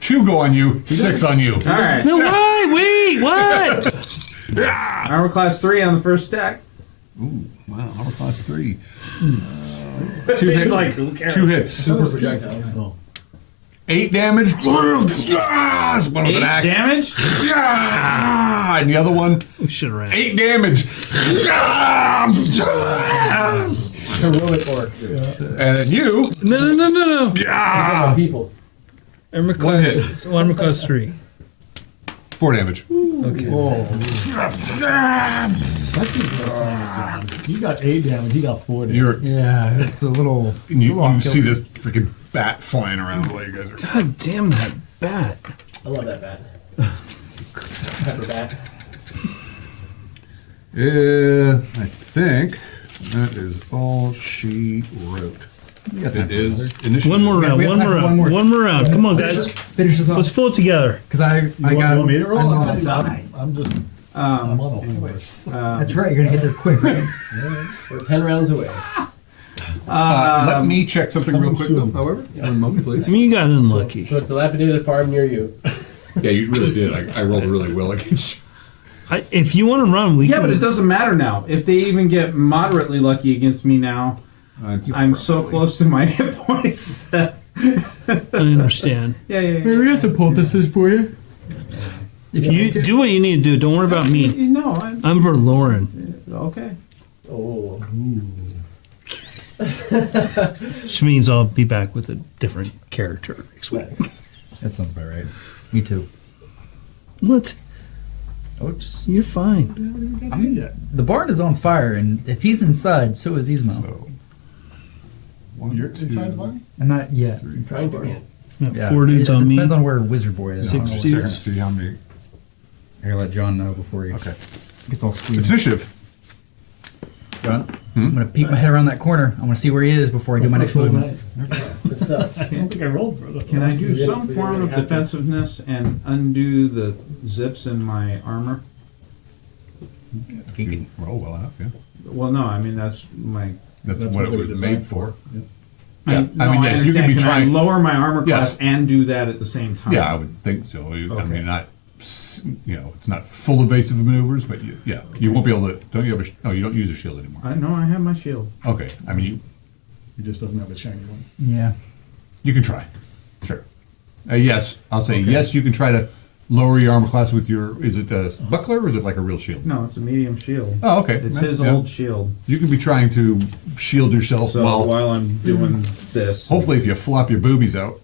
2 go on you, 6 on you. All right. No, why? Wait, what? Armor class 3 on the first stack. Ooh, wow, armor class 3. 2 hits. like, who cares? 2 hits. Super projectiles. Oh. 8 damage. One with 8 an axe. damage? And the other one, We should have ran. 8 damage. Heroic orcs. And then you, No. People. Armor One class, armor class 3. 4 damage. Okay. Whoa. That's he got 8 damage. He got 4 damage. You're, Yeah, it's a little. you see this freaking bat flying around while you guys are. God damn that bat. I love that bat. Pepper bat. I think that is all she wrote. It is initiative. One more round. we have One time more for round. one more. One more round. Come on, guys. Finish this Let's off. pull it together. Because I You got. want me to roll? I'm on I'm, the side. I'm just. I'm on the horse. That's right. You're gonna get there quick, right? We're 10 rounds away. Let me check something real quick, though, soon. however. One moment, please. I mean, you got unlucky. So a dilapidated farm near you. Yeah, you really did. I rolled really well against you. If you want to run, we Yeah, can. but it doesn't matter now. If they even get moderately lucky against me now, I'm so close to my hit points. I understand. Yeah. Maybe that's a poultice for you. If you do what you need to do, don't worry about me. No, I'm Verloren. okay. Oh. Which means I'll be back with a different character next week. That sounds about right. Me too. What? Oh, just You're fine. the barn is on fire, and if he's inside, so is Ismo. So, one, You're two, inside the barn? I'm not yet. Trying to get. Yeah, 4 dudes it on me. depends on where Wizard Boy is. 6 Check dudes. and see how many. I gotta let John know before he Okay. gets all It's squeamish. initiative. John, I'm gonna peek my head around that corner. I want to see where he is before I do my next movement. Good stuff. I don't think I rolled for the. Can I do We didn't- some we form didn't of have to. defensiveness and undo the zips in my armor? He You can- roll well enough, yeah. Well, no, I mean that's my. That's, That's what what it they were was made designed for. Yeah. Yeah, no, I mean, yes, you understand. can be Can trying. I lower my armor class Yes. and do that at the same time? Yeah, I would think so. I Okay. mean, not, it's not full evasive maneuvers, but you won't be able to. Don't you have a? Oh, you don't use a shield anymore. I know I have my shield. Okay, I mean, He just doesn't have a shiny one. Yeah. you can try. Sure. Yes, I'll say yes. You can try to lower your armor class with your. Is it a buckler or is it like a real shield? No, it's a medium shield. Oh, okay. It's Yeah, his yeah. old shield. You can be trying to shield yourself So while. while I'm doing this, Hopefully, if you flop your boobies out,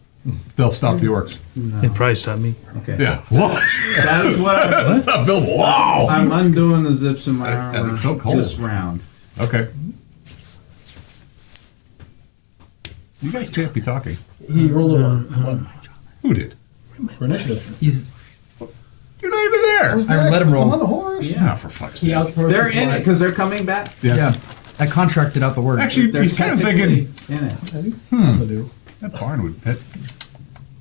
they'll stop the orcs. It probably stopped me. okay. Yeah. What? That is what That's not Bill. Wow. I'm undoing the zips in my And armor it's so cold. this round. Okay. You guys can't be talking. He rolled a one. Who did? For initiative. He's. You're not even there. I let him roll. I'm on the horse. Yeah, for fuck's He sake. outsmarted They're his in it flight. because they're coming back. Yeah. I contracted out the word. Actually, They're he's kind of technically thinking in it. Something to do. that barn would. That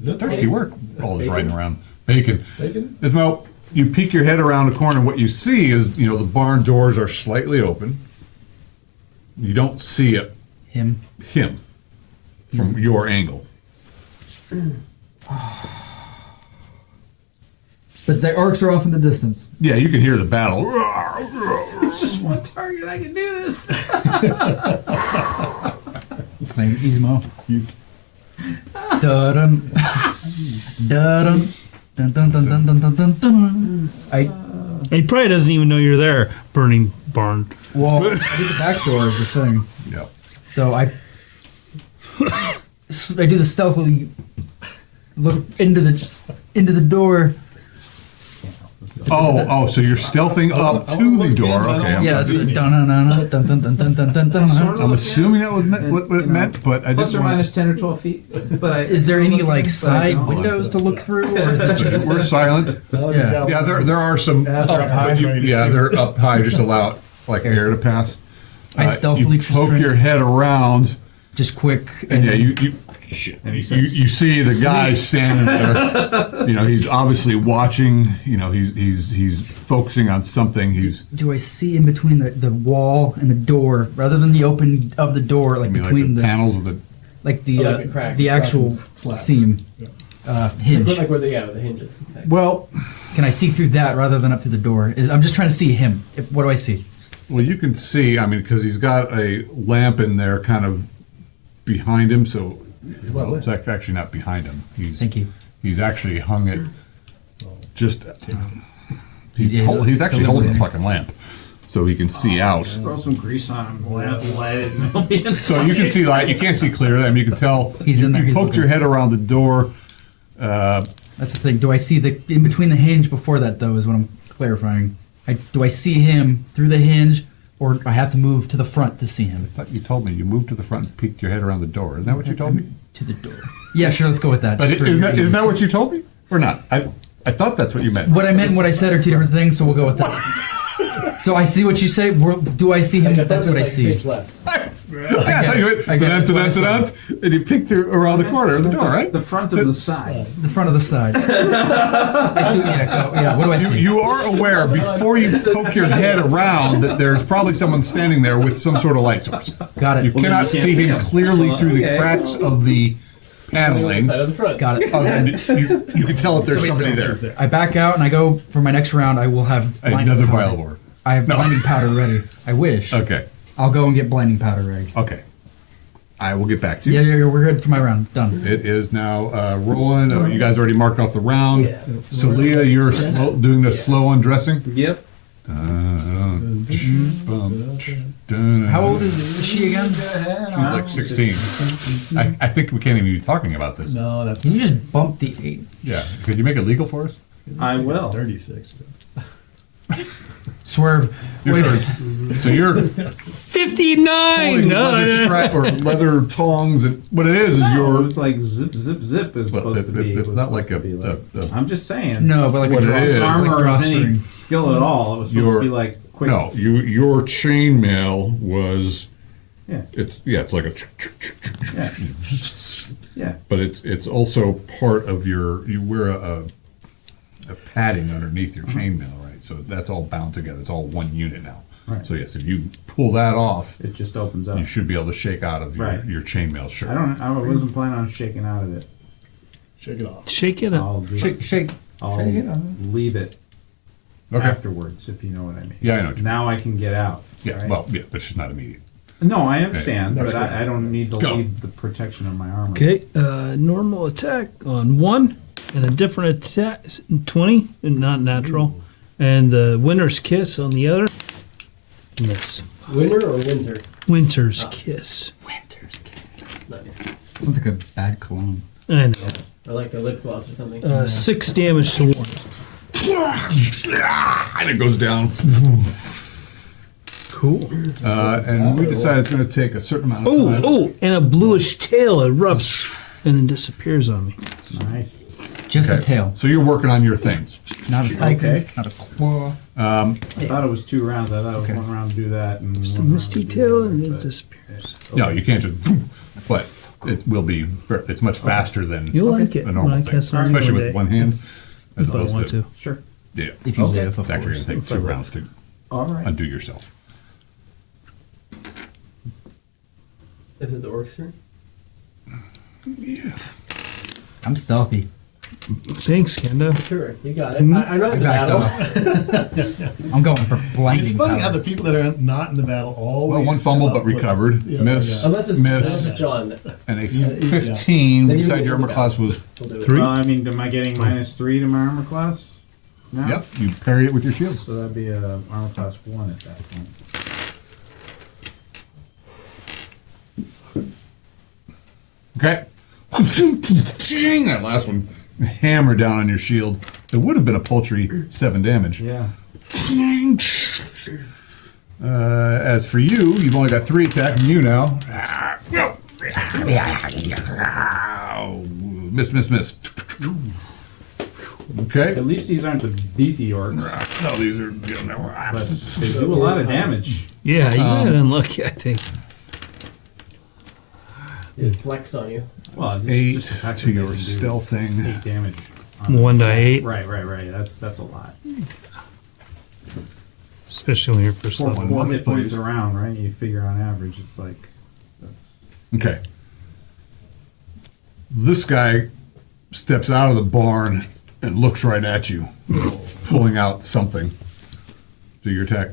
Is that thirsty work. All this Bacon? riding around. Bacon. Bacon? Ismo, you peek your head around the corner. What you see is, the barn doors are slightly open. You don't see him. him from your angle. But the orcs are off in the distance. Yeah, you can hear the battle. It's just one target. I can do this. Playing Ismo. He's Dun dun dun dun dun dun dun dun dun dun. He probably doesn't even know you're there, burning barn. I do the back door is the thing. Yeah. So I do the stealthily look into the door. Oh, so you're stealthing up to the door. Okay. Yeah, that's dun dun dun dun dun dun dun dun dun dun. Sort of I'm look assuming that was what it meant, but I Plus didn't or want minus 10 or 12 feet. But I, Is there any but like I side don't. windows to look through, or is it just We're silent. Yeah. Yeah, there are some. That's up high. Yeah, they're up high, just allow like air to pass. I stealthily you poke try- your head around, just quick? and yeah, you see the guy standing there. He's obviously watching. He's focusing on something. Do I see in between the wall and the door, rather than the open of the door, like Like between the panels of the. like the like the crack, the actual slats. seam hinge? Like where the hinges. Exactly. Well, Can I see through that rather than up through the door? I'm just trying to see him. What do I see? you can see. I mean, because he's got a lamp in there, kind of behind him. So, it's actually not behind him. Thank you. He's actually hung it. Just. Yeah, He's actually deliberately. holding the fucking lamp, so he can see out. Throw some grease on him. Light it, and he'll be in. So you can see light. You can't see clearly. I mean, you can tell. He's in there, You he's poked your looking. head around the door. That's the thing. Do I see the in between the hinge before that though? Is what I'm clarifying. Do I see him through the hinge, or I have to move to the front to see him? I thought you told me you moved to the front and peeked your head around the door. Isn't that what you told me? To the door. Yeah, sure. Let's go with that. But just for isn't that ease. what you told me, or not? I thought that's what you meant. What I meant and what I said are two different things, so we'll go with that. So I see what you say. Do I see him? I thought That's it what was I like see. stage left. I thought you went I get it. dun-dun-dun-dun-dun, and you peeked around the corner of the door, right? The front of the side. The front of the side. I see. Yeah. What do I see? You are aware before you poke your head around that there's probably someone standing there with some sort of light source. Got it. You cannot you can't see see him him. clearly through the Okay. cracks of the paneling. Side of the front. Got it. And you can tell if there's somebody there. I back out and I go for my next round. I will have blinding Another powder. vial of order. I have blinding powder ready. I wish. Okay. I'll go and get blinding powder ready. Okay. I will get back to you. Yeah, we're good for my round. Done. It is now rolling. You guys already marked off the round. Yeah. Celia, you're doing the slow undressing. Yep. How old is she again? She's like 16. I think we can't even be talking about this. No, that's Can you just bump the age? Yeah. Could you make it legal for us? I will. 36. Swerve. Your Wait. turn. So you're 59. holding leather strap or leather tongs, and what it is No, your. it's like zip, zip, zip is Well, supposed to be. it's was not like supposed to be a- I'm just saying. No, but like What a it is. drawstring. Armor Like or any drawstring. skill at all. It was supposed Your- to be like quick. No, your chainmail was. Yeah. It's like a. Yeah. Yeah. But it's also part of you wear a padding underneath your chainmail, right? So that's all bound together. It's all one unit now. Right. So yes, if you pull that off, It just opens up. you should be able to shake out of Right. your chainmail shirt. I wasn't planning on shaking out of it. Shake it off. Shake it up. I'll do Shake. I'll shake it up. leave it Okay. afterwards, if you know what I mean. Yeah, I know what you mean. Now I can get out. Yeah, right? well, yeah, but it's just not immediate. No, I understand, Next but round. I don't need to Go. leave the protection of my armor. Okay, normal attack on 1 and a different attack 20 and not natural, and the winter's kiss on the other. Miss. Winter or winter? Winter's kiss. Nice. Sounds like a bad cologne. I know. Or like a lip gloss or something. 6 damage to 1. And it goes down. Cool. And we decided it's going to take a certain amount of Oh, time. oh, and a bluish tail erupts and then disappears on me. Nice. Just a Okay. tail. So you're working on your things. Not a tiger. Okay. Not a claw. I thought it was 2 rounds. I thought it was 1 round to do that. And Just a one misty round to do tail that, and then it but- disappears. No, you can't just. But it will be. It's much faster than You'll like it a when normal I thing, cast on especially one with day. one hand. As If I opposed want to. Sure. Yeah. If you Okay. live, of It's actually course. going to take 2 rounds to All right. undo yourself. Is it the orc's turn? I'm stealthy. Thanks, Kendo. Sure, you got it. I know I the backed battle. off. I'm going for blinding It's funny how powder. the people that are not in the battle always. Well, one fumble step but up with- recovered. Yeah, Miss. yeah. Unless it's Miss. John. And a Yeah, yeah. 15. Then We you decided get your the armor class was. We'll do it. 3? Well, I mean, am I getting -3 to my armor class? Now? Yep. You parried it with your shields. So that'd be a armor class 1 at that point. Okay. That last one hammered down on your shield. It would have been a paltry 7 damage. Yeah. As for you, you've only got 3 attacking you now. Miss. Okay. At least these aren't the beefy orcs, No, these are. but they do a lot of damage. Yeah, you got unlucky, I think. It flexed on you. Well, just, 8 just the fact to that they your can do stealthing. 8 damage. on 1 to it. 8, Right. That's a lot. especially when you're first Four, level. one. 4 hit points around, right? You figure on average, it's like that's. Okay. This guy steps out of the barn and looks right at you, pulling out something. Do your attack.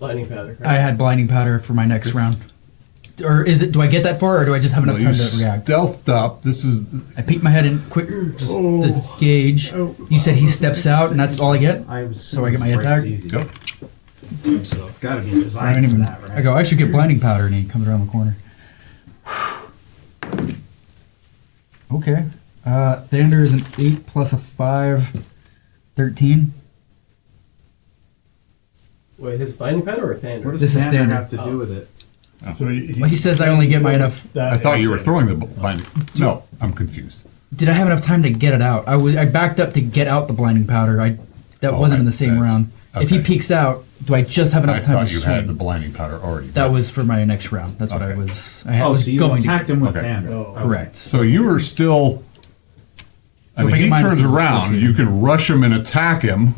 Lightning powder. I had blinding powder for my next round. Or is it? Do I get that far, or do I just have enough No, time you to react? stealthed up. This is. I peek my head in quick, just to gauge. You said he steps out, and that's all I get. I So I get my attack? Easy. Yep. So it's got to be I designed don't for even. that, right? I go. I should get blinding powder, and he comes around the corner. Okay. Thander is an 8 plus a 5, 13. Wait, his binding powder or Thander? What does This is standard standard. have to do with it? So Well, he says I only get my enough. I thought you were throwing the blind. No, I'm confused. Did I have enough time to get it out? I backed up to get out the blinding powder. That Oh, wasn't in the same that's- round. If he okay. peeks out, do I just have enough I time thought to you swing? had the blinding powder already. That was for my next round. That's what I Okay. was. Oh, was so you going attacked him with Okay. Thander. Oh. Correct. So you were still. I So if mean, I get he minus turns the around. associated. You can rush him and attack him,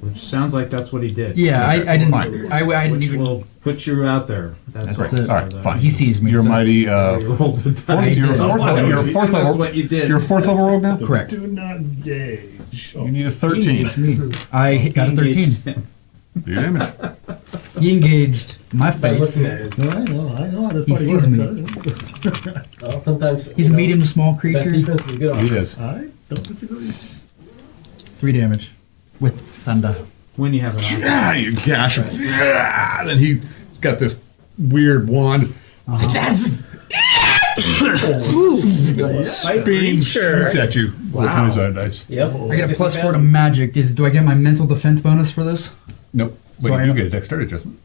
Which sounds like that's what he did. Yeah, I didn't. Fine. I didn't Which even. will put you out there. That's Right. it. All right, fine. He sees me. You're so- mighty. You rolled the Fourth, dice. you're a fourth. You're a That's fourth level. what you did. You're a fourth level rogue now. Correct. Do not engage. You need a He 13. engaged me. I got a 13. Do your damage. He engaged my By looking face. at it. No, I know how this He party sees works. me. Well, sometimes He's a medium to small Best creature. defense is good He offense. is. I don't disagree. 3 damage with thunder. When you have an option. Yeah, you gash him. Yeah, then he's got this weird wand. Beam shoots at you. Wow. His own dice. Yep. I get a +4 to magic. Do I get my mental defense bonus for this? Nope. So Wait, I you don't- get a dexterity adjustment.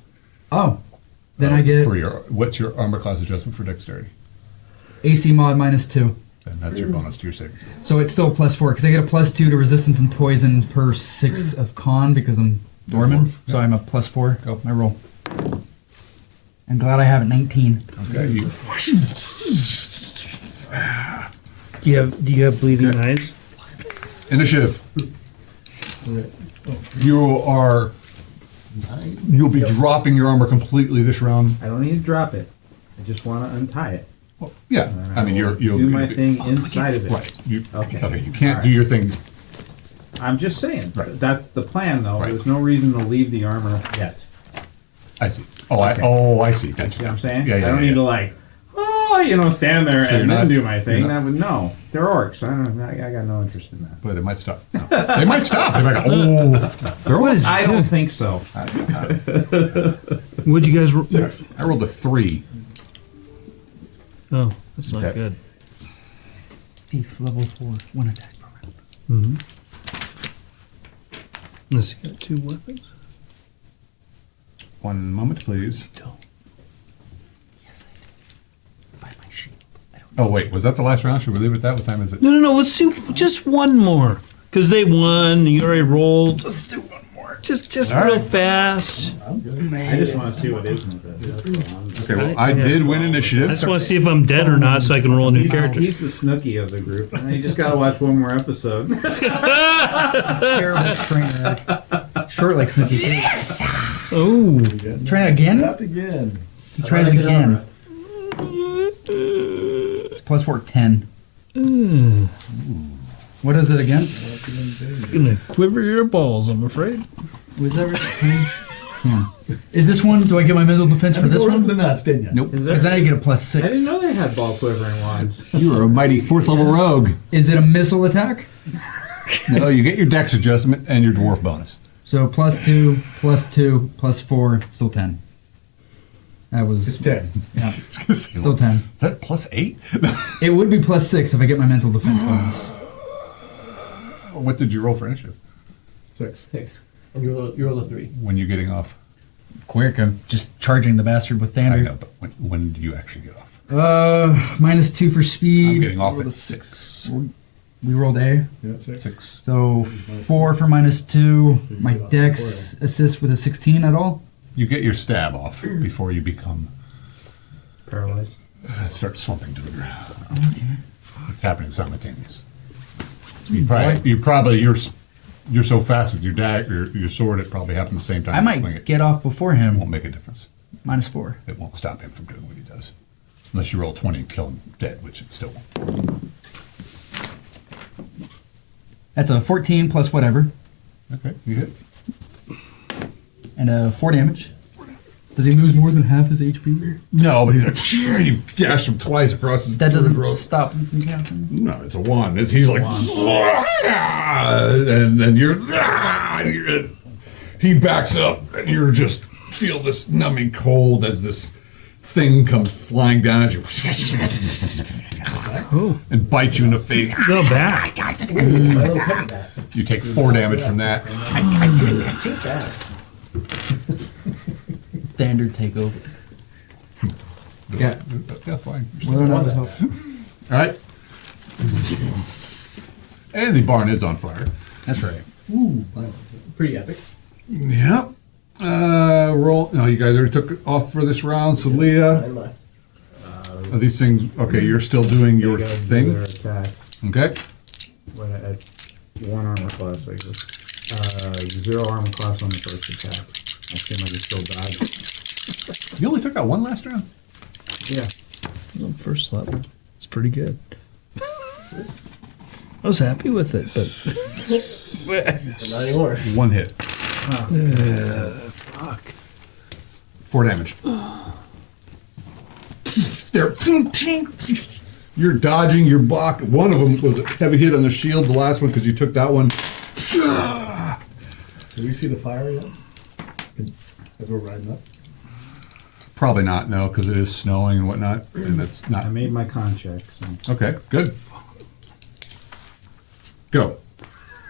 Oh, then I get For your, what's your armor class adjustment for dexterity? AC mod -2. And that's your bonus to your saving throw. So it's still +4 because I get a +2 to resistance and poison per 6 of con because I'm dormant. Dwarf, So I'm a +4. Go my roll. I'm glad I have a 19. Okay. You, Do you have bleeding eyes? initiative. You'll be dropping your armor completely this round. I don't need to drop it. I just want to untie it. Well, yeah. And I mean, will you'll do my thing inside of it. Right. You, Okay. okay. You can't All do right. your thing. I'm just saying. Right. That's the plan, though. Right. There's no reason to leave the armor yet. I see. Oh, Okay. I see. See Gotcha. what I'm saying? Yeah, yeah, I don't yeah. need to stand there So and you're then not- do my thing. you're That not- would no. They're orcs. I got no interest in that. But they might stop. No. They might stop. They might go, oh. What is I don't think so. What'd you guys? 6. I rolled a 3. Oh, that's not Okay. good. Thief level 4. 1 attack per round. Unless you got 2 weapons. One moment, please. Yes, I did. By my shield. I don't Oh, wait. Was that the last round? Should we leave it that? What time is it? No. Let's do just one more. Because they won. You already rolled. Let's do one more. Just All real right. fast. I'm good. I just want to see what Ismo does. That's all. Okay, well, I did win I initiative. just want to see if I'm dead or not, so I can roll a new He's, character. he's the Snooky of the group. You just gotta watch one more episode. Terrible trainer. Short like Snippy. Oh, Try it again? Tapped again. He tries like it again. It's +4, 10. What is it again? it's gonna quiver your balls, I'm afraid. Was that 10? Is this one? Do I get my mental defense for Haven't this go over the one? nuts, didn't you? Nope. Is Because then that, I get a I didn't +6. know they had ball quivering wands. You are a mighty 4th level rogue. Is it a missile attack? No, you get your dex adjustment and your dwarf bonus. So +2, +2, +4, still 10. That was It's 10. yeah, still 10. Is that +8? It would be +6 if I get my mental defense bonus. What did you roll for initiative 6. 6. And you roll a 3. when you're getting off? Quick, I'm just charging the bastard with I Thunder. know, but when do you actually get off? -2 for speed. I'm getting off Rolled at a 6. We rolled A. Yeah, 6. 6. So 4 for -2. My dex assists with a 16 at all. You get your stab off before you become Paralyzed. start slumping to the ground. Okay. It's happening simultaneous. You're so fast with your dagger, your sword. It probably happened the same time. I you swing might it. get off before It him. won't make a difference. -4. It won't stop him from doing what he does, unless you roll 20 and kill him dead, which it still won't. That's a 14 plus whatever, Okay, you hit. and a 4 damage. Does he lose more than half his HP? No, but he's like, "Phew," you gash him twice across his That doesn't throat. stop him from casting. No, it's a one. He's like, and then he backs up, and you just feel this numbing cold as this thing comes flying down at you and bites you in the face. Go back. You take 4 damage from that. Standard takeover. Yeah. Yeah, fine. Whether or not this helps. All right. And the barn is on fire. That's right. Ooh, wow. Pretty epic. Yep. Roll. No, you guys already took off for this round. So Leah, 9 left. are these things okay? You're still doing your They gotta do thing. their attacks. Okay. At one armor class, I guess. 0 armor class on the first attack. I seem like it's still dodge. You only took out one last round? Yeah. First level. It's pretty good. I was happy with it, but But not anymore. One hit. fuck. 4 damage. There. You're dodging, you're blocked. One of them was a heavy hit on the shield, the last one, because you took that one. Do we see the fire yet? As we're riding up? Probably not, no, because it is snowing and whatnot, and it's not. I made my con check, so. Okay, good. Go.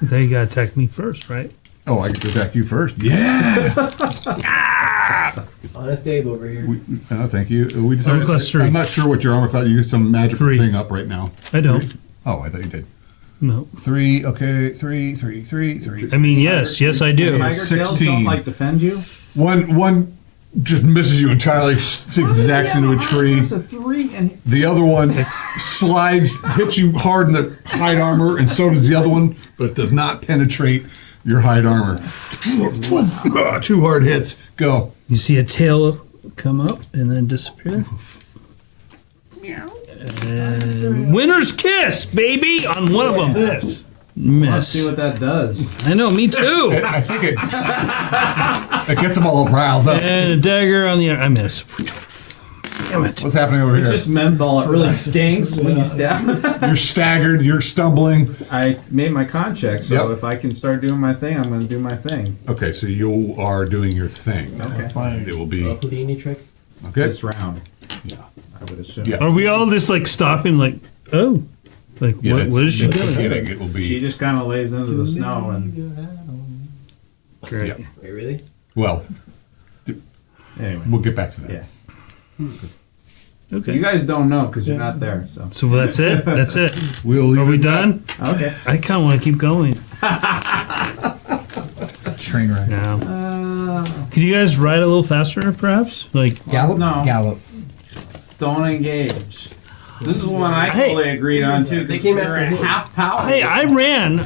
Then you gotta attack me first, right? Oh, I get to attack you first. Yeah. Honest Abe over here. Thank you. We decided, Armor class 3. I'm not sure what your armor class. You got some magical 3. thing up right now. I don't. Oh, I thought you did. No. 3. Okay, 3, 3, 3, 3. I mean, yes, I do. Tiger tails 16. don't like defend you? One just misses you entirely, zigzags into a tree. That's a 3 and The other one slides, hits you hard in the hide armor, and so does the other one, but it does not penetrate your hide armor. 2 hard hits. Go. You see a tail come up and then disappear. And winner's kiss, baby, on one of them. This. let's see Miss. what that does. I know, me too. I think it gets them all riled up. And a dagger on the other. I miss. Damn it. What's happening over It's here? just menthol. It really stinks when you stab. You're staggered. You're stumbling. I made my con check, so Yep. if I can start doing my thing, I'm going to do my thing. Okay, so you are doing your thing. Okay. It will be Houdini trick. okay. This round, Yeah. I would assume. Yeah. Are we all just like stopping, like, oh, like Yeah, what is she it's doing? beginning. It will She be just kind of lays into the snow and Great. Yeah. Wait, really? well. anyway. We'll get back to that. Yeah. Okay. You guys don't know because you're not there, so. So that's it. That's it. We'll Are we leave it at done? Okay. I kind of want to keep going Train wreck. now. Could you guys ride a little faster, perhaps? Like, Gallop. No. Gallop. Don't engage. This is one I Hey. totally agreed on too. They Because came we were after at him. half power. hey, I ran.